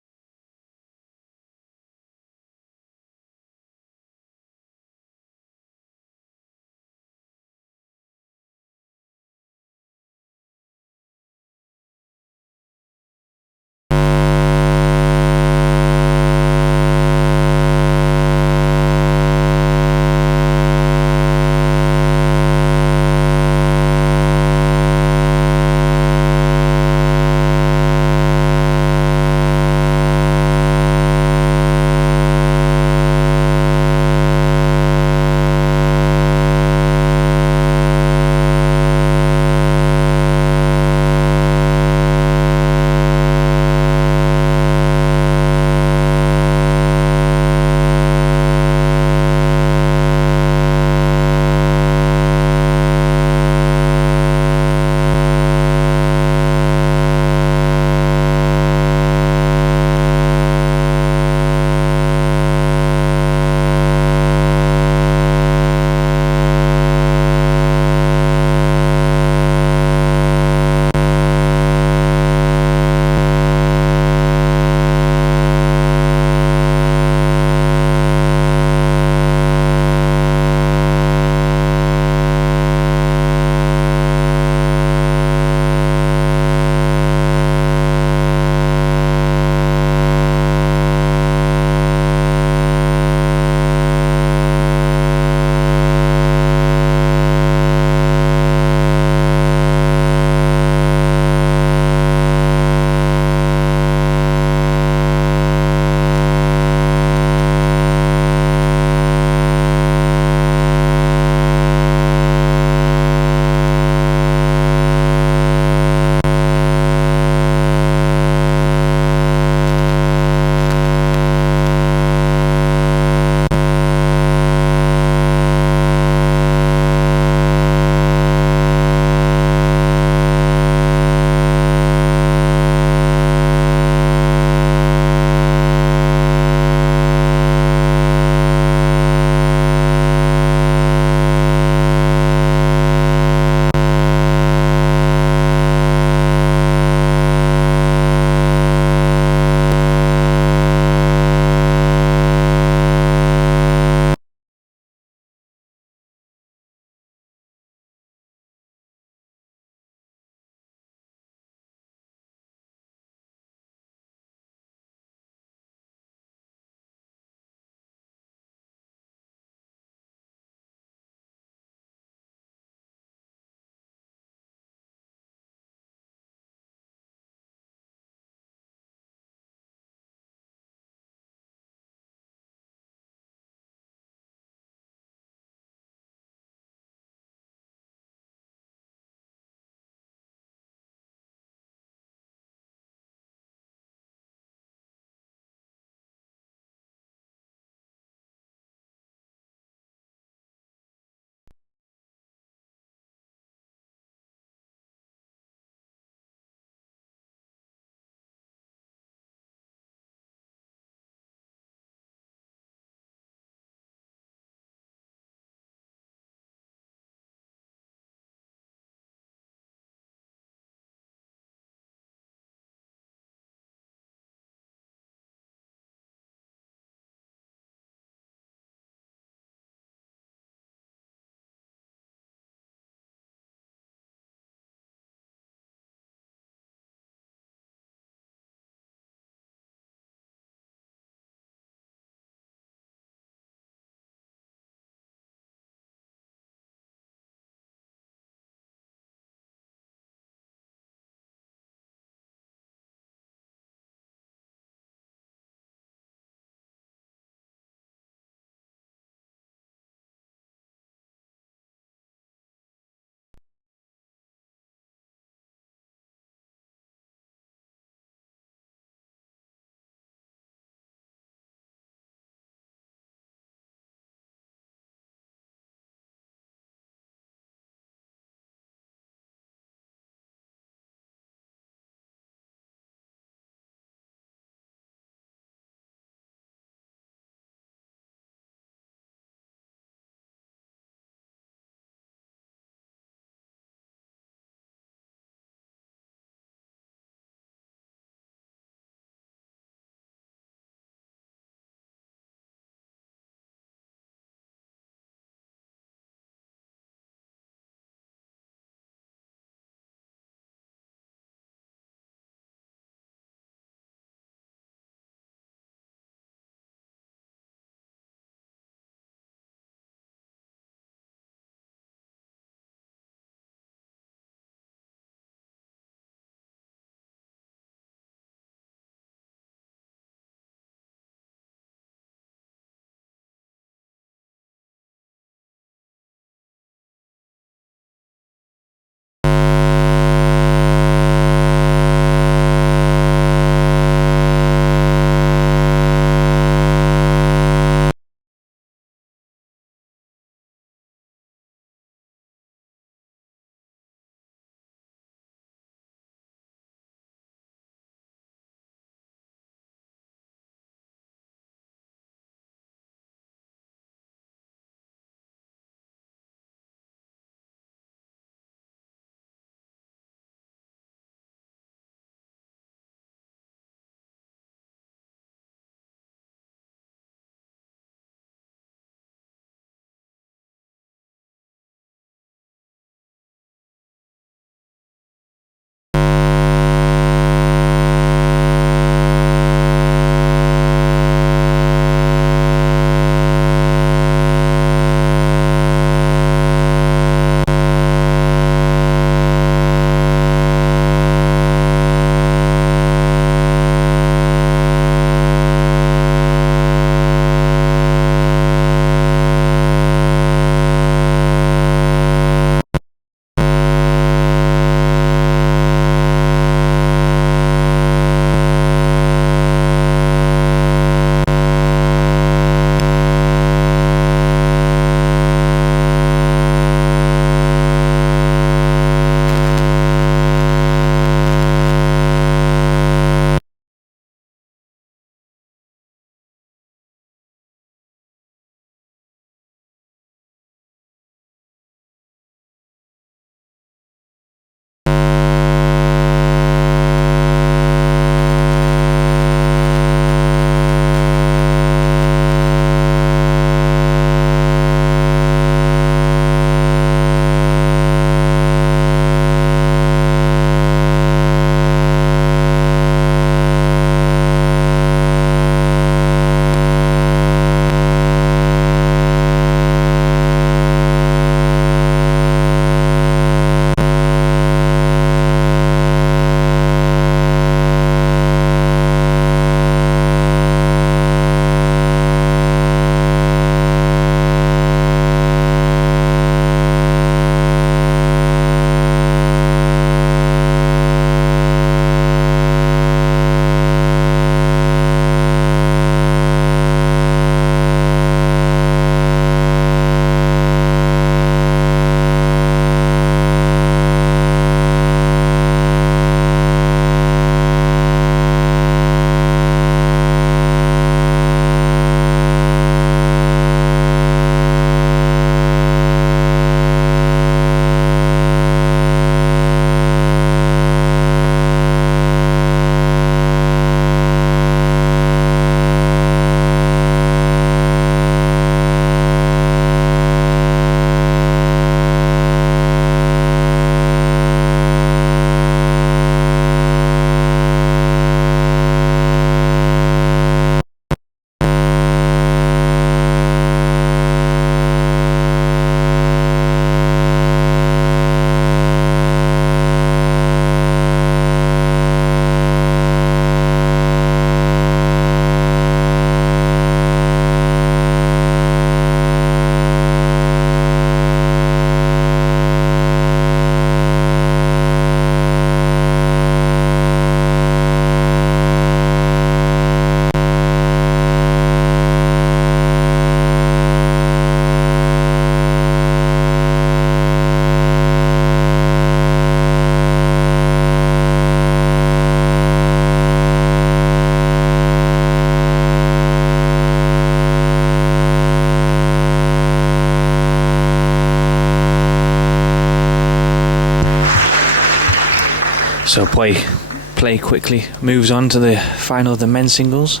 So play quickly moves on to the final of the men's singles.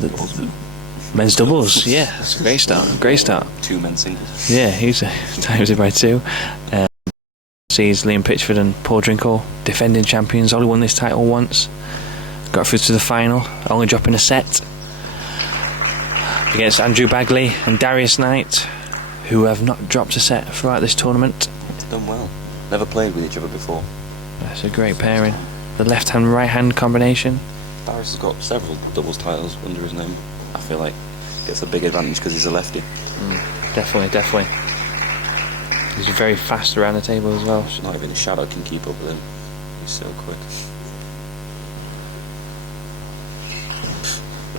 The men's doubles, yeah, that's a great start. 2 men's singles. Yeah, he's times it by 2. Sees Liam Pitchford and Paul Drinkhall, defending champions, only won this title once. Got through to the final, only dropping a set against Andrew Bagley and Darius Knight, who have not dropped a set throughout this tournament. Done well. Never played with each other before. That's a great pairing. The left hand right hand combination. Darius has got several doubles titles under his name. I feel like gets a big advantage because he's a lefty. Definitely. He's very fast around the table as well. Not even Shadow can keep up with him. He's so quick.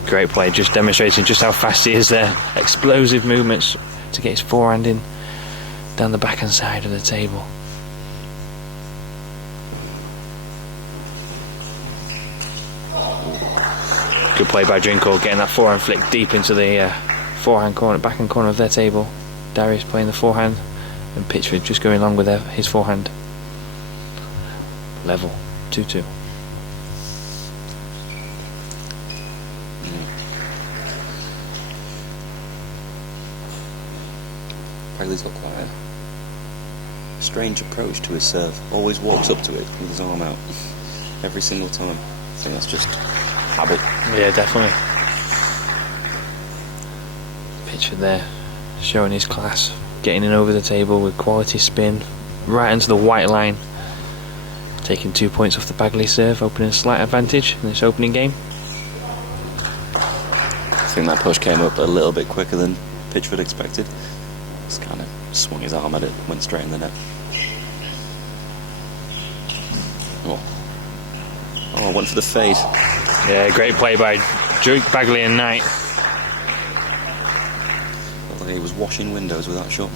Great play, just demonstrating just how fast he is there. Explosive movements to get his forehand in down the backhand side of the table. Good play by Drinkhall, getting that forehand flick deep into the backhand corner of their table. Darius playing the forehand, and Pitchford just going along with his forehand. Level 2-2. Bagley's got quite a strange approach to his serve. Always walks up to it with his arm out. Every single time. I think that's just habit. Yeah, definitely. Pitchford there, showing his class, getting in over the table with quality spin, right into the white line, taking 2 points off the Bagley serve, opening a slight advantage in this opening game. I think that push came up a little bit quicker than Pitchford expected. Just kind of swung his arm at it, went straight in the net. Oh, went for the fade. Yeah, great play by Bagley and Knight. Felt like he was washing windows with that shot.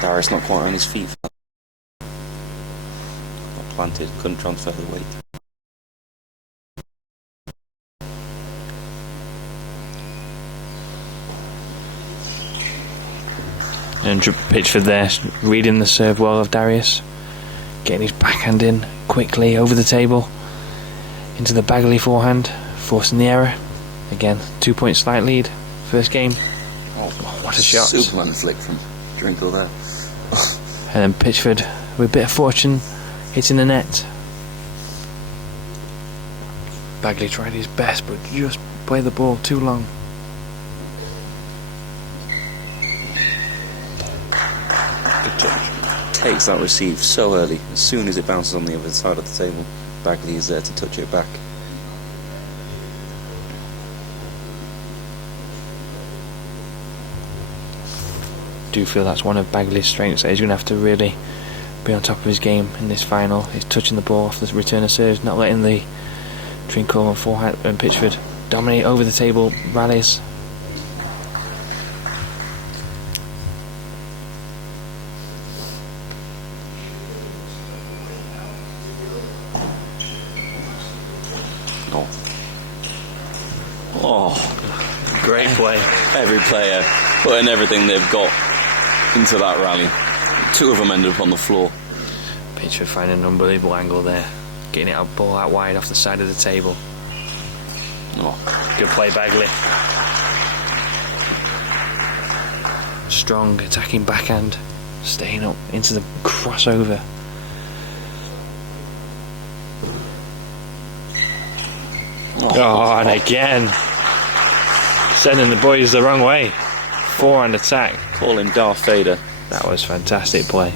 Darius not quite on his feet. Not planted, couldn't transfer the weight. And Pitchford there, reading the serve well of Darius, getting his backhand in quickly over the table into the Bagley forehand, forcing the error. Again, 2 point slight lead. First game. Oh, what a shot! Superman flick from Drinkhall there. And then Pitchford, with a bit of fortune, hitting the net. Bagley tried his best, but just played the ball too long. Good job. Takes that receive so early. As soon as it bounces on the other side of the table, Bagley is there to touch it back. Do feel that's one of Bagley's strengths, that he's going to have to really be on top of his game in this final. He's touching the ball off the return of serves, not letting the Drinkhall and forehand and Pitchford dominate over the table rallies. Oh, great play. Every player putting everything they've got into that rally. 2 of them ended up on the floor. Pitchford finding an unbelievable angle there, getting it out, ball out wide off the side of the table. Oh, good play, Bagley. Strong attacking backhand, staying up into the crossover. Oh, and again, sending the boys the wrong way. Forehand attack. Call him Darth Vader. That was fantastic play.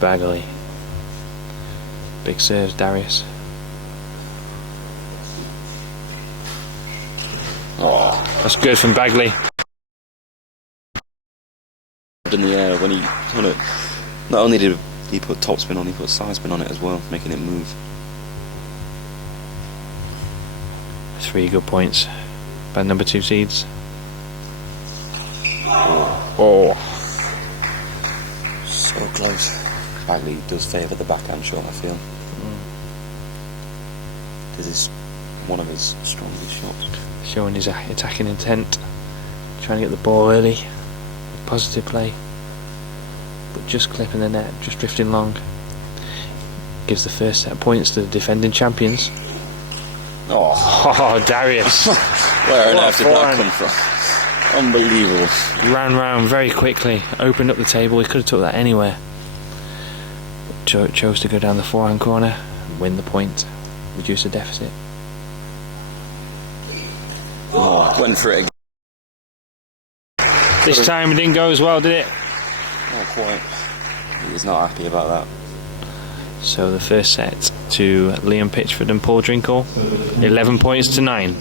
Bagley. Big serves, Darius. Oh, that's good from Bagley. In the air when he on it. Not only did he put topspin on, he put side spin on it as well, making it move. 3 good points by number 2 seeds. Oh, so close. Bagley does favour the backhand shot, I feel. This is one of his strongest shots. Showing his attacking intent, trying to get the ball early, positive play, but just clipping the net, just drifting long. Gives the first set of points to the defending champions. Oh, Darius! Where on earth did that come from? Unbelievable. Ran round very quickly, opened up the table. He could have took that anywhere. But chose to go down the forehand corner, win the point, reduce the deficit. Went for it again. This time it didn't go as well, did it? Not quite. He's not happy about that. So the first set to Liam Pitchford and Paul Drinkhall, 11 points to 9.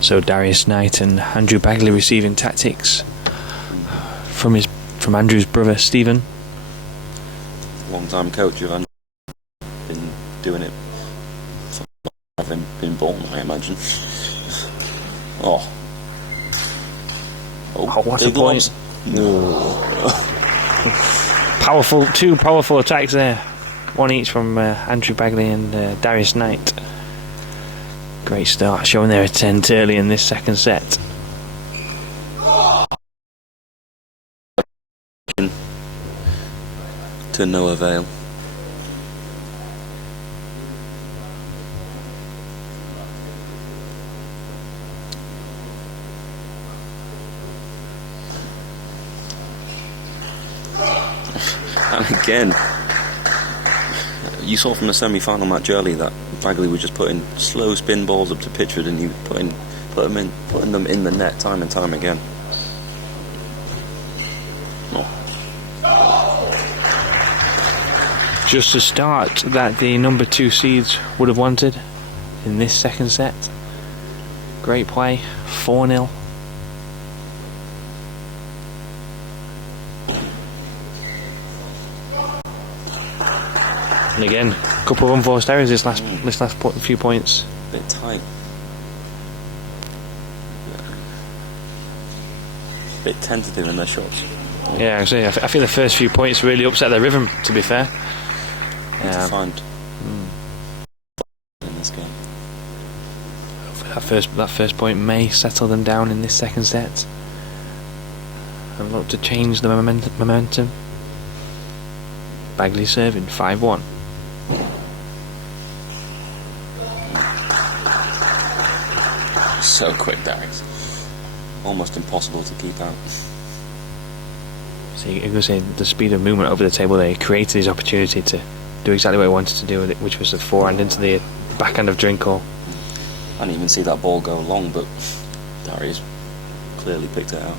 So Darius Knight and Andrew Bagley receiving tactics from Andrew's brother Stephen. Long-time coach of Andrew. Been doing it since having been born, I imagine. Oh, what a point! Two powerful attacks there, one each from Andrew Bagley and Darius Knight. Great start, showing their intent early in this second set. To no avail. And again, you saw from the semi-final match early that Bagley was just putting slow spin balls up to Pitchford, and he was putting them in the net time and time again. Just a start that the number 2 seeds would have wanted in this second set. Great play, 4-0. And again, a couple of unforced errors this last few points. A bit tight. A bit tentative in their shots. Yeah, I think the first few points really upset their rhythm, to be fair. To find in this game. That first point may settle them down in this second set and look to change the momentum. Bagley serving 5-1. So quick, Darius. Almost impossible to keep out. So you could say the speed of movement over the table there created his opportunity to do exactly what he wanted to do with it, which was the forehand into the backhand of Drinkhall. I didn't even see that ball go long, but Darius clearly picked it out.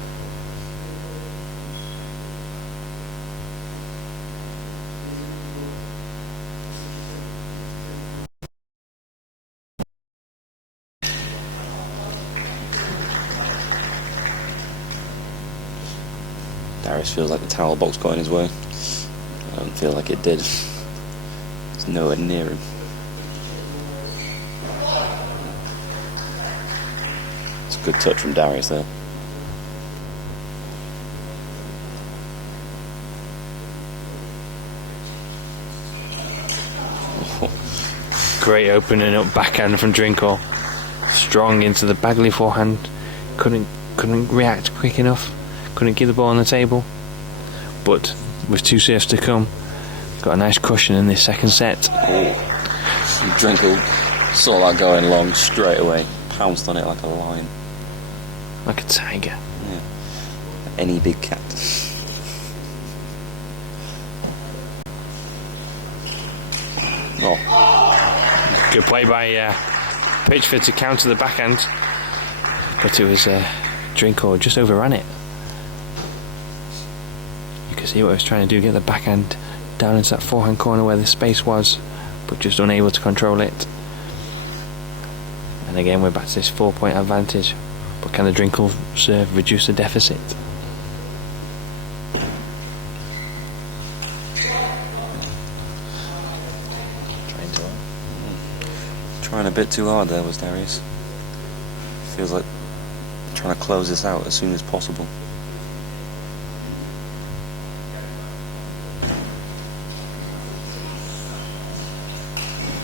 Darius feels like the towel box got in his way. I don't feel like it did. It's nowhere near him. It's a good touch from Darius there. Great opening up backhand from Drinkhall. Strong into the Bagley forehand. Couldn't react quick enough. Couldn't get the ball on the table. But with 2 serves to come, got a nice cushion in this second set. Drinkhall saw that going long straight away. Pounced on it like a lion. Like a tiger. Yeah. any big cat. Oh, Good play by Pitchford to counter the backhand, but it was Drinkhall just overran it. You can see what he was trying to do, get the backhand down into that forehand corner where the space was, but just unable to control it. And again we're back to this 4-point advantage, but can the Drinkhall serve reduce the deficit? trying a bit too hard there was Darius. Feels like trying to close this out as soon as possible.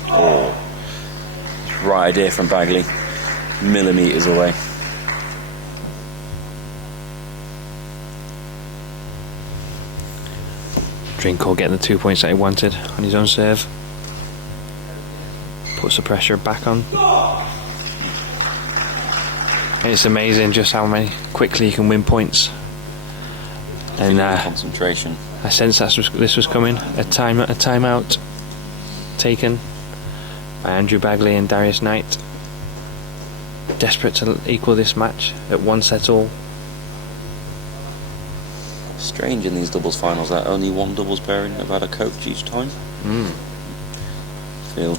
Oh, right idea from Bagley, millimetres away. Drinkhall getting the 2 points that he wanted on his own serve. Puts the pressure back on. It's amazing just how quickly you can win points. And Concentration. I sense this was coming. A timeout taken by Andrew Bagley and Darius Knight. Desperate to equal this match at 1 set all. Strange in these doubles finals that only one doubles pairing have had a coach each time. Feel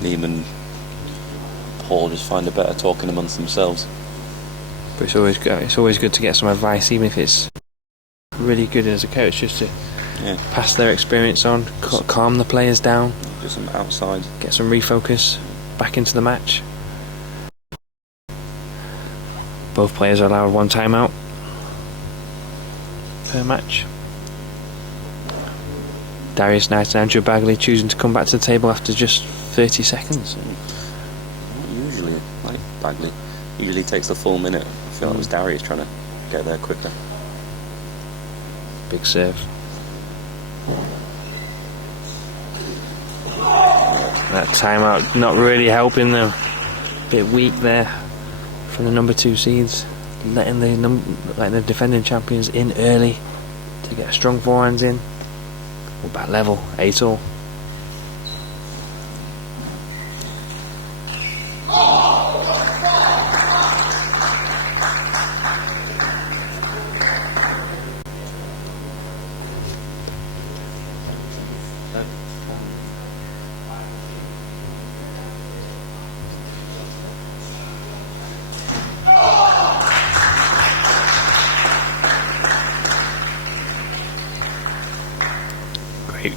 Liam and Paul just find it better talking amongst themselves. But it's always good to get some advice, even if it's really good as a coach, just to pass their experience on, calm the players down, Just some outside. get some refocus back into the match. Both players are allowed 1 timeout per match. Darius Knight and Andrew Bagley choosing to come back to the table after just 30 seconds. Not usually, like Bagley. Usually takes the full minute. I feel like it was Darius trying to get there quicker. Big serve. That timeout not really helping them. Bit weak there from the number 2 seeds, letting the defending champions in early to get a strong forehands in. We're back level, 8 all.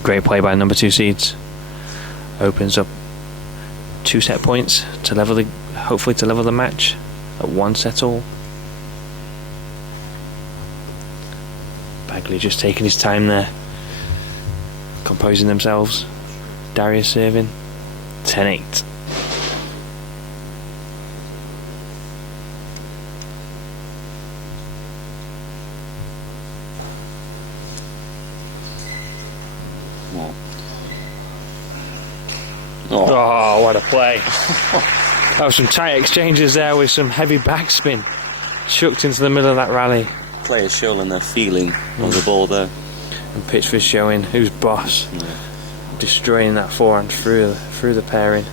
Great play by number 2 seeds. Opens up 2 set points to hopefully to level the match at 1 set all. Bagley just taking his time there, composing themselves. Darius serving 10-8. Oh, what a play. That was some tight exchanges there with some heavy backspin chucked into the middle of that rally. Players showing their feeling on the ball there. And Pitchford showing who's boss. Destroying that forehand through the pairing.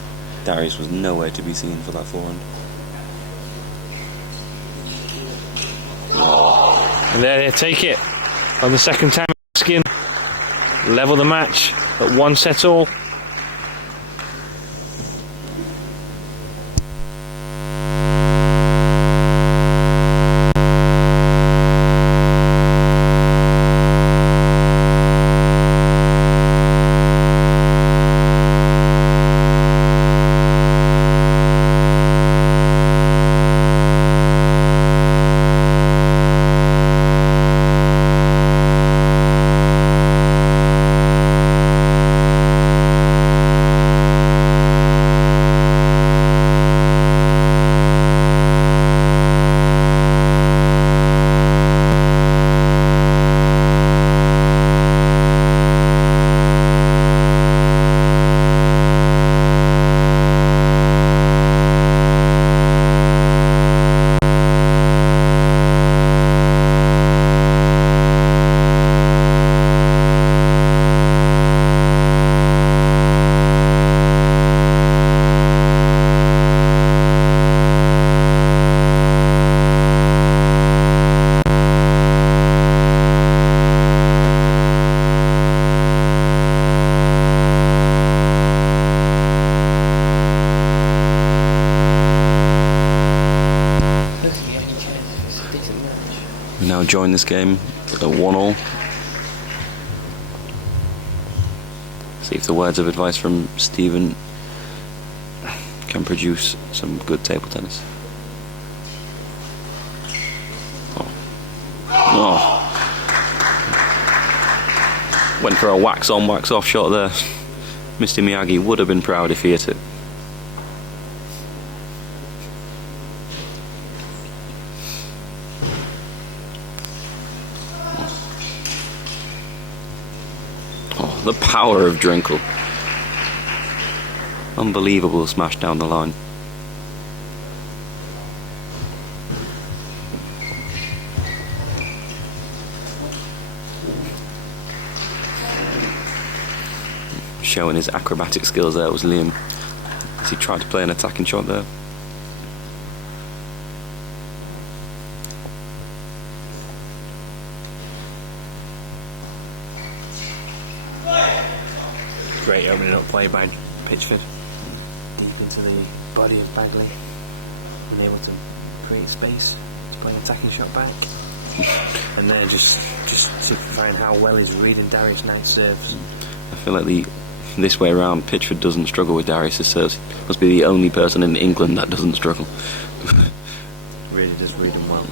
Darius was nowhere to be seen for that forehand. And there they take it on the second time asking. Level the match at 1 set all. now join this game at 1-all. See if the words of advice from Stephen can produce some good table tennis. Oh. Went for a wax on, wax off shot there. Mr. Miyagi would have been proud if he hit it. Oh, the power of Drinkhall. Unbelievable smash down the line. Showing his acrobatic skills there was Liam as he tried to play an attacking shot there. Great opening up play by Pitchford. Deep into the body of Bagley. Being able to create space to play an attacking shot back. And then just signifying how well he's reading Darius Knight's serves. I feel like this way around, Pitchford doesn't struggle with Darius' serves. Must be the only person in England that doesn't struggle. Really does read him well.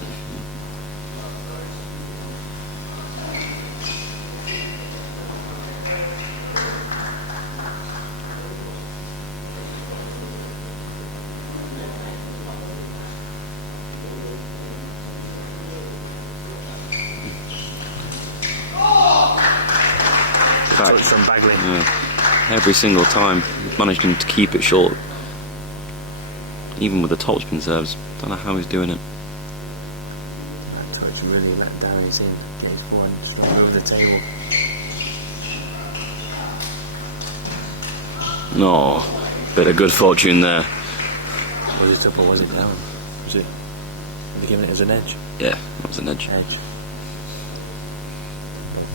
Touch from Bagley. Yeah. Every single time, managing to keep it short. Even with the topspin serves. Don't know how he's doing it. That touch really let down his in. Gaze forward, just over the table. No, bit of good fortune there. Was it up or was it down? Was it? Were they giving it as an edge? Yeah, that was an edge. Edge.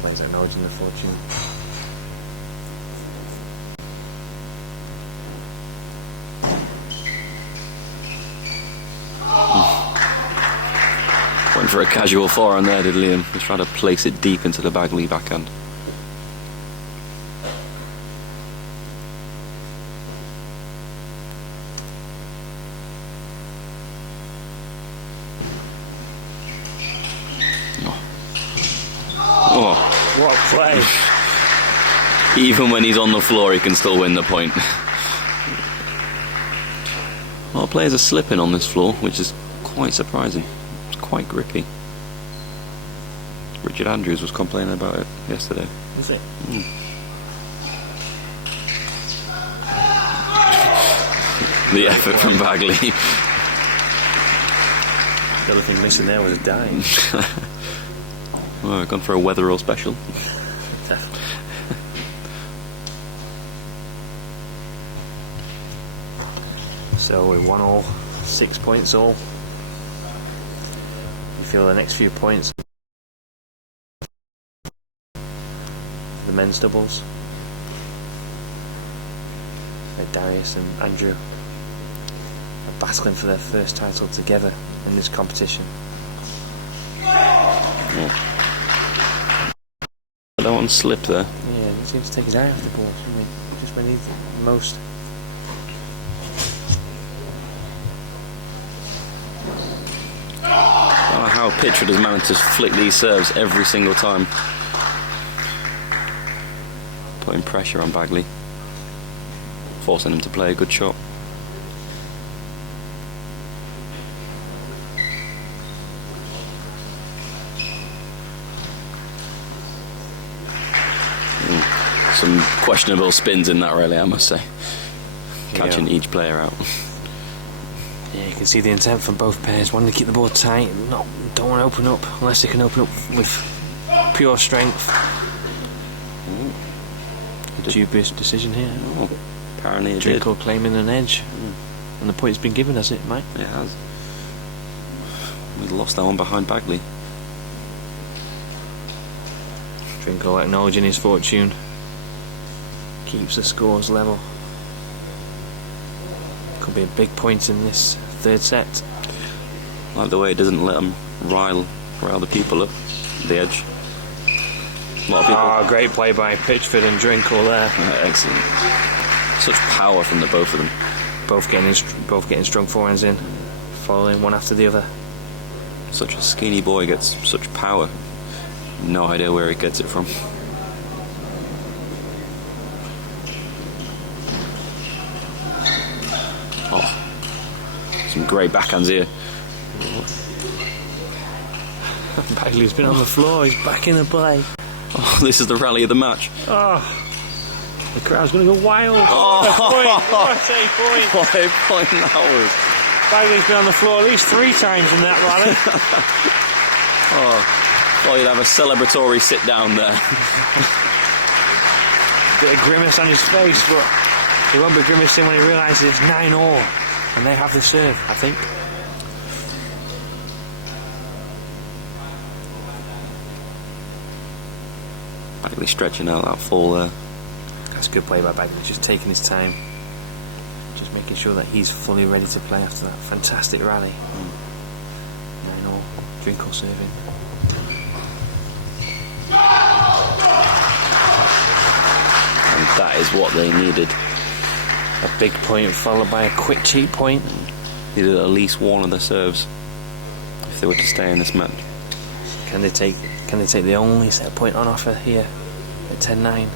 Plays acknowledging the fortune. Went for a casual forehand there, did Liam. He's trying to place it deep into the Bagley backhand. Oh. What play! Even when he's on the floor, he can still win the point. A lot of players are slipping on this floor, which is quite surprising. It's quite grippy. Richard Andrews was complaining about it yesterday. Is it? The effort from Bagley. The other thing missing there was a dime. Oh, I've gone for a Weatherall special. So we won all, 6 points all. You feel the next few points. The men's doubles. Like Darius and Andrew are battling for their first title together in this competition. Oh. That one slipped there. Yeah, he seems to take his eye off the ball, doesn't he? Just when he needs it the most. I don't know how Pitchford has managed to flick these serves every single time. Putting pressure on Bagley. Forcing him to play a good shot. Some questionable spins in that rally, I must say. Catching each player out. Yeah, you can see the intent from both pairs. Wanting to keep the ball tight, don't want to open up unless they can open up with pure strength. Dubious decision here. Oh, apparently it Drinkhall claiming an edge. And the point's been given, has it, Mike? It has. We lost that one behind Bagley. Drinkhall acknowledging his fortune. Keeps the scores level. Could be a big point in this third set. Like the way it doesn't let him rile rile the people up the edge. A lot of people. Oh, great play by Pitchford and Drinkhall there. Excellent. Such power from the both of them. Both getting strong forehands in, following one after the other. Such a skinny boy gets such power. No idea where he gets it from. Oh, some great backhands here. Bagley's been on the floor, he's back in the play. Oh, this is the rally of the match. Oh, the crowd's going to go wild. Oh. What a point. What a point that was. Bagley's been on the floor at least 3 times in that rally. Oh, you'd have a celebratory sit down there. Bit of grimace on his face, but he won't be grimacing when he realises it's 9-all and they have the serve, I think. Bagley stretching out that fall there. That's a good play by Bagley, just taking his time, just making sure that he's fully ready to play after that fantastic rally. 9-all, Drinkhall serving. And that is what they needed. A big point followed by a quick cheap point. Needed at least one of the serves if they were to stay in this match. Can they take the only set point on offer here at 10-9?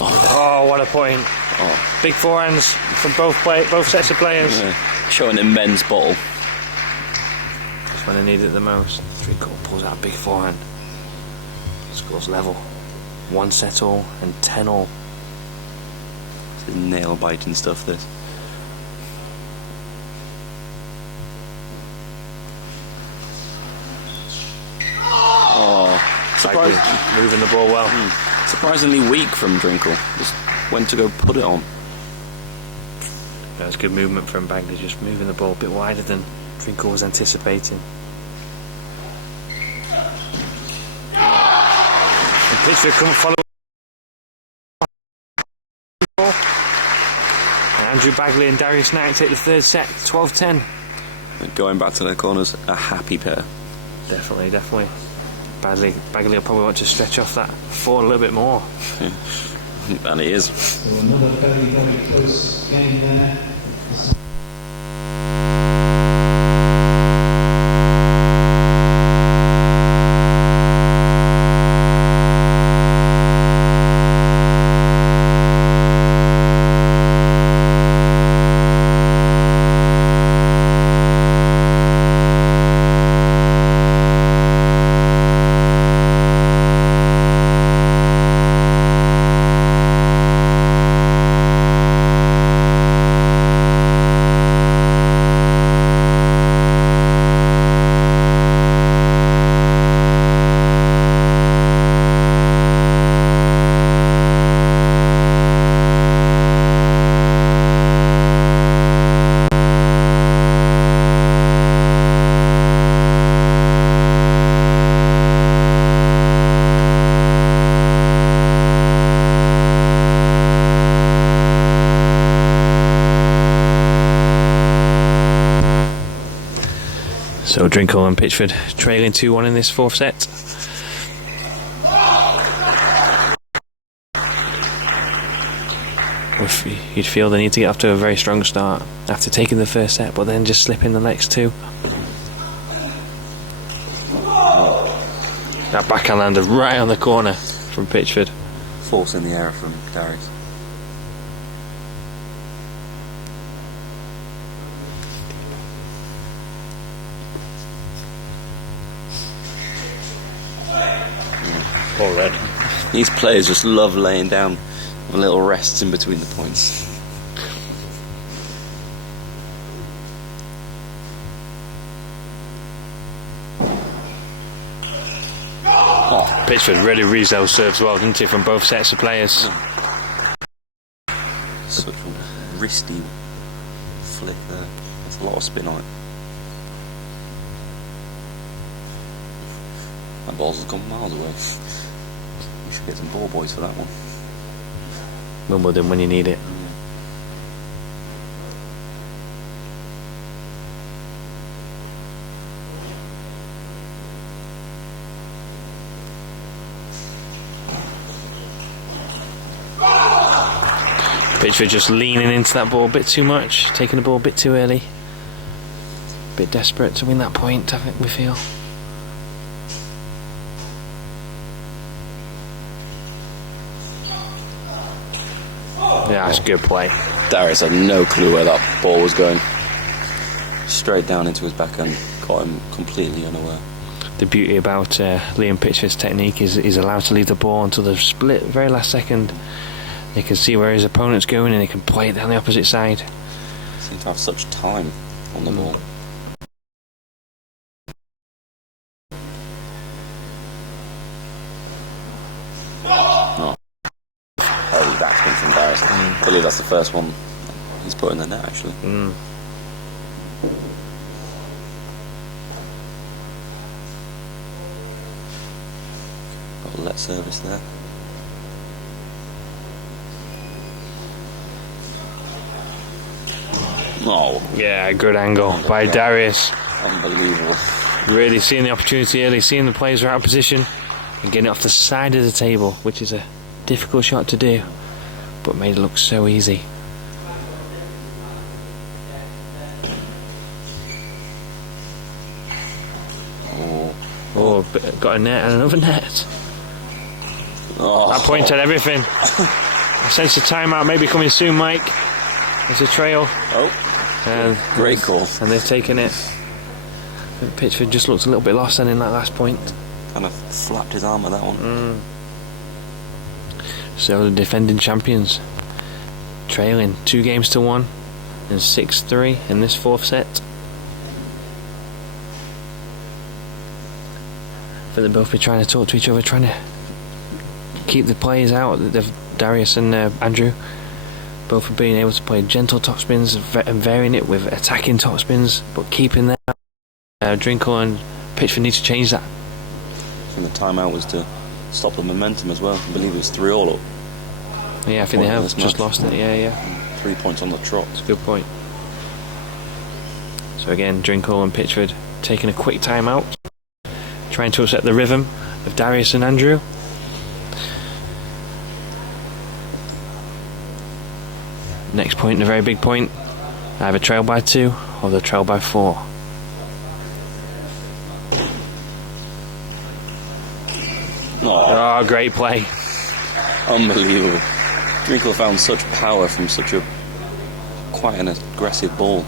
Oh, what a point. Oh. Big forehands from both sets of players. Yeah. Showing immense bottle. Just when they need it the most. Drinkhall pulls out a big forehand. Scores level. 1 set all and 10-all. This is nail biting stuff, this. Moving the ball well. Surprisingly weak from Drinkhall. Just went to go put it on. That was good movement from Bagley, just moving the ball a bit wider than Drinkhall was anticipating. And Pitchford couldn't follow. And Andrew Bagley and Darius Knight take the 3rd set, 12-10. Going back to their corners, a happy pair. Definitely. Bagley will probably want to stretch off that 4 a little bit more. And it is. So another very, very close game there. So Drinkhall and Pitchford trailing 2-1 in this 4th set. You'd feel they need to get off to a very strong start after taking the 1st set, but then just slip in the next 2. That backhand landed right on the corner from Pitchford. Force in the air from Darius. Already. These players just love laying down with little rests in between the points. Pitchford really reads those serves well, didn't he, from both sets of players? Such a wristy flick there. There's a lot of spin on it. That ball's has gone miles away. You should get some ball boys for that one. Wimbledon when you need it. Pitchford just leaning into that ball a bit too much, taking the ball a bit too early. A bit desperate to win that point, I think we feel. Yeah, that's good play. Darius had no clue where that ball was going. Straight down into his backhand, caught him completely unaware. The beauty about Liam Pitchford's technique is he's allowed to leave the ball until the split, very last second. He can see where his opponent's going and he can play it down the opposite side. Seemed to have such time on the ball. Oh. Heavy backspin from Darius. I believe that's the first one he's put in the net, actually. Got a let service there. Oh, Yeah, good angle by Darius. unbelievable. Really seeing the opportunity early, seeing the players are out of position and getting it off the side of the table, which is a difficult shot to do, but made it look so easy. Oh, got a net and another net. Oh. That point at everything. A sense of timeout maybe coming soon, Mike. There's a trail. Oh, And great call. And they've taken it. Pitchford just looked a little bit lost then in that last point. Kind of flapped his arm at that one. So the defending champions trailing 2-1 and 6-3 in this fourth set. I think they'll both be trying to talk to each other, trying to keep the players out. Darius and Andrew both have been able to play gentle topspins and varying it with attacking topspins, but keeping them. Drinkhall and Pitchford need to change that. And the timeout was to stop the momentum as well. I believe it was 3-all up. Yeah, I think they have This just match. lost it. Yeah. 3 points on the trot. That's a good point. So again, Drinkhall and Pitchford taking a quick time out, trying to upset the rhythm of Darius and Andrew. Next point, a very big point. Either trail by 2 or the trail by 4. Oh, great play. Unbelievable. Drinkhall found such power from such a quite an aggressive ball.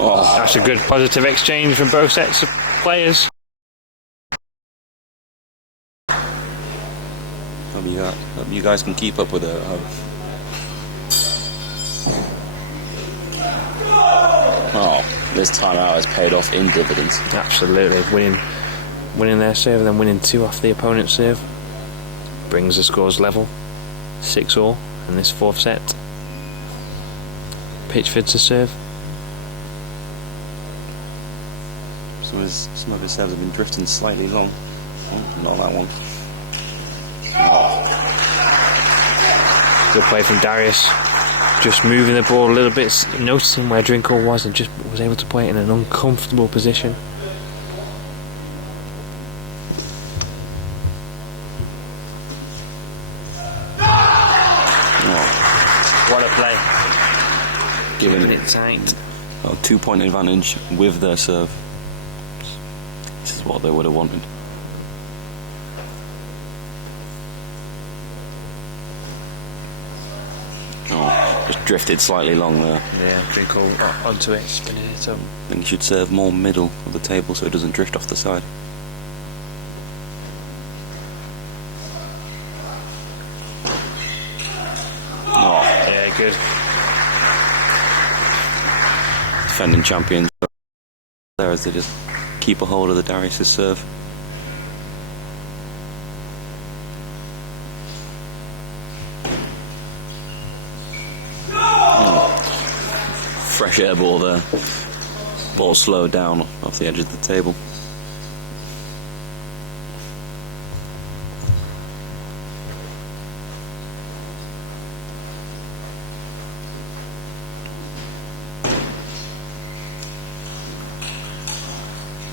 Oh, That's a good positive exchange from both sets of players. hope you guys can keep up with it. Oh, this timeout has paid off in dividends. Absolutely, winning their serve and then winning 2 off the opponent's serve brings the scores level, 6-all in this fourth set. Pitchford to serve. Some of his serves have been drifting slightly long. Oh, not that one. Good play from Darius. Just moving the ball a little bit, noticing where Drinkhall was, and just was able to play it in an uncomfortable position. What a play. Giving it tight. A 2-point advantage with their serve. This is what they would have wanted. Oh, just drifted slightly long there. Yeah, Drinkhall onto it, spinning it up. I think you should serve more middle of the table so it doesn't drift off the side. Oh, Yeah, good. defending champions there as they just keep a hold of the Darius' serve. Fresh air ball there. Ball slowed down off the edge of the table.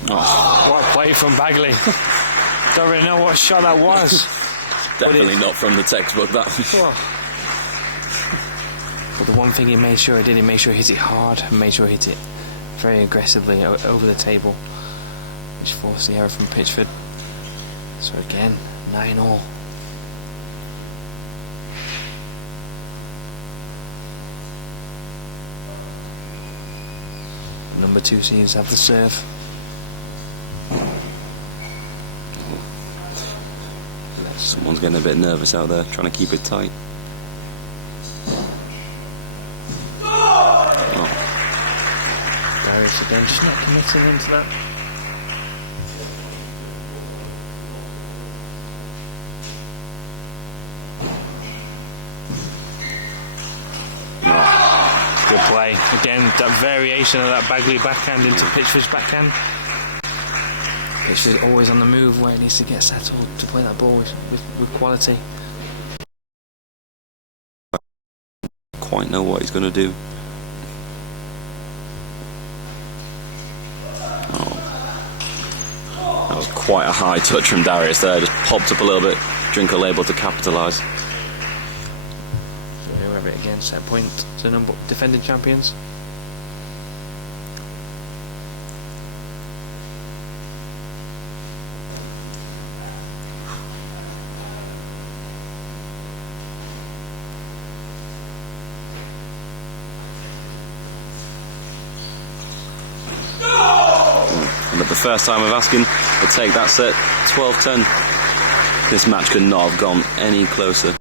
What a play from Bagley. Don't really know what shot that was. Definitely not from the textbook, that. But the one thing he made sure he did, he made sure he hit it hard and made sure he hit it very aggressively over the table, which forced the error from Pitchford. So again, 9-all. Number 2 seeds have the serve. Someone's getting a bit nervous out there, trying to keep it tight. Darius again, just not committing into that. Good play. Again, that variation of that Bagley backhand into Pitchford's backhand. Pitchford always on the move where he needs to get settled to play that ball with quality. Quite know what he's going to do. Oh. That was quite a high touch from Darius there, just popped up a little bit. Drinkhall able to capitalise. It again, set point to number defending champions. And at the first time of asking to take that set, 12-10. This match could not have gone any closer.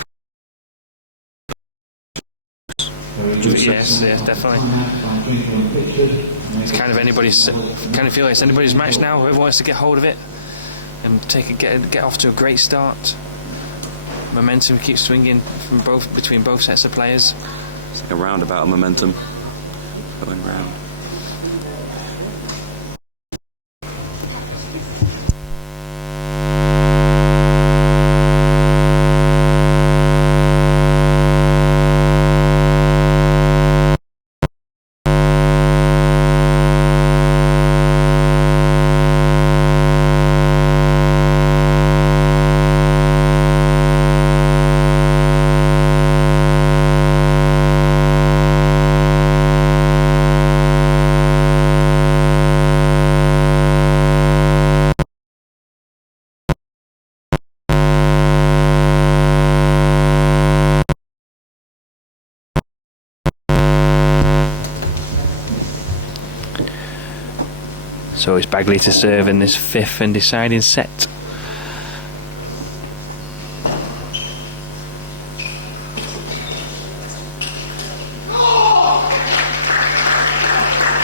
Yes, definitely. It's kind of feel like it's anybody's match now. Whoever wants to get hold of it and get off to a great start. Momentum keeps swinging between both sets of players. It's like a roundabout of momentum going round. So it's Bagley to serve in this 5th and deciding set.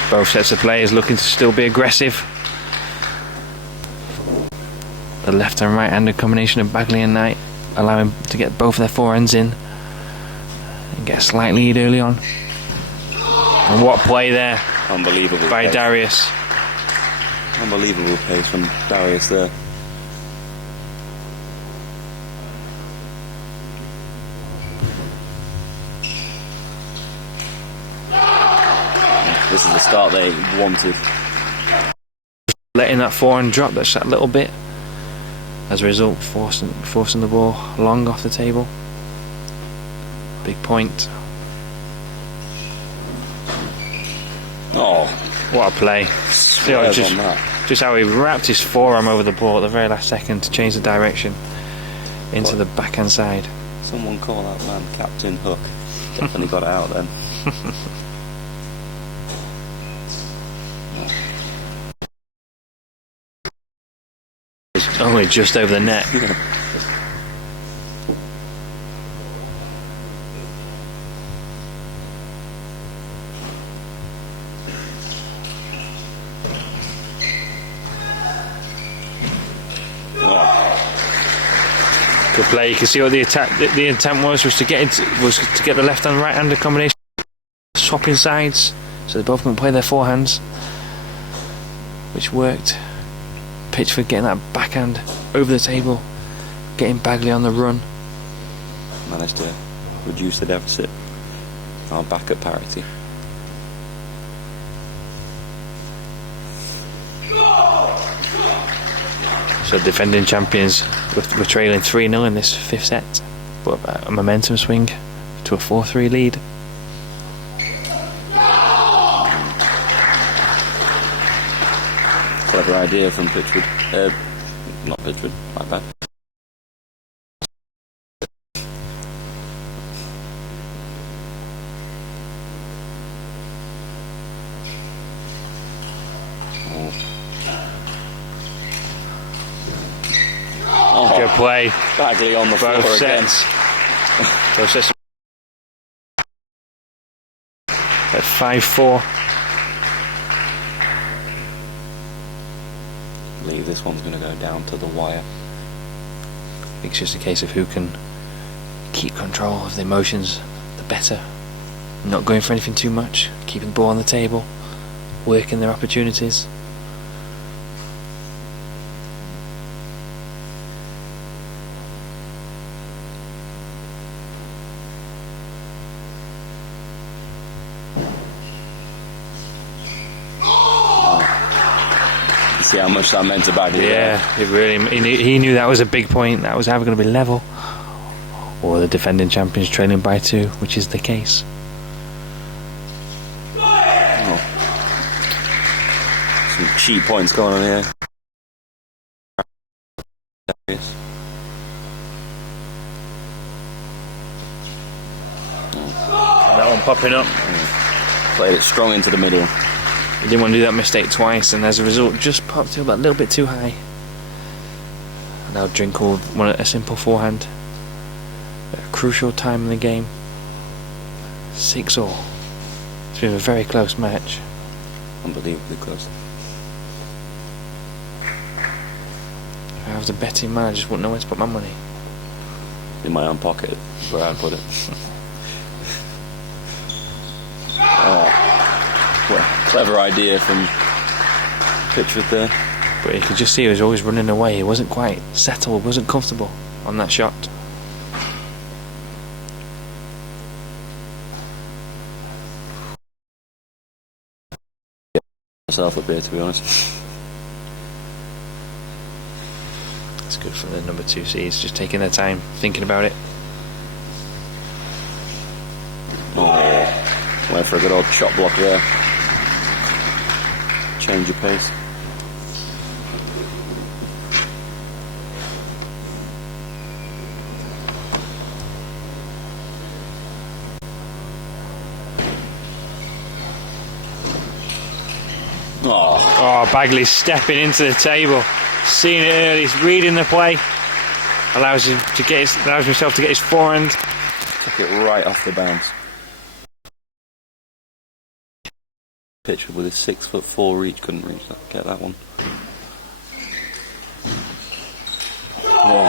Both sets of players looking to still be aggressive. The left and right-handed combination of Bagley and Knight allow him to get both their forehands in and get a slight lead early on. And what play there! Unbelievable by pace. Darius. Unbelievable pace from Darius there. This is the start they wanted. Letting that forehand drop just that little bit. As a result, forcing the ball long off the table. Big point. Oh, what a play. Just how he wrapped his forearm over the ball at the very last second to change the direction into the backhand side. Someone call that man Captain Hook. Definitely got it out then. Only just over the net. Good play. You can see what the intent was to get the left and right hander combination, swapping sides, so they both can play their forehands, which worked. Pitchford getting that backhand over the table, getting Bagley on the run. Managed to reduce the deficit. Now back at parity. So defending champions were trailing 3-0 in this 5th set, but a momentum swing to a 4-3 lead. Clever idea from Pitchford. Not Pitchford, my bad. Good play. Bagley on the floor Both again. sets. Both sets at 5-4. I believe this one's going to go down to the wire. I think it's just a case of who can keep control of the emotions the better. Not going for anything too much, keeping the ball on the table, working their opportunities. See how much that meant to Bagley. Yeah, it really. He knew that was a big point. That was either going to be level, or the defending champions trailing by 2, which is the case. Oh. Some cheap points going on here. And that one popping up. Played it strong into the middle. He didn't want to do that mistake twice, and as a result, just popped it a little bit too high. And now Drinkhall won a simple forehand. A crucial time in the game. 6-all. It's been a very close match. Unbelievably close. If I was a betting man, I just wouldn't know where to put my money. In my own pocket, where I'd put it. Well, clever idea from Pitchford there. But you could just see he was always running away. He wasn't quite settled, wasn't comfortable on that shot. Myself up here, to be honest. It's good for the number 2 seeds, just taking their time, thinking about it. Oh, went for a good old shot block there. Change your pace. Oh, Bagley stepping into the table, seeing it early, he's reading the play, allows himself to get his forehand. Took it right off the bounce. Pitchford with his 6'4" reach couldn't get that one. Oh.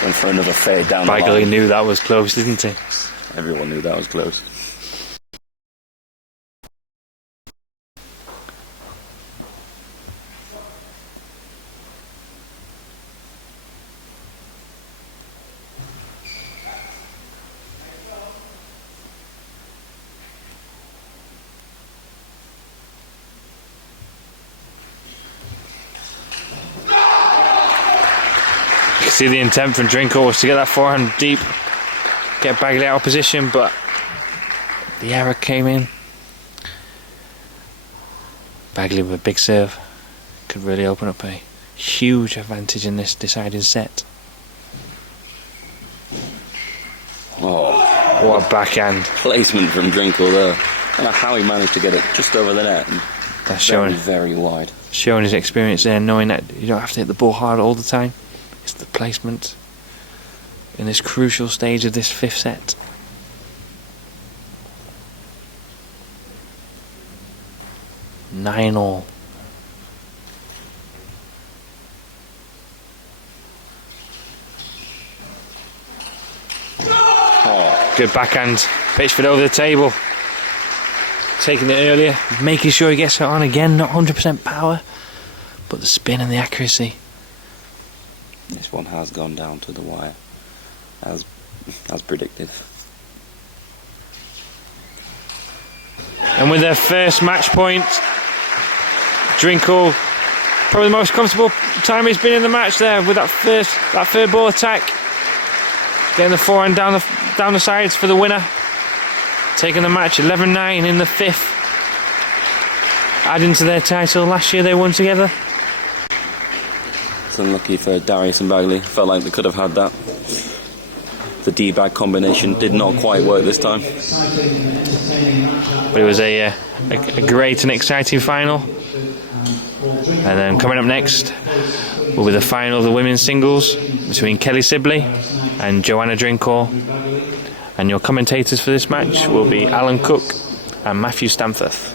Went for another fade down the line. Bagley knew that was close, didn't he? Everyone knew that was close. See the intent from Drinkhall was to get that forehand deep, get Bagley out of position, but the error came in. Bagley with a big serve could really open up a huge advantage in this deciding set. Oh, what a backhand. Placement from Drinkhall there. I don't know how he managed to get it just over the net. And That's showing very wide. Showing his experience there, knowing that you don't have to hit the ball hard all the time. It's the placement in this crucial stage of this 5th set. 9-all. Oh. Good backhand. Pitchford over the table. Taking it earlier. Making sure he gets it on again. Not 100% power, but the spin and the accuracy. This one has gone down to the wire, as predicted. And with their first match point, Drinkhall Probably the most comfortable time he's been in the match there with that third ball attack. Getting the forehand down the sides for the winner. Taking the match 11-9 in the 5th. Adding to their title. Last year they won together. It's unlucky for Darius and Bagley. Felt like they could have had that. The D-bag combination did not quite work this time. But it was a great and exciting final. And then coming up next will be the final of the women's singles between Kelly Sibley and Joanna Drinkhall. And your commentators for this match will be Alan Cook and Matthew Stamforth.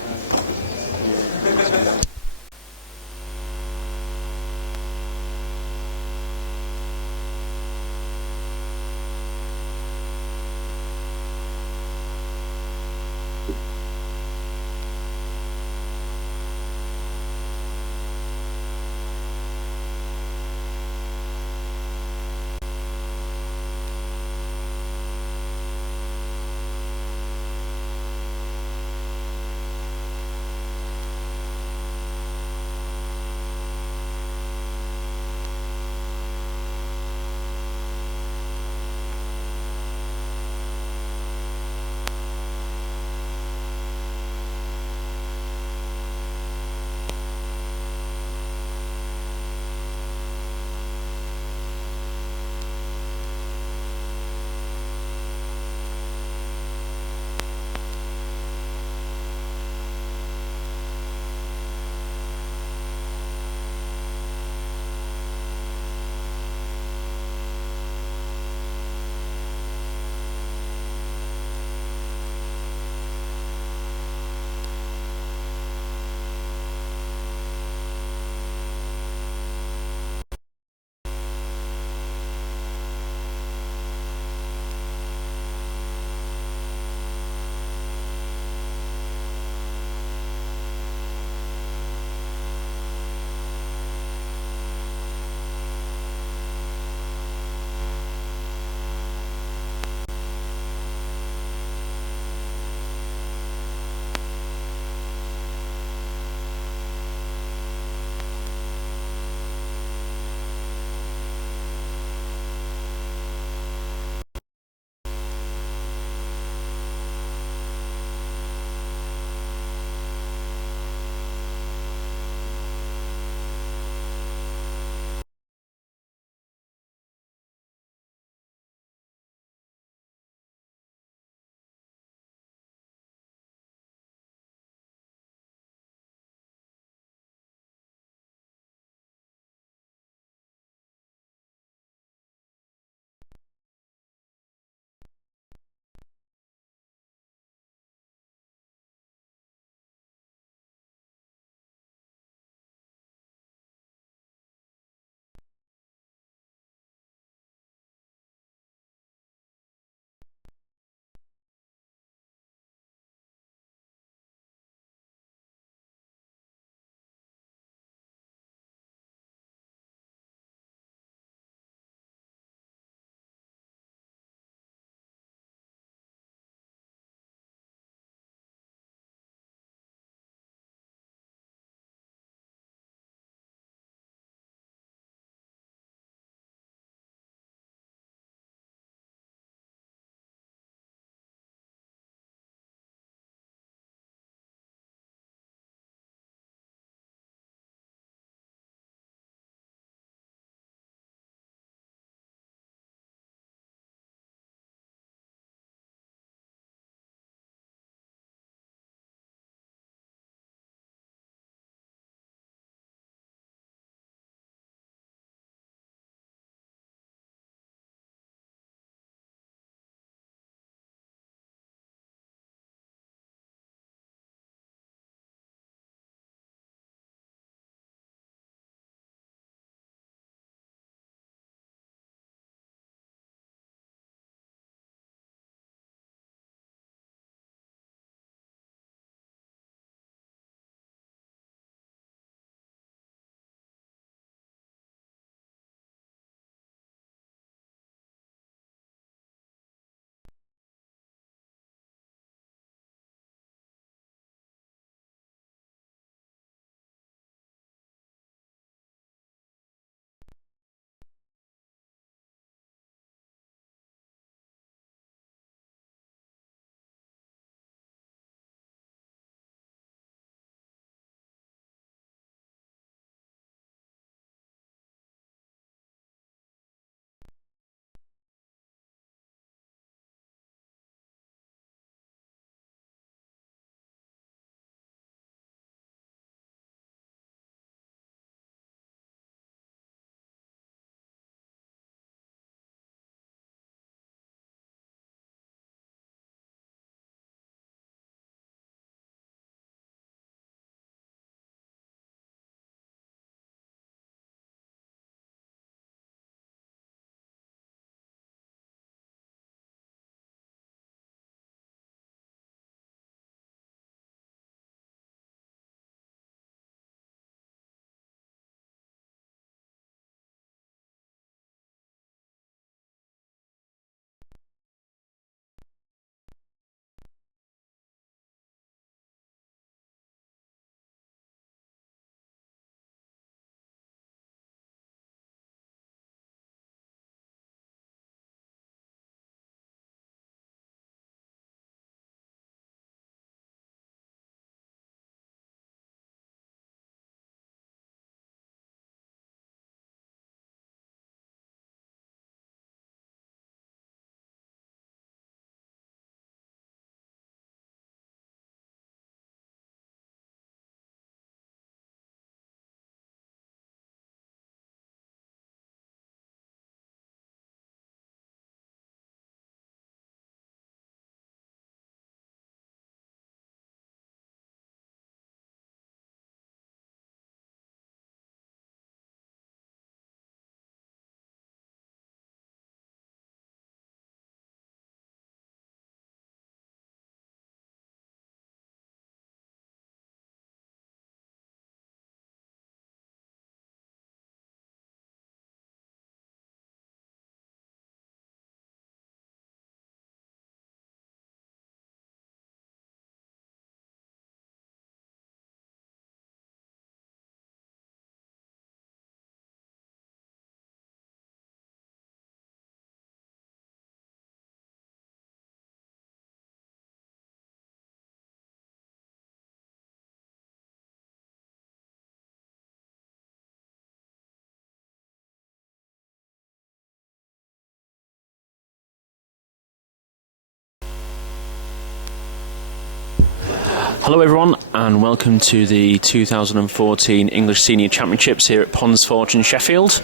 Hello everyone and welcome to the 2014 English Senior Championships here at Ponds Fortune Sheffield.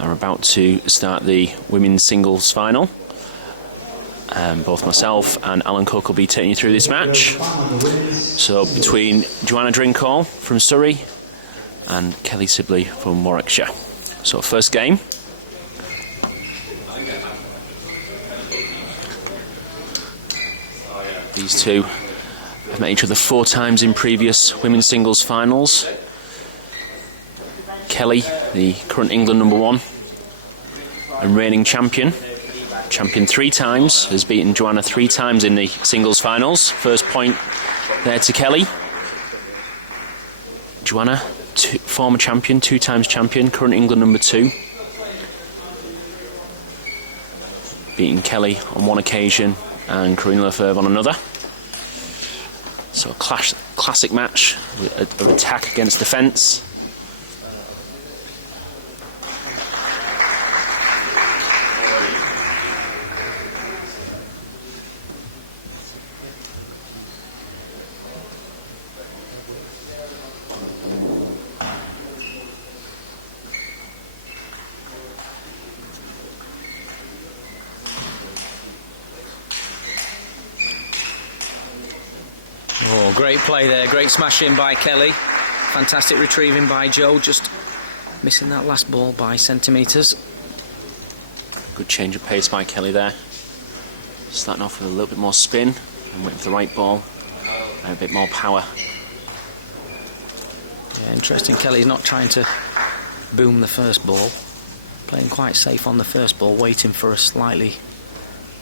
We're about to start the women's singles final. Both myself and Alan Cook will be taking you through this match. So between Joanna Drinkhall from Surrey and Kelly Sibley from Warwickshire. So first game. These two have met each other 4 times in previous women's singles finals. Kelly, the current England #1 and reigning champion 3 times, has beaten Joanna 3 times in the singles finals. First point there to Kelly. Joanna, former champion, 2 times champion, current England #2. Beating Kelly on 1 occasion and Karina Lefebvre on another. So a classic match of attack against defence. Oh, great play there, great smashing by Kelly. Fantastic retrieving by Joe, just missing that last ball by centimetres. Good change of pace by Kelly there. Starting off with a little bit more spin and went for the right ball and a bit more power. Yeah, interesting. Kelly's not trying to boom the first ball. Playing quite safe on the first ball, waiting for a slightly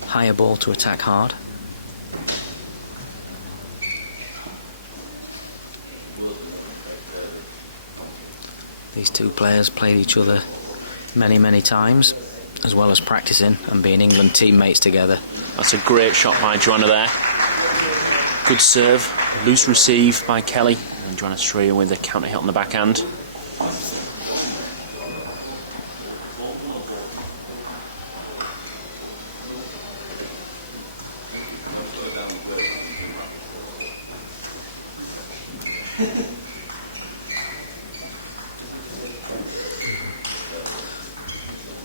higher ball to attack hard. These two players played each other many times, as well as practicing and being England teammates together. That's a great shot by Joanna there. Good serve, loose receive by Kelly, and Joanna straight with a counter hit on the backhand.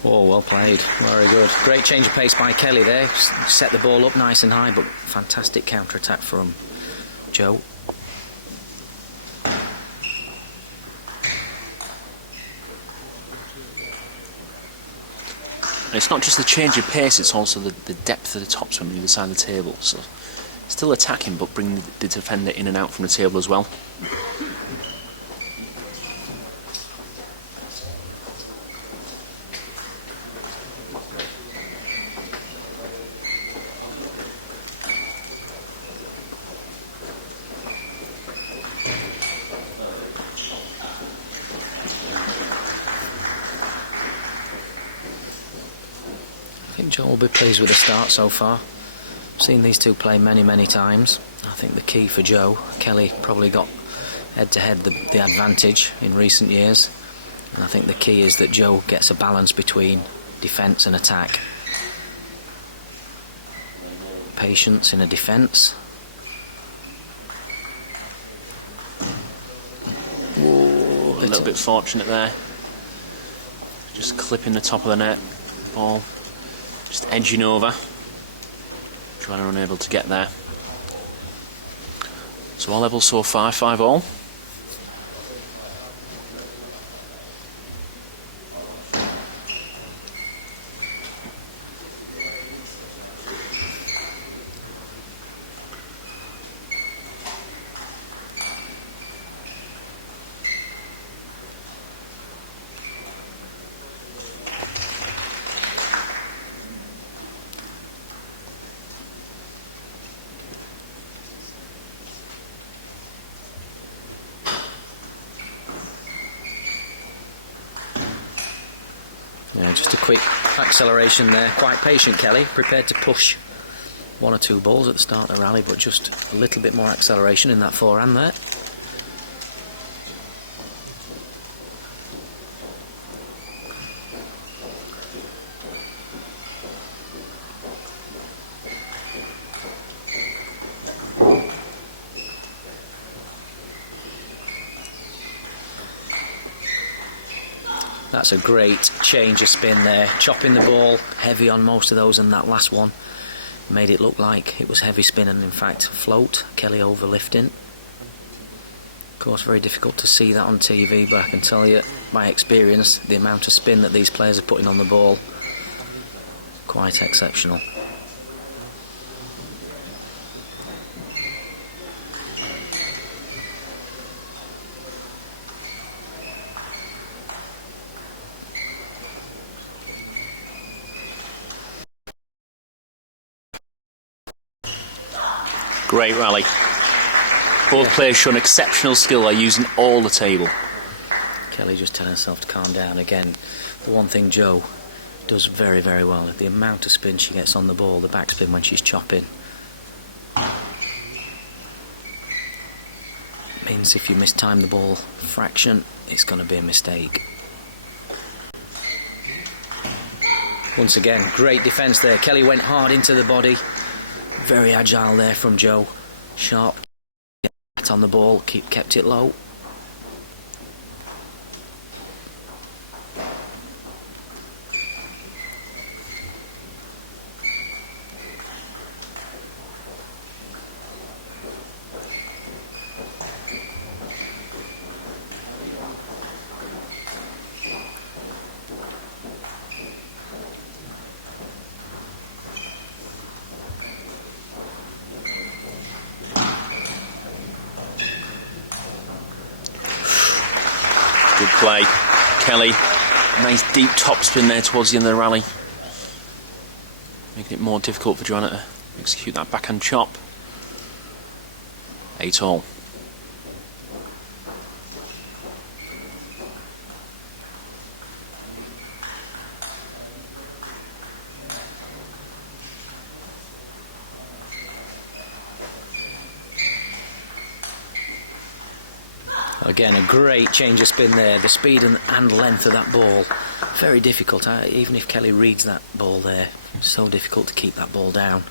Oh, well played. Very good. Great change of pace by Kelly there. Set the ball up nice and high, but fantastic counter-attack from Joe. It's not just the change of pace, it's also the depth of the topspin on the other side of the table. So still attacking, but bringing the defender in and out from the table as well. I think Joe will be pleased with the start so far. I've seen these two play many times. I think the key for Joe, Kelly probably got head-to-head the advantage in recent years. And I think the key is that Joe gets a balance between defence and attack. Patience in a defence. Whoa, a little bit fortunate there. Just clipping the top of the net. Ball just edging over. Joanna unable to get there. So all levels so far, 5-all. Yeah, just a quick acceleration there. Quite patient, Kelly. Prepared to push 1 or 2 balls at the start of the rally, but just a little bit more acceleration in that forehand there. That's a great change of spin there. Chopping the ball, heavy on most of those, and that last one made it look like it was heavy spin and in fact float. Kelly overlifting. Of course, very difficult to see that on TV, but I can tell you by experience the amount of spin that these players are putting on the ball, quite exceptional. Great rally. Both players showing exceptional skill. They're using all the table. Kelly just telling herself to calm down again. The one thing Jo does very, very well, the amount of spin she gets on the ball, the backspin when she's chopping. Means if you mistime the ball a fraction, it's going to be a mistake. Once again, great defence there. Kelly went hard into the body. Very agile there from Jo. Sharp get on the ball, kept it low. Good play. Kelly, nice deep top spin there towards the end of the rally. Making it more difficult for Joanna to execute that backhand chop. 8-all. Again, a great change of spin there. The speed and length of that ball, very difficult. Even if Kelly reads that ball there, so difficult to keep that ball down.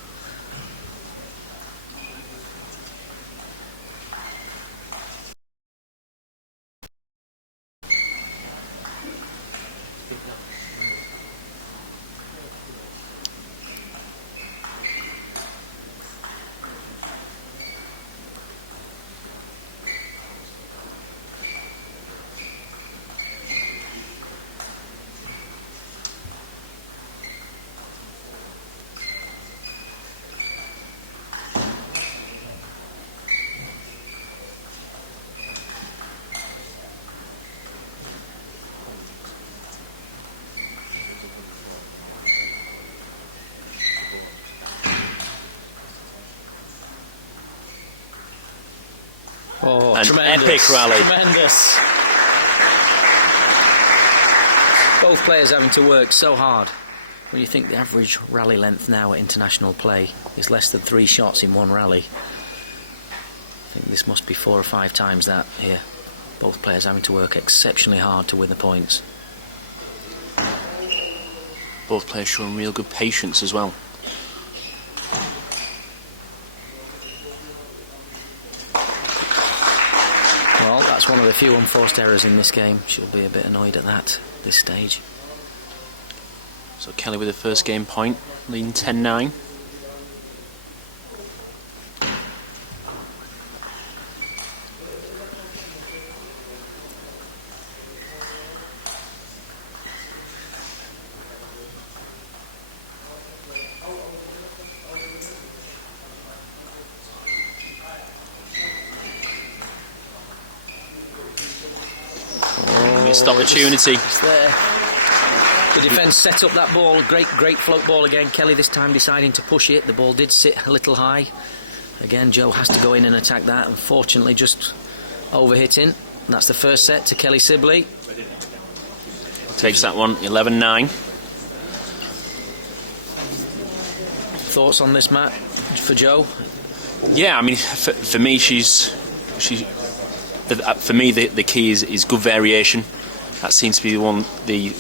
Oh, An tremendous, epic rally. Tremendous. Both players having to work so hard. When you think the average rally length now at international play is less than 3 shots in one rally, I think this must be 4 or 5 times that here. Both players having to work exceptionally hard to win the points. Both players showing real good patience as well. Well, that's one of the few unforced errors in this game. She'll be a bit annoyed at that this stage. So Kelly with the first game point, leading 10-9. Missed opportunity. It's there. The defence set up that ball. Great float ball again. Kelly this time deciding to push it. The ball did sit a little high. Again, Jo has to go in and attack that. Unfortunately, just overhitting. That's the first set to Kelly Sibley. Takes that one, 11-9. Thoughts on this, Matt, for Jo? Yeah, I mean, for me, for me, the key is good variation. That seems to be the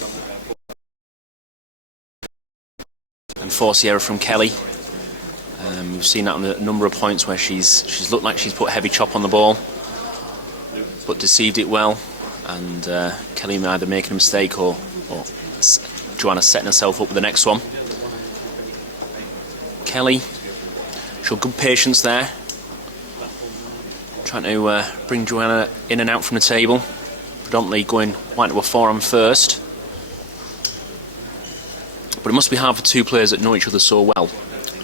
enforced error from Kelly. We've seen that on a number of points where she's looked like she's put heavy chop on the ball, but deceived it well. and Kelly either making a mistake or Joanna setting herself up with the next one. Kelly showed good patience there, trying to bring Joanna in and out from the table, predominantly going white to a forehand first. But it must be hard for two players that know each other so well.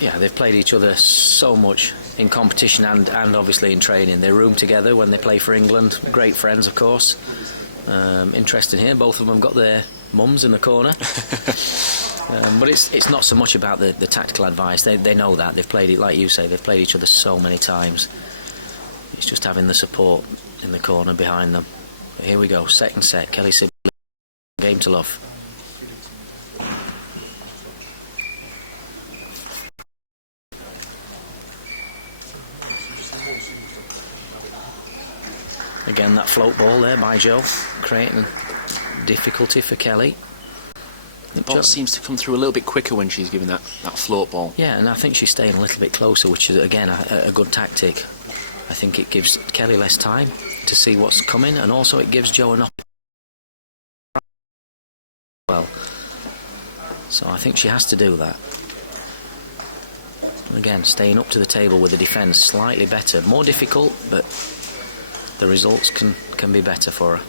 Yeah, they've played each other so much in competition and obviously in training. They room together when they play for England. Great friends, of course. Interesting here, both of them got their mums in the corner. But it's not so much about the tactical advice. They know that. They've played it, like you say, they've played each other so many times. It's just having the support in the corner behind them. But here we go, second set, Kelly Sibley, game to love. Again, that float ball there by Jo, creating difficulty for Kelly. The ball seems to come through a little bit quicker when she's given that float ball. Yeah, and I think she's staying a little bit closer, which is, again, a good tactic. I think it gives Kelly less time to see what's coming, and also it gives Jo an opportunity. Well, so I think she has to do that. Again, staying up to the table with the defence slightly better. More difficult, but the results can be better for her.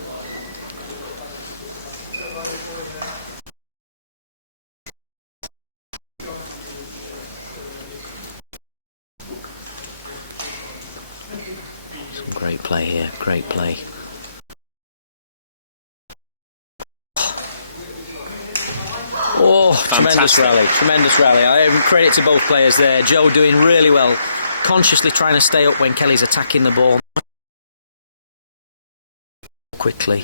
Some great play here, great play. Oh, fantastic. Tremendous rally. I credit to both players there. Jo doing really well, consciously trying to stay up when Kelly's attacking the ball. Quickly,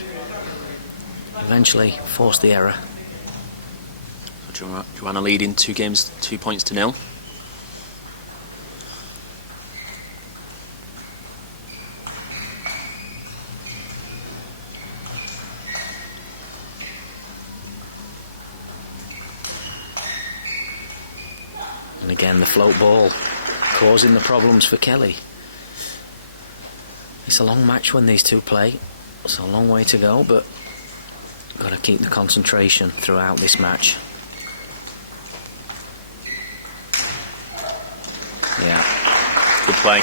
eventually forced the error. So Joanna leading 2 games, 2 points to 0. And again, the float ball causing the problems for Kelly. It's a long match when these two play. It's a long way to go, but got to keep the concentration throughout this match. Yeah. Good play.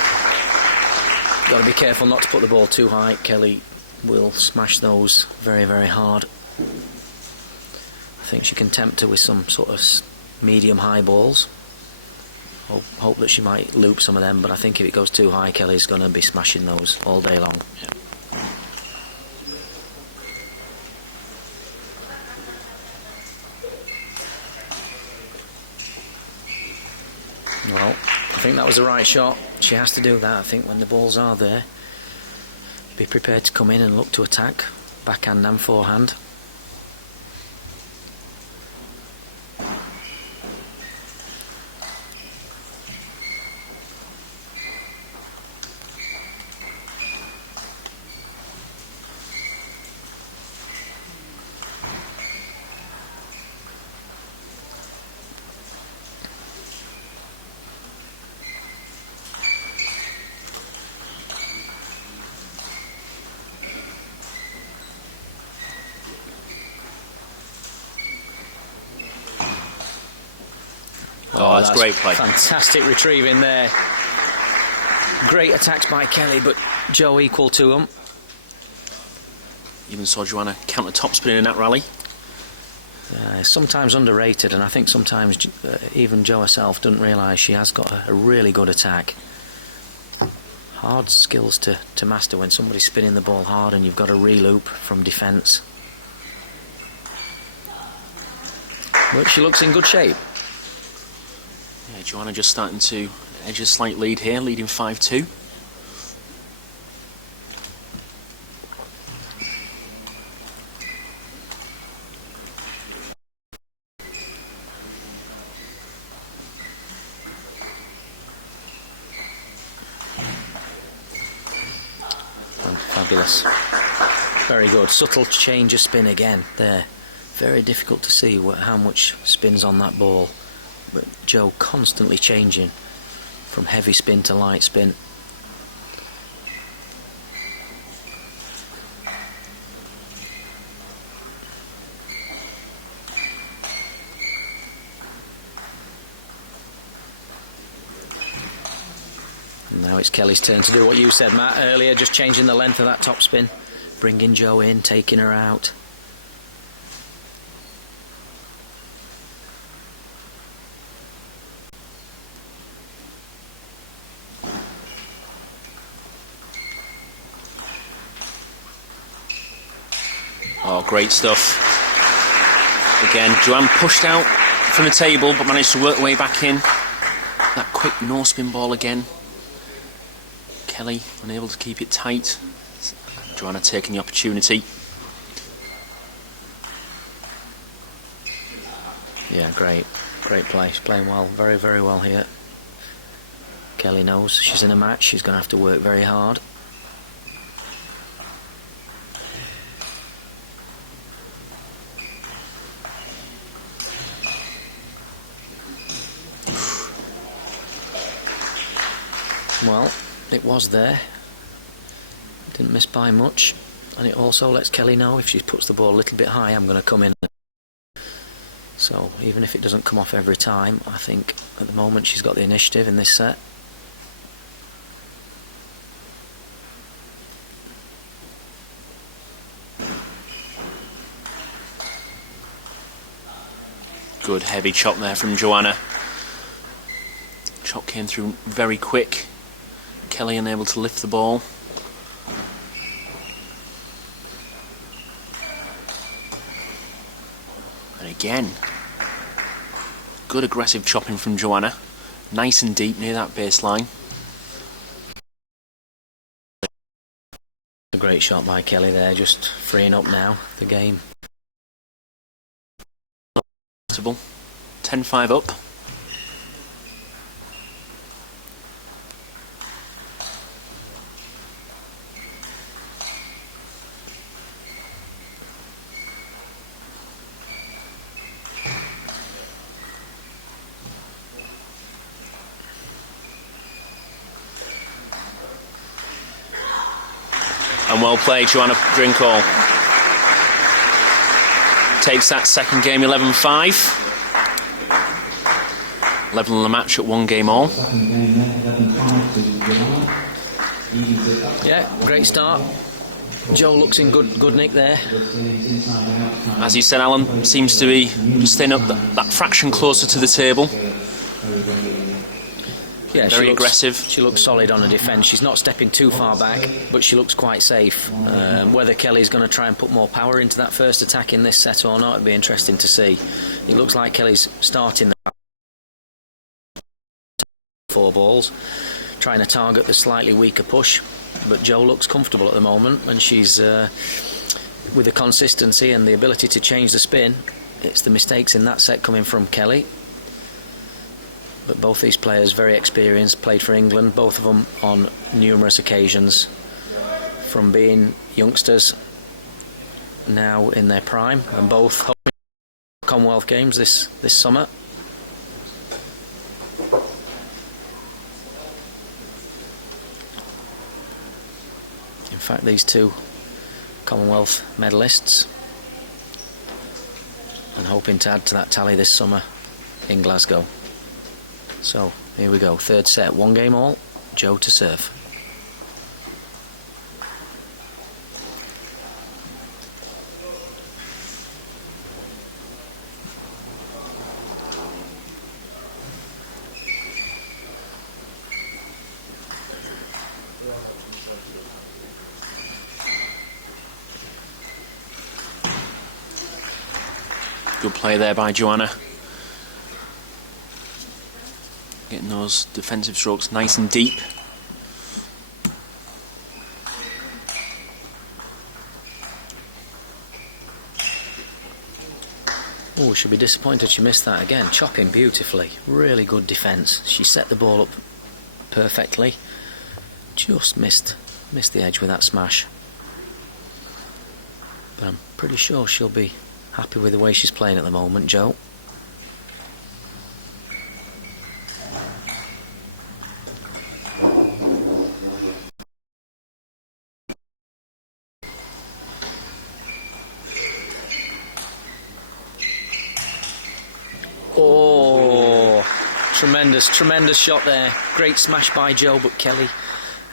Got to be careful not to put the ball too high. Kelly will smash those very, very hard. I think she can tempt her with some sort of medium-high balls. Hope that she might loop some of them, but I think if it goes too high, Kelly's going to be smashing those all day long. Yeah. Well, I think that was the right shot. She has to do that. I think when the balls are there, be prepared to come in and look to attack, backhand and forehand. Oh, that's great play. Fantastic retrieving there. Great attacks by Kelly, but Jo equal to them. Even saw Joanna counter topspin in that rally. Sometimes underrated, and I think sometimes even Jo herself doesn't realise she has got a really good attack. Hard skills to master when somebody's spinning the ball hard and you've got a re-loop from defence. But she looks in good shape. Yeah, Joanna just starting to edge a slight lead here, leading 5-2. Fabulous. Very good. Subtle change of spin again there. Very difficult to see how much spin's on that ball. But Jo constantly changing from heavy spin to light spin. Now it's Kelly's turn to do what you said, Matt, earlier, just changing the length of that topspin, bringing Jo in, taking her out. Oh, great stuff. Again, Duran pushed out from the table, but managed to work her way back in. That quick no-spin ball again. Kelly unable to keep it tight. Joanna taking the opportunity. Yeah, great play. She's playing well, very, very well here. Kelly knows she's in a match. She's going to have to work very hard. Well, it was there. Didn't miss by much. And it also lets Kelly know if she puts the ball a little bit high, I'm going to come in. So even if it doesn't come off every time, I think at the moment she's got the initiative in this set. Good heavy chop there from Joanna. Chop came through very quick. Kelly unable to lift the ball. And again, good aggressive chopping from Joanna. Nice and deep near that baseline. A great shot by Kelly there, just freeing up now the game. 10-5 up. And well played, Joanna Drinkhall. Takes that second game 11-5. Level in the match at 1 game all. Yeah, great start. Jo looks in good nick there. As you said, Alan, seems to be just staying up that fraction closer to the table. Yeah, Very aggressive. She looks solid on her defence. She's not stepping too far back, but she looks quite safe. Whether Kelly's going to try and put more power into that first attack in this set or not, it'd be interesting to see. It looks like Kelly's starting the 4 balls, trying to target the slightly weaker push, but Jo looks comfortable at the moment, and she's with the consistency and the ability to change the spin. It's the mistakes in that set coming from Kelly. But both these players very experienced, played for England, both of them on numerous occasions, from being youngsters now in their prime, and both hoping for Commonwealth Games this summer. In fact, these two Commonwealth medalists, and hoping to add to that tally this summer in Glasgow. So here we go, third set, 1 game all, Jo to serve. Good play there by Joanna. Getting those defensive strokes nice and deep. Oh, she'll be disappointed she missed that again. Chopping beautifully. Really good defence. She set the ball up perfectly. Just missed the edge with that smash. But I'm pretty sure she'll be happy with the way she's playing at the moment, Jo. Tremendous shot there. Great smash by Joe, but Kelly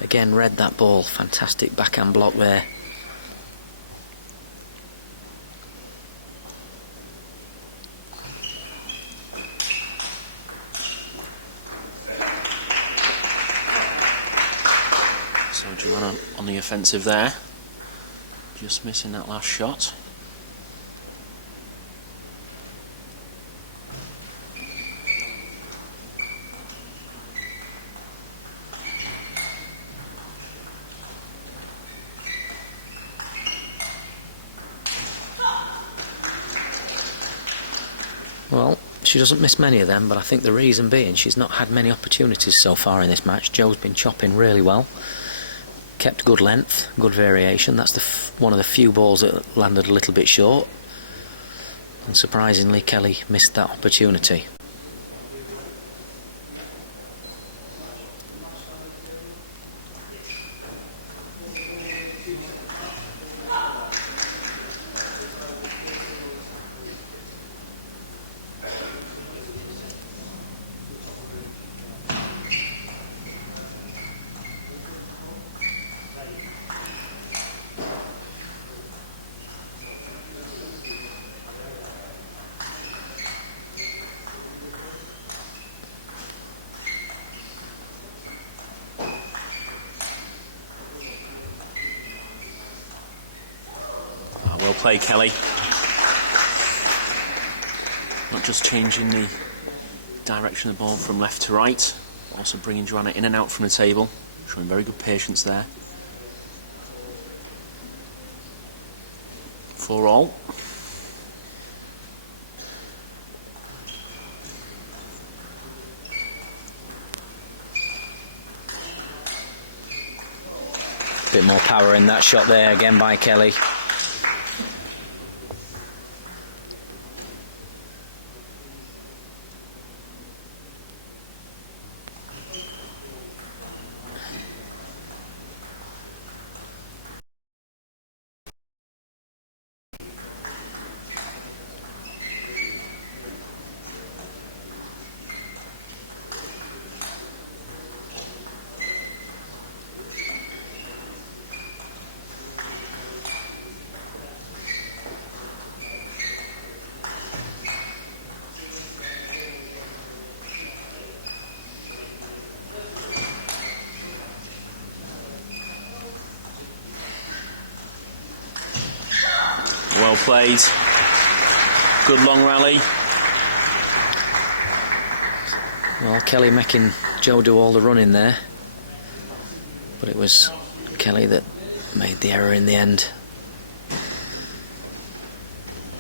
again read that ball. Fantastic backhand block there. So Duran on the offensive there. Just missing that last shot. Well, she doesn't miss many of them, but I think the reason being she's not had many opportunities so far in this match. Joe's been chopping really well, kept good length, good variation. That's one of the few balls that landed a little bit short, and surprisingly Kelly missed that opportunity. Well played, Kelly. Not just changing the direction of the ball from left to right, also bringing Joanna in and out from the table, showing very good patience there. 4-all. Bit more power in that shot there again by Kelly. Well played. Good long rally. Well, Kelly making Joe do all the running there, but it was Kelly that made the error in the end.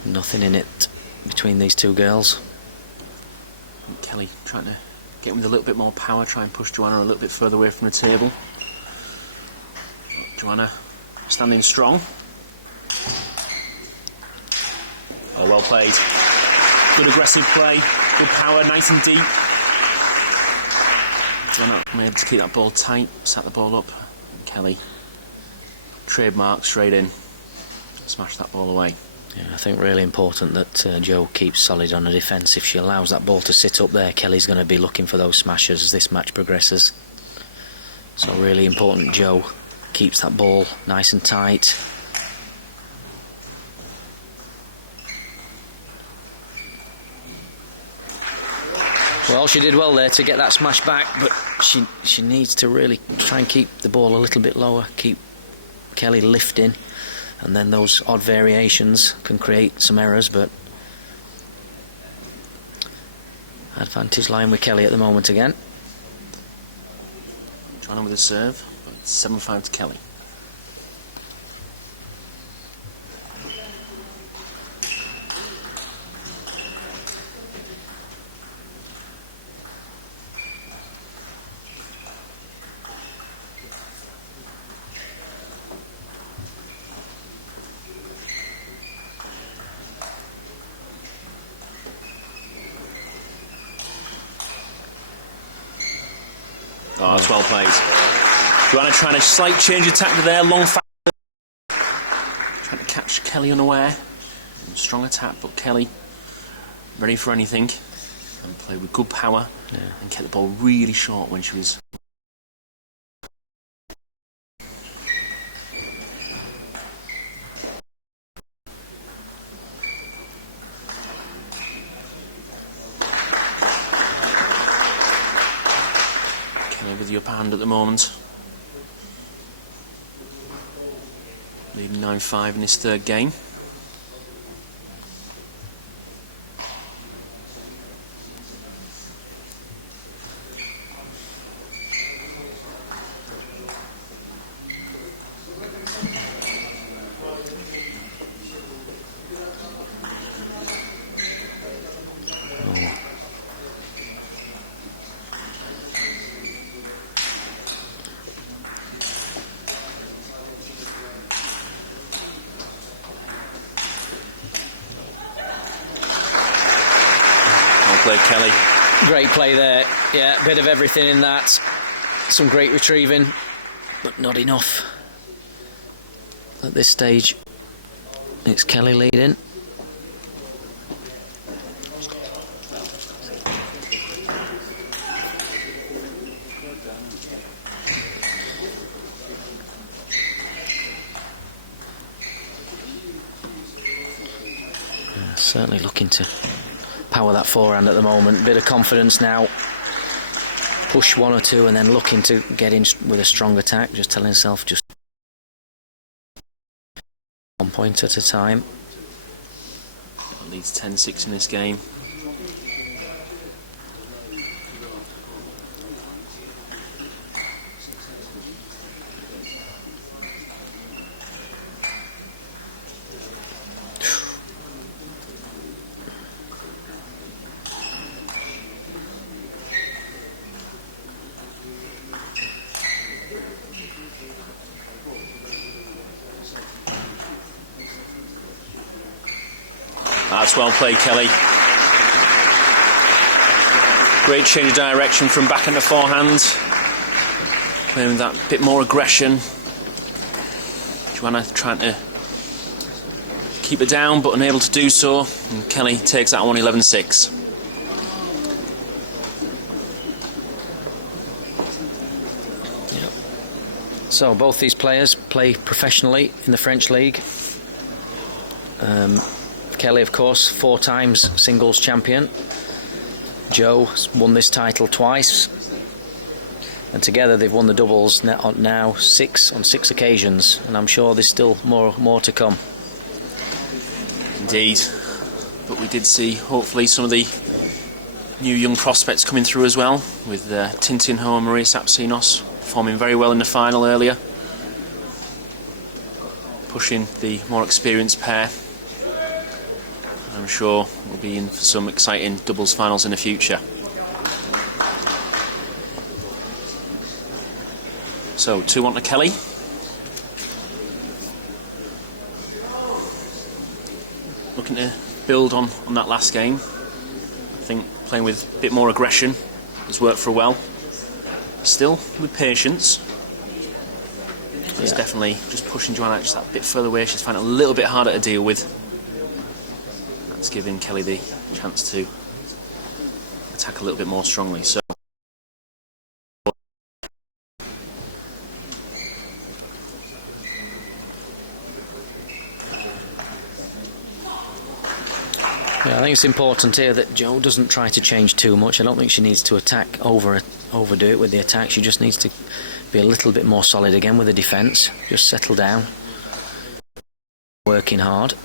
Nothing in it between these two girls. Kelly trying to get with a little bit more power, try and push Joanna a little bit further away from the table. Joanna standing strong. Oh, well played. Good aggressive play, good power, nice and deep. Joanna able to keep that ball tight, sat the ball up. And Kelly, trademark straight in, smash that ball away. Yeah, I think really important that Joe keeps solid on the defence. If she allows that ball to sit up there, Kelly's going to be looking for those smashes as this match progresses. So really important Joe keeps that ball nice and tight. Well, she did well there to get that smash back, but she needs to really try and keep the ball a little bit lower, keep Kelly lifting, and then those odd variations can create some errors, but advantage lying with Kelly at the moment again. Joanna with a serve, but 7-5 to Kelly. Oh, it's well played. Joanna trying to slight change attack to there, long fast. Trying to catch Kelly unaware. Strong attack, but Kelly ready for anything. and played with good power and kept the ball really short when she was. Kelly with the upper hand at the moment. Leading 9-5 in his third game. Kelly. Great play there. Yeah, a bit of everything in that. Some great retrieving, but not enough. At this stage, it's Kelly leading. Certainly looking to power that forehand at the moment. Bit of confidence now. Push one or two and then looking to get in with a strong attack. Just telling himself just 1 point at a time. Leads 10-6 in this game. That's well played, Kelly. Great change of direction from backhand to forehand. Playing with that bit more aggression. Joanna trying to keep it down but unable to do so. And Kelly takes that one 11-6. So both these players play professionally in the French league. Kelly, of course, 4 times singles champion. Joe won this title twice, and together they've won the doubles now 6 on 6 occasions, and I'm sure there's still more to come. Indeed, but we did see hopefully some of the new young prospects coming through as well, with Tintin Ho and Maria Sapsinos performing very well in the final earlier, pushing the more experienced pair. I'm sure we'll be in for some exciting doubles finals in the future. So 2-1 to Kelly. Looking to build on that last game. I think playing with a bit more aggression has worked for a while. Still with patience. It's definitely just pushing Joanna just that bit further away. She's finding it a little bit harder to deal with. That's giving Kelly the chance to attack a little bit more strongly. So Yeah, I think it's important here that Jo doesn't try to change too much. I don't think she needs to overdo it with the attack. She just needs to be a little bit more solid again with the defence. Just settle down. Working hard.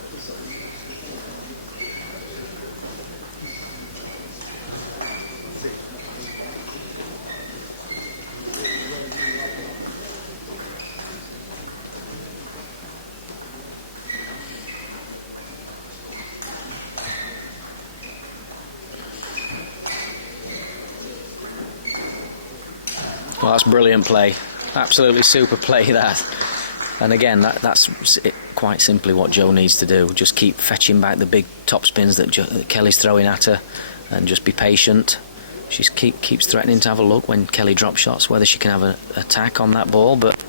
Well, that's brilliant play. Absolutely super play, that. And again, that's it, quite simply what Jo needs to do. Just keep fetching back the big top spins that Kelly's throwing at her, and just be patient. She keeps threatening to have a look when Kelly drops shots, whether she can have an attack on that ball, but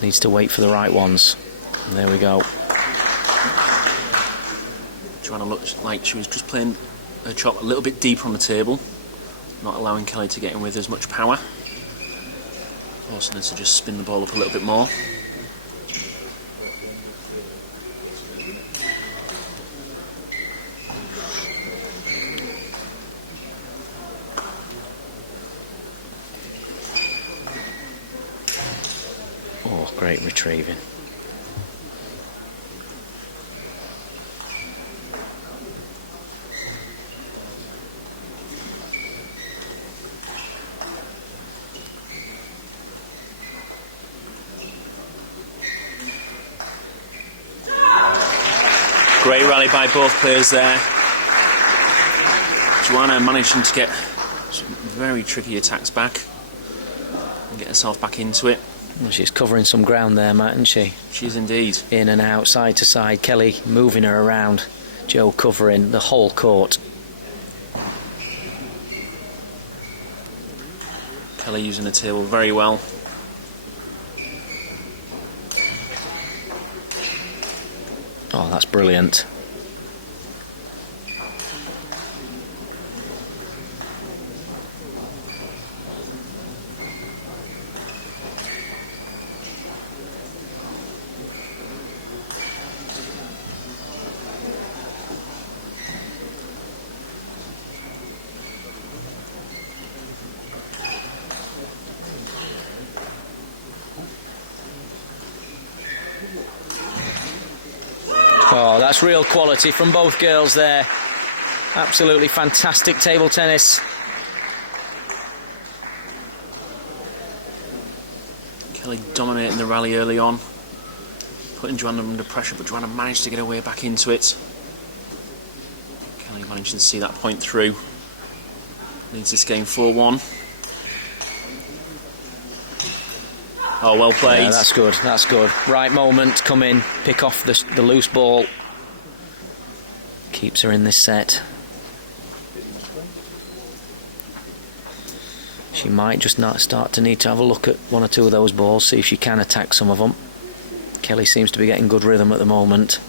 needs to wait for the right ones. And there we go. Joanna looked like she was just playing her chop a little bit deeper on the table, not allowing Kelly to get in with as much power, forcing her to just spin the ball up a little bit more. Oh, great retrieving. Great rally by both players there. Joanna managing to get some very tricky attacks back and get herself back into it. Well, she's covering some ground there, Matt, isn't she? She is indeed. In and out, side to side. Kelly moving her around. Jo covering the whole court. Kelly using the table very well. Oh, that's brilliant. Oh, that's real quality from both girls there. Absolutely fantastic table tennis. Kelly dominating the rally early on, putting Joanna under pressure, but Joanna managed to get her way back into it. Kelly managing to see that point through. Leads this game 4-1. Oh, well played. Yeah, that's good, that's good. Right moment, come in, pick off the loose ball. Keeps her in this set. She might just not start to need to have a look at one or two of those balls, see if she can attack some of them. Kelly seems to be getting good rhythm at the moment.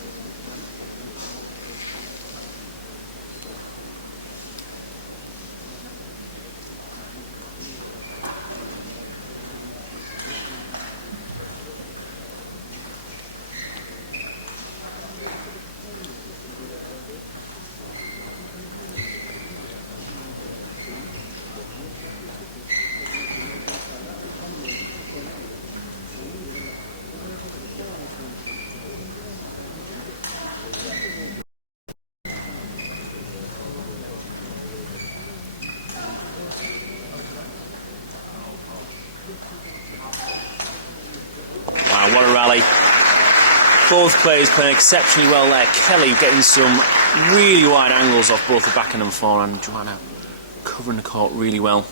Wow, what a rally. Both players playing exceptionally well there. Kelly getting some really wide angles off both the backhand and forehand. Joanna covering the court really well.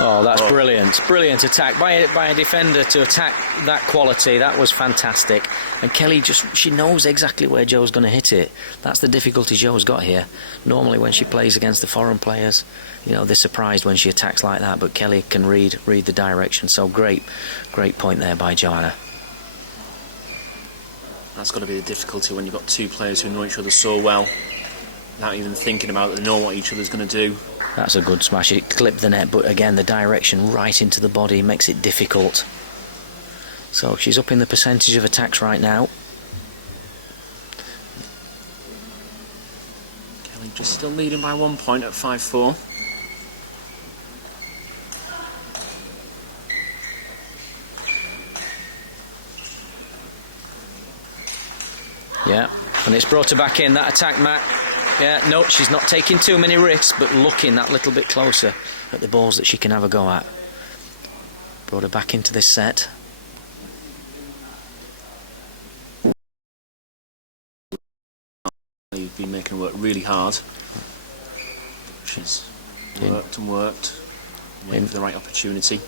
Oh, that's brilliant. Brilliant attack by a defender to attack that quality. That was fantastic. And Kelly she knows exactly where Jo's going to hit it. That's the difficulty Jo's got here. Normally when she plays against the foreign players, you know, they're surprised when she attacks like that, but Kelly can read the direction. So great point there by Joanna. That's got to be the difficulty when you've got two players who know each other so well, without even thinking about it, they know what each other's going to do. That's a good smash. It clipped the net, but again, the direction right into the body makes it difficult. So she's up in the percentage of attacks right now. Kelly just still leading by 1 point at 5-4. Yeah, and it's brought her back in, that attack, Matt. Yeah, no, she's not taking too many risks, but looking that little bit closer at the balls that she can have a go at. Brought her back into this set. You've been making her work really hard. She's worked and worked, waiting for the right opportunity.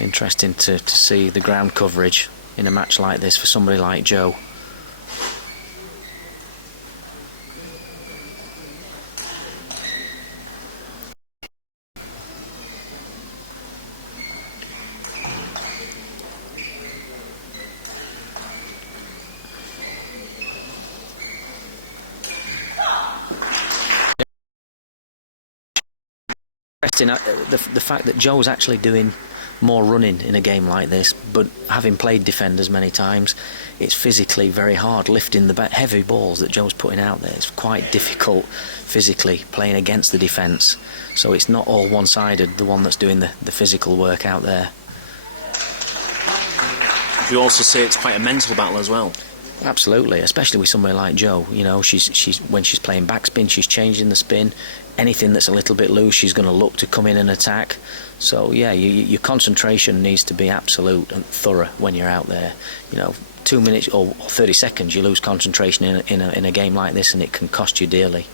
Interesting to see the ground coverage in a match like this for somebody like Jo. interesting the fact that Joe's actually doing more running in a game like this, but having played defenders many times, it's physically very hard lifting the heavy balls that Joe's putting out there. It's quite difficult physically playing against the defence, so it's not all one-sided, the one that's doing the physical work out there. You also say it's quite a mental battle as well. Absolutely, especially with somebody like Joe. You know, she's when she's playing backspin, she's changing the spin. Anything that's a little bit loose, she's going to look to come in and attack. So yeah, your concentration needs to be absolute and thorough when you're out there. You know, 2 minutes or 30 seconds, you lose concentration in a game like this, and it can cost you dearly.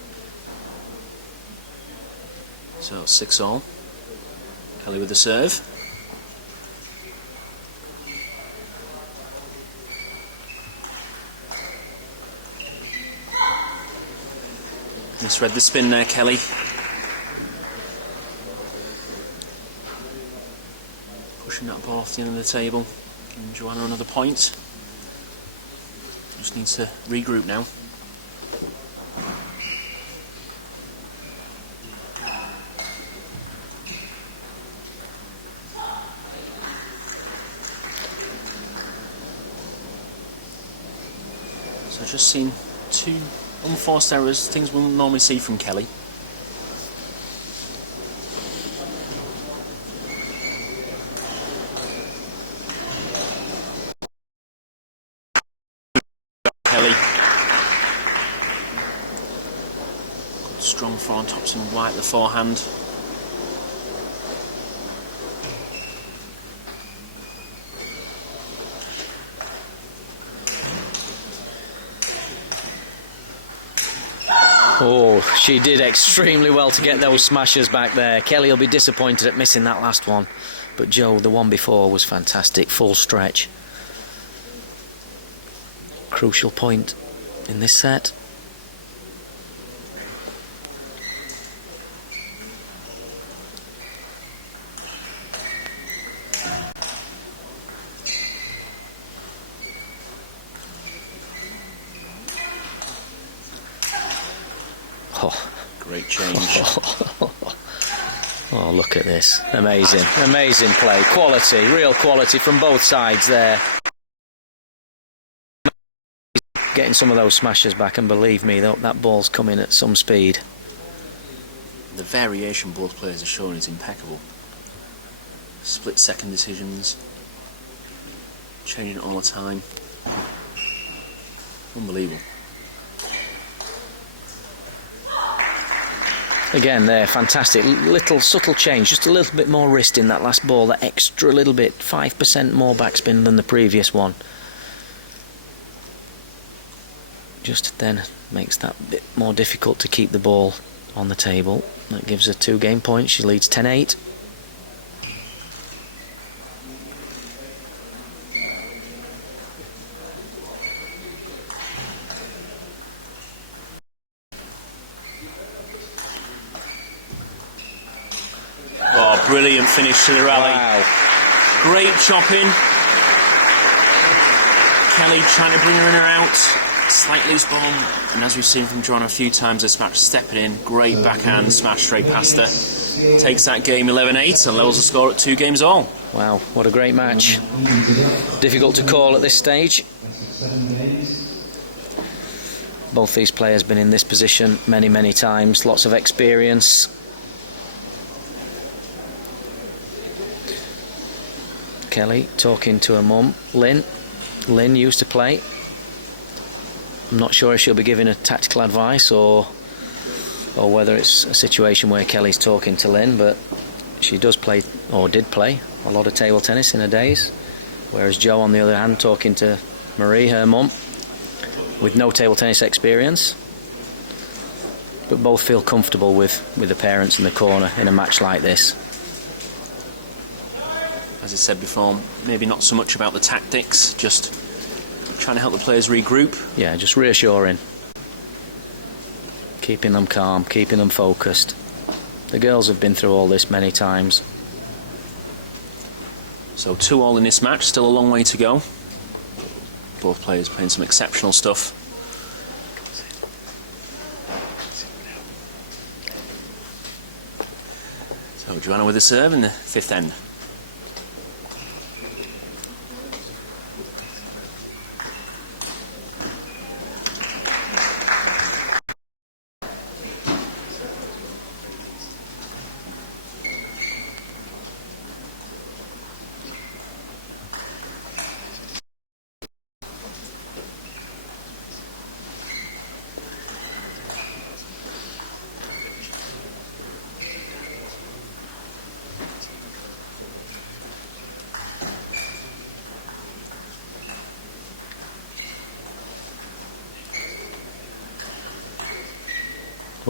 So 6-all. Kelly with the serve. Misread the spin there, Kelly. Pushing that ball off the end of the table. Giving Joanna another point. Just needs to regroup now. So just seen two unforced errors, things we wouldn't normally see from Kelly. Kelly. Good strong forehand, tops and white the forehand. Oh, she did extremely well to get those smashers back there. Kelly will be disappointed at missing that last one, but Joe, the one before, was fantastic, full stretch. Crucial point in this set. Oh. Great change. Oh, look at this. Amazing. Amazing play. Quality, real quality from both sides there. Getting some of those smashers back, and believe me, that ball's coming at some speed. The variation both players are showing is impeccable. Split second decisions. Changing it all the time. Unbelievable. Again there, fantastic. Little subtle change, just a little bit more wrist in that last ball, that extra little bit, 5% more backspin than the previous one. Just then makes that bit more difficult to keep the ball on the table. That gives her 2 game points. She leads 10-8. Oh, brilliant finish to the rally. Wow. Great chopping. Kelly trying to bring her in or out. Slight loose ball. And as we've seen from Duran a few times this match, stepping in. Great backhand smash straight past her. Takes that game 11-8 and levels the score at 2 games all. Wow, what a great match. Difficult to call at this stage. Both these players been in this position many, many times. Lots of experience. Kelly talking to her mum, Lynn. Lynn used to play. I'm not sure if she'll be giving her tactical advice or whether it's a situation where Kelly's talking to Lynn, but she does play, or did play, a lot of table tennis in her days, whereas Joe, on the other hand, talking to Marie, her mum, with no table tennis experience, but both feel comfortable with the parents in the corner in a match like this. As I said before, maybe not so much about the tactics, just trying to help the players regroup. Yeah, just reassuring. Keeping them calm, keeping them focused. The girls have been through all this many times. So 2-all in this match, still a long way to go. Both players playing some exceptional stuff. So So Joanna with a serve in the 5th end.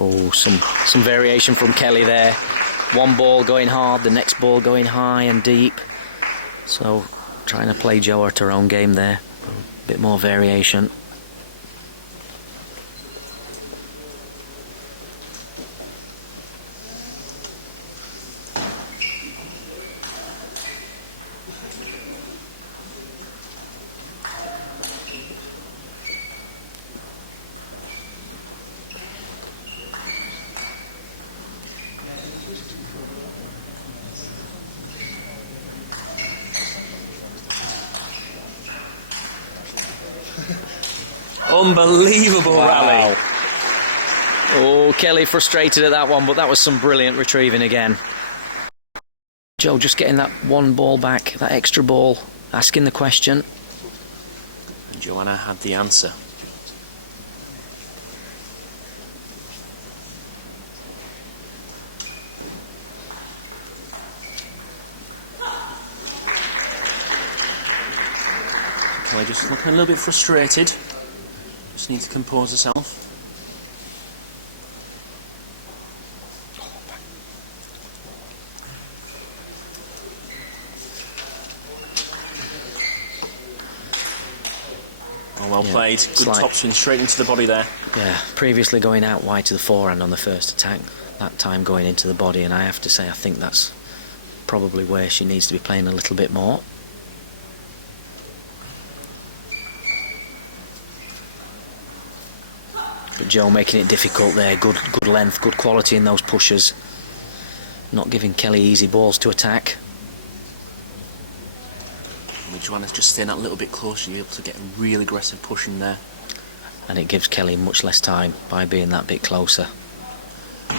Oh, some variation from Kelly there. One ball going hard, the next ball going high and deep. So trying to play Jo at her own game there. A bit more variation. Unbelievable rally. Oh, Kelly frustrated at that one, but that was some brilliant retrieving again. Jo just getting that one ball back, that extra ball, asking the question. And Joanna had the answer. Kelly just looking a little bit frustrated. Just need to compose herself. Oh, well played. Good topspin straight into the body there. Yeah, previously going out wide to the forehand on the first attack, that time going into the body, and I have to say I think that's probably where she needs to be playing a little bit more. But Jo making it difficult there, good length, good quality in those pushes. Not giving Kelly easy balls to attack. With Joanna's just staying that little bit closer, you're able to get a real aggressive push in there. And it gives Kelly much less time by being that bit closer.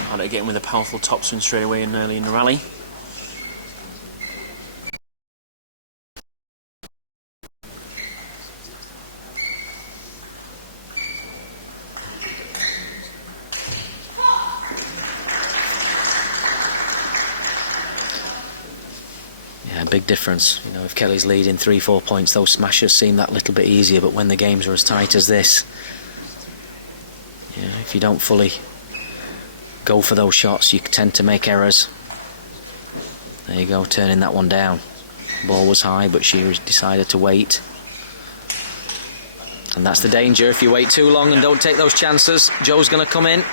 And getting with a powerful topspin straight away and early in the rally. Big difference. You know, if Kelly's leading 3-4 points, those smashes seem that little bit easier, but when the games are as tight as this, if you don't fully go for those shots, you tend to make errors. There you go, turning that one down. Ball was high, but she decided to wait. And that's the danger. If you wait too long and don't take those chances, Jo's going to come in.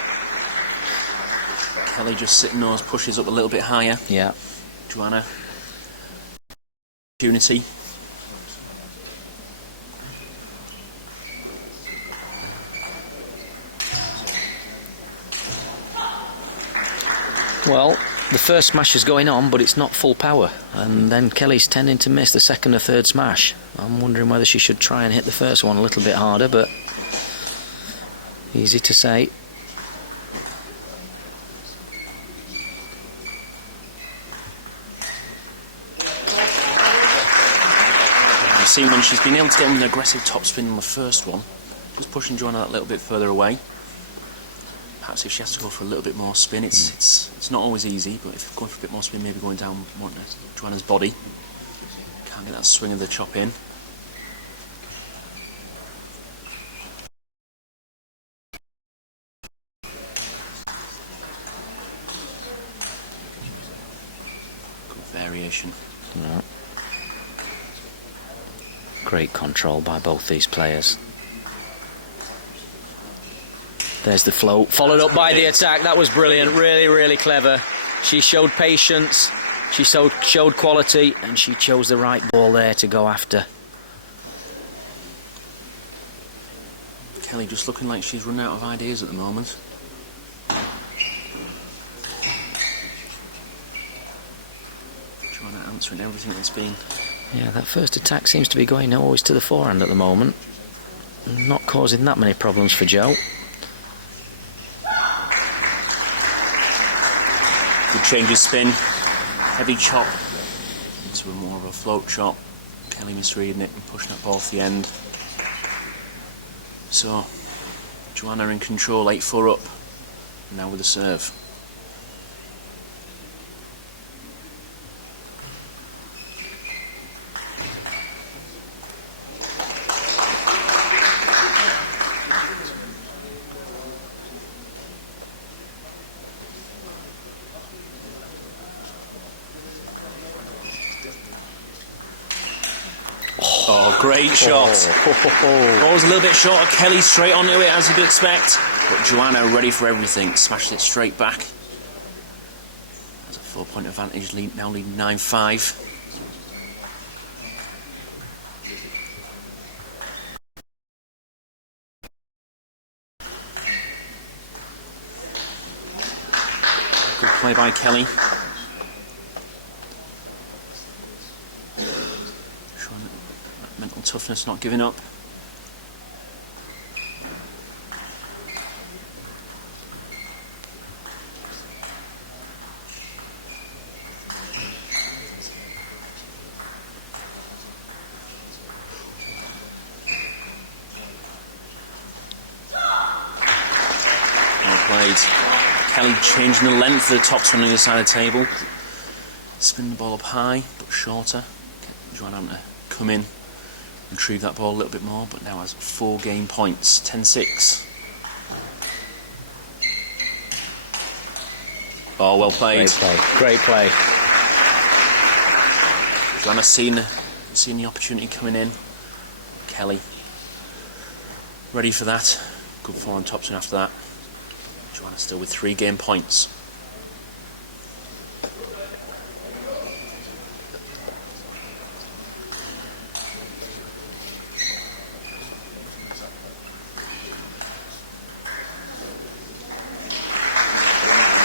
Kelly just sitting those pushes up a little bit higher. Yeah. Joanna. Opportunity. Well, the first smash is going on, but it's not full power, and then Kelly's tending to miss the second or third smash. I'm wondering whether she should try and hit the first one a little bit harder, but easy to say. Seen when she's been able to get an aggressive topspin on the first one, just pushing Joanna that little bit further away. Perhaps if she has to go for a little bit more spin, it's not always easy, but if going for a bit more spin, maybe going down more to Joanna's body. Can't get that swing of the chop in. Good variation. Yeah. Great control by both these players. There's the float, followed up by the attack. That was brilliant, really, really clever. She showed patience, she showed quality, and she chose the right ball there to go after. Kelly just looking like she's run out of ideas at the moment. Joanna answering everything that's been. Yeah, that first attack seems to be going always to the forehand at the moment. Not causing that many problems for Joe. Good change of spin. Heavy chop into a more of a float chop. Kelly misreading it and pushing that ball to the end. So, Joanna in control, 8-4 up. Now with the serve. Oh, great shot. Ball was a little bit short of Kelly, straight onto it as you'd expect. But Joanna ready for everything, smashed it straight back. That's a 4-point advantage, now leading 9-5. Good play by Kelly. Showing that mental toughness, not giving up. Kelly changing the length of the topspin on the other side of the table. Spin the ball up high, but shorter. Joanna having to come in, retrieve that ball a little bit more, but now has 4 game points, 10-6. Oh, well played. Great play. Joanna seeing the opportunity coming in. Kelly ready for that. Good forehand topspin after that. Joanna still with 3 game points.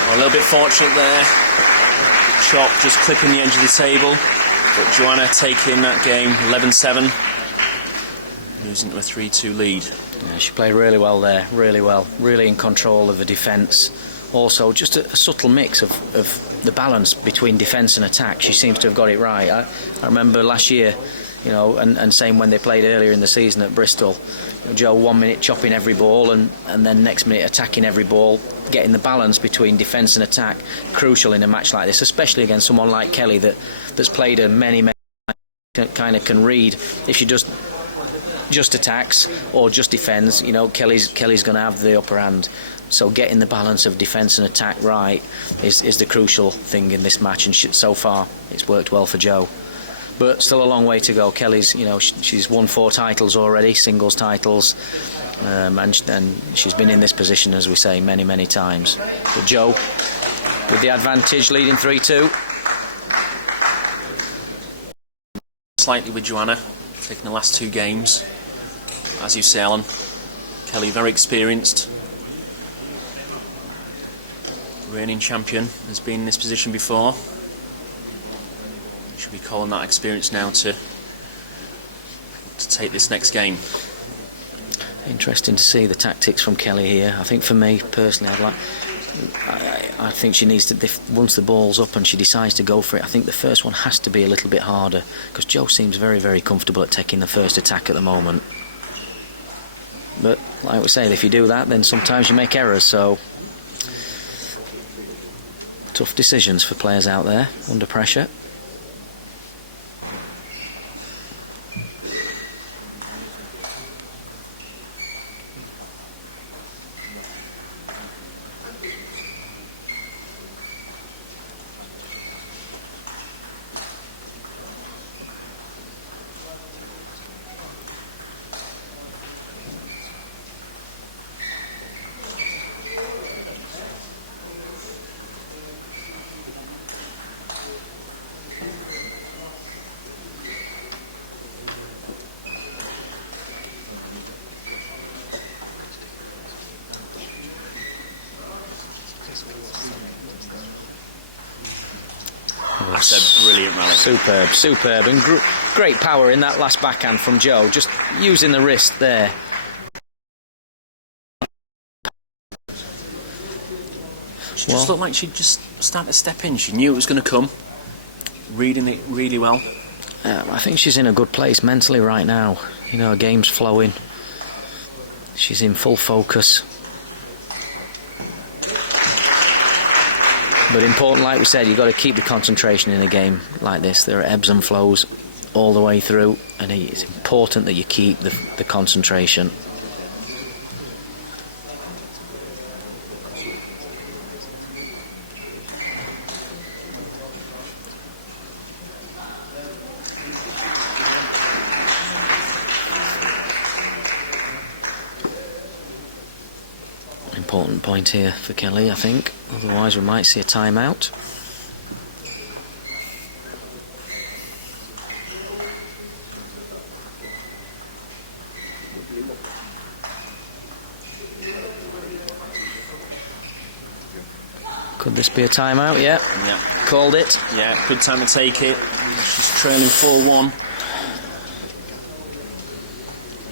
A little bit fortunate there. Chop just clipping the edge of the table. But Joanna taking that game 11-7. Moves into a 3-2 lead. Yeah, she played really well there, really well, really in control of the defence. Also, just a subtle mix of the balance between defence and attack. She seems to have got it right. I remember last year, you know, and same when they played earlier in the season at Bristol. Joe 1 minute chopping every ball and then next minute attacking every ball. Getting the balance between defence and attack, crucial in a match like this, especially against someone like Kelly that's played her many kind of can read if she just attacks or just defends. You know, Kelly's going to have the upper hand. So getting the balance of defence and attack right is the crucial thing in this match, and so far it's worked well for Joe. But still a long way to go. Kelly's, you know, she's won 4 titles already, singles titles, and she's been in this position, as we say, many times. But Joe, with the advantage, leading 3-2. Slightly with Joanna, taking the last 2 games. As you say, Alan, Kelly very experienced. Reigning champion, has been in this position before. Should be calling that experience now to take this next game. Interesting to see the tactics from Kelly here. I think for me personally, I think she needs to, once the ball's up and she decides to go for it, I think the first one has to be a little bit harder, because Joe seems very comfortable at taking the first attack at the moment. But like we say, if you do that, then sometimes you make errors. So tough decisions for players out there under pressure. That's a brilliant rally. Superb, and great power in that last backhand from Jo, just using the wrist there. She just looked like she'd just started to step in. She knew it was going to come, reading it really well. I think she's in a good place mentally right now. You know, her game's flowing. She's in full focus. But important, like we said, you've got to keep the concentration in a game like this. There are ebbs and flows all the way through, and it's important that you keep the concentration. Important point here for Kelly, I think. Otherwise we might see a timeout. Could this be a timeout? Yeah. Called it. Yeah, good time to take it. She's trailing 4-1.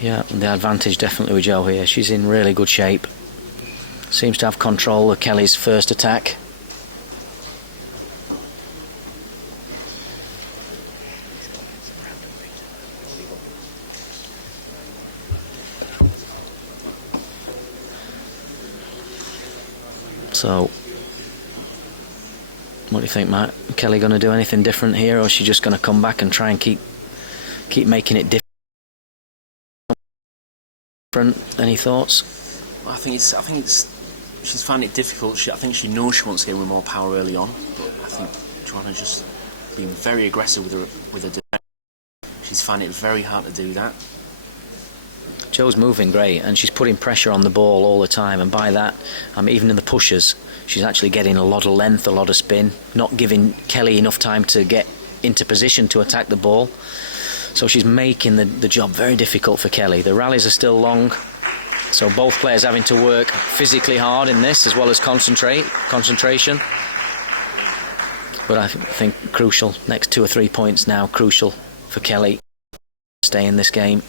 Yeah, and the advantage definitely with Jo here. She's in really good shape. Seems to have control of Kelly's first attack. So, what do you think, Matt? Kelly going to do anything different here, or is she just going to come back and try and keep making it different? Any thoughts? I think it's. She's finding it difficult. I think she knows she wants to get with more power early on, but I think Joanna just being very aggressive with her defense. She's finding it very hard to do that. Jo's moving great, and she's putting pressure on the ball all the time, and by that, even in the pushes, she's actually getting a lot of length, a lot of spin, not giving Kelly enough time to get into position to attack the ball. So she's making the job very difficult for Kelly. The rallies are still long. So both players having to work physically hard in this, as well as concentration. But I think crucial, next 2 or 3 points now, crucial for Kelly to stay in this game.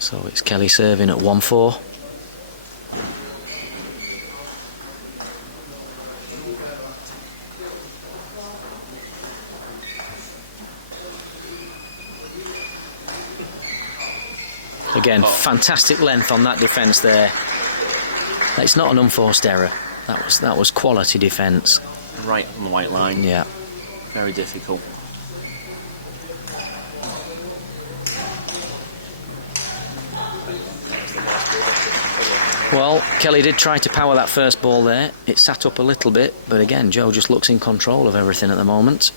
So it's Kelly serving at 1-4. Again, fantastic length on that defence there. It's not an unforced error. That was quality defence. Right on the white line. Yeah. Very difficult. Well, Kelly did try to power that first ball there. It sat up a little bit, but again, Jo just looks in control of everything at the moment.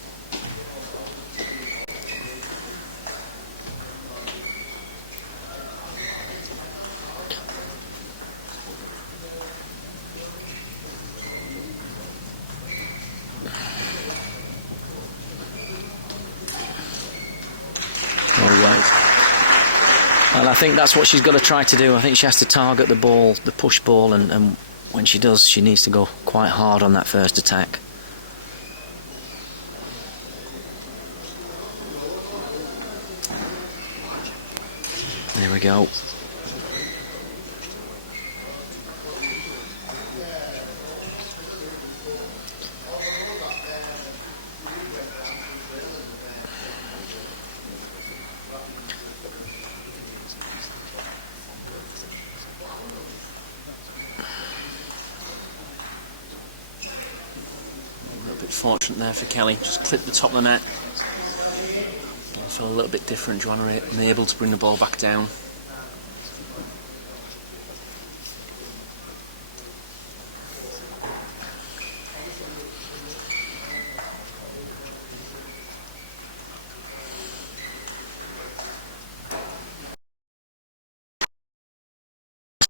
And I think that's what she's got to try to do. I think she has to target the ball, the push ball, and when she does, she needs to go quite hard on that first attack. There we go. Fortunate there for Kelly, just clipped the top of the net. Also a little bit different, Joanna unable to bring the ball back down.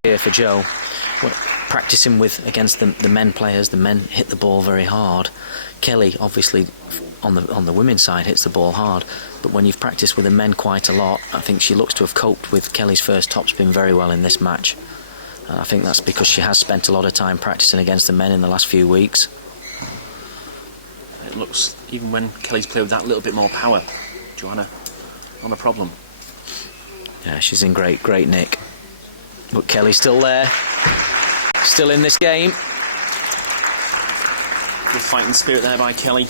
Here for Jo, practicing against the men players. The men hit the ball very hard. Kelly, obviously, on the women's side, hits the ball hard. But when you've practiced with the men quite a lot, I think she looks to have coped with Kelly's first topspin very well in this match. And I think that's because she has spent a lot of time practicing against the men in the last few weeks. It looks, even when Kelly's played with that little bit more power, Joanna, not a problem. Yeah, she's in great nick. But Kelly's still there. Still in this game. Good fighting spirit there by Kelly.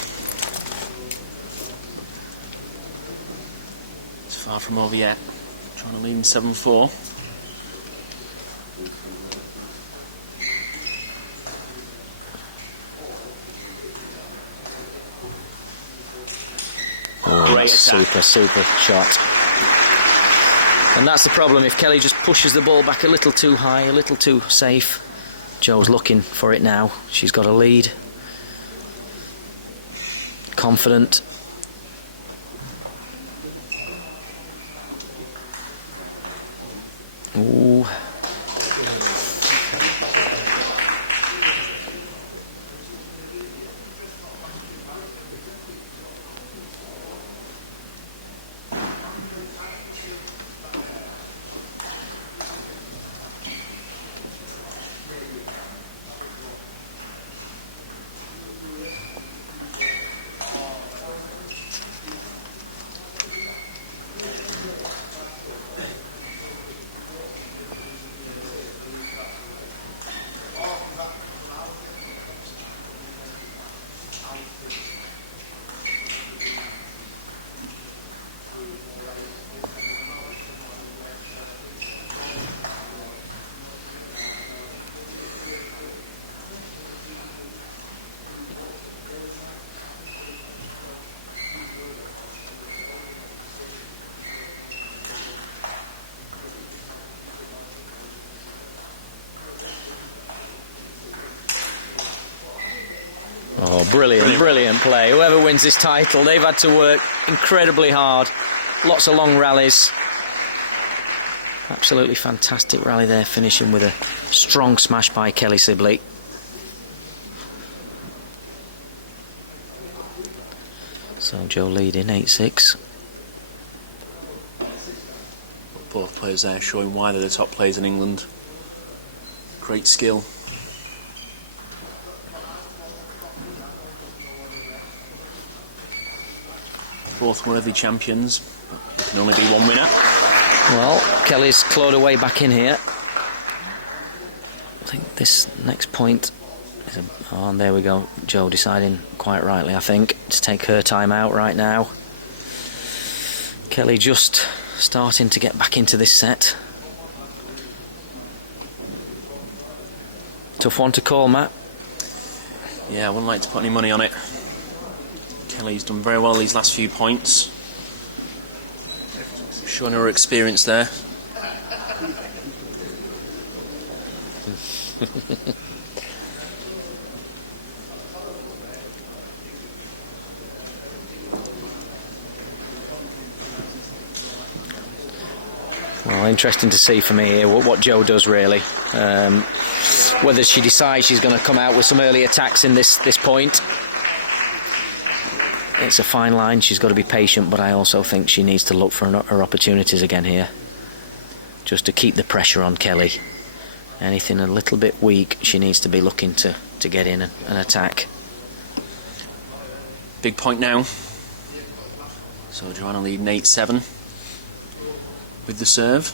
It's far from over yet. Trying to lead in 7-4. Oh, Great attack. Super shot. And that's the problem. If Kelly just pushes the ball back a little too high, a little too safe, Jo's looking for it now. She's got a lead. Confident. Ooh. Oh, brilliant play. Whoever wins this title, they've had to work incredibly hard. Lots of long rallies. Absolutely fantastic rally there, finishing with a strong smash by Kelly Sibley. So Jo leading 8-6. Both players there showing why they're the top players in England. Great skill. Both worthy champions, but there can only be one winner. Well, Kelly's clawed her way back in here. I think this next point is oh, and there we go. Jo deciding quite rightly, I think, to take her time out right now. Kelly just starting to get back into this set. Tough one to call, Matt. Yeah, I wouldn't like to put any money on it. Kelly's done very well these last few points. Showing her experience there. Well, interesting to see for me here what Jo does really. Whether she decides she's going to come out with some early attacks in this point. It's a fine line, she's got to be patient, but I also think she needs to look for her opportunities again here. Just to keep the pressure on Kelly. Anything a little bit weak, she needs to be looking to get in and attack. Big point now. So Joanna leading 8-7 with the serve.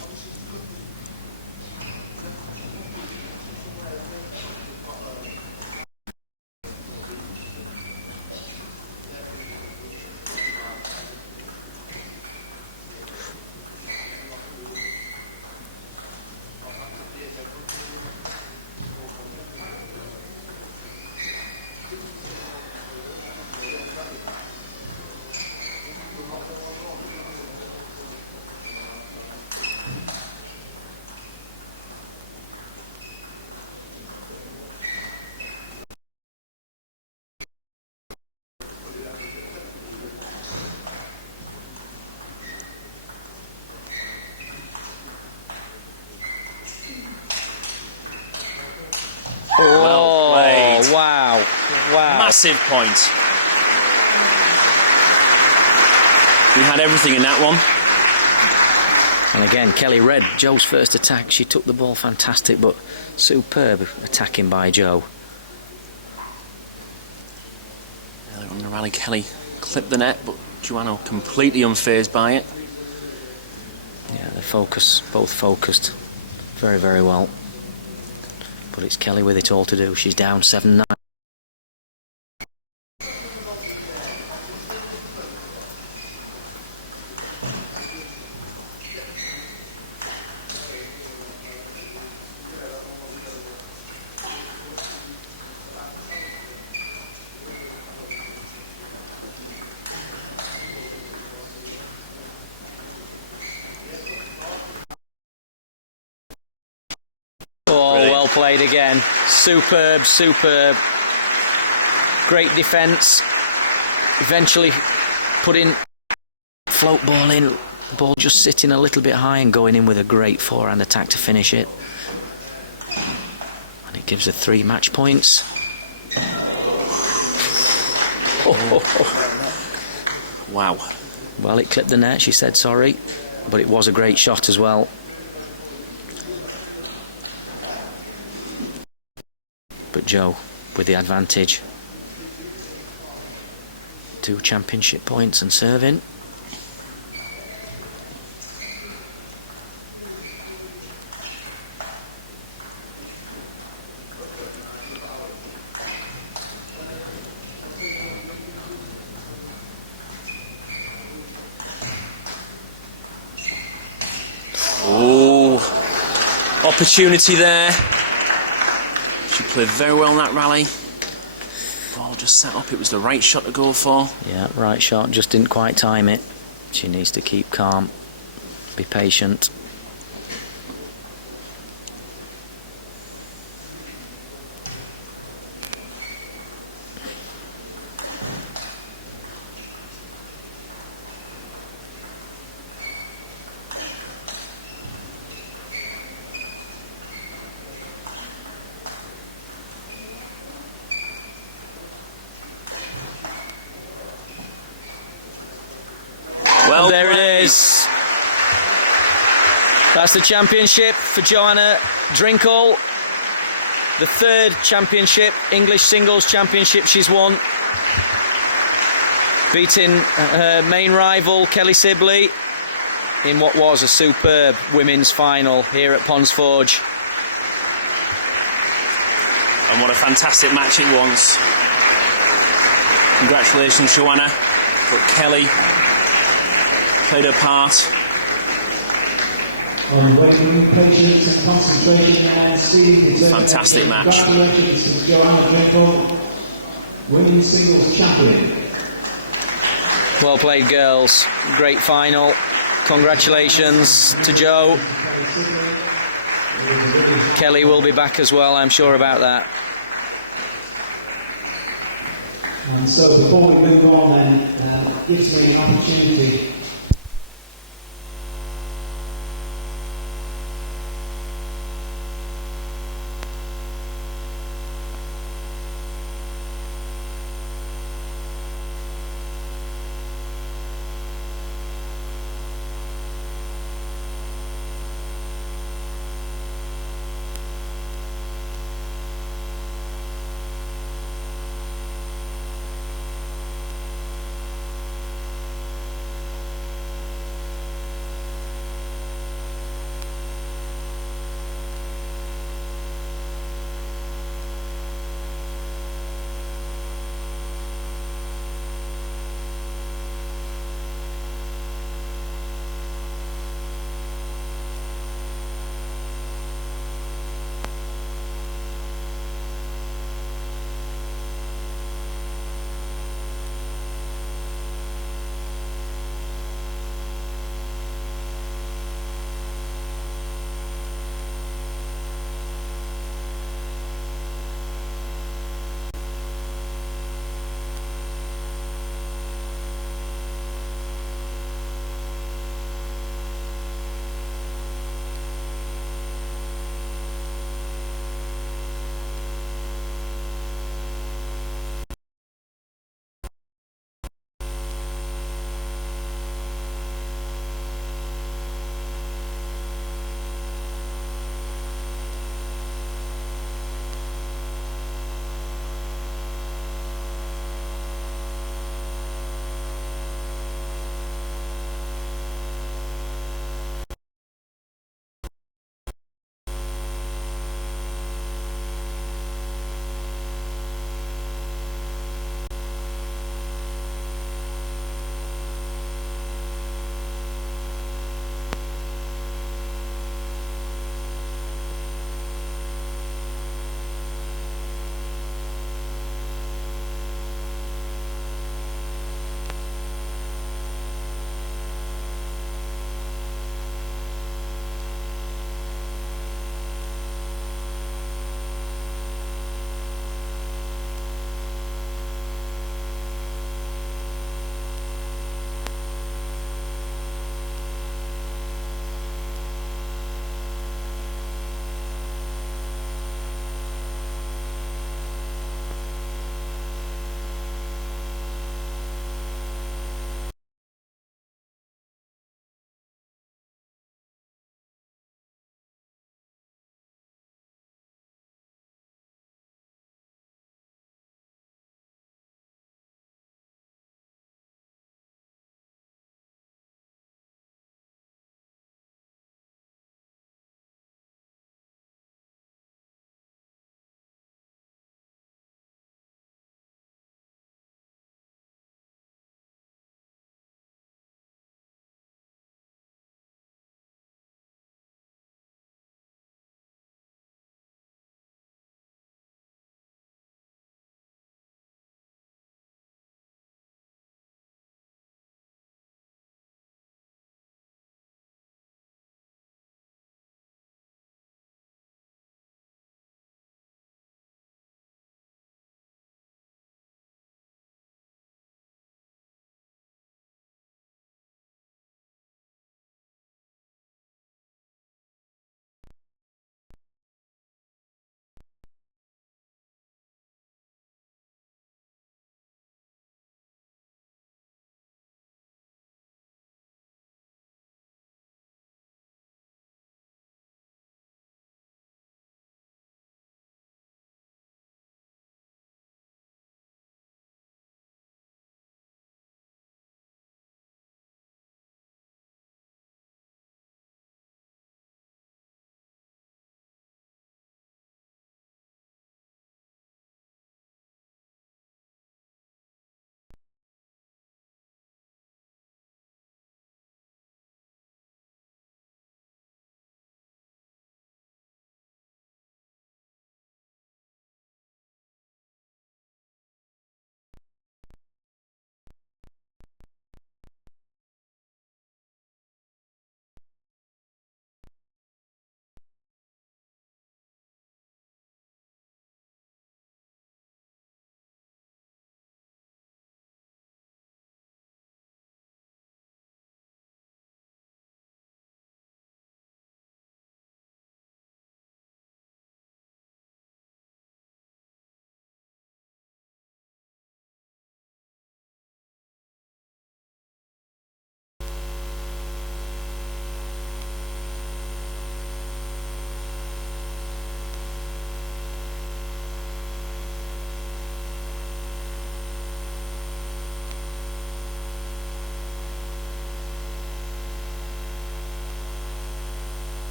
Well played. Wow. Massive point. We had everything in that one. And again, Kelly read Joe's first attack. She took the ball fantastic, but superb attacking by Joe. Earlier on the rally, Kelly clipped the net, but Joanna completely unfazed by it. Yeah, both focused very, very well. But it's Kelly with it all to do. She's down 7-9. Well played again. Superb. Great defence. Eventually putting float ball in. Ball just sitting a little bit high and going in with a great forehand attack to finish it. And it gives her 3 match points. Wow. Well, it clipped the net. She said sorry, but it was a great shot as well. But Joe with the advantage. 2 championship points and serving. Oh, opportunity there. She played very well in that rally. Ball just sat up. It was the right shot to go for. Yeah, right shot. Just didn't quite time it. She needs to keep calm. Be patient. Well, there it is. That's the championship for Joanna Drinkhall. The 3rd championship, English singles championship she's won. Beating her main rival, Kelly Sibley, in what was a superb women's final here at Ponds Forge. And what a fantastic match it was. Congratulations, Joanna. But Kelly played her part. Fantastic match. Congratulations to Joanna Drinkhall, women's singles champion. Well played, girls. Great final. Congratulations to Joe. Kelly will be back as well, I'm sure about that. And so before we move on then, gives me an opportunity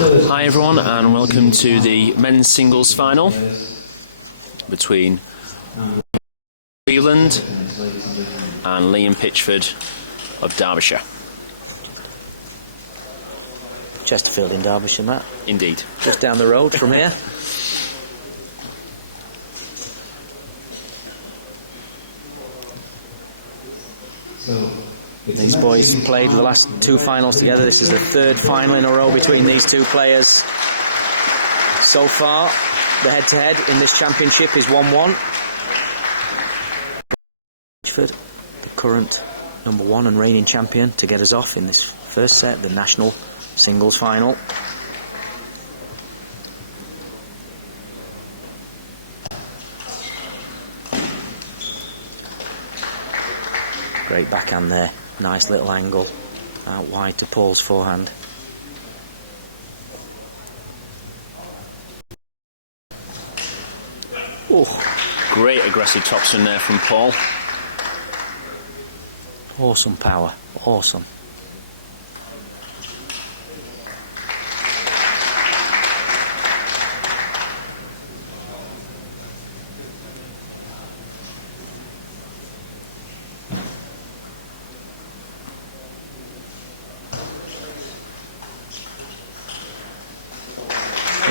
Hi everyone, and welcome to the men's singles final between Cleveland and Liam Pitchford of Derbyshire. Chesterfield in Derbyshire, Matt. Indeed. Just down the road from here. These boys played the last two finals together. This is the third final in a row between these two players. So far, the head-to-head in this championship is 1-1. Pitchford, the current number one and reigning champion, to get us off in this first set, the national singles final. Great backhand there, nice little angle out wide to Paul's forehand. Oh, great aggressive topspin there from Paul. Awesome power, awesome.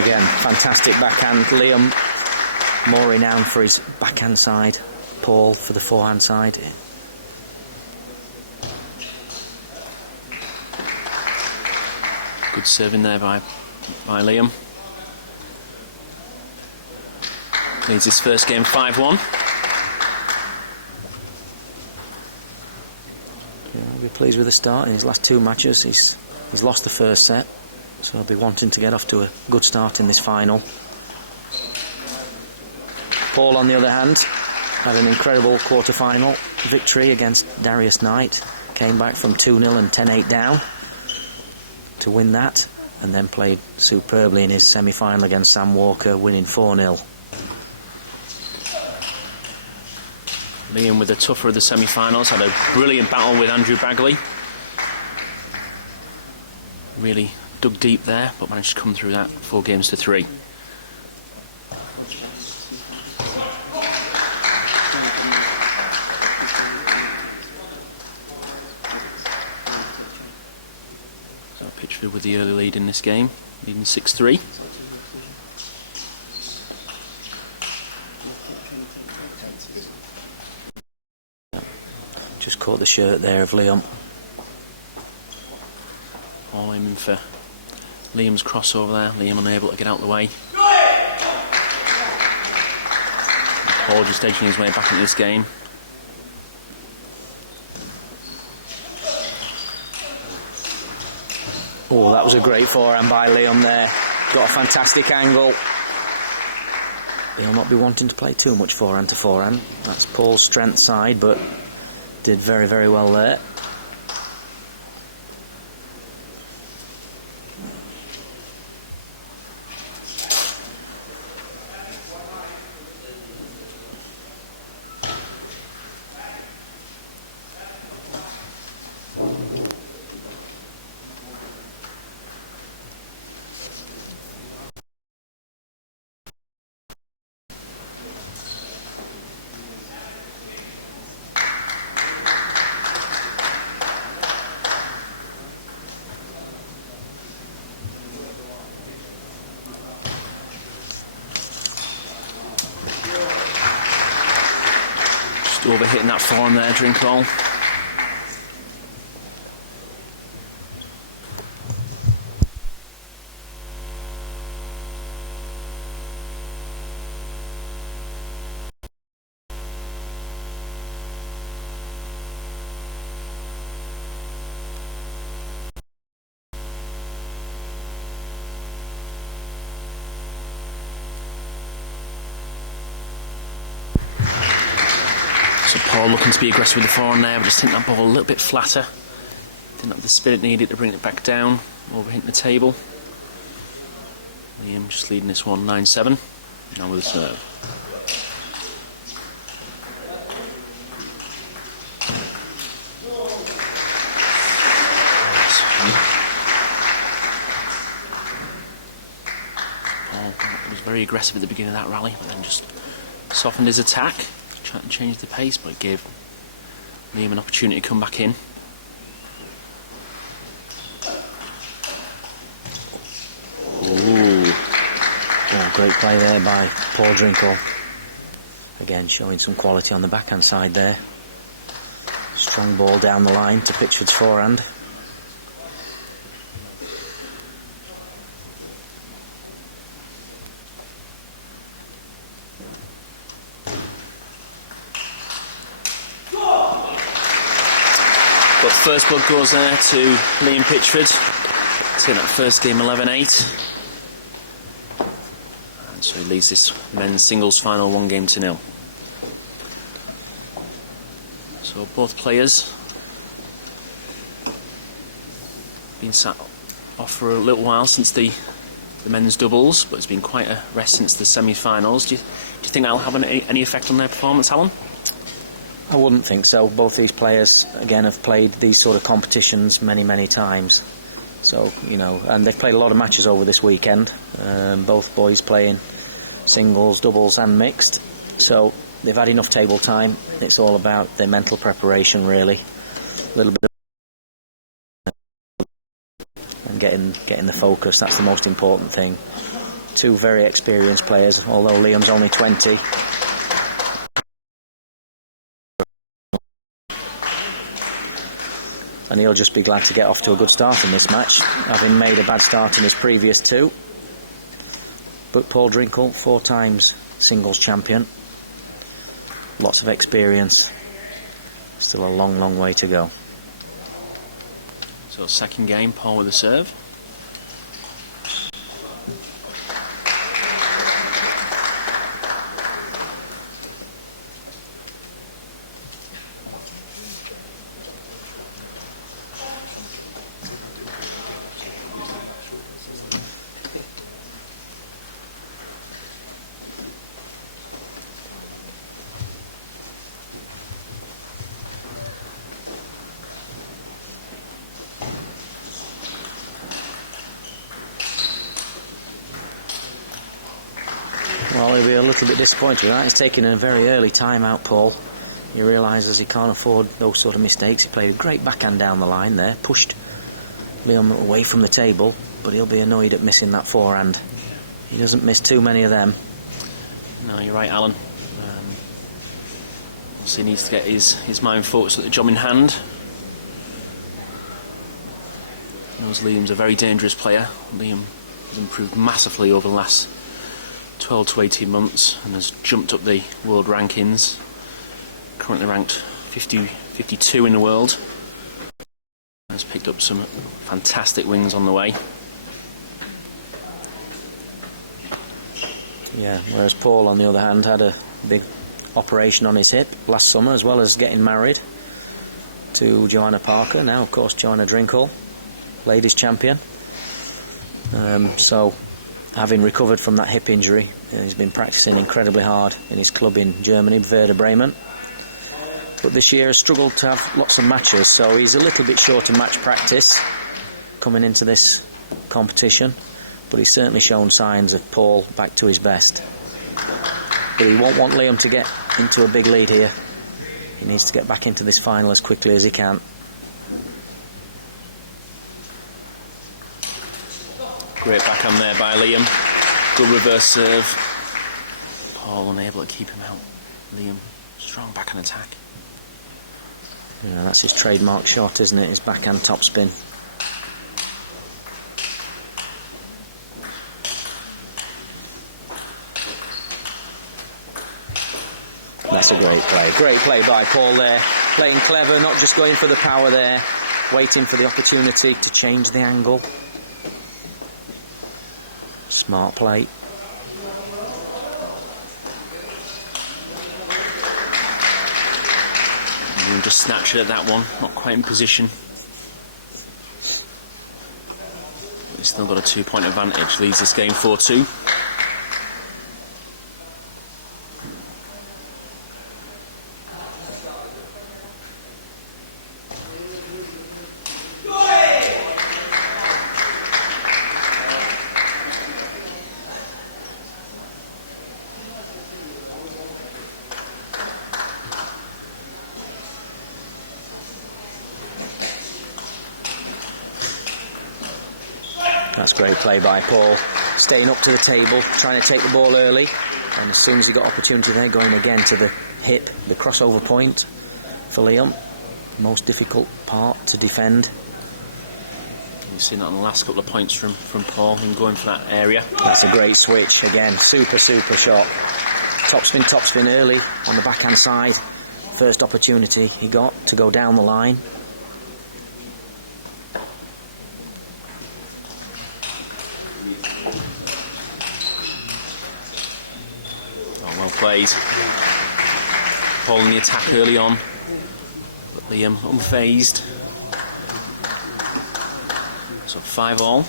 Again, fantastic backhand. Liam more renowned for his backhand side, Paul for the forehand side. Good serving there by Liam. Leads his first game 5-1. Yeah, I'll be pleased with the start. In his last two matches, he's lost the first set, so I'll be wanting to get off to a good start in this final. Paul, on the other hand, had an incredible quarter-final victory against Darius Knight. Came back from 2-0 and 10-8 down to win that, and then played superbly in his semi-final against Sam Walker, winning 4-0. Liam with the tougher of the semi-finals, had a brilliant battle with Andrew Bagley. Really dug deep there, but managed to come through that 4-3. So Pitchford with the early lead in this game, leading 6-3. Just caught the shirt there of Liam. All aiming for Liam's crossover there. Liam unable to get out of the way. Paul just edging his way back into this game. Oh, that was a great forehand by Liam there. Got a fantastic angle. He'll not be wanting to play too much forehand to forehand. That's Paul's strength side, but did very, very well there. Overhitting that forehand there, Drinkhall. So Paul looking to be aggressive with the forehand there, but just hitting that ball a little bit flatter. Didn't have the spin it needed to bring it back down, overhitting the table. Liam just leading this one 9-7. Now with the serve. very aggressive at the beginning of that rally, but then just softened his attack, trying to change the pace, but it gave Liam an opportunity to come back in. Ooh. Oh, great play there by Paul Drinkhall. Again, showing some quality on the backhand side there. Strong ball down the line to Pitchford's forehand. But first blood goes there to Liam Pitchford. Taking that first game 11-8. And so he leads this men's singles final 1-0. So both players been sat off for a little while since the men's doubles, but it's been quite a rest since the semi-finals. Do you think that'll have any effect on their performance, Alan? I wouldn't think so. Both these players, again, have played these sort of competitions many, many times. So, you know, and they've played a lot of matches over this weekend. Both boys playing singles, doubles and mixed. So they've had enough table time. It's all about their mental preparation, really. A little bit of and getting the focus. That's the most important thing. Two very experienced players, although Liam's only 20. And he'll just be glad to get off to a good start in this match, having made a bad start in his previous two. But Paul Drinkhall, 4 times singles champion. Lots of experience. Still a long, long way to go. So second game, Paul with a serve. Well, he'll be a little bit disappointed with that. He's taking a very early time out, Paul. He realises he can't afford those sort of mistakes. He played a great backhand down the line there, pushed Liam away from the table, but he'll be annoyed at missing that forehand. He doesn't miss too many of them. No, you're right, Alan. Obviously he needs to get his mind focused at the job in hand. He knows Liam's a very dangerous player. Liam has improved massively over the last 12 to 18 months and has jumped up the world rankings. Currently ranked 52 in the world. Has picked up some fantastic wins on the way. Yeah, whereas Paul, on the other hand, had a big operation on his hip last summer, as well as getting married to Joanna Parker. Now, of course, Joanna Drinkhall, ladies champion. So, having recovered from that hip injury, he's been practicing incredibly hard in his club in Germany, Werder Bremen. But this year has struggled to have lots of matches, so he's a little bit short of match practice coming into this competition. But he's certainly shown signs of Paul back to his best. But he won't want Liam to get into a big lead here. He needs to get back into this final as quickly as he can. Great backhand there by Liam. Good reverse serve. Paul unable to keep him out. Liam, strong backhand attack. Yeah, that's his trademark shot, isn't it? His backhand topspin. That's a great play. Great play by Paul there. Playing clever, not just going for the power there. Waiting for the opportunity to change the angle. Smart play. And just snatched it at that one. Not quite in position. He's still got a 2-point advantage. Leads this game 4-2. That's great play by Paul. Staying up to the table, trying to take the ball early. And as soon as he got opportunity there, going again to the hip, the crossover point for Liam. Most difficult part to defend. You've seen that on the last couple of points from Paul, him going for that area. That's a great switch again. Super shot. Topspin early on the backhand side. First opportunity he got to go down the line. Oh, well played. Paul in the attack early on. But Liam unfazed. So 5-all.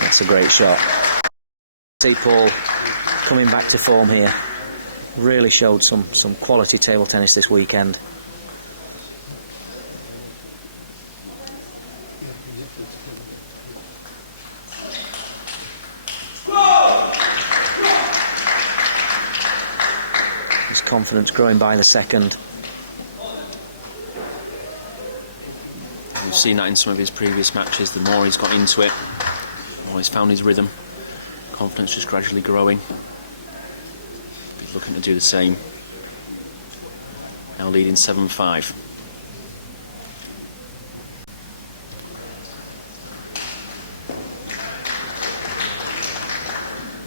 That's a great shot. See Paul coming back to form here. Really showed some quality table tennis this weekend. His confidence growing by the second. We've seen that in some of his previous matches. The more he's got into it, the more he's found his rhythm. Confidence just gradually growing. He's looking to do the same. Now leading 7-5.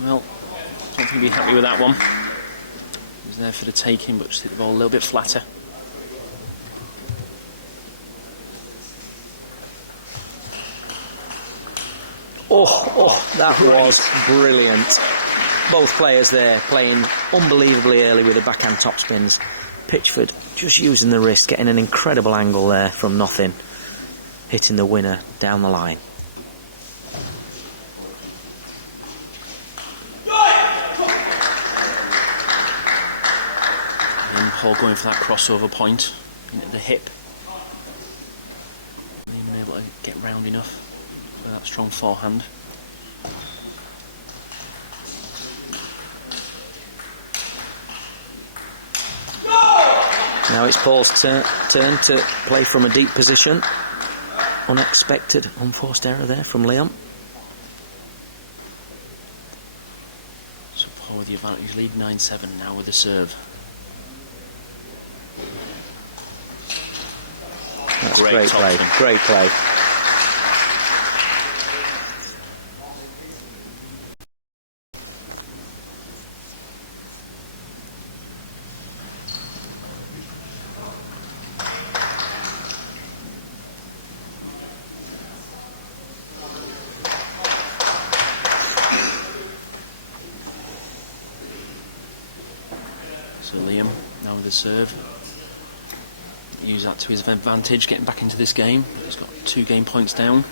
Well, I don't think he'll be happy with that one. He was there for the taking, but just hit the ball a little bit flatter. Oh, that was brilliant. Both players there playing unbelievably early with the backhand topspins. Pitchford just using the wrist, getting an incredible angle there from nothing, hitting the winner down the line. And Paul going for that crossover point into the hip. Not even able to get round enough with that strong forehand. Now it's Paul's turn to play from a deep position. Unexpected, unforced error there from Liam. So Paul with the advantage, lead 9-7 now with the serve. That's great play. Great play. So Liam now with the serve. Use that to his advantage, getting back into this game. He's got 2 game points down.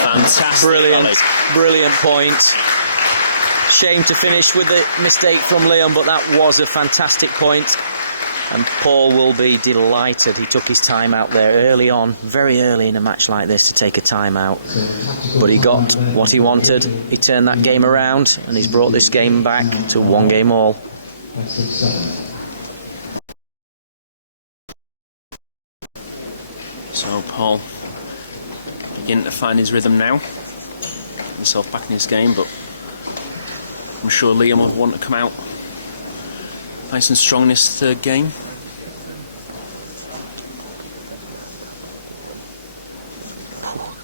Fantastic. Brilliant point. Shame to finish with the mistake from Liam, but that was a fantastic point. And Paul will be delighted. He took his time out there early on, very early in a match like this, to take a time out. But he got what he wanted. He turned that game around, and he's brought this game back to 1 game all. So Paul beginning to find his rhythm now. Get himself back in his game, but I'm sure Liam will want to come out nice and strong in this third game.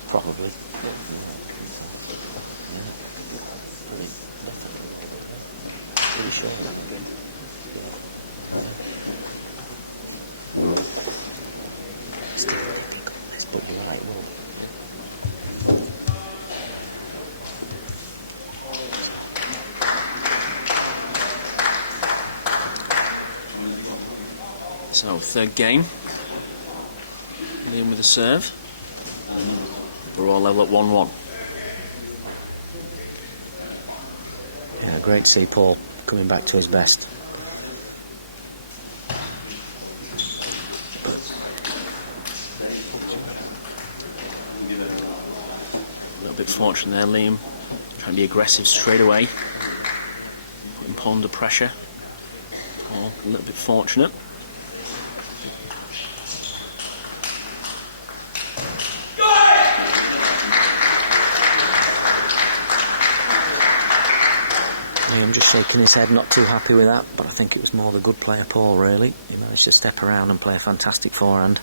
Probably. Pretty sure that would be. So third game. Liam with a serve. We're all level at 1-1. Yeah, great to see Paul coming back to his best. A little bit fortunate there, Liam. Trying to be aggressive straight away. Putting Paul under pressure. Paul a little bit fortunate. Liam just shaking his head, not too happy with that, but I think it was more the good player Paul, really. He managed to step around and play a fantastic forehand.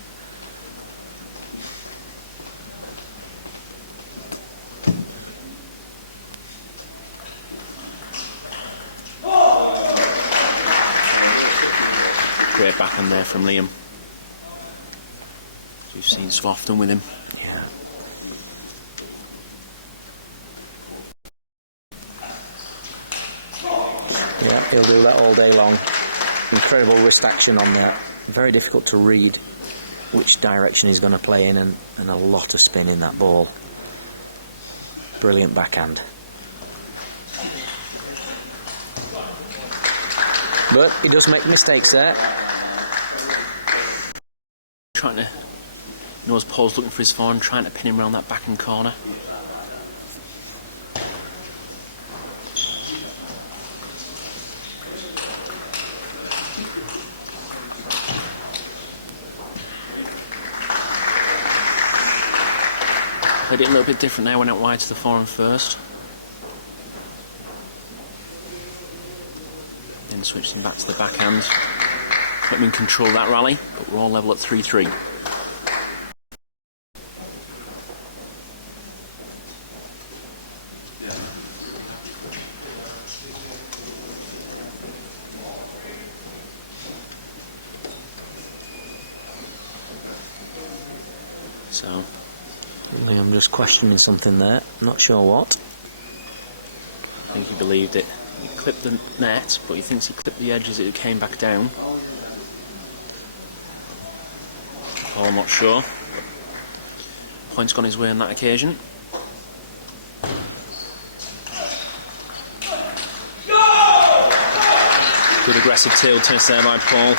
Great backhand there from Liam. We've seen so often with him. Yeah. Yeah, he'll do that all day long. Incredible wrist action on that. Very difficult to read which direction he's going to play in, and a lot of spin in that ball. Brilliant backhand. But he does make mistakes there. Trying to, knows Paul's looking for his forehand, trying to pin him around that backhand corner. Played it a little bit different there, went out wide to the forehand first. Then switched him back to the backhand. Let him control that rally, but we're all level at 3-3. So Liam just questioning something there, not sure what. I think he believed it. He clipped the net, but he thinks he clipped the edge as it came back down. Paul not sure. Point's gone his way on that occasion. Good aggressive tail twist there by Paul.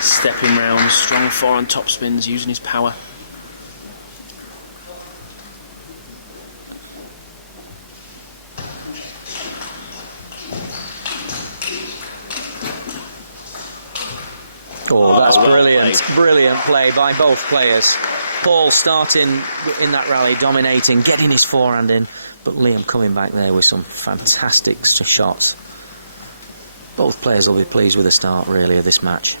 Stepping round, strong forehand top spins, using his power. Oh, that's well brilliant. played. Brilliant play by both players. Paul starting in that rally, dominating, getting his forehand in, but Liam coming back there with some fantastic shots. Both players will be pleased with the start, really, of this match.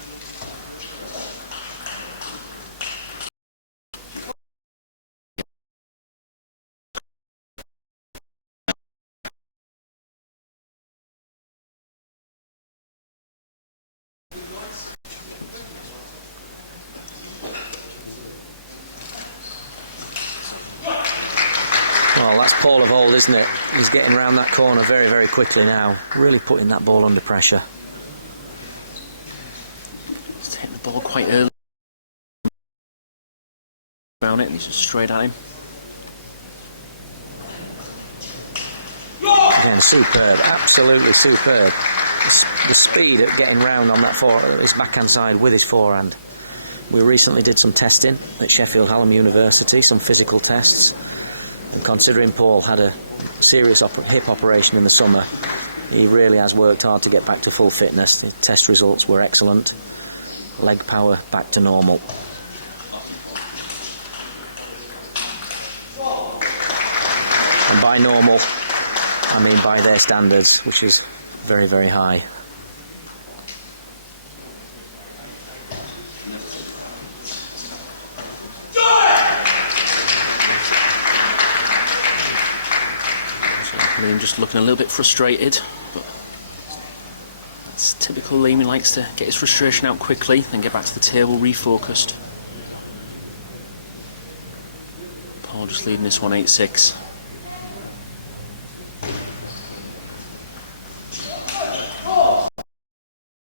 Well, that's Paul of old, isn't it? He's getting around that corner very, very quickly now. Really putting that ball under pressure. He's taking the ball quite early. Around it, and he's just straight at him. Again, superb, absolutely superb. The speed at getting round on that his backhand side with his forehand. We recently did some testing at Sheffield Hallam University, some physical tests. And considering Paul had a serious hip operation in the summer, he really has worked hard to get back to full fitness. The test results were excellent. Leg power back to normal. And by normal, I mean by their standards, which is very, very high. Liam just looking a little bit frustrated, but that's typical Liam. He likes to get his frustration out quickly, then get back to the table refocused. Paul just leading this one 8-6.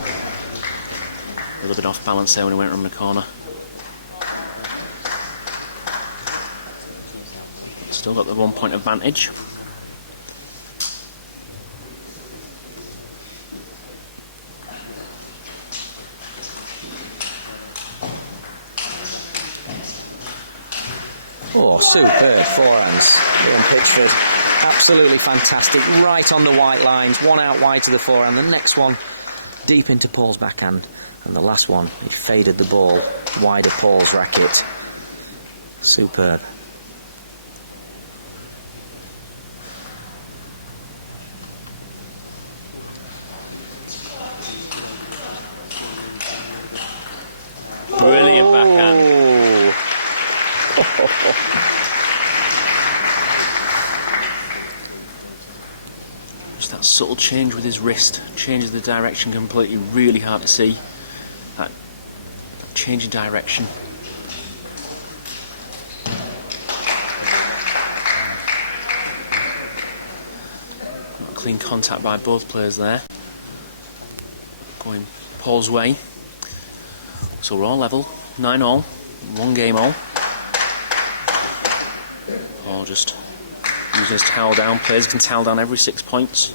A little bit off balance there when he went around the corner. Still got the 1 point advantage. superb forehands. Liam Pitchford, absolutely fantastic. Right on the white lines, one out wide to the forehand, the next one deep into Paul's backhand, and the last one, he faded the ball wide of Paul's racket. Superb. Brilliant backhand. Just that subtle change with his wrist, changes the direction completely, really hard to see. That change in direction. Clean contact by both players there. Going Paul's way. So we're all level, 9-all, one game all. Paul just using his towel down. Players can towel down every 6 points.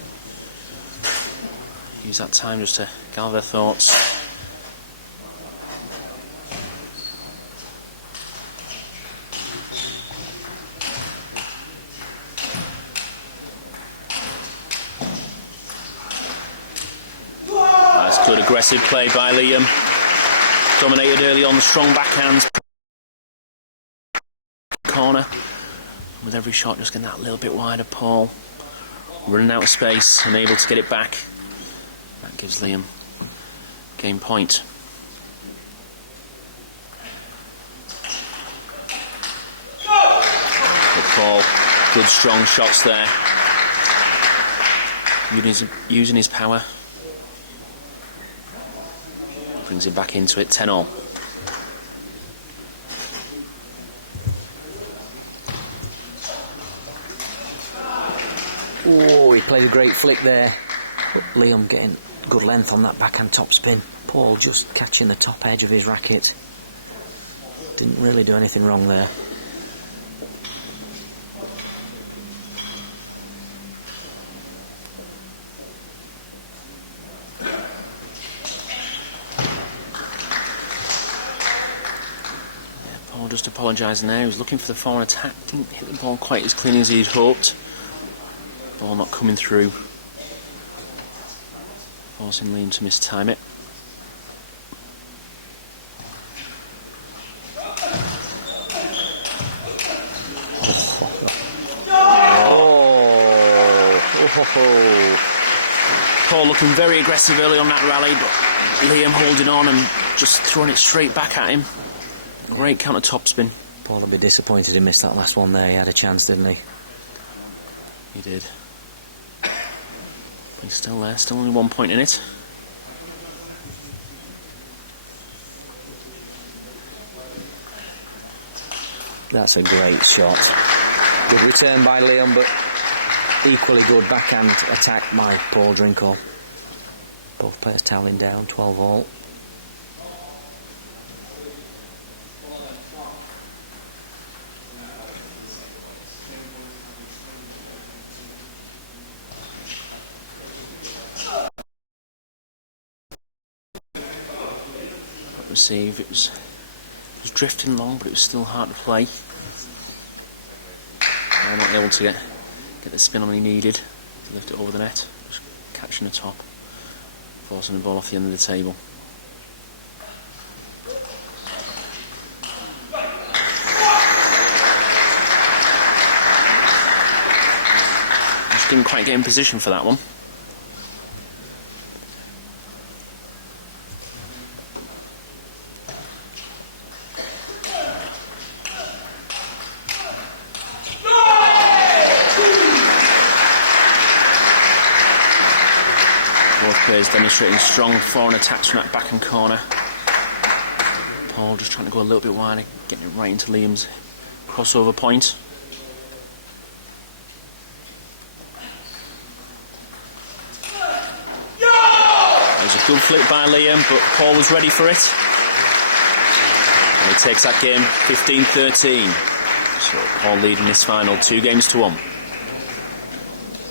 Use that time just to gather their thoughts. That's good aggressive play by Liam. Dominated early on, the strong backhands. Corner. With every shot just getting that little bit wider. Paul running out of space, unable to get it back. That gives Liam game point. But Paul, good strong shots there. Using his power. Brings him back into it, 10-all. Oh, he played a great flick there. But Liam getting good length on that backhand topspin. Paul just catching the top edge of his racket. Didn't really do anything wrong there. Just apologising there, he was looking for the forward attack, didn't hit the ball quite as clean as he'd hoped. Ball not coming through, forcing Liam to mistime it. Paul looking very aggressive early on that rally, but Liam holding on and just throwing it straight back at him. Great counter topspin. Paul will be disappointed he missed that last one there. He had a chance, didn't he? He did. But he's still there, still only 1 point in it. That's a great shot. Good return by Liam, but equally good backhand attack by Paul Drinkhall. Both players toweling down, 12-all. Receive, it was drifting long, but it was still hard to play. I'm not able to get the spin on he needed to lift it over the net. Just catching the top, forcing the ball off the end of the table. Just didn't quite get in position for that one. Demonstrating strong forehand attacks from that backhand corner. Paul just trying to go a little bit wider, getting it right into Liam's crossover point. There's a good flick by Liam, but Paul was ready for it. And he takes that game 15-13. So Paul leading this final 2-1.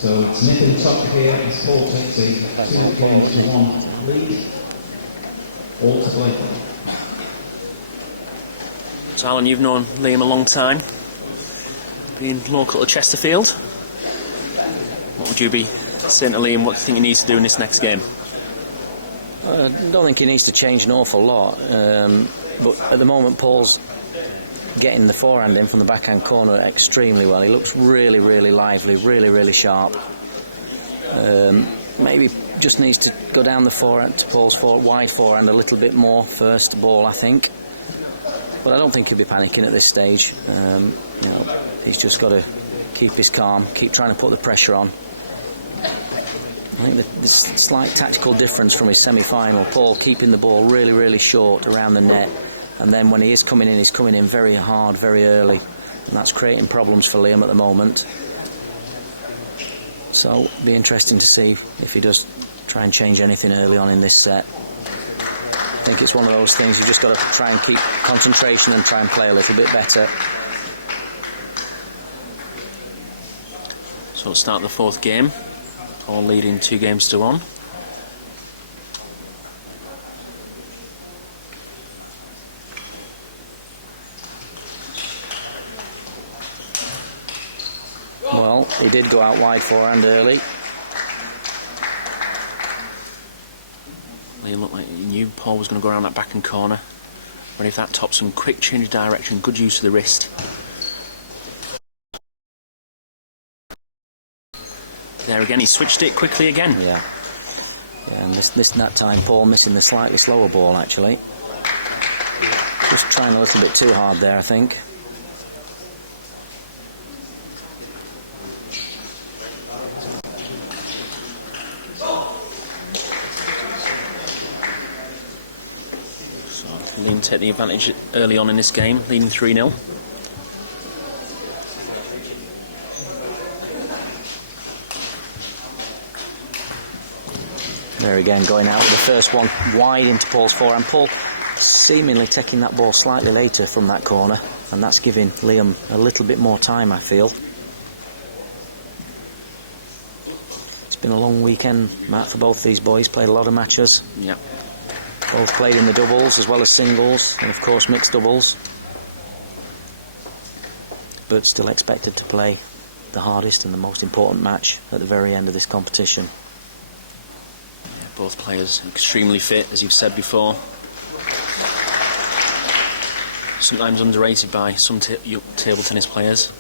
So it's nipping top here as Paul takes a 2-1 lead. All to play. So Alan, you've known Liam a long time. being local to Chesterfield, what would you be saying to Liam? What do you think he needs to do in this next game? I don't think he needs to change an awful lot, but at the moment Paul's getting the forehand in from the backhand corner extremely well. He looks really, really lively, really, really sharp. Maybe just needs to go down the forehand to Paul's wide forehand a little bit more first ball, I think. But I don't think he'll be panicking at this stage. He's just got to keep his calm, keep trying to put the pressure on. I think there's a slight tactical difference from his semi-final. Paul keeping the ball really, really short around the net, and then when he is coming in, he's coming in very hard, very early, and that's creating problems for Liam at the moment. So it'll be interesting to see if he does try and change anything early on in this set. I think it's one of those things you just got to try and keep concentration and try and play a little bit better. So we'll start the fourth game. All leading 2-1. Well, he did go out wide forehand early. Liam looked like he knew Paul was going to go around that backhand corner. Ready for that top, some quick change of direction, good use of the wrist. There again, he switched it quickly again. Yeah, and that time Paul missing the slightly slower ball actually. Just trying a little bit too hard there, I think. So Liam take the advantage early on in this game, leading 3-0. There again, going out with the first one wide into Paul's forehand. Paul seemingly taking that ball slightly later from that corner, and that's giving Liam a little bit more time, I feel. It's been a long weekend, Matt, for both these boys. Played a lot of matches. Yeah. Both played in the doubles as well as singles, and of course mixed doubles. But still expected to play the hardest and the most important match at the very end of this competition. Both players extremely fit, as you've said before. Sometimes underrated by some table tennis players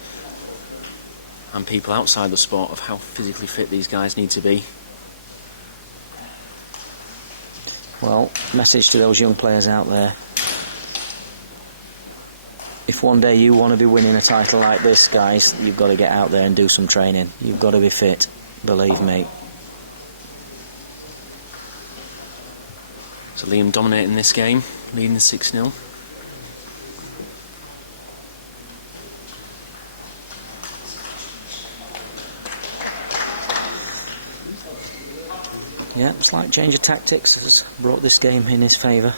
and people outside the sport of how physically fit these guys need to be. Well, message to those young players out there. If one day you want to be winning a title like this, guys, you've got to get out there and do some training. You've got to be fit, believe me. So Liam dominating this game, leading 6-0. Yeah, slight change of tactics has brought this game in his favour.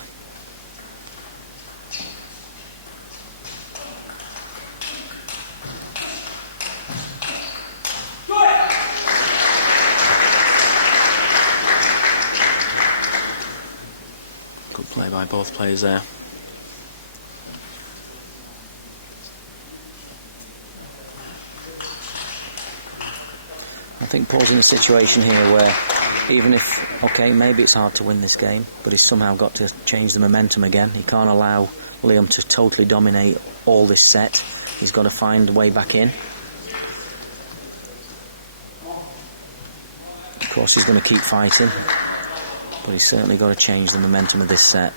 Good play by both players there. I think Paul's in a situation here where even if, okay, maybe it's hard to win this game, but he's somehow got to change the momentum again. He can't allow Liam to totally dominate all this set. He's got to find a way back in. Of course he's going to keep fighting, but he's certainly got to change the momentum of this set.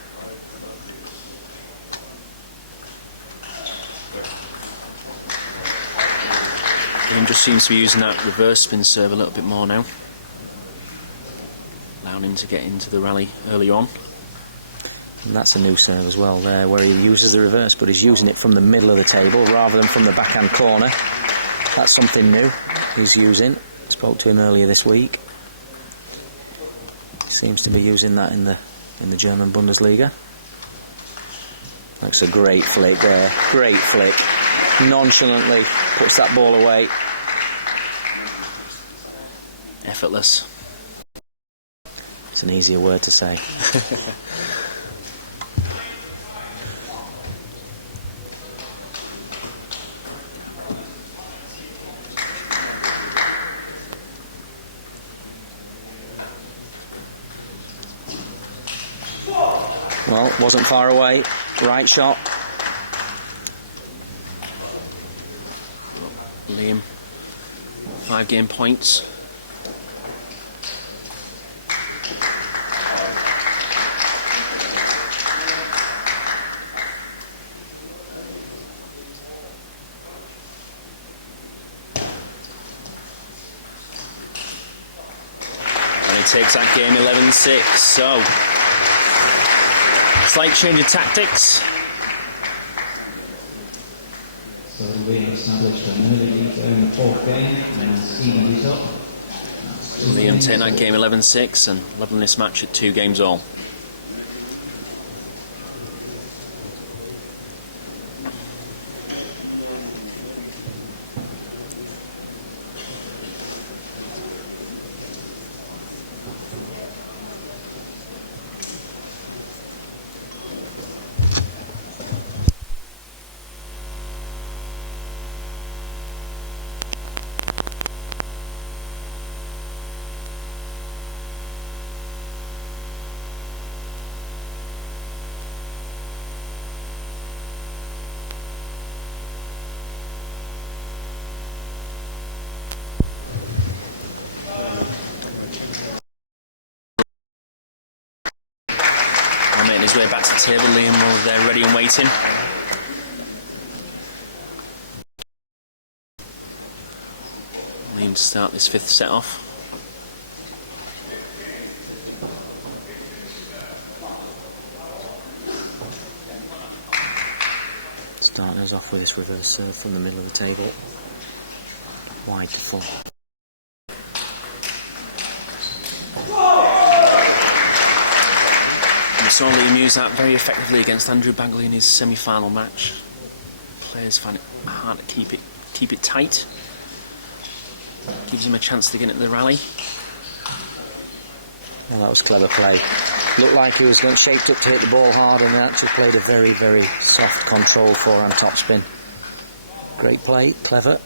Liam just seems to be using that reverse spin serve a little bit more now, allowing him to get into the rally early on. And that's a new serve as well there, where he uses the reverse, but he's using it from the middle of the table rather than from the backhand corner. That's something new he's using. Spoke to him earlier this week. Seems to be using that in the German Bundesliga. That's a great flick there. Great flick. Nonchalantly puts that ball away. Effortless. It's an easier word to say. Well, wasn't far away. Right shot. Liam, 5 game points. Takes that game 11-6, so slight change of tactics. So we established a lead in the fourth game and Stephen is up. Liam taking that game 11-6 and leveling this match at 2 games all. Making his way back to the table, Liam was there ready and waiting. Liam to start this 5th set off. Starting us off with this reverse serve from the middle of the table. Wide to full. We saw Liam use that very effectively against Andrew Bagley in his semi-final match. Players find it hard to keep it tight. Gives him a chance to get into the rally. Well, that was clever play. Looked like he was shaped up to hit the ball hard, and he actually played a very, very soft, controlled forehand topspin. Great play, clever.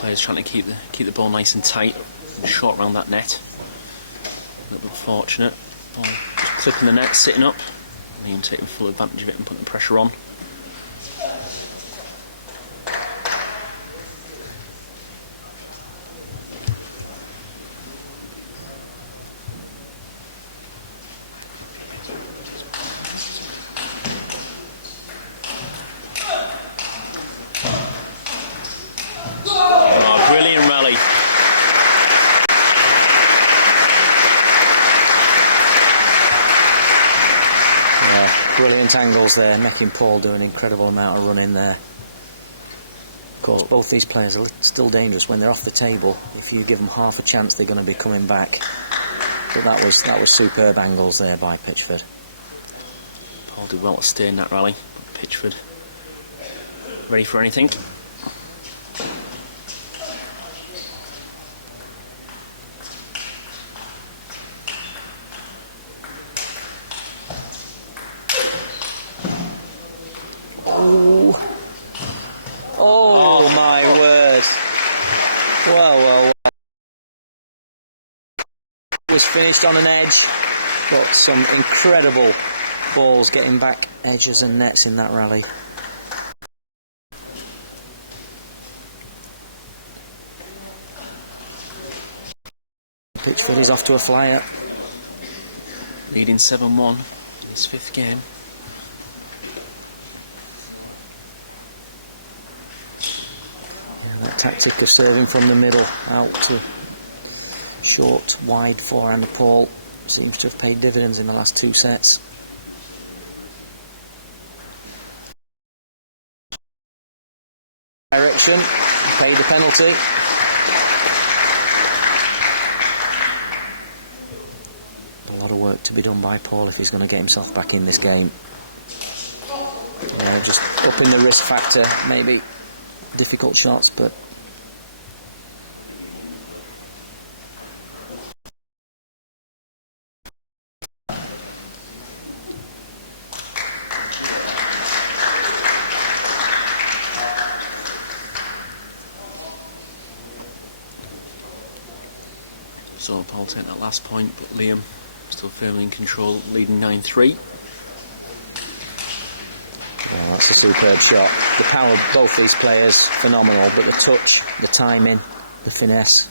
Players trying to keep the ball nice and tight and short around that net. A little bit fortunate. Ball just clipping the net, sitting up. Liam taking full advantage of it and putting the pressure on. Brilliant angles there, making Paul do an incredible amount of running there. Of course, both these players are still dangerous when they're off the table. If you give them half a chance, they're going to be coming back. But that was superb angles there by Pitchford. Paul did well to stay in that rally. Pitchford ready for anything. Oh my word. Well. Was finished on an edge, but some incredible balls getting back edges and nets in that rally. Pitchford is off to a flyer. Leading 7-1 in his 5th game. That tactic of serving from the middle out to short, wide forehand of Paul seems to have paid dividends in the last 2 sets. Direction, paid the penalty. A lot of work to be done by Paul if he's going to get himself back in this game. Just upping the risk factor, maybe difficult shots, but So Paul taking that last point, but Liam still firmly in control, leading 9-3. Oh, that's a superb shot. The power of both these players, phenomenal, but the touch, the timing, the finesse,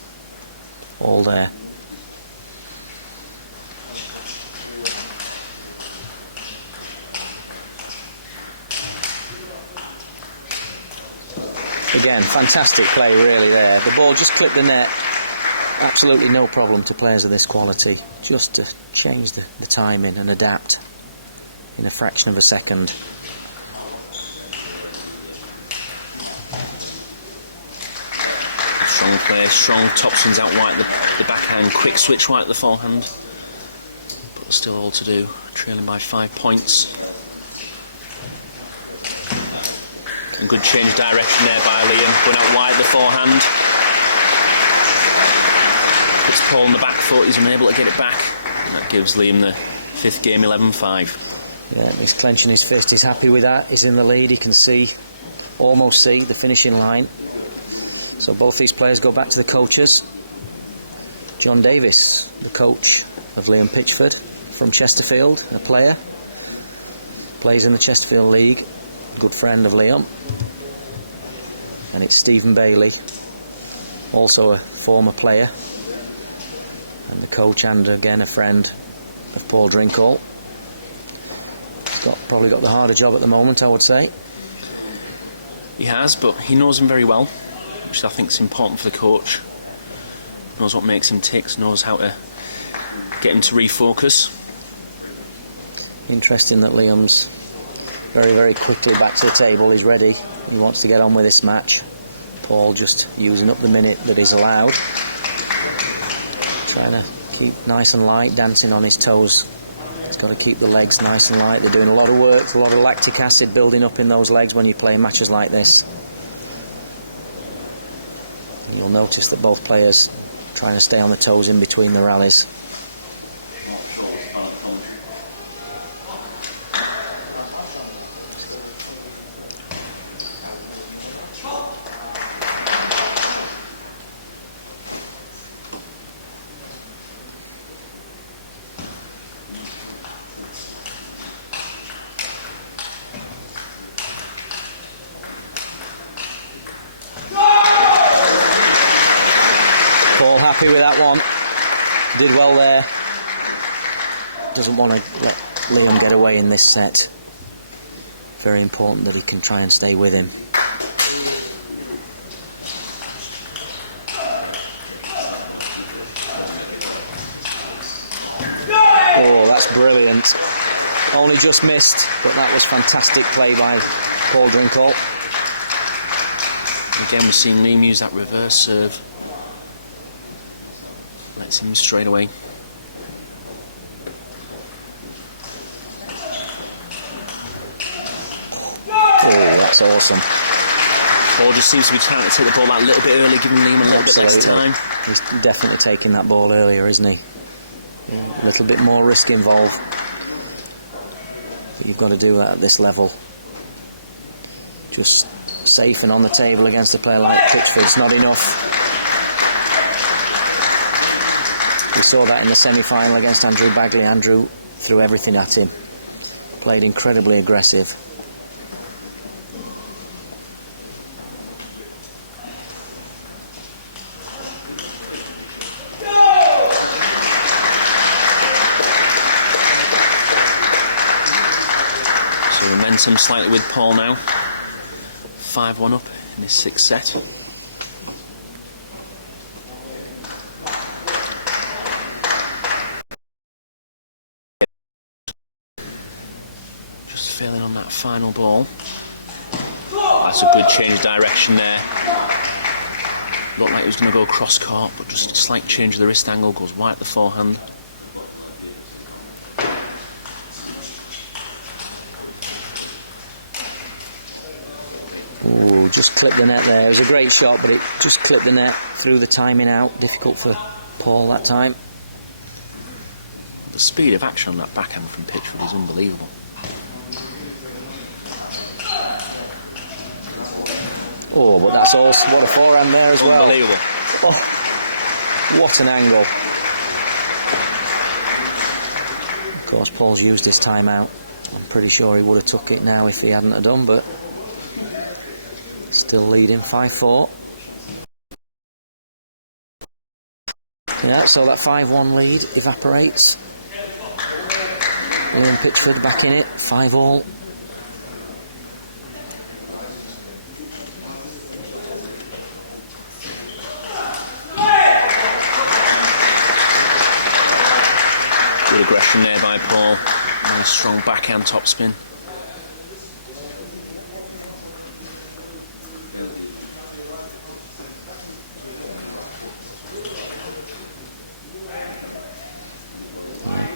all there. Again, fantastic play really there. The ball just clipped the net. Absolutely no problem to players of this quality. Just to change the timing and adapt in a fraction of a second. Strong play, strong topspins out wide, the backhand, quick switch right at the forehand. But still all to do, trailing by 5 points. And good change direction there by Liam, going out wide the forehand. Puts Paul on the back foot, he's unable to get it back. And that gives Liam the 5th game, 11-5. Yeah, he's clenching his fist, he's happy with that, he's in the lead, he can see, almost see the finishing line. So both these players go back to the coaches. John Davis, the coach of Liam Pitchford from Chesterfield, a player, plays in the Chesterfield League, good friend of Liam. And it's Stephen Bagley, also a former player, and the coach and again a friend of Paul Drinkhall. Probably got the harder job at the moment, I would say. He has, but he knows him very well, which I think is important for the coach. Knows what makes him tick, knows how to get him to refocus. Interesting that Liam's very, very quickly back to the table. He's ready. He wants to get on with this match. Paul just using up the minute that he's allowed. Trying to keep nice and light, dancing on his toes. He's got to keep the legs nice and light. They're doing a lot of work, a lot of lactic acid building up in those legs when you play matches like this. You'll notice that both players trying to stay on the toes in between the rallies. Happy with that one. Did well there. Doesn't want to let Liam get away in this set. Very important that he can try and stay with him. Oh, that's brilliant. Only just missed, but that was fantastic play by Paul Drinkhall. Again, we're seeing Liam use that reverse serve. Lets him straight away. Oh, that's awesome. Paul just seems to be trying to take the ball out a little bit early, giving Liam a little bit less time. He's definitely taking that ball earlier, isn't he? Yeah, a little bit more risk involved. But you've got to do that at this level. Just safe and on the table against a player like Pitchford's not enough. We saw that in the semi-final against Andrew Bagley. Andrew threw everything at him. Played incredibly aggressive. So momentum slightly with Paul now. 5-1 up in his 6th set. Failing on that final ball. That's a good change of direction there. Looked like he was going to go cross court, but just a slight change of the wrist angle, goes wide at the forehand. Ooh, just clipped the net there. It was a great shot, but it just clipped the net, threw the timing out. Difficult for Paul that time. The speed of action on that backhand from Pitchford is unbelievable. Oh, but that's awesome. What a forehand there as well. Unbelievable. Oh, what an angle. Of course, Paul's used his timeout. I'm pretty sure he would have took it now if he hadn't have done, but still leading 5-4. Yeah, so that 5-1 lead evaporates. Liam Pitchford back in it, 5-all. Good aggression there by Paul. Nice strong backhand topspin.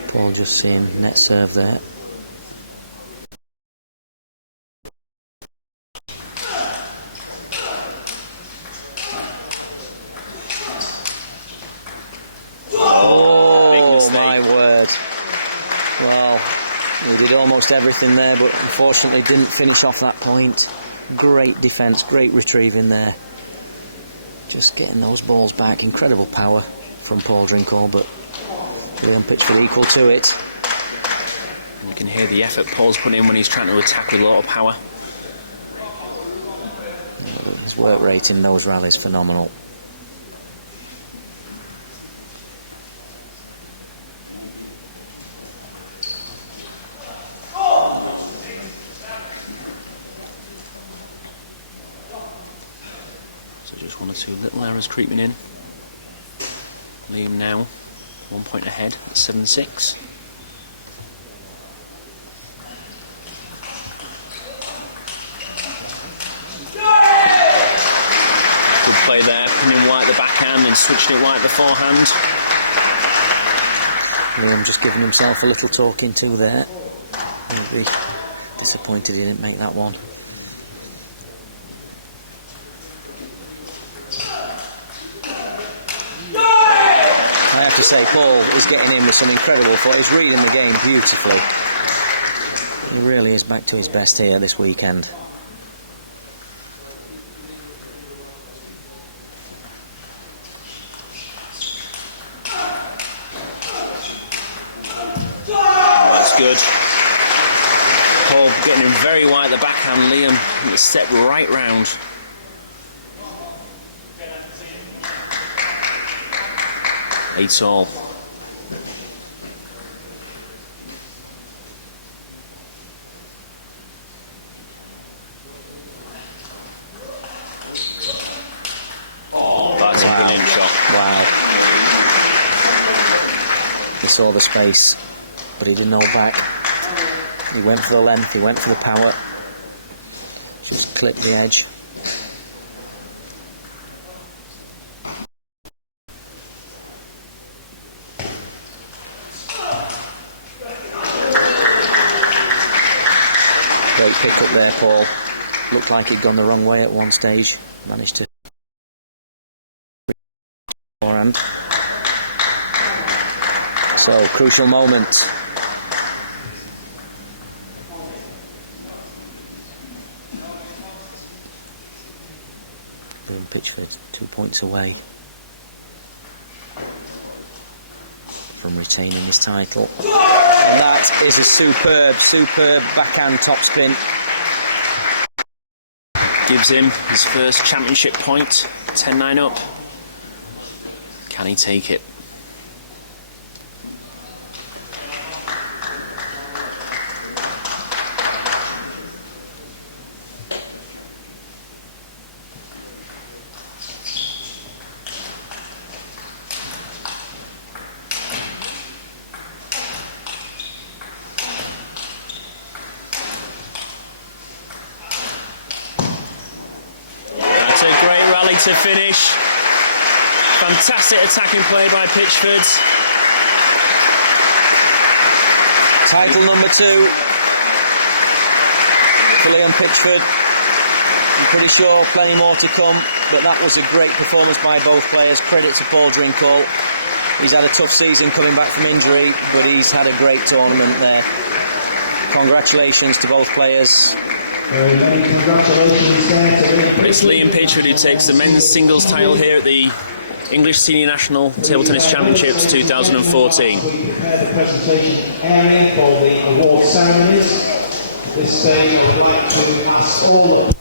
Paul just seeing net serve there. Oh my word. Wow. He did almost everything there, but unfortunately didn't finish off that point. Great defence, great retrieving there. Just getting those balls back. Incredible power from Paul Drinkhall, but Liam Pitchford equal to it. You can hear the effort Paul's putting in when he's trying to attack with a lot of power. His work rate in those rallies phenomenal. So just one or two little errors creeping in. Liam now 1 point ahead at 7-6. Good play there, pinning White the backhand and switching it White the forehand. Liam just giving himself a little talking to there. He'll be disappointed he didn't make that one. I have to say, Paul is getting in with some incredible foot. He's reading the game beautifully. He really is back to his best here this weekend. That's good. Paul getting him very wide at the backhand. Liam step right round. Eight all. Oh, that's a brilliant shot. Wow. He saw the space, but he didn't hold back. He went for the length, he went for the power. Just clipped the edge. Great pick up there, Paul. Looked like he'd gone the wrong way at one stage. Managed to forehand. So, crucial moment. Liam Pitchford 2 points away from retaining his title. And that is a superb backhand topspin. Gives him his first championship point, 10-9 up. Can he take it? To finish. Fantastic attacking play by Pitchford. Title number 2 for Liam Pitchford. I'm pretty sure plenty more to come, but that was a great performance by both players. Credit to Paul Drinkhall. He's had a tough season coming back from injury, but he's had a great tournament there. Congratulations to both players. Congratulations It's Liam Pitchford who takes the men's singles title here at the English Senior National Table Tennis Championships 2014. We prepare the presentation area for the award ceremonies. At this stage, I would like to ask all